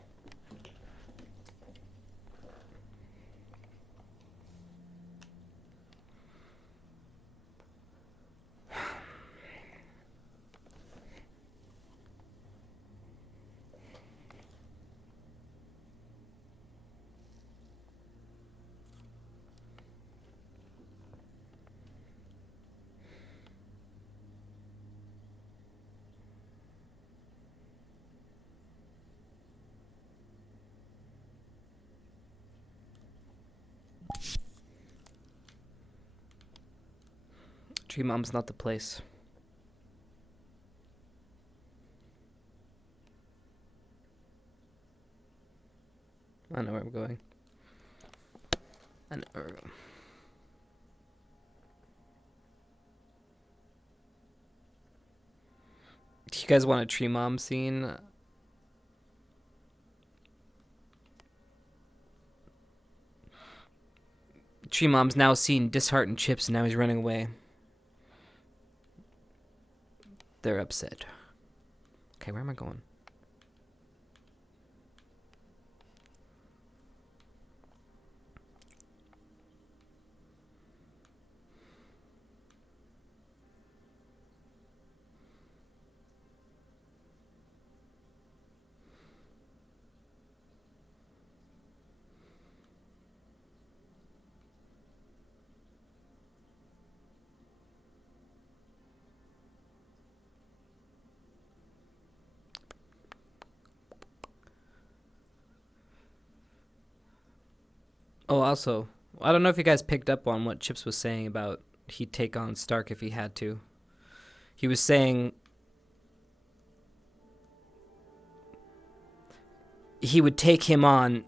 Tree Mom's not the place. I know where I'm going. I know where we're going. Do you guys want a Tree Mom scene? Tree Mom's now seen disheartened Chips and now he's running away. They're upset. Okay, where am I going? Oh, also, I don't know if you guys picked up on what Chips was saying about he'd take on Stark if he had to. He was saying he would take him on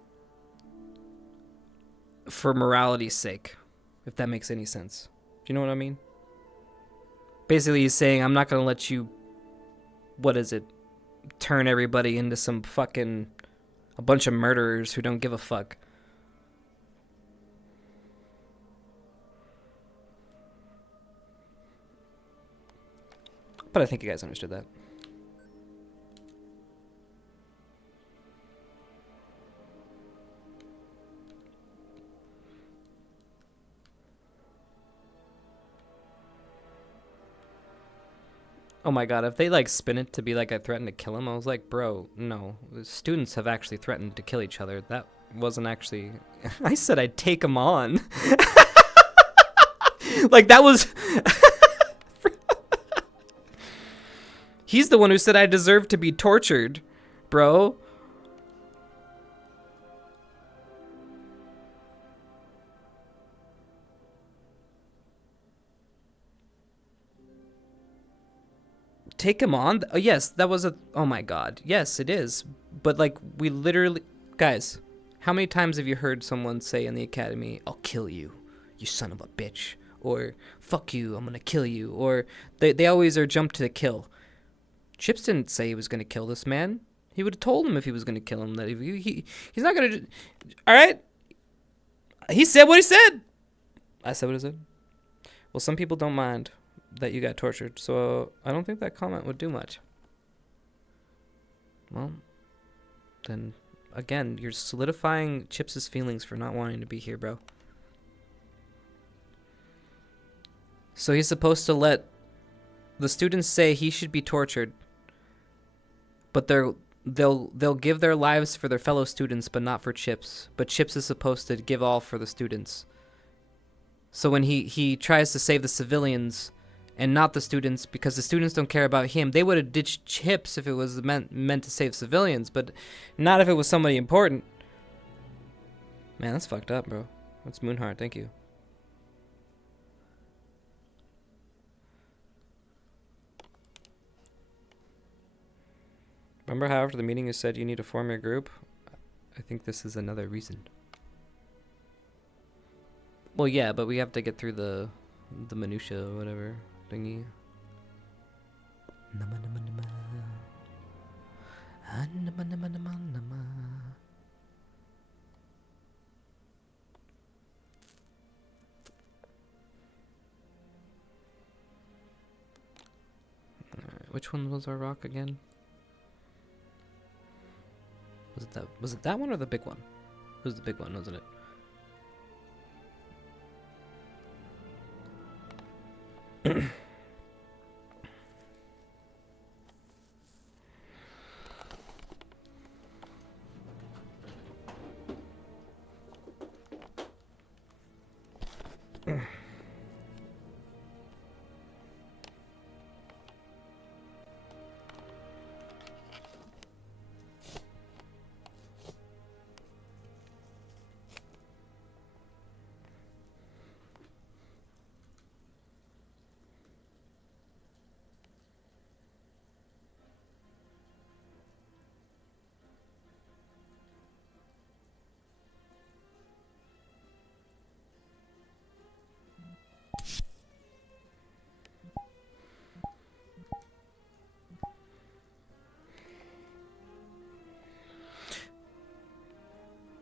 for morality's sake, if that makes any sense. Do you know what I mean? Basically, he's saying, I'm not gonna let you, what is it, turn everybody into some fucking, a bunch of murderers who don't give a fuck. But I think you guys understood that. Oh my god, if they like spin it to be like I threatened to kill him, I was like, bro, no. The students have actually threatened to kill each other. That wasn't actually... I said I'd take him on. Like, that was... He's the one who said I deserve to be tortured, bro. Take him on? Oh, yes, that was a... Oh my god. Yes, it is. But, like, we literally... Guys, how many times have you heard someone say in the academy, I'll kill you, you son of a bitch? Or, fuck you, I'm gonna kill you. Or, they always are jump to the kill. Chips didn't say he was gonna kill this man. He would have told him if he was gonna kill him that he's not gonna... Alright? He said what he said! I said what I said. Well, some people don't mind that you got tortured, so I don't think that comment would do much. Well, then, again, you're solidifying Chips' feelings for not wanting to be here, bro. So he's supposed to let the students say he should be tortured, but they'll give their lives for their fellow students, but not for Chips. But Chips is supposed to give all for the students. So when he tries to save the civilians and not the students, because the students don't care about him, they would have ditched Chips if it was meant to save civilians, but not if it was somebody important. Man, that's fucked up, bro. That's Moonheart, thank you. Remember how after the meeting you said you need to form your group? I think this is another reason. Well, yeah, but we have to get through the minutia or whatever thingy. Which one was our rock again? Was it that one or the big one? It was the big one, wasn't it?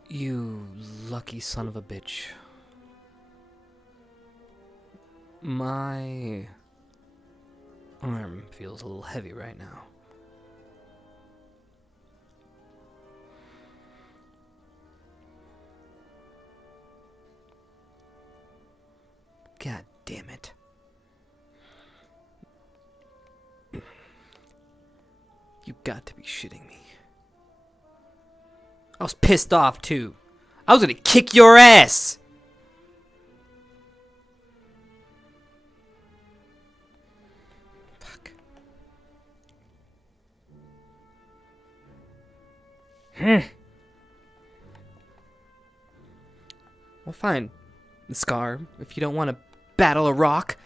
You lucky son of a bitch. My arm feels a little heavy right now. God damn it. You got to be shitting me. I was pissed off too. I was gonna kick your ass! Fuck. Well, fine, Scar, if you don't want to battle a rock.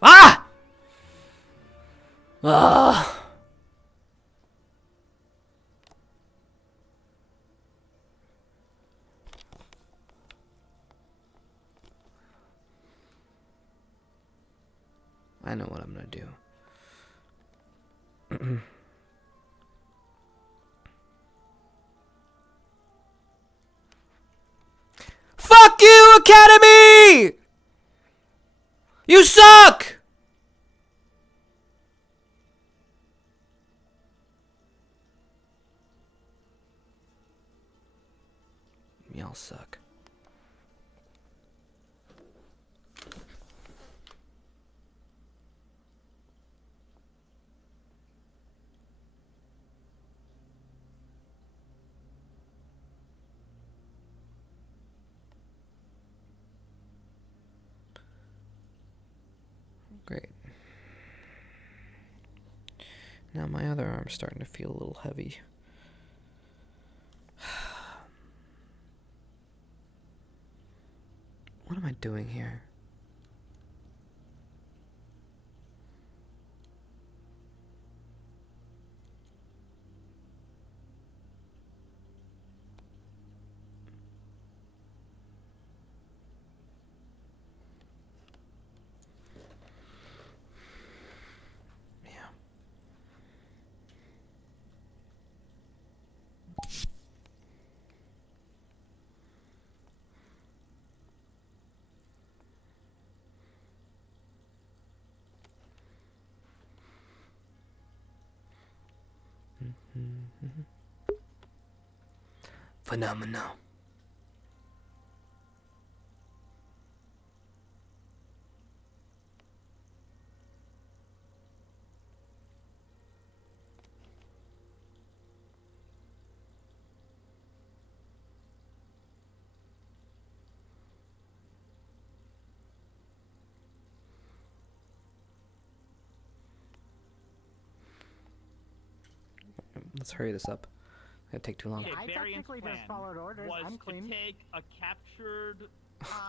Ah! Ugh. know what I'm gonna do. Fuck you, Academy! You suck! Y'all suck. Great. Now my other arm's starting to feel a little heavy. What am I doing here? Phenomenal. Let's hurry this up. It's gonna take too long. I technically just followed orders. Was I'm to clean. take a captured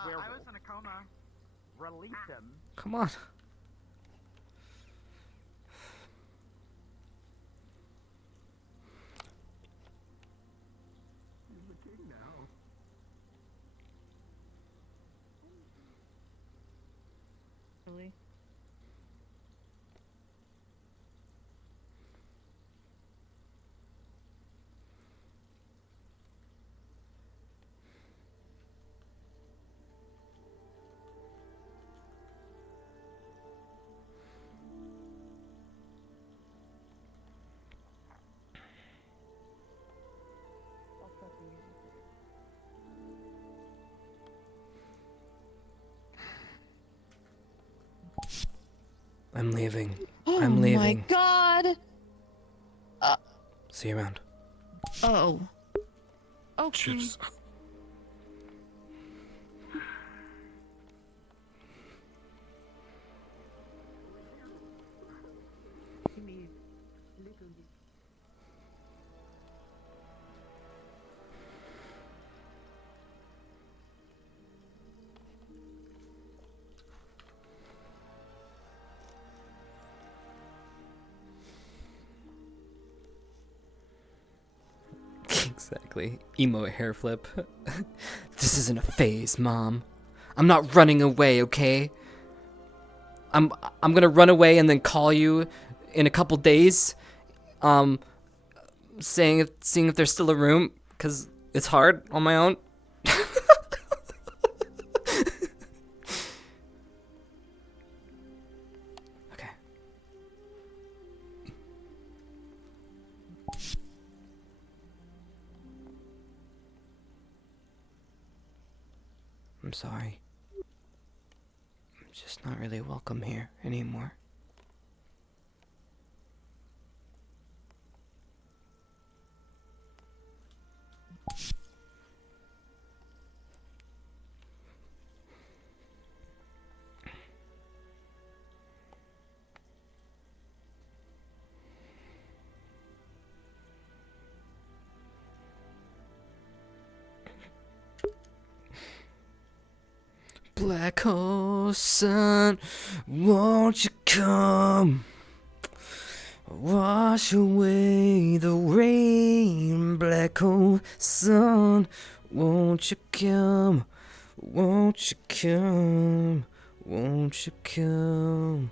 werewolf. I was in a coma. Release him. Come on. He's the king now. Really? I'm leaving. Oh I'm leaving. my god! See you around. Oh. Okay. Chips. Exactly. Emo hair flip. This isn't a phase, Mom. I'm not running away, okay? I'm gonna run away and then call you in a couple days, seeing if there's still a room, cause it's hard on my own. Okay. I'm sorry. I'm just not really welcome here anymore. Black hole sun, won't you come? Wash away the rain. Black hole sun, won't you come? Won't you come? Won't you come?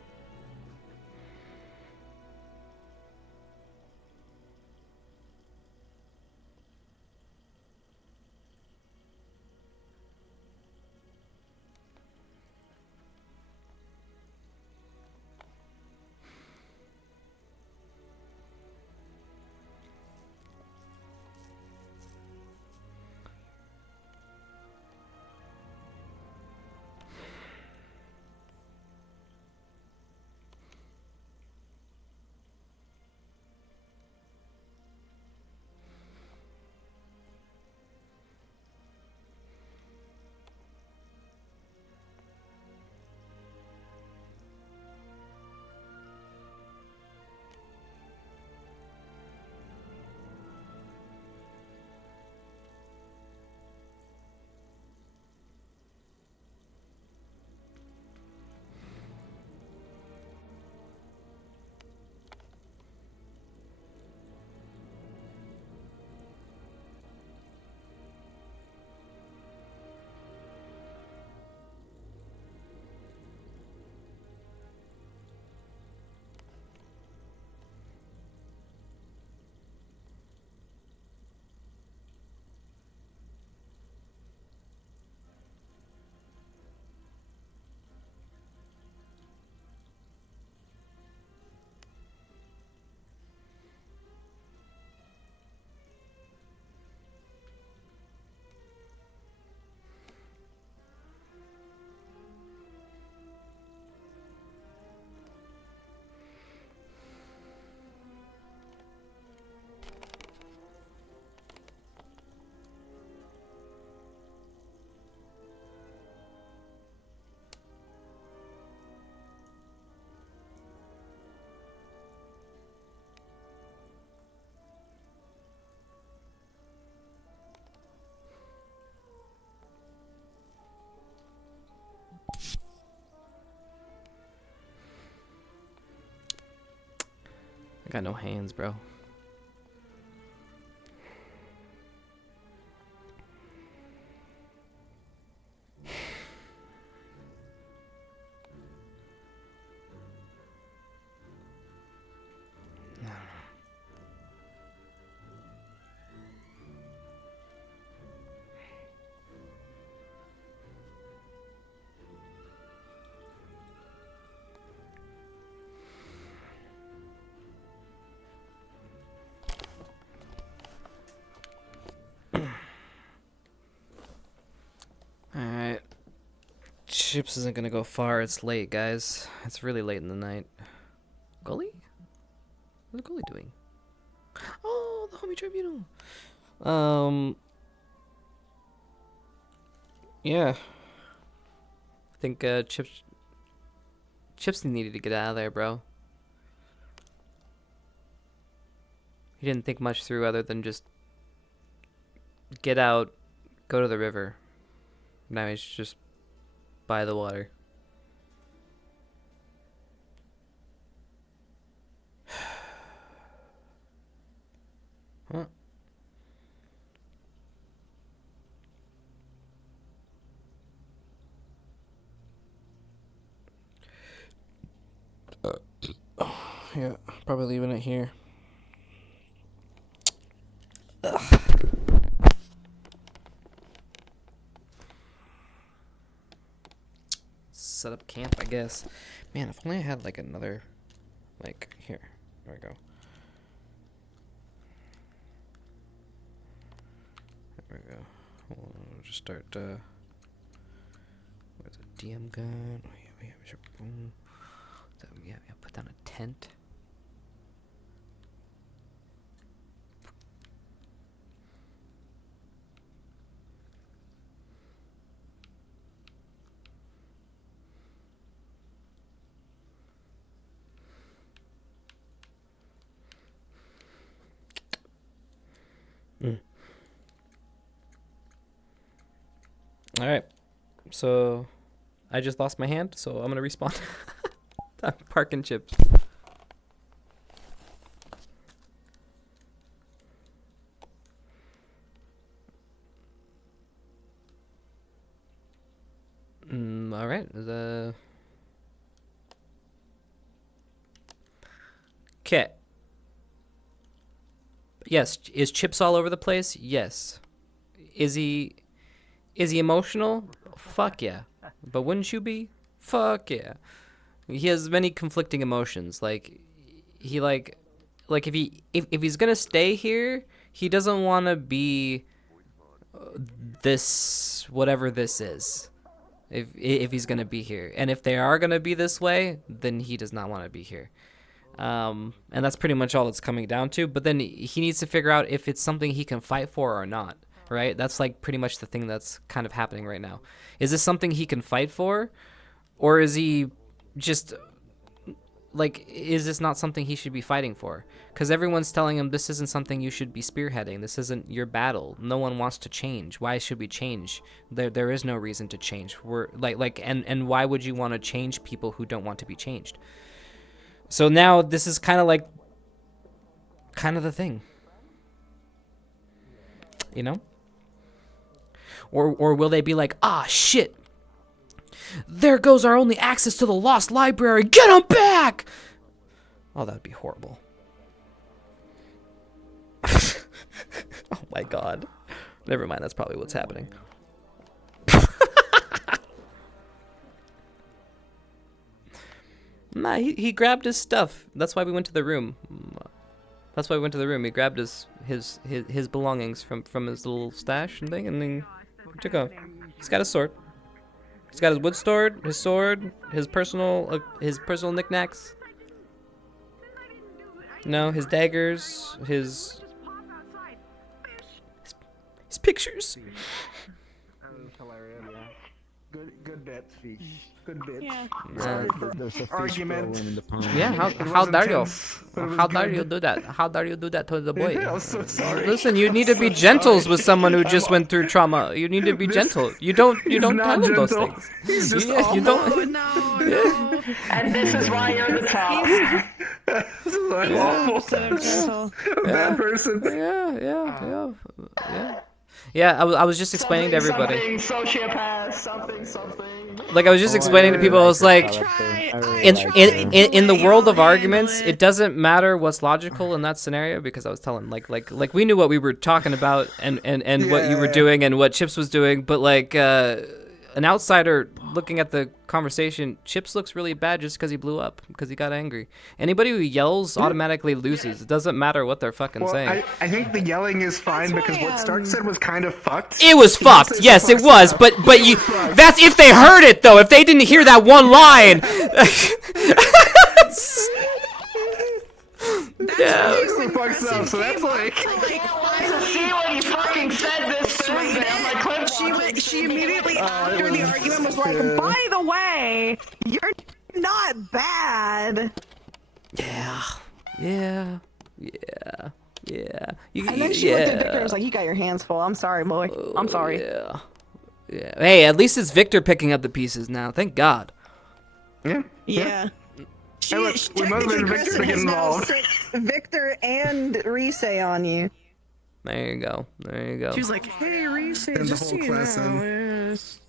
I got no hands, bro. Alright. Chips isn't gonna go far. It's late, guys. It's really late in the night. Gully? What's Gully doing? Oh, the homie tribunal. Yeah. I think Chips needed to get out of there, bro. He didn't think much through other than just get out, go to the river. Now he's just by the water. Huh? Yeah, probably leaving it here. Ugh. Set up camp, I guess. Man, if only I had like another, like here. There we go. There we go. We'll just start. Where's the DM gun? Oh yeah, we should. Yeah, put down a tent. Alright, so I just lost my hand, so I'm gonna respawn. I'm parking Chips. Alright, okay. Yes, is Chips all over the place? Yes. Is he emotional? Fuck yeah. But wouldn't you be? Fuck yeah. He has many conflicting emotions. Like he like if he's gonna stay here, he doesn't want to be this whatever this is. If he's gonna be here, and if they are gonna be this way, then he does not want to be here. And that's pretty much all it's coming down to. But then he needs to figure out if it's something he can fight for or not. Right? That's like pretty much the thing that's kind of happening right now. Is this something he can fight for? Or is he just, like, is this not something he should be fighting for? Because everyone's telling him this isn't something you should be spearheading. This isn't your battle. No one wants to change. Why should we change? There is no reason to change. And why would you want to change people who don't want to be changed? So now this is kind of the thing. You know? Or will they be like, ah, shit, there goes our only access to the lost library, get him back! Oh, that would be horrible. Oh my god. Never mind, that's probably what's happening. Nah, he grabbed his stuff. That's why we went to the room. He grabbed his belongings from his little stash and thing, and then took off. He's got his sword. He's got his wood sword, his personal knickknacks. No, his daggers, his pictures. Good Good bit, Fish. Good bit. Yeah. There's a fish Argument. in the pond. Yeah, It how was dare you? intense, but it was How dare you good. do that? How dare you do that to the boy? I'm so sorry. Listen, you I'm need to be so gentle sorry. with someone who just I'm- went through trauma. You need to be This- gentle. You don't he's tell not him those gentle. things. He's just Yeah, you awful. don't. No. And this is why you're the top. This is why I'm Yeah. awful. A bad person. Yeah, I was just explaining to everybody. Something, sociopath, something. Like I was just explaining to people, I was like, in the world of arguments, it doesn't matter what's logical in that scenario because I was telling like we knew what we were talking about and what you were doing and what Chips was doing, but like an outsider looking at the conversation, Chips looks really bad just because he blew up because he got angry. Anybody who yells automatically loses. It doesn't matter what they're fucking saying. I think the yelling is fine because what Stark said was kind of fucked. It was fucked. Yes, it was. But you. That's if they heard it though. If they didn't hear that one line. Yeah. So that's like. See what he fucking said this Thursday on my clip. She immediately after the argument was like, by the way, you're not bad. Yeah. You, And then she looked at Victor and was like, you got your hands full. I'm sorry, boy. I'm sorry. Yeah. Hey, at least it's Victor picking up the pieces now. Thank God. Yeah. Hey, look, we motivated Victor to get involved. Victor and Rise on you. There you go. She was like, hey, Rise, Send the just whole so you class know. in. Yes.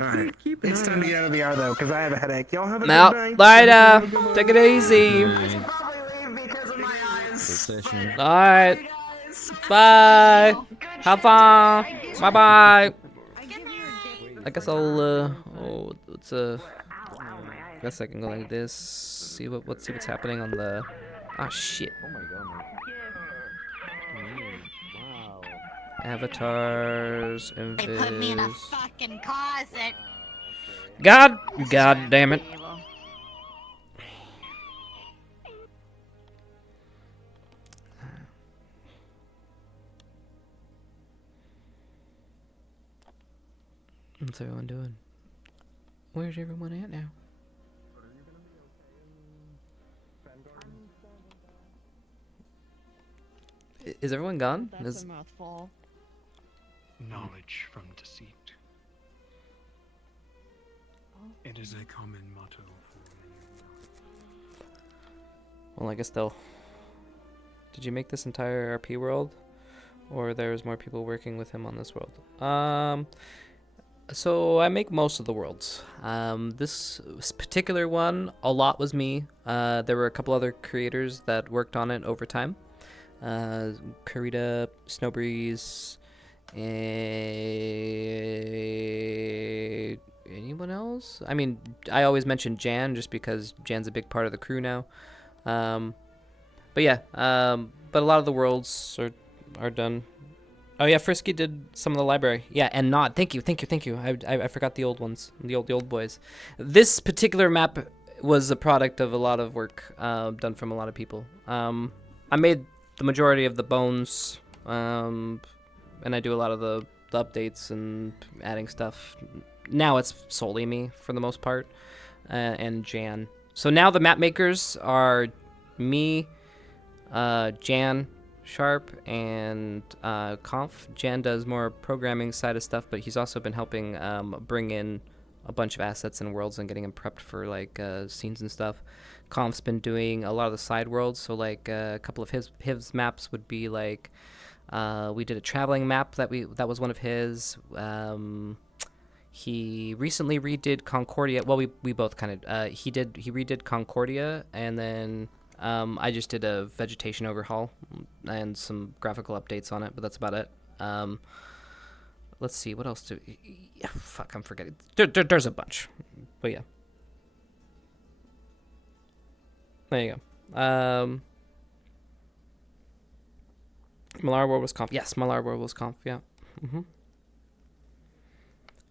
Alright, it's time to get out of the hour though, because I have a headache. Y'all have a Now, good night. later. Take it easy. Session. Alright. Bye. Have fun. Bye bye. I guess I'll I guess I can go like this. See let's see what's happening on the. Ah shit. Oh my god. Wow. Avatars, They put me in a invis. fucking closet. God damn it. What's everyone doing? Where's everyone at now? Is everyone gone? That's a mouthful. Knowledge from deceit. It is a common motto for many. Well, I guess they'll. Did you make this entire RP world, or there's more people working with him on this world? So I make most of the worlds. This particular one, a lot was me. There were a couple other creators that worked on it over time. Karita, Snowbreeze, anyone else? I mean, I always mention Jan just because Jan's a big part of the crew now. But yeah, but a lot of the worlds are done. Oh yeah, Frisky did some of the library. Yeah, and Nod. Thank you. I forgot the old ones, the old boys. This particular map was a product of a lot of work done from a lot of people. I made the majority of the bones, and I do a lot of the updates and adding stuff. Now it's solely me for the most part, and Jan. So now the map makers are me, Jan, Sharp, and Conf. Jan does more programming side of stuff, but he's also been helping bring in a bunch of assets and worlds and getting them prepped for like scenes and stuff. Conf's been doing a lot of the side worlds, so like a couple of his maps would be like we did a traveling map that was one of his. He recently redid Concordia. Well, we both kind of he redid Concordia, and then I just did a vegetation overhaul and some graphical updates on it, but that's about it. Let's see, what else do... Yeah, fuck, I'm forgetting. There's a bunch, but yeah. There you go. Malar World was Conf. Yes, Malar World was Conf, yeah.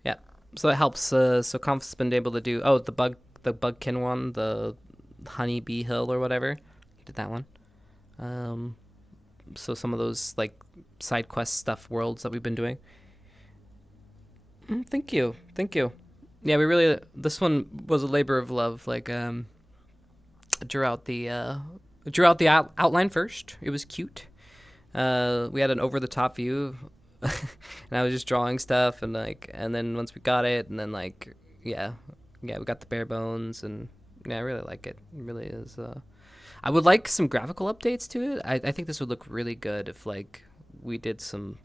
Yeah, so it helps. So Conf's been able to do... Oh, the Bugkin one, the Honeybee Hill or whatever. He did that one. So some of those like side quest stuff worlds that we've been doing. Thank you. Thank you. Yeah, we really, this one was a labor of love. Like, drew out the outline first. It was cute. We had an over-the-top view, and I was just drawing stuff, and then once we got it, and then we got the bare bones, and yeah, I really like it. It really is. I would like some graphical updates to it. I think this would look really good if we did some,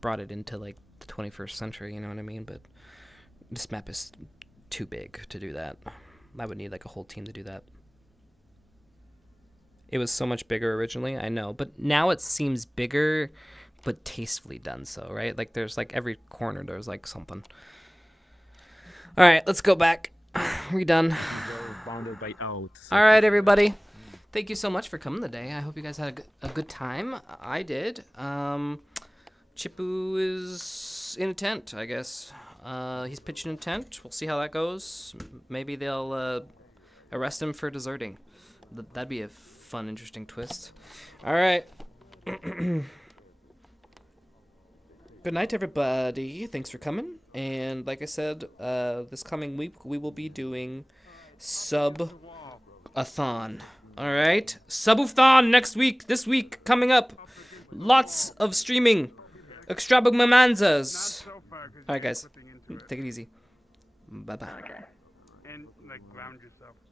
brought it into the 21st century. You know what I mean? But this map is too big to do that. I would need a whole team to do that. It was so much bigger originally, I know, but now it seems bigger, but tastefully done so, right? There's every corner there's something. All right, let's go back. We're done. All right, everybody. Thank you so much for coming today. I hope you guys had a good time. I did. Chippu is in a tent, I guess. He's pitching a tent. We'll see how that goes. Maybe they'll arrest him for deserting. That'd be a fun, interesting twist. All right. Good night, everybody. Thanks for coming. And like I said, this coming week we will be doing Sub-a-thon. All right, Sub-a-thon next week. This week coming up, lots of streaming, extravaganzas. All right, guys, take it easy. Bye bye. And round yourself.